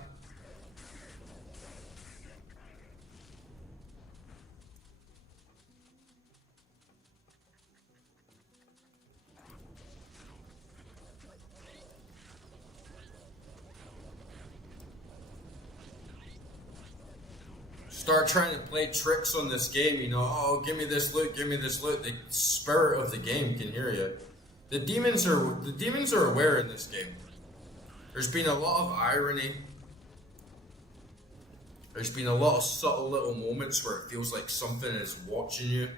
Start trying to play tricks on this game, you know, oh, give me this loot, give me this loot. The spirit of the game can hear you. The demons are aware in this game. There's been a lot of irony. There's been a lot of subtle little moments where it feels like something is watching you.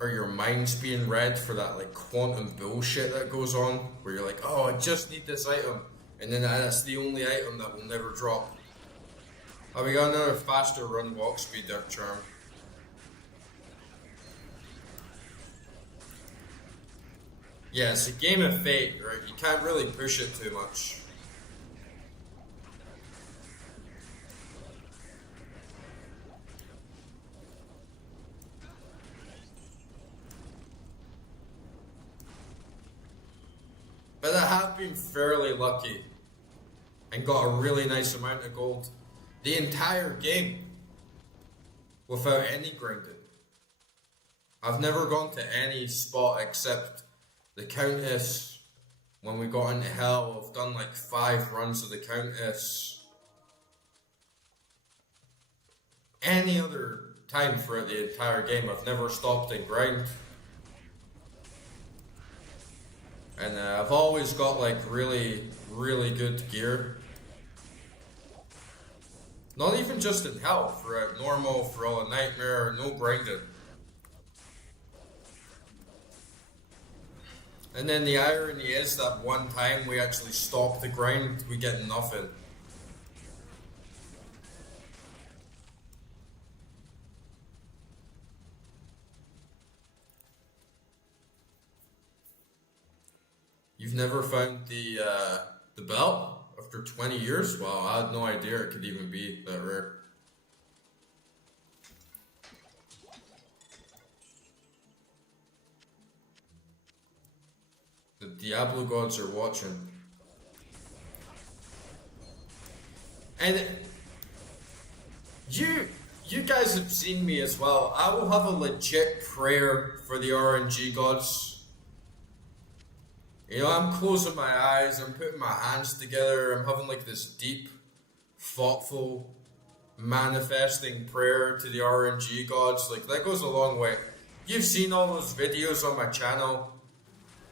Or your mind's being read for that like quantum bullshit that goes on. Where you're like, oh, I just need this item. And then that's the only item that will never drop. Oh, we got another faster run walk speed Dark Charm. Yeah, it's a game of fate, right? You can't really push it too much. But I have been fairly lucky and got a really nice amount of gold the entire game without any grinding. I've never gone to any spot except the Countess. When we got into Hell, I've done like 5 runs of the Countess. Any other time throughout the entire game, I've never stopped and grind. And I've always got like really, really good gear. Not even just in Hell, throughout normal, for all a Nightmare, no grinding. And then the irony is that one time we actually stop the grind, we get nothing. You've never found the belt after 20 years? Wow, I had no idea it could even be that rare. The Diablo gods are watching. And you guys have seen me as well. I will have a legit prayer for the RNG gods. You know, I'm closing my eyes, I'm putting my hands together, I'm having like this deep, thoughtful, manifesting prayer to the RNG gods. Like, that goes a long way. You've seen all those videos on my channel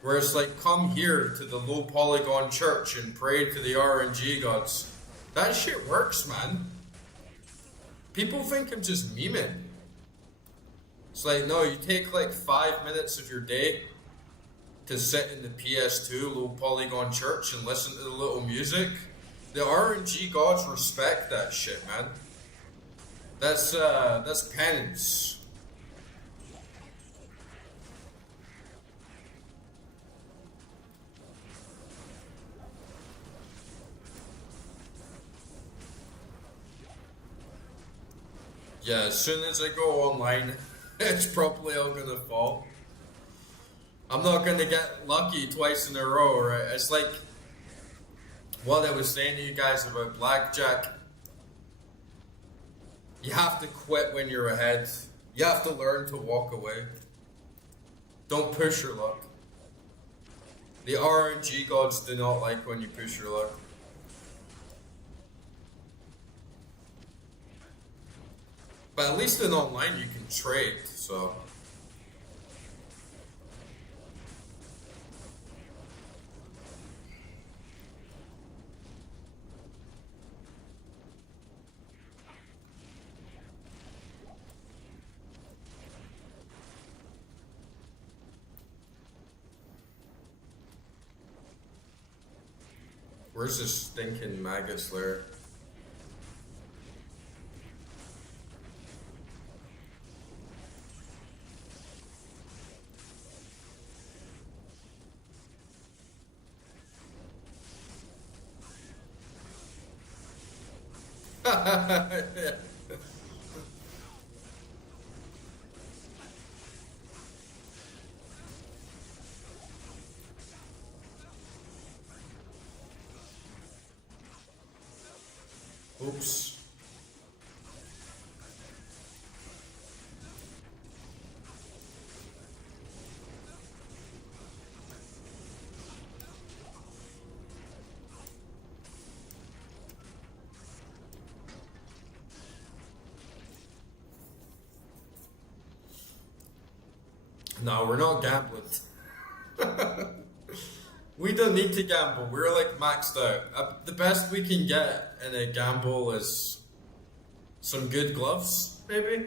where it's like, come here to the low polygon church and pray to the RNG gods. That shit works, man. People think I'm just memeing. It's like, no, you take like 5 minutes of your day to sit in the PS2 low polygon church and listen to the little music. The RNG gods respect that shit, man. That's penance. Yeah, as soon as I go online, it's probably all gonna fall. I'm not gonna get lucky twice in a row, right? It's like what I was saying to you guys about blackjack. You have to quit when you're ahead. You have to learn to walk away. Don't push your luck. The RNG gods do not like when you push your luck. But at least in online you can trade, so... Where's this stinking maggot slayer? Oops. No, we're not gambling. We don't need to gamble. We're like maxed out. The best we can get in a gamble is some good gloves, maybe?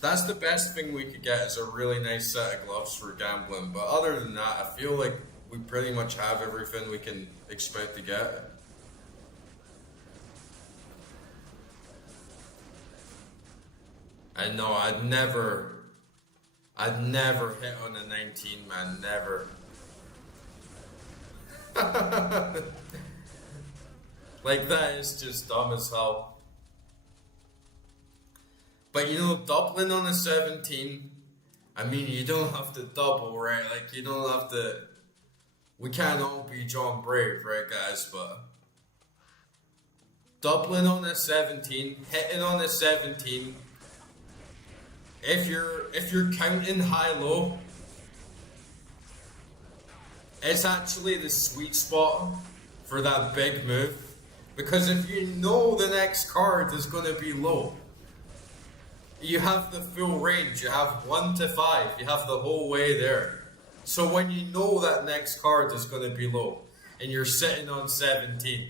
That's the best thing we could get is a really nice set of gloves for gambling. But other than that, I feel like we pretty much have everything we can expect to get. I know, I'd never hit on a 19, man, never. Like, that is just dumb as hell. But you know, doubling on a 17, I mean, you don't have to double, right? Like, you don't have to, we can't all be John Brave, right, guys? But doubling on a 17, hitting on a 17, if you're counting high-low, it's actually the sweet spot for that big move. Because if you know the next card is going to be low, you have the full range. You have 1 to 5. You have the whole way there. So when you know that next card is going to be low, and you're sitting on 17,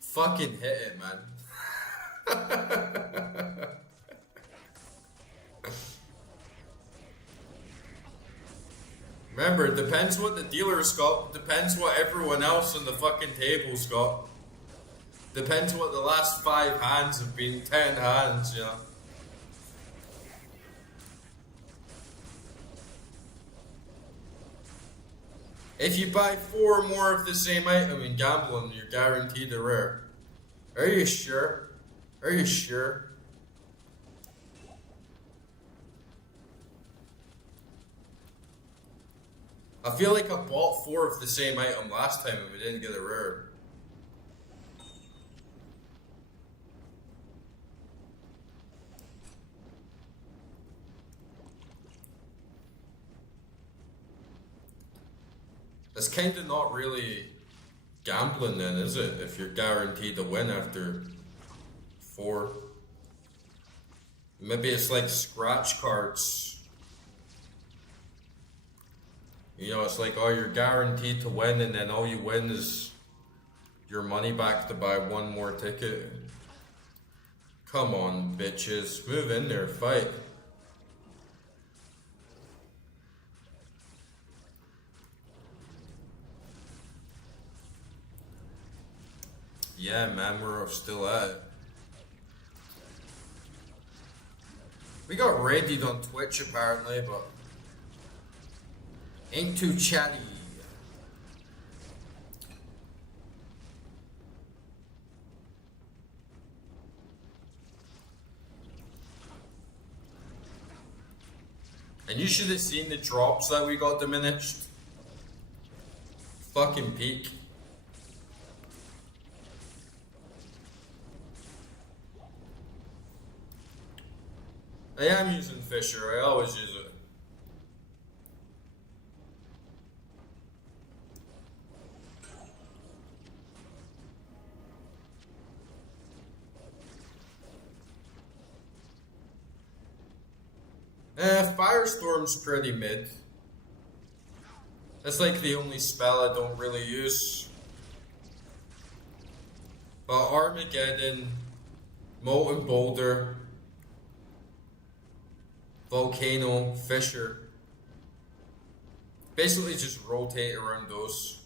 fucking hit it, man. Remember, it depends what the dealer's got, depends what everyone else on the fucking table's got. Depends what the last 5 hands have been, 10 hands, you know. If you buy 4 more of the same item in gambling, you're guaranteed a rare. Are you sure? Are you sure? I feel like I bought 4 of the same item last time and we didn't get a rare. That's kind of not really gambling then, is it? If you're guaranteed to win after 4. Maybe it's like scratch cards. You know, it's like, oh, you're guaranteed to win, and then all you win is your money back to buy 1 more ticket. Come on, bitches. Move in there, fight. Yeah, man, we're still at it. We got raided on Twitch, apparently, but ain't too chatty. And you should have seen the drops that we got diminished. Fucking peak. I am using Fisher. I always use it. Firestorm's pretty mid. That's like the only spell I don't really use. But Armageddon, Molten Boulder, Volcano, Fisher. Basically just rotate around those.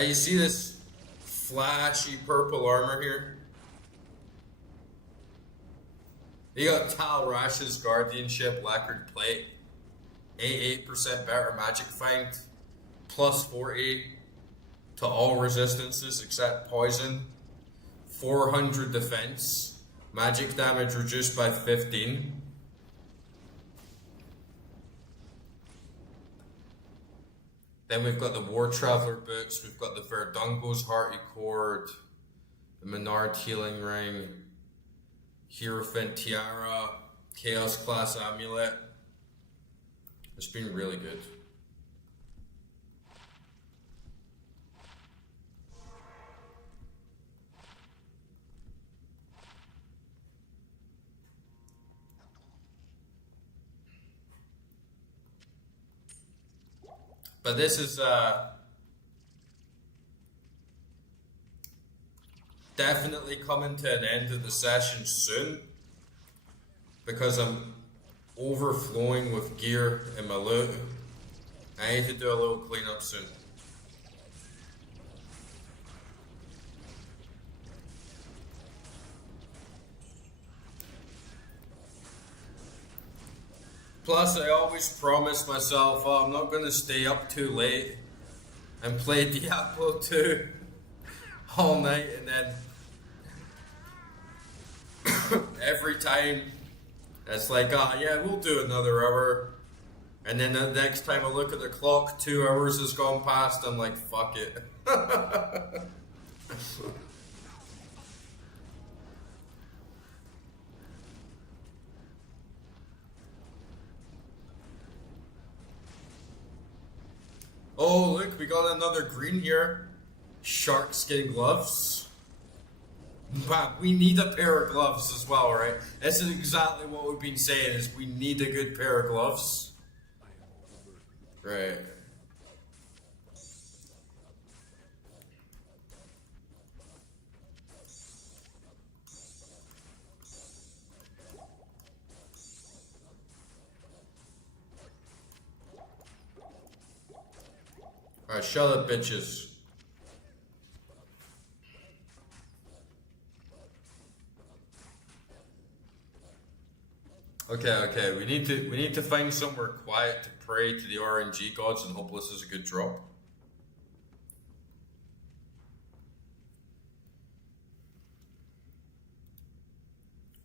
You see this flashy purple armor here? You got Tal Rash's Guardianship Lacquered Plate. 88% better magic find. Plus 40 to all resistances except poison. 400 defense. Magic damage reduced by 15. Then we've got the War Traveler boots, we've got the Verdungo's Hearty Cord, the Menard Healing Ring, Hierophant Tiara, Chaos Class Amulet. It's been really good. But this is definitely coming to an end of the session soon because I'm overflowing with gear in my loot. I need to do a little cleanup soon. Plus, I always promise myself, oh, I'm not going to stay up too late and play Diablo 2 all night, and then every time it's like, oh yeah, we'll do another hour. And then the next time I look at the clock, 2 hours has gone past, I'm like, fuck it. Oh, look, we got another green here. Shark skin gloves. Wow, we need a pair of gloves as well, right? This is exactly what we've been saying, is we need a good pair of gloves. Right. Alright, shut up, bitches. Okay, we need to find somewhere quiet to pray to the RNG gods and hope this is a good drop.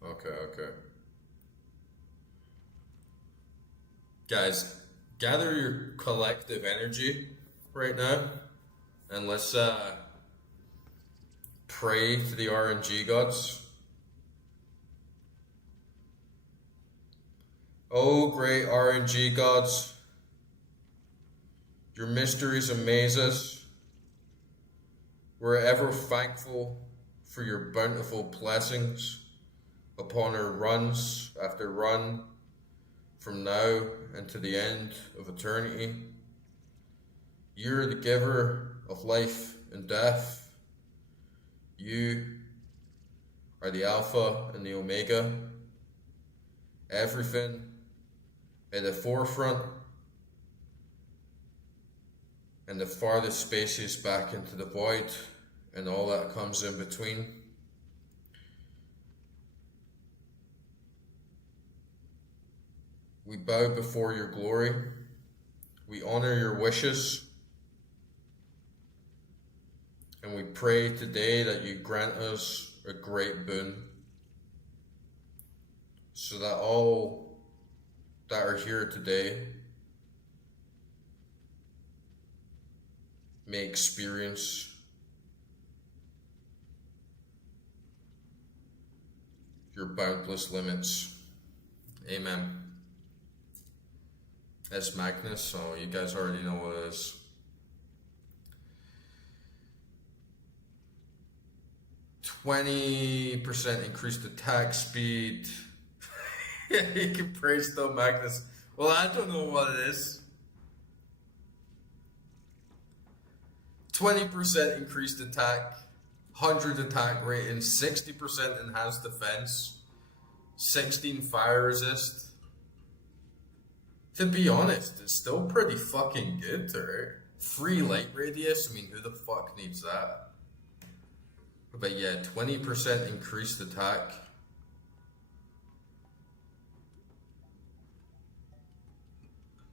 Okay. Guys, gather your collective energy right now and let's pray to the RNG gods. Oh, great RNG gods, your mysteries amaze us. We're ever thankful for your bountiful blessings upon our runs after run from now and to the end of eternity. You're the giver of life and death. You are the Alpha and the Omega. Everything at the forefront and the farthest spaces back into the void and all that comes in between. We bow before your glory. We honor your wishes. And we pray today that you grant us a great boon so that all that are here today may experience. Your boundless limits. Amen. That's Magnus, so you guys already know what it is. %20 increased attack speed. You can praise though, Magnus. Well, I don't know what it is. 20% increased attack, 100 attack rating, 60% enhanced defense, 16 fire resist. To be honest, it's still pretty fucking good, right? 3 light radius, I mean, who the fuck needs that? But yeah, 20% increased attack.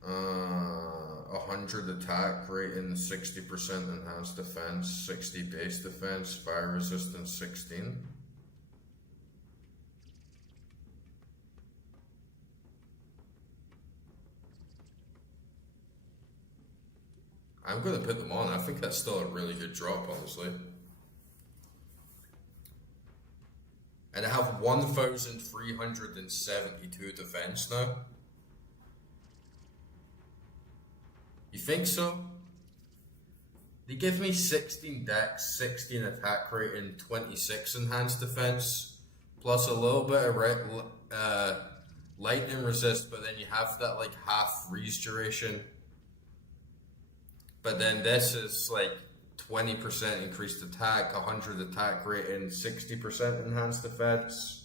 Uh, 100 attack rating, 60% enhanced defense, 60 base defense, fire resistance 16. I'm gonna put them on. I think that's still a really good drop, honestly. And I have 1,372 defense now. You think so? They give me 16 dex, 16 attack rating, 26 enhanced defense, plus a little bit of lightning resist, but then you have that like half freeze duration. But then this is like 20% increased attack, 100 attack rating, 60% enhanced defense.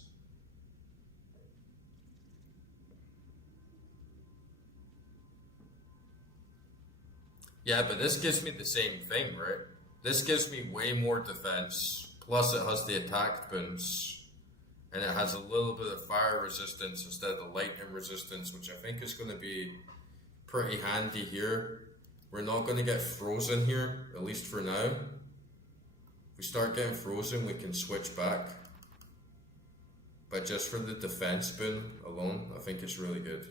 Yeah, but this gives me the same thing, right? This gives me way more defense, plus it has the attack boons, and it has a little bit of fire resistance instead of the lightning resistance, which I think is going to be pretty handy here. We're not going to get frozen here, at least for now. If we start getting frozen, we can switch back. But just for the defense boon alone, I think it's really good.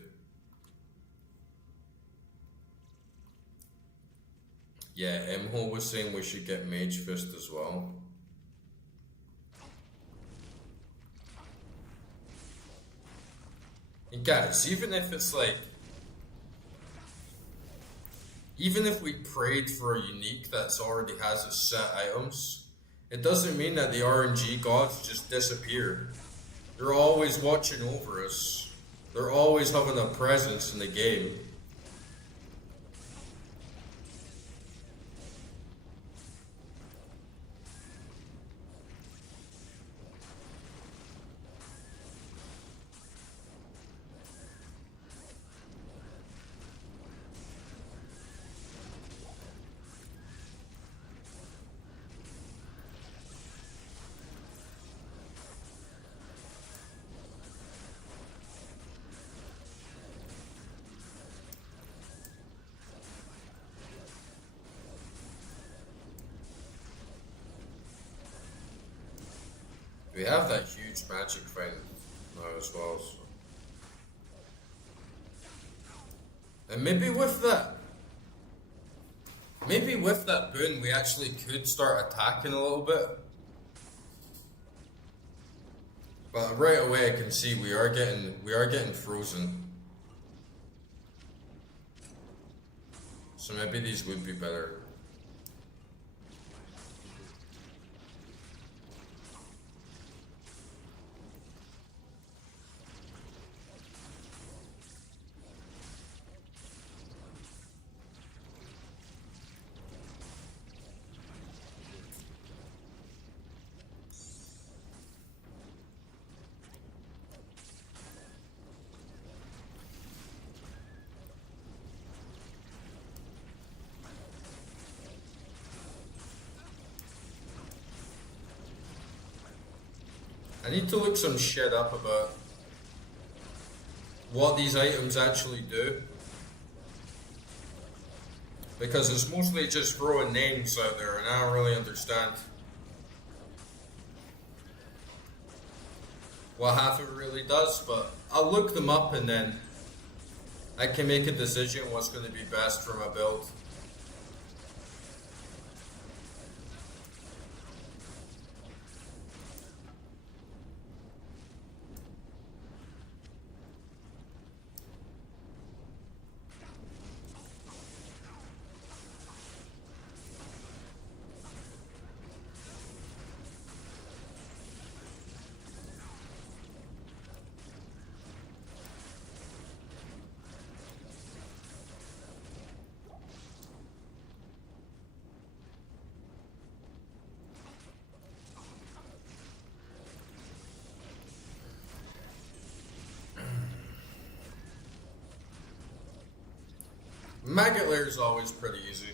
Yeah, Imho was saying we should get Mage Fist as well. And guys, even if it's like... Even if we prayed for a unique that already has its set items, it doesn't mean that the RNG gods just disappear. They're always watching over us. They're always having a presence in the game. We have that huge magic thing now as well. So. And maybe with that boon, we actually could start attacking a little bit. But right away, I can see we are getting frozen. So maybe these would be better. I need to look some shit up about what these items actually do. Because it's mostly just throwing names out there and I don't really understand what half of it really does, but I'll look them up and then I can make a decision what's going to be best for my build. Maggot Lair is always pretty easy.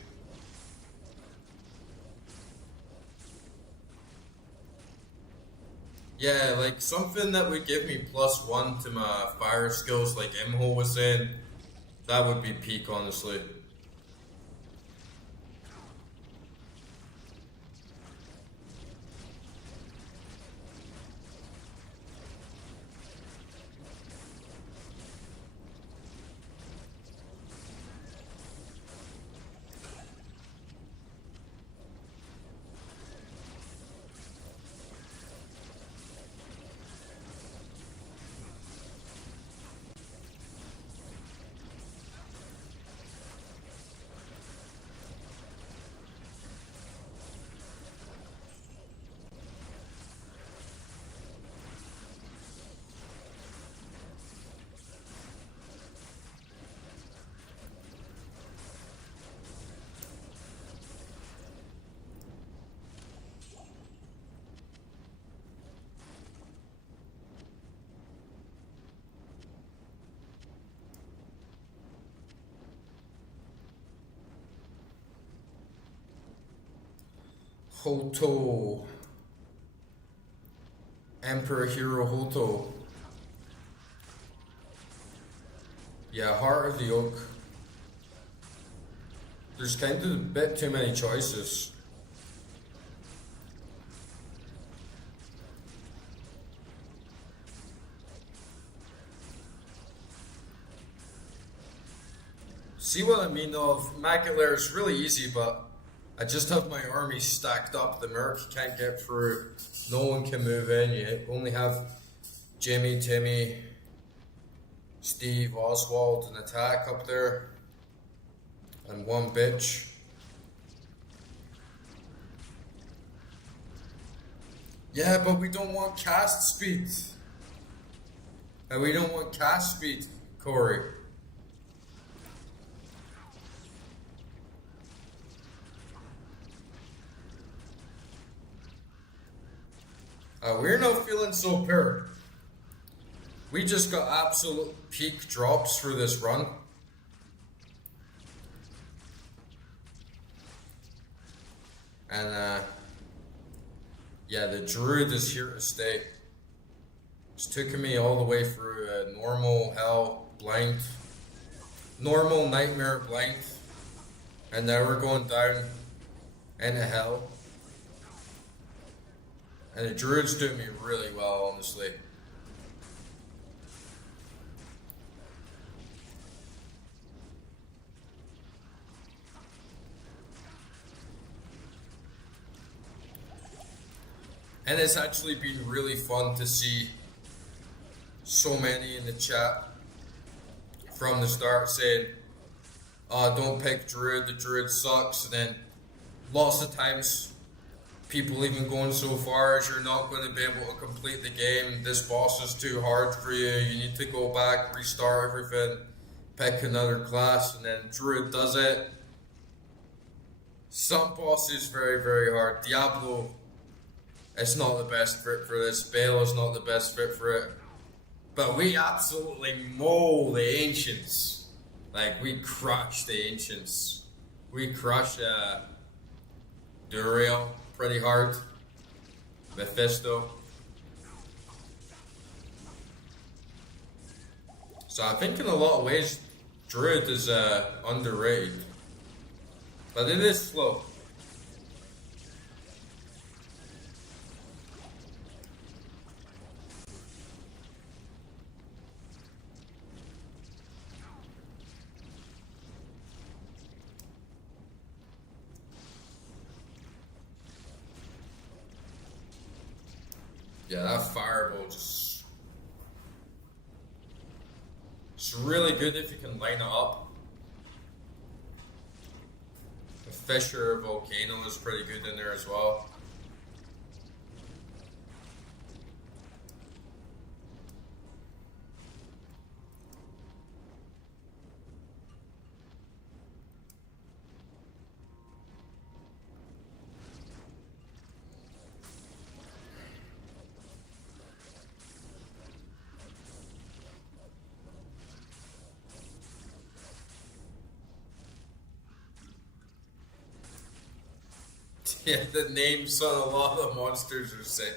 Yeah, like something that would give me +1 to my fire skills, like Imho was saying, that would be peak, honestly. Hoto. Emperor Hero Hoto. Yeah, Heart of the Oak. There's kind of a bit too many choices. See what I mean of Maggot Lair is really easy, but I just have my army stacked up. The Merc can't get through. No one can move in. You only have Jimmy, Timmy, Steve, Oswald, and Attack up there. And one bitch. Yeah, but we don't want cast speed. And we don't want cast speed, Corey. We're not feeling so pure. We just got absolute peak drops for this run. And yeah, the Druid is here to stay. It's taken me all the way through normal, hell, blind, normal, nightmare, blind, and now we're going down into hell. And the Druid's doing me really well, honestly. And it's actually been really fun to see so many in the chat from the start saying, don't pick Druid, the Druid sucks. And then lots of times people even going so far as you're not going to be able to complete the game. This boss is too hard for you. You need to go back, restart everything, pick another class, and then Druid does it. Some bosses very, very hard. Diablo, it's not the best fit for this. Bale is not the best fit for it. But we absolutely mow the Ancients. Like, we crush the Ancients. We crush Duriel pretty hard. Mephisto. So I think in a lot of ways, Druid is underrated. But it is slow. Yeah, that fireball just... It's really good if you can line it up. The Fisher Volcano is pretty good in there as well. Yeah, the names on a lot of the monsters are sick.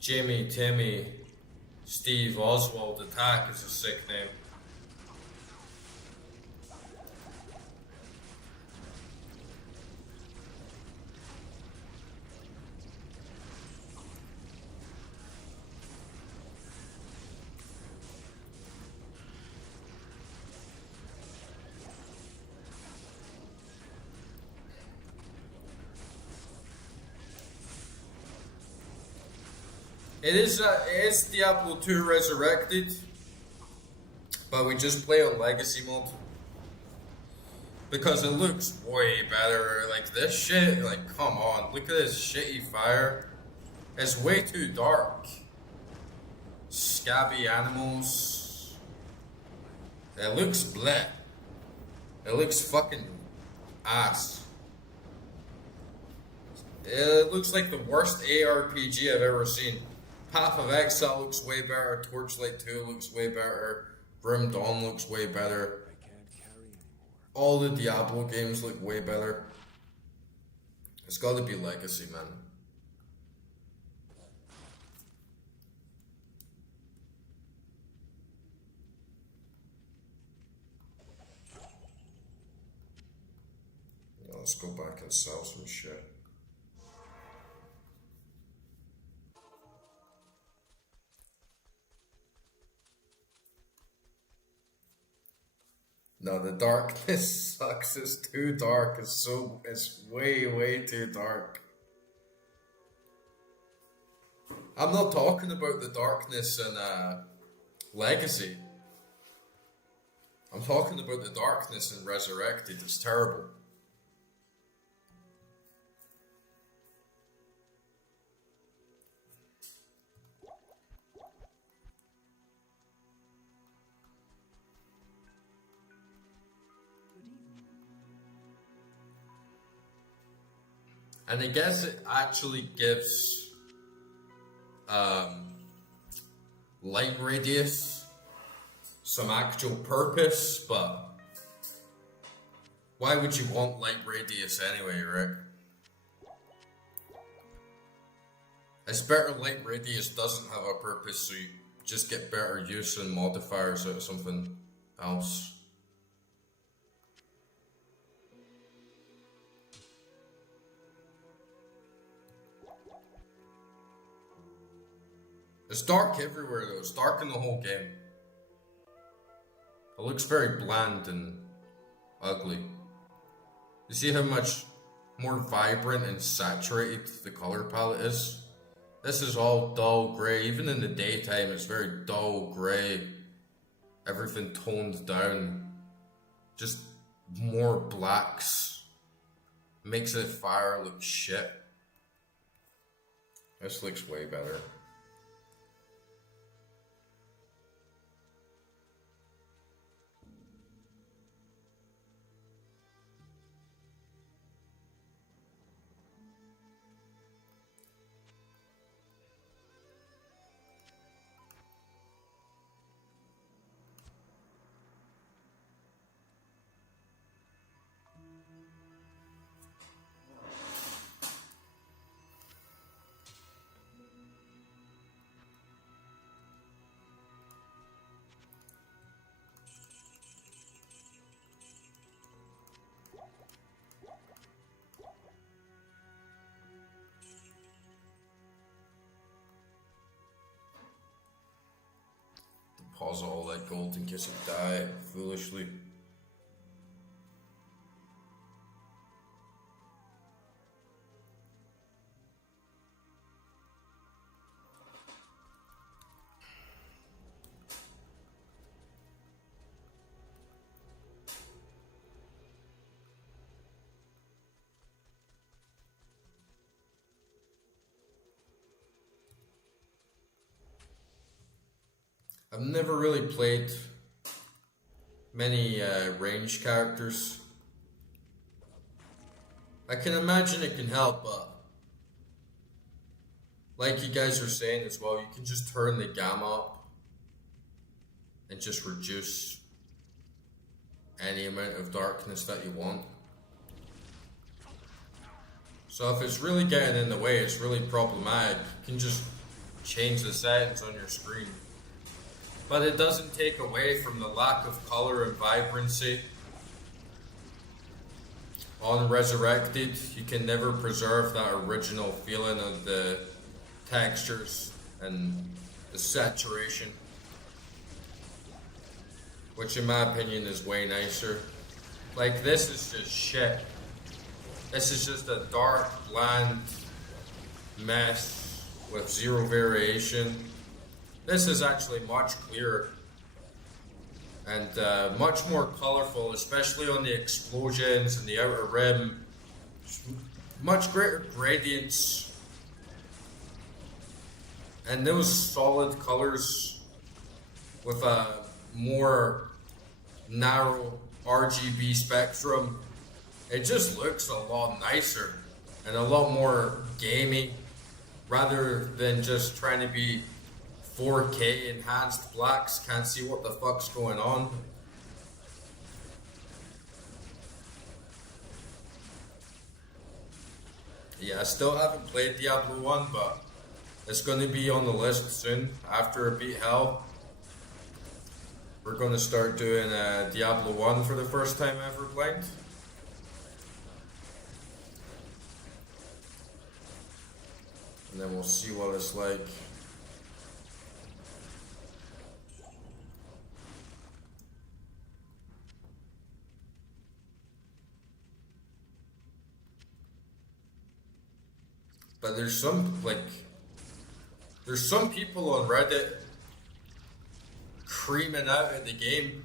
Jimmy, Timmy, Steve, Oswald, Attack is a sick name. It is Diablo 2 Resurrected, but we just play on Legacy mode. Because it looks way better. Like this shit, like come on, look at this shitty fire. It's way too dark. Scabby animals. It looks bleh. It looks fucking ass. It looks like the worst ARPG I've ever seen. Path of Exile looks way better. Torchlight 2 looks way better. Grim Dawn looks way better. I can't carry anymore. All the Diablo games look way better. It's gotta be Legacy, man. Yeah, let's go back and sell some shit. No, the darkness sucks. It's too dark. It's way too dark. I'm not talking about the darkness in Legacy. I'm talking about the darkness in Resurrected. It's terrible. And I guess it actually gives light radius some actual purpose, but why would you want light radius anyway, Rick? It's better light radius doesn't have a purpose, so you just get better use and modifiers out of something else. It's dark everywhere though, it's dark in the whole game. It looks very bland and ugly. You see how much more vibrant and saturated the color palette is? This is all dull grey, even in the daytime it's very dull grey. Everything toned down. Just more blacks. Makes the fire look shit. This looks way better. Deposit all that gold in case I die foolishly. I've never really played many range characters. I can imagine it can help, but like you guys are saying as well, you can just turn the gamma up and just reduce any amount of darkness that you want. So if it's really getting in the way, it's really problematic, you can just change the settings on your screen. But it doesn't take away from the lack of color and vibrancy. On Resurrected, you can never preserve that original feeling of the textures and the saturation, which in my opinion is way nicer. Like, this is just shit. This is just a dark, bland mess with zero variation. This is actually much clearer and much more colorful, especially on the explosions and the outer rim. Much greater gradients. And those solid colors with a more narrow RGB spectrum, it just looks a lot nicer and a lot more gamey rather than just trying to be 4K enhanced blacks, can't see what the fuck's going on. Yeah, I still haven't played Diablo 1, but it's going to be on the list soon. After I beat Hell, we're going to start doing Diablo 1 for the first time ever playing. And then we'll see what it's like. But there's some people on Reddit creaming out at the game,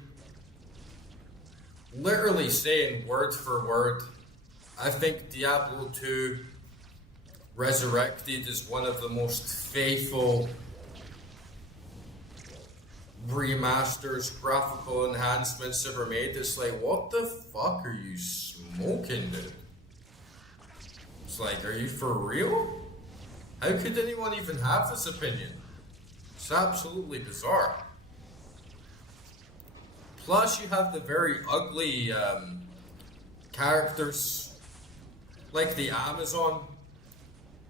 literally saying word for word, I think Diablo 2 Resurrected is one of the most faithful remasters, graphical enhancements ever made. It's like, what the fuck are you smoking, dude? It's like, are you for real? How could anyone even have this opinion? It's absolutely bizarre. Plus, you have the very ugly characters, like the Amazon.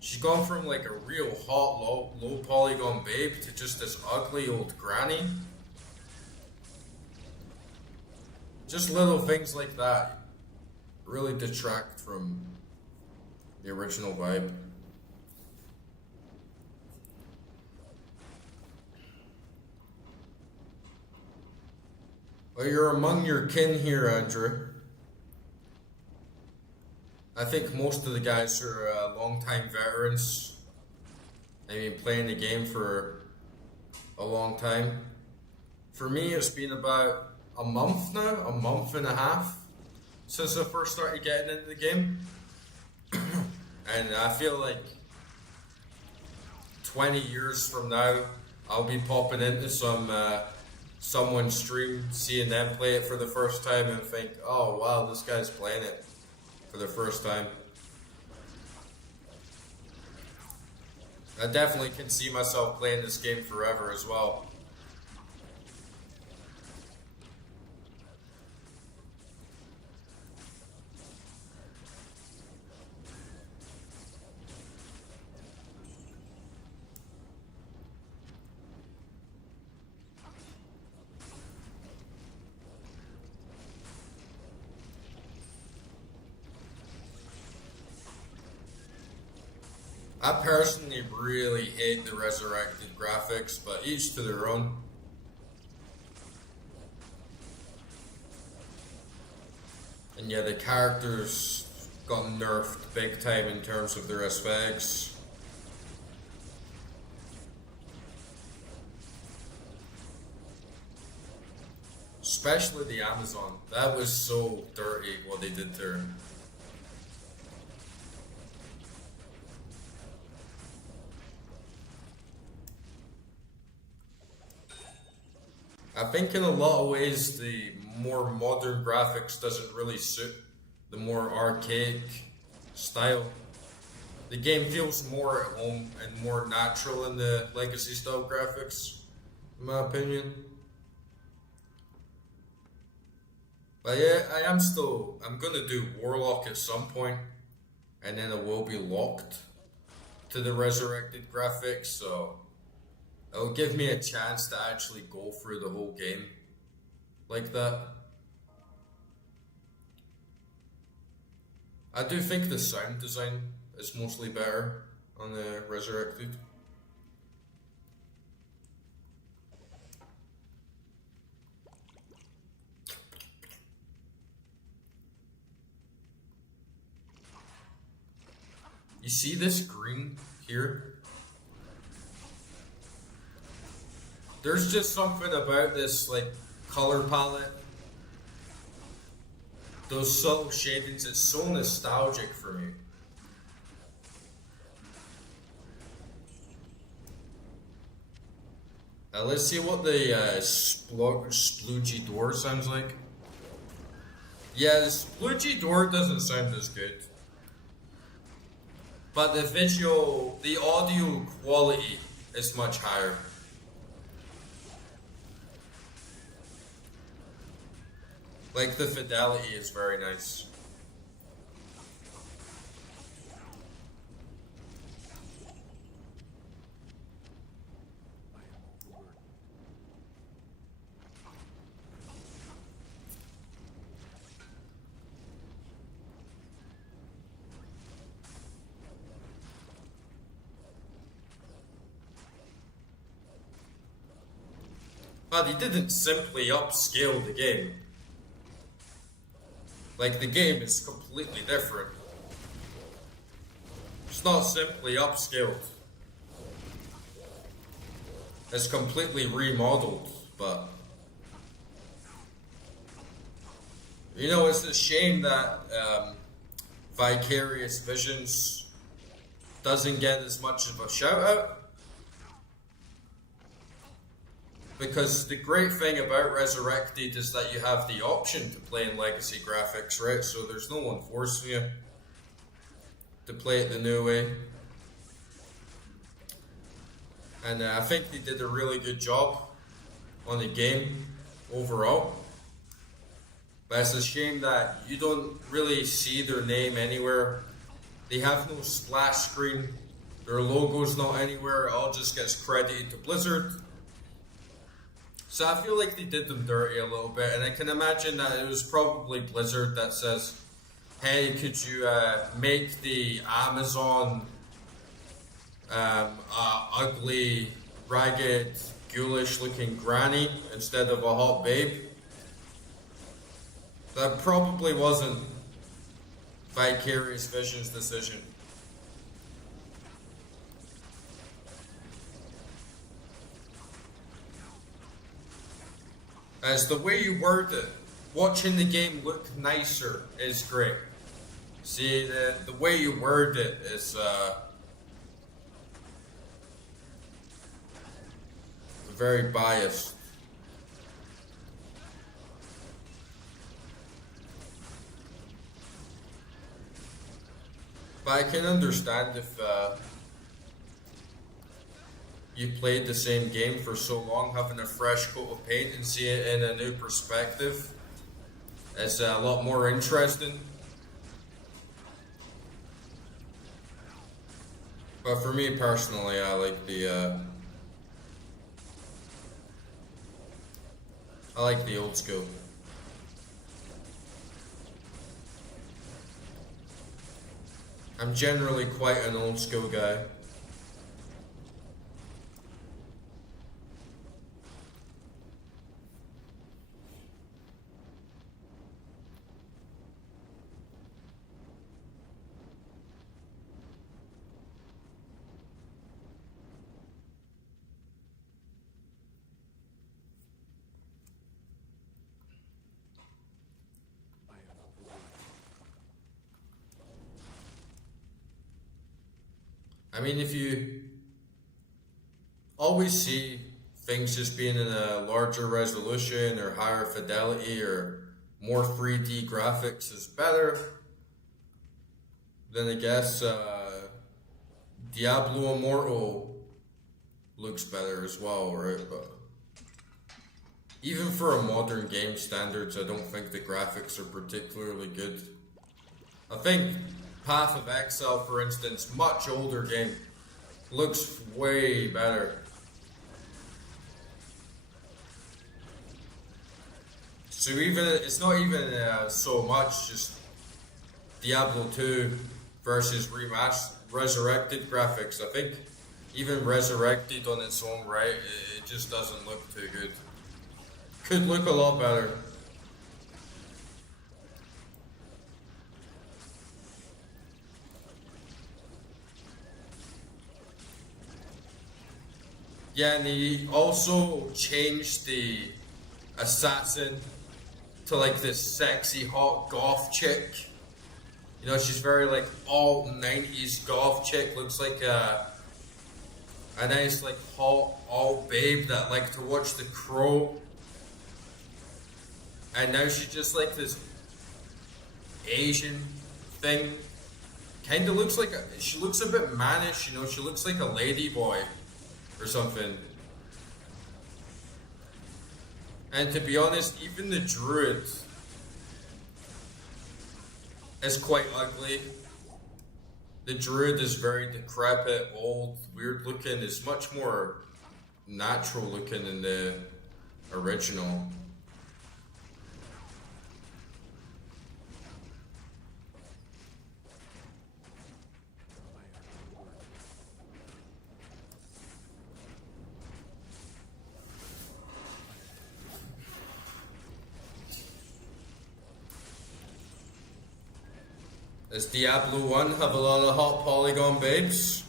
She's gone from like a real hot, low polygon babe to just this ugly old granny. Just little things like that really detract from the original vibe. Well, you're among your kin here, Andrew. I think most of the guys are long-time veterans. They've been playing the game for a long time. For me, it's been about a month now, a month and a half, since I first started getting into the game. And I feel like 20 years from now, I'll be popping into someone's stream, seeing them play it for the first time and think, oh wow, this guy's playing it for the first time. I definitely can see myself playing this game forever as well. I personally really hate the resurrected graphics, but each to their own. And yeah, the characters got nerfed big time in terms of their aesthetics. Especially the Amazon. That was so dirty what they did there. I think in a lot of ways the more modern graphics doesn't really suit the more archaic style. The game feels more at home and more natural in the legacy style graphics, in my opinion. But yeah, I'm gonna do Warlock at some point, and then it will be locked to the resurrected graphics, so it'll give me a chance to actually go through the whole game like that. I do think the sound design is mostly better on the resurrected. You see this green here? There's just something about this like color palette. Those subtle shadings, it's so nostalgic for me. Let's see what the sploogey door sounds like. Yeah, the sploogey door doesn't sound as good. But the audio quality is much higher. Like, the fidelity is very nice. But he didn't simply upscale the game. Like, the game is completely different. It's not simply upscaled. It's completely remodeled, but... You know, it's a shame that Vicarious Visions doesn't get as much of a shout out. Because the great thing about Resurrected is that you have the option to play in legacy graphics, right? So there's no one forcing you to play it the new way. And I think they did a really good job on the game overall. But it's a shame that you don't really see their name anywhere. They have no splash screen. Their logo's not anywhere. It all just gets credited to Blizzard. So I feel like they did them dirty a little bit, and I can imagine that it was probably Blizzard that says, hey, could you make the Amazon ugly, ragged, ghoulish looking granny instead of a hot babe? That probably wasn't Vicarious Visions' decision. As the way you word it, watching the game look nicer is great. See, the way you word it is very biased. But I can understand if you played the same game for so long, having a fresh coat of paint and see it in a new perspective. It's a lot more interesting. But for me personally, I like the old school. I'm generally quite an old school guy. I mean, if you always see things just being in a larger resolution or higher fidelity or more 3D graphics is better, then I guess Diablo Immortal looks better as well, right? But even for a modern game standards, I don't think the graphics are particularly good. I think Path of Exile, for instance, much older game, looks way better. So even it's not even so much just Diablo 2 versus resurrected graphics. I think even resurrected on its own right, it just doesn't look too good. Could look a lot better. Yeah, and he also changed the assassin to like this sexy hot goth chick. You know, she's very like all 90s goth chick, looks like a nice like hot all babe that liked to watch The Crow. And now she's just like this Asian thing. Kinda looks like she looks a bit mannish, you know, she looks like a lady boy or something. And to be honest, even the druid is quite ugly. The druid is very decrepit, old, weird looking. It's much more natural looking in the original. Does Diablo 1 have a lot of hot polygon babes?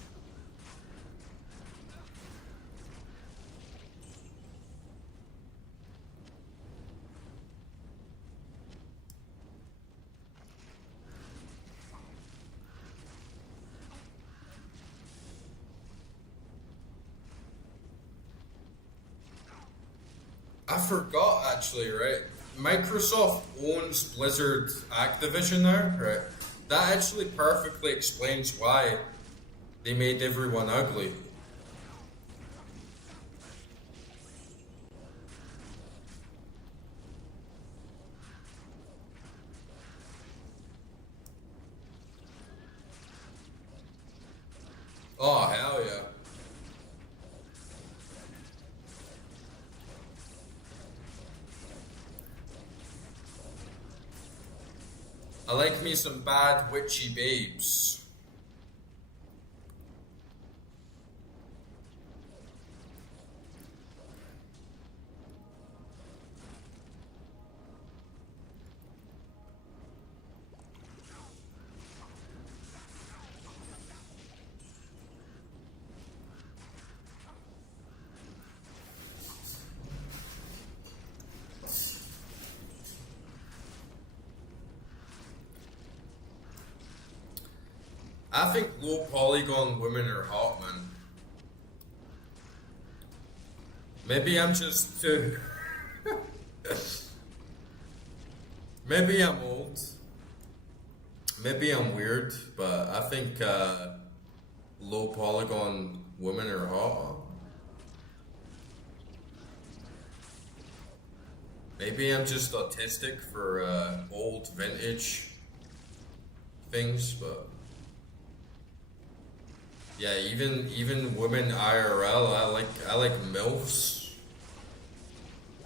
I forgot actually, right? Microsoft owns Blizzard Activision there, right? That actually perfectly explains why they made everyone ugly. Oh, hell yeah. I like me some bad witchy babes. I think low polygon women are hot, man. Maybe I'm just too... Maybe I'm old. Maybe I'm weird, but I think low polygon women are hot. Maybe I'm just autistic for old vintage things, but... Yeah, even women IRL, I like MILFs.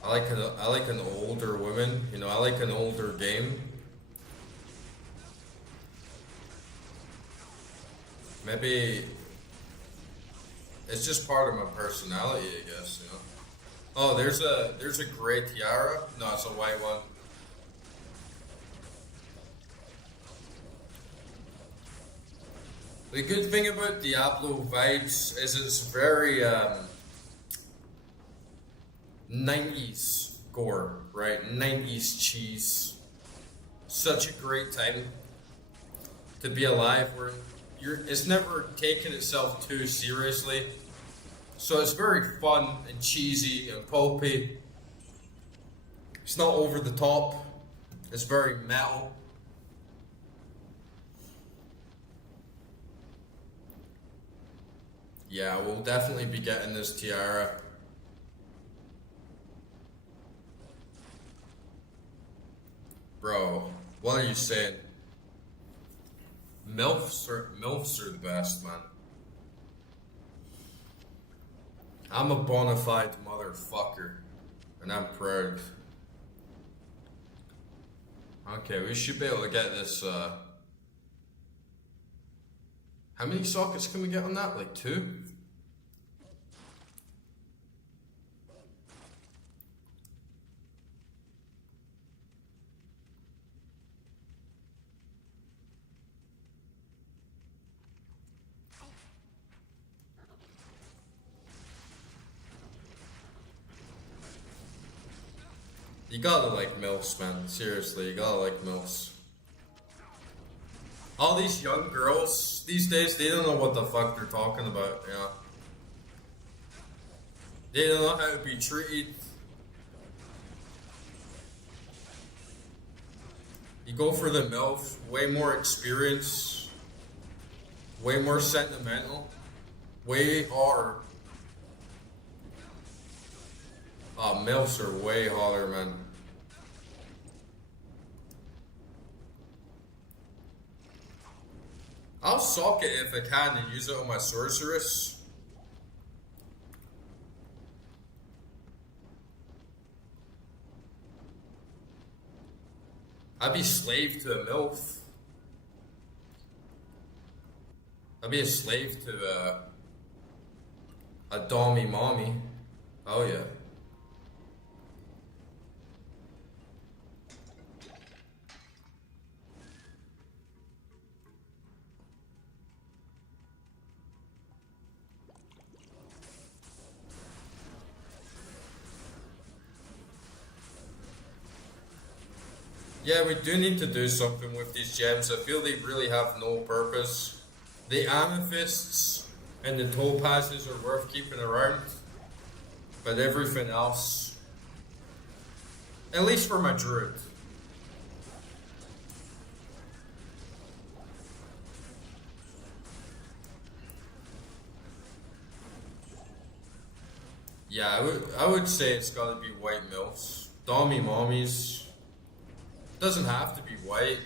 I like an older woman, you know, I like an older game. Maybe it's just part of my personality, I guess, you know. Oh, there's a gray tiara. No, it's a white one. The good thing about Diablo vibes is it's very 90s gore, right? 90s cheese. Such a great time to be alive where it's never taken itself too seriously. So it's very fun and cheesy and pulpy. It's not over the top. It's very metal. Yeah, we'll definitely be getting this tiara. Bro, what are you saying? MILFs are the best, man. I'm a bona fide motherfucker, and I'm proud. Okay, we should be able to get this, how many sockets can we get on that? Like 2? You gotta like MILFs, man. Seriously, you gotta like MILFs. All these young girls these days, they don't know what the fuck they're talking about, yeah. They don't know how to be treated. You go for the MILF, way more experience, way more sentimental, way harder. Oh, MILFs are way hotter, man. I'll sock it if I can and use it on my sorceress. I'd be slave to a MILF. I'd be a slave to a dommy mommy. Oh yeah. Yeah, we do need to do something with these gems. I feel they really have no purpose. The amethysts and the topazes are worth keeping around, but everything else, at least for my druid. Yeah, I would say it's gotta be white MILFs. Dommy mommies. Doesn't have to be white.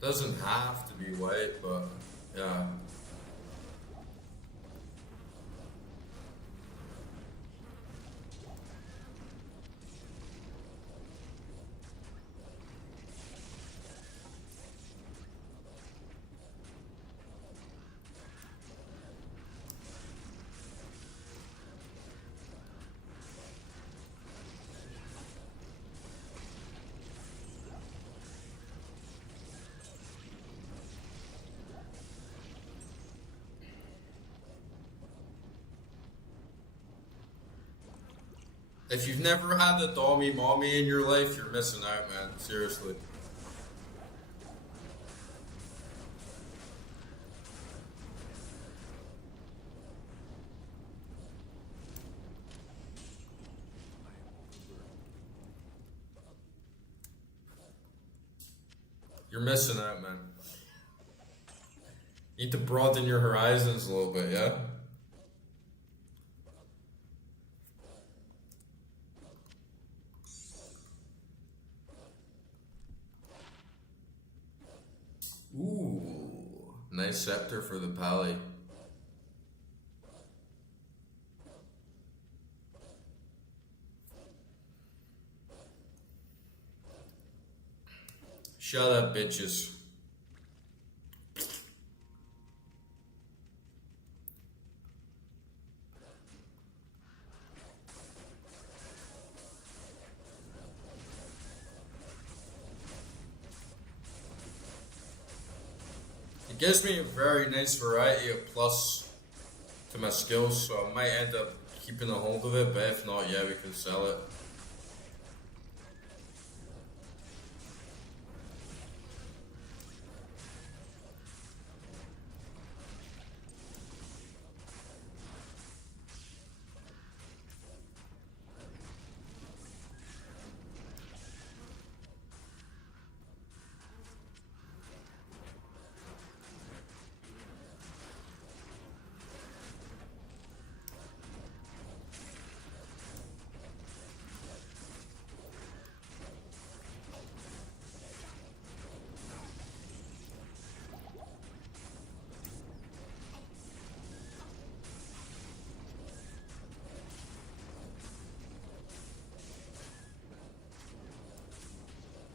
Doesn't have to be white, but yeah. If you've never had a dommy mommy in your life, you're missing out, man. Seriously. You're missing out, man. You need to broaden your horizons a little bit, yeah? Ooh, nice scepter for the pally. Shut up, bitches. It gives me a very nice variety of plus to my skills, so I might end up keeping a hold of it, but if not, yeah, we can sell it.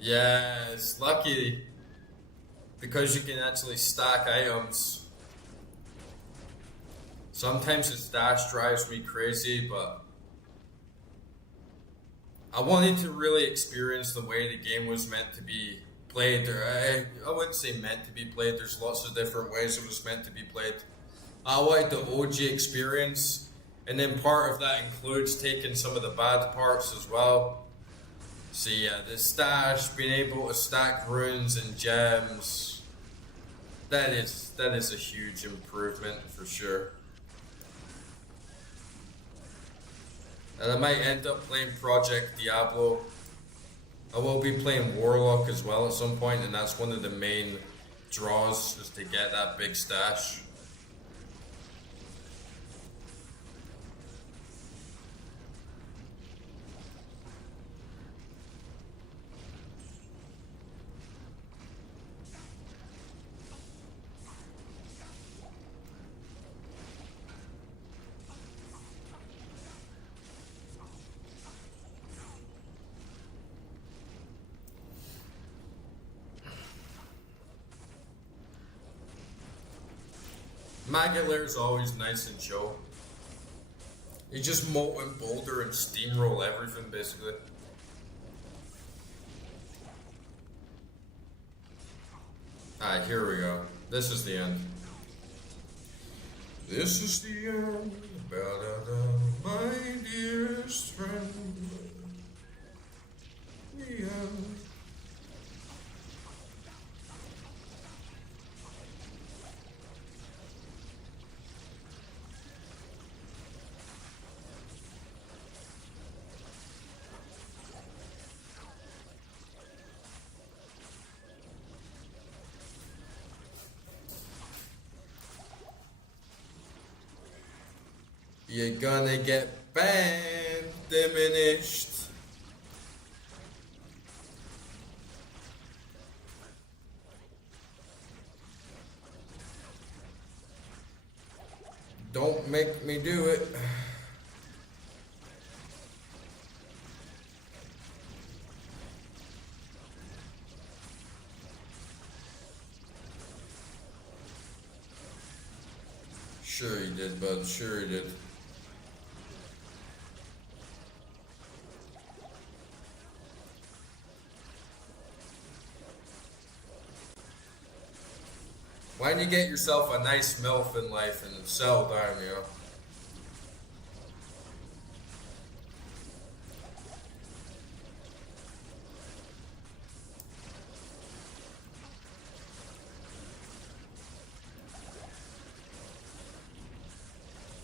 Yeah, it's lucky because you can actually stack items. Sometimes the stash drives me crazy, but I wanted to really experience the way the game was meant to be played. Or I wouldn't say meant to be played, there's lots of different ways it was meant to be played. I wanted the OG experience, and then part of that includes taking some of the bad parts as well. So yeah, the stash, being able to stack runes and gems, that is a huge improvement for sure. And I might end up playing Project Diablo. I will be playing Warlock as well at some point, and that's one of the main draws, is to get that big stash. Maggot Lair's always nice and chill. You just molten boulder and steamroll everything basically. Alright, here we go. This is the end. This is the end. Ba-da-da, my dearest friend. The end. You're gonna get banned, diminished. Don't make me do it. Sure he did, bud. Sure he did. Why don't you get yourself a nice MILF in life and settle down, you know?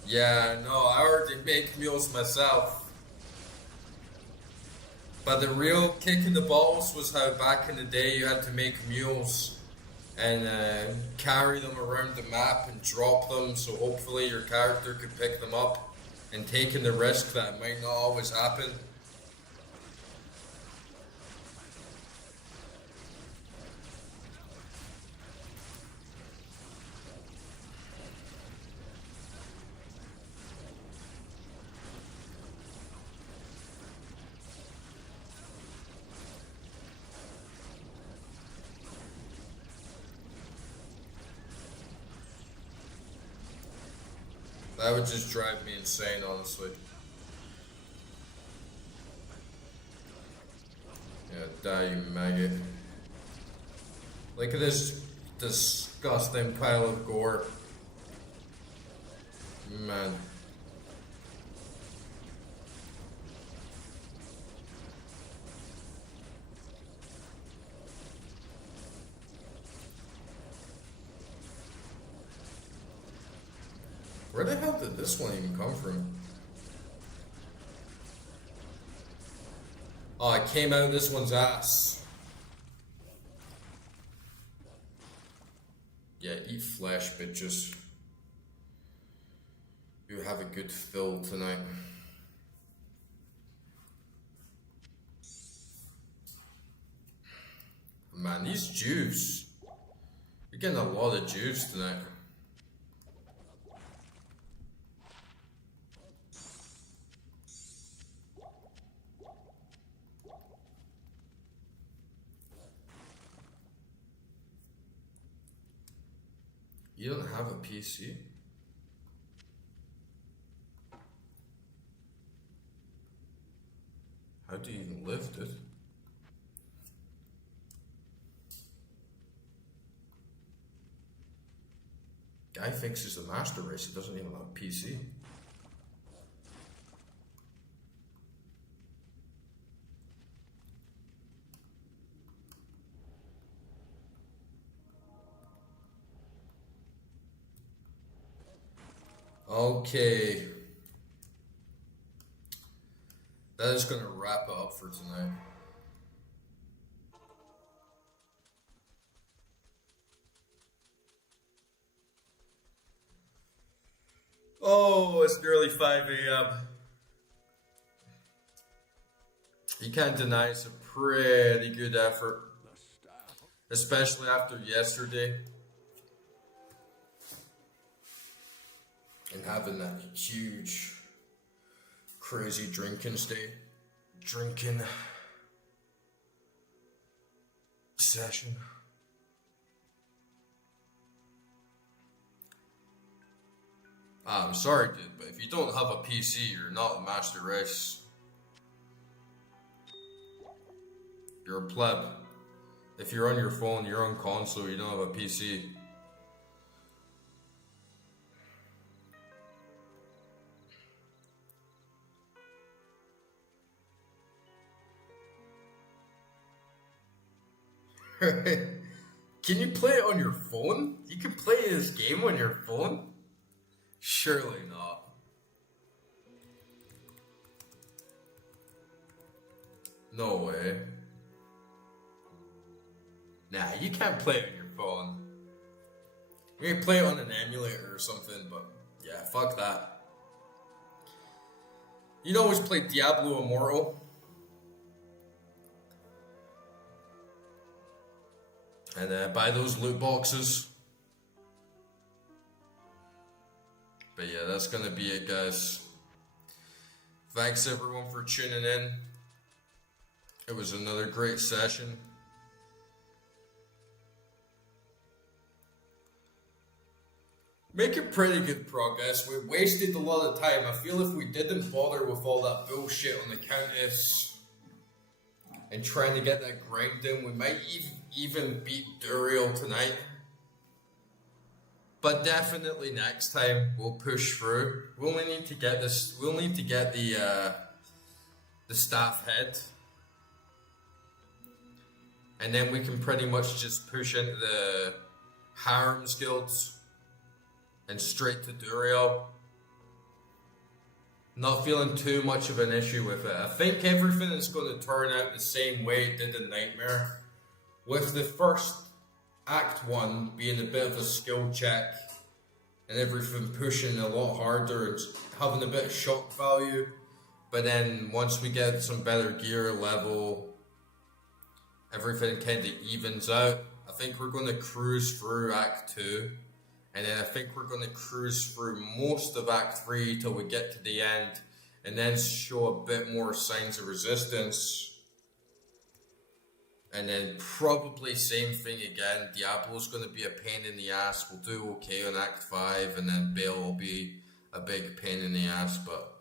Yeah, no, I already make mules myself. But the real kick in the balls was how back in the day you had to make mules and carry them around the map and drop them, so hopefully your character could pick them up, and taking the risk that it might not always happen. That would just drive me insane, honestly. Yeah, die, you maggot. Look at this disgusting pile of gore. Man. Where the hell did this one even come from? Oh, it came out of this one's ass. Yeah, eat flesh, bitches. You have a good fill tonight. Man, these juice. You're getting a lot of juice tonight. You don't have a PC? How do you even lift it? Guy fixes the master race, he doesn't even have a PC. Okay. That is going to wrap it up for tonight. Oh, it's nearly 5 a.m. You can't deny it's a pretty good effort. Especially after yesterday. And having that huge, crazy drinking session. I'm sorry, dude, but if you don't have a PC, you're not a master race. You're a pleb. If you're on your phone, you're on console, you don't have a PC. Can you play it on your phone? You can play this game on your phone? Surely not. No way. Nah, you can't play it on your phone. You can play it on an emulator or something, but yeah, fuck that. You can always play Diablo Immortal. And buy those loot boxes. But yeah, that's gonna be it, guys. Thanks everyone for tuning in. It was another great session. Making pretty good progress. We wasted a lot of time. I feel if we didn't bother with all that bullshit on the Countess and trying to get that grind in, we might even beat Duriel tonight. But definitely next time we'll push through. We only need to get this. We'll need to get the staff head, and then we can pretty much just push into the Harems guilds and straight to Duriel. Not feeling too much of an issue with it. I think everything is going to turn out the same way it did in Nightmare, with the first Act 1 being a bit of a skill check and everything pushing a lot harder and having a bit of shock value. But then once we get some better gear level, everything kind of evens out. I think we're going to cruise through Act 2. And then I think we're going to cruise through most of Act 3 till we get to the end. And then show a bit more signs of resistance. And then probably same thing again. Diablo's going to be a pain in the ass. We'll do okay on Act 5. And then Bale will be a big pain in the ass. But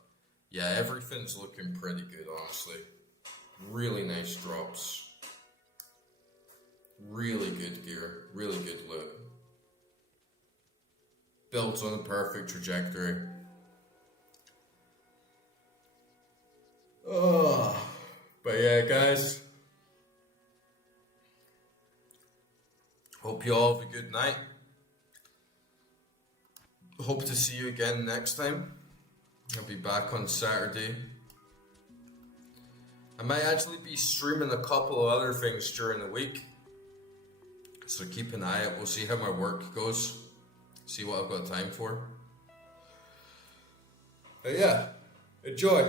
yeah, everything's looking pretty good, honestly. Really nice drops. Really good gear. Really good loot. Built on a perfect trajectory. Oh, but yeah, guys. Hope you all have a good night. Hope to see you again next time. I'll be back on Saturday. I might actually be streaming a couple of other things during the week. So keep an eye out. We'll see how my work goes. See what I've got time for. But yeah, enjoy.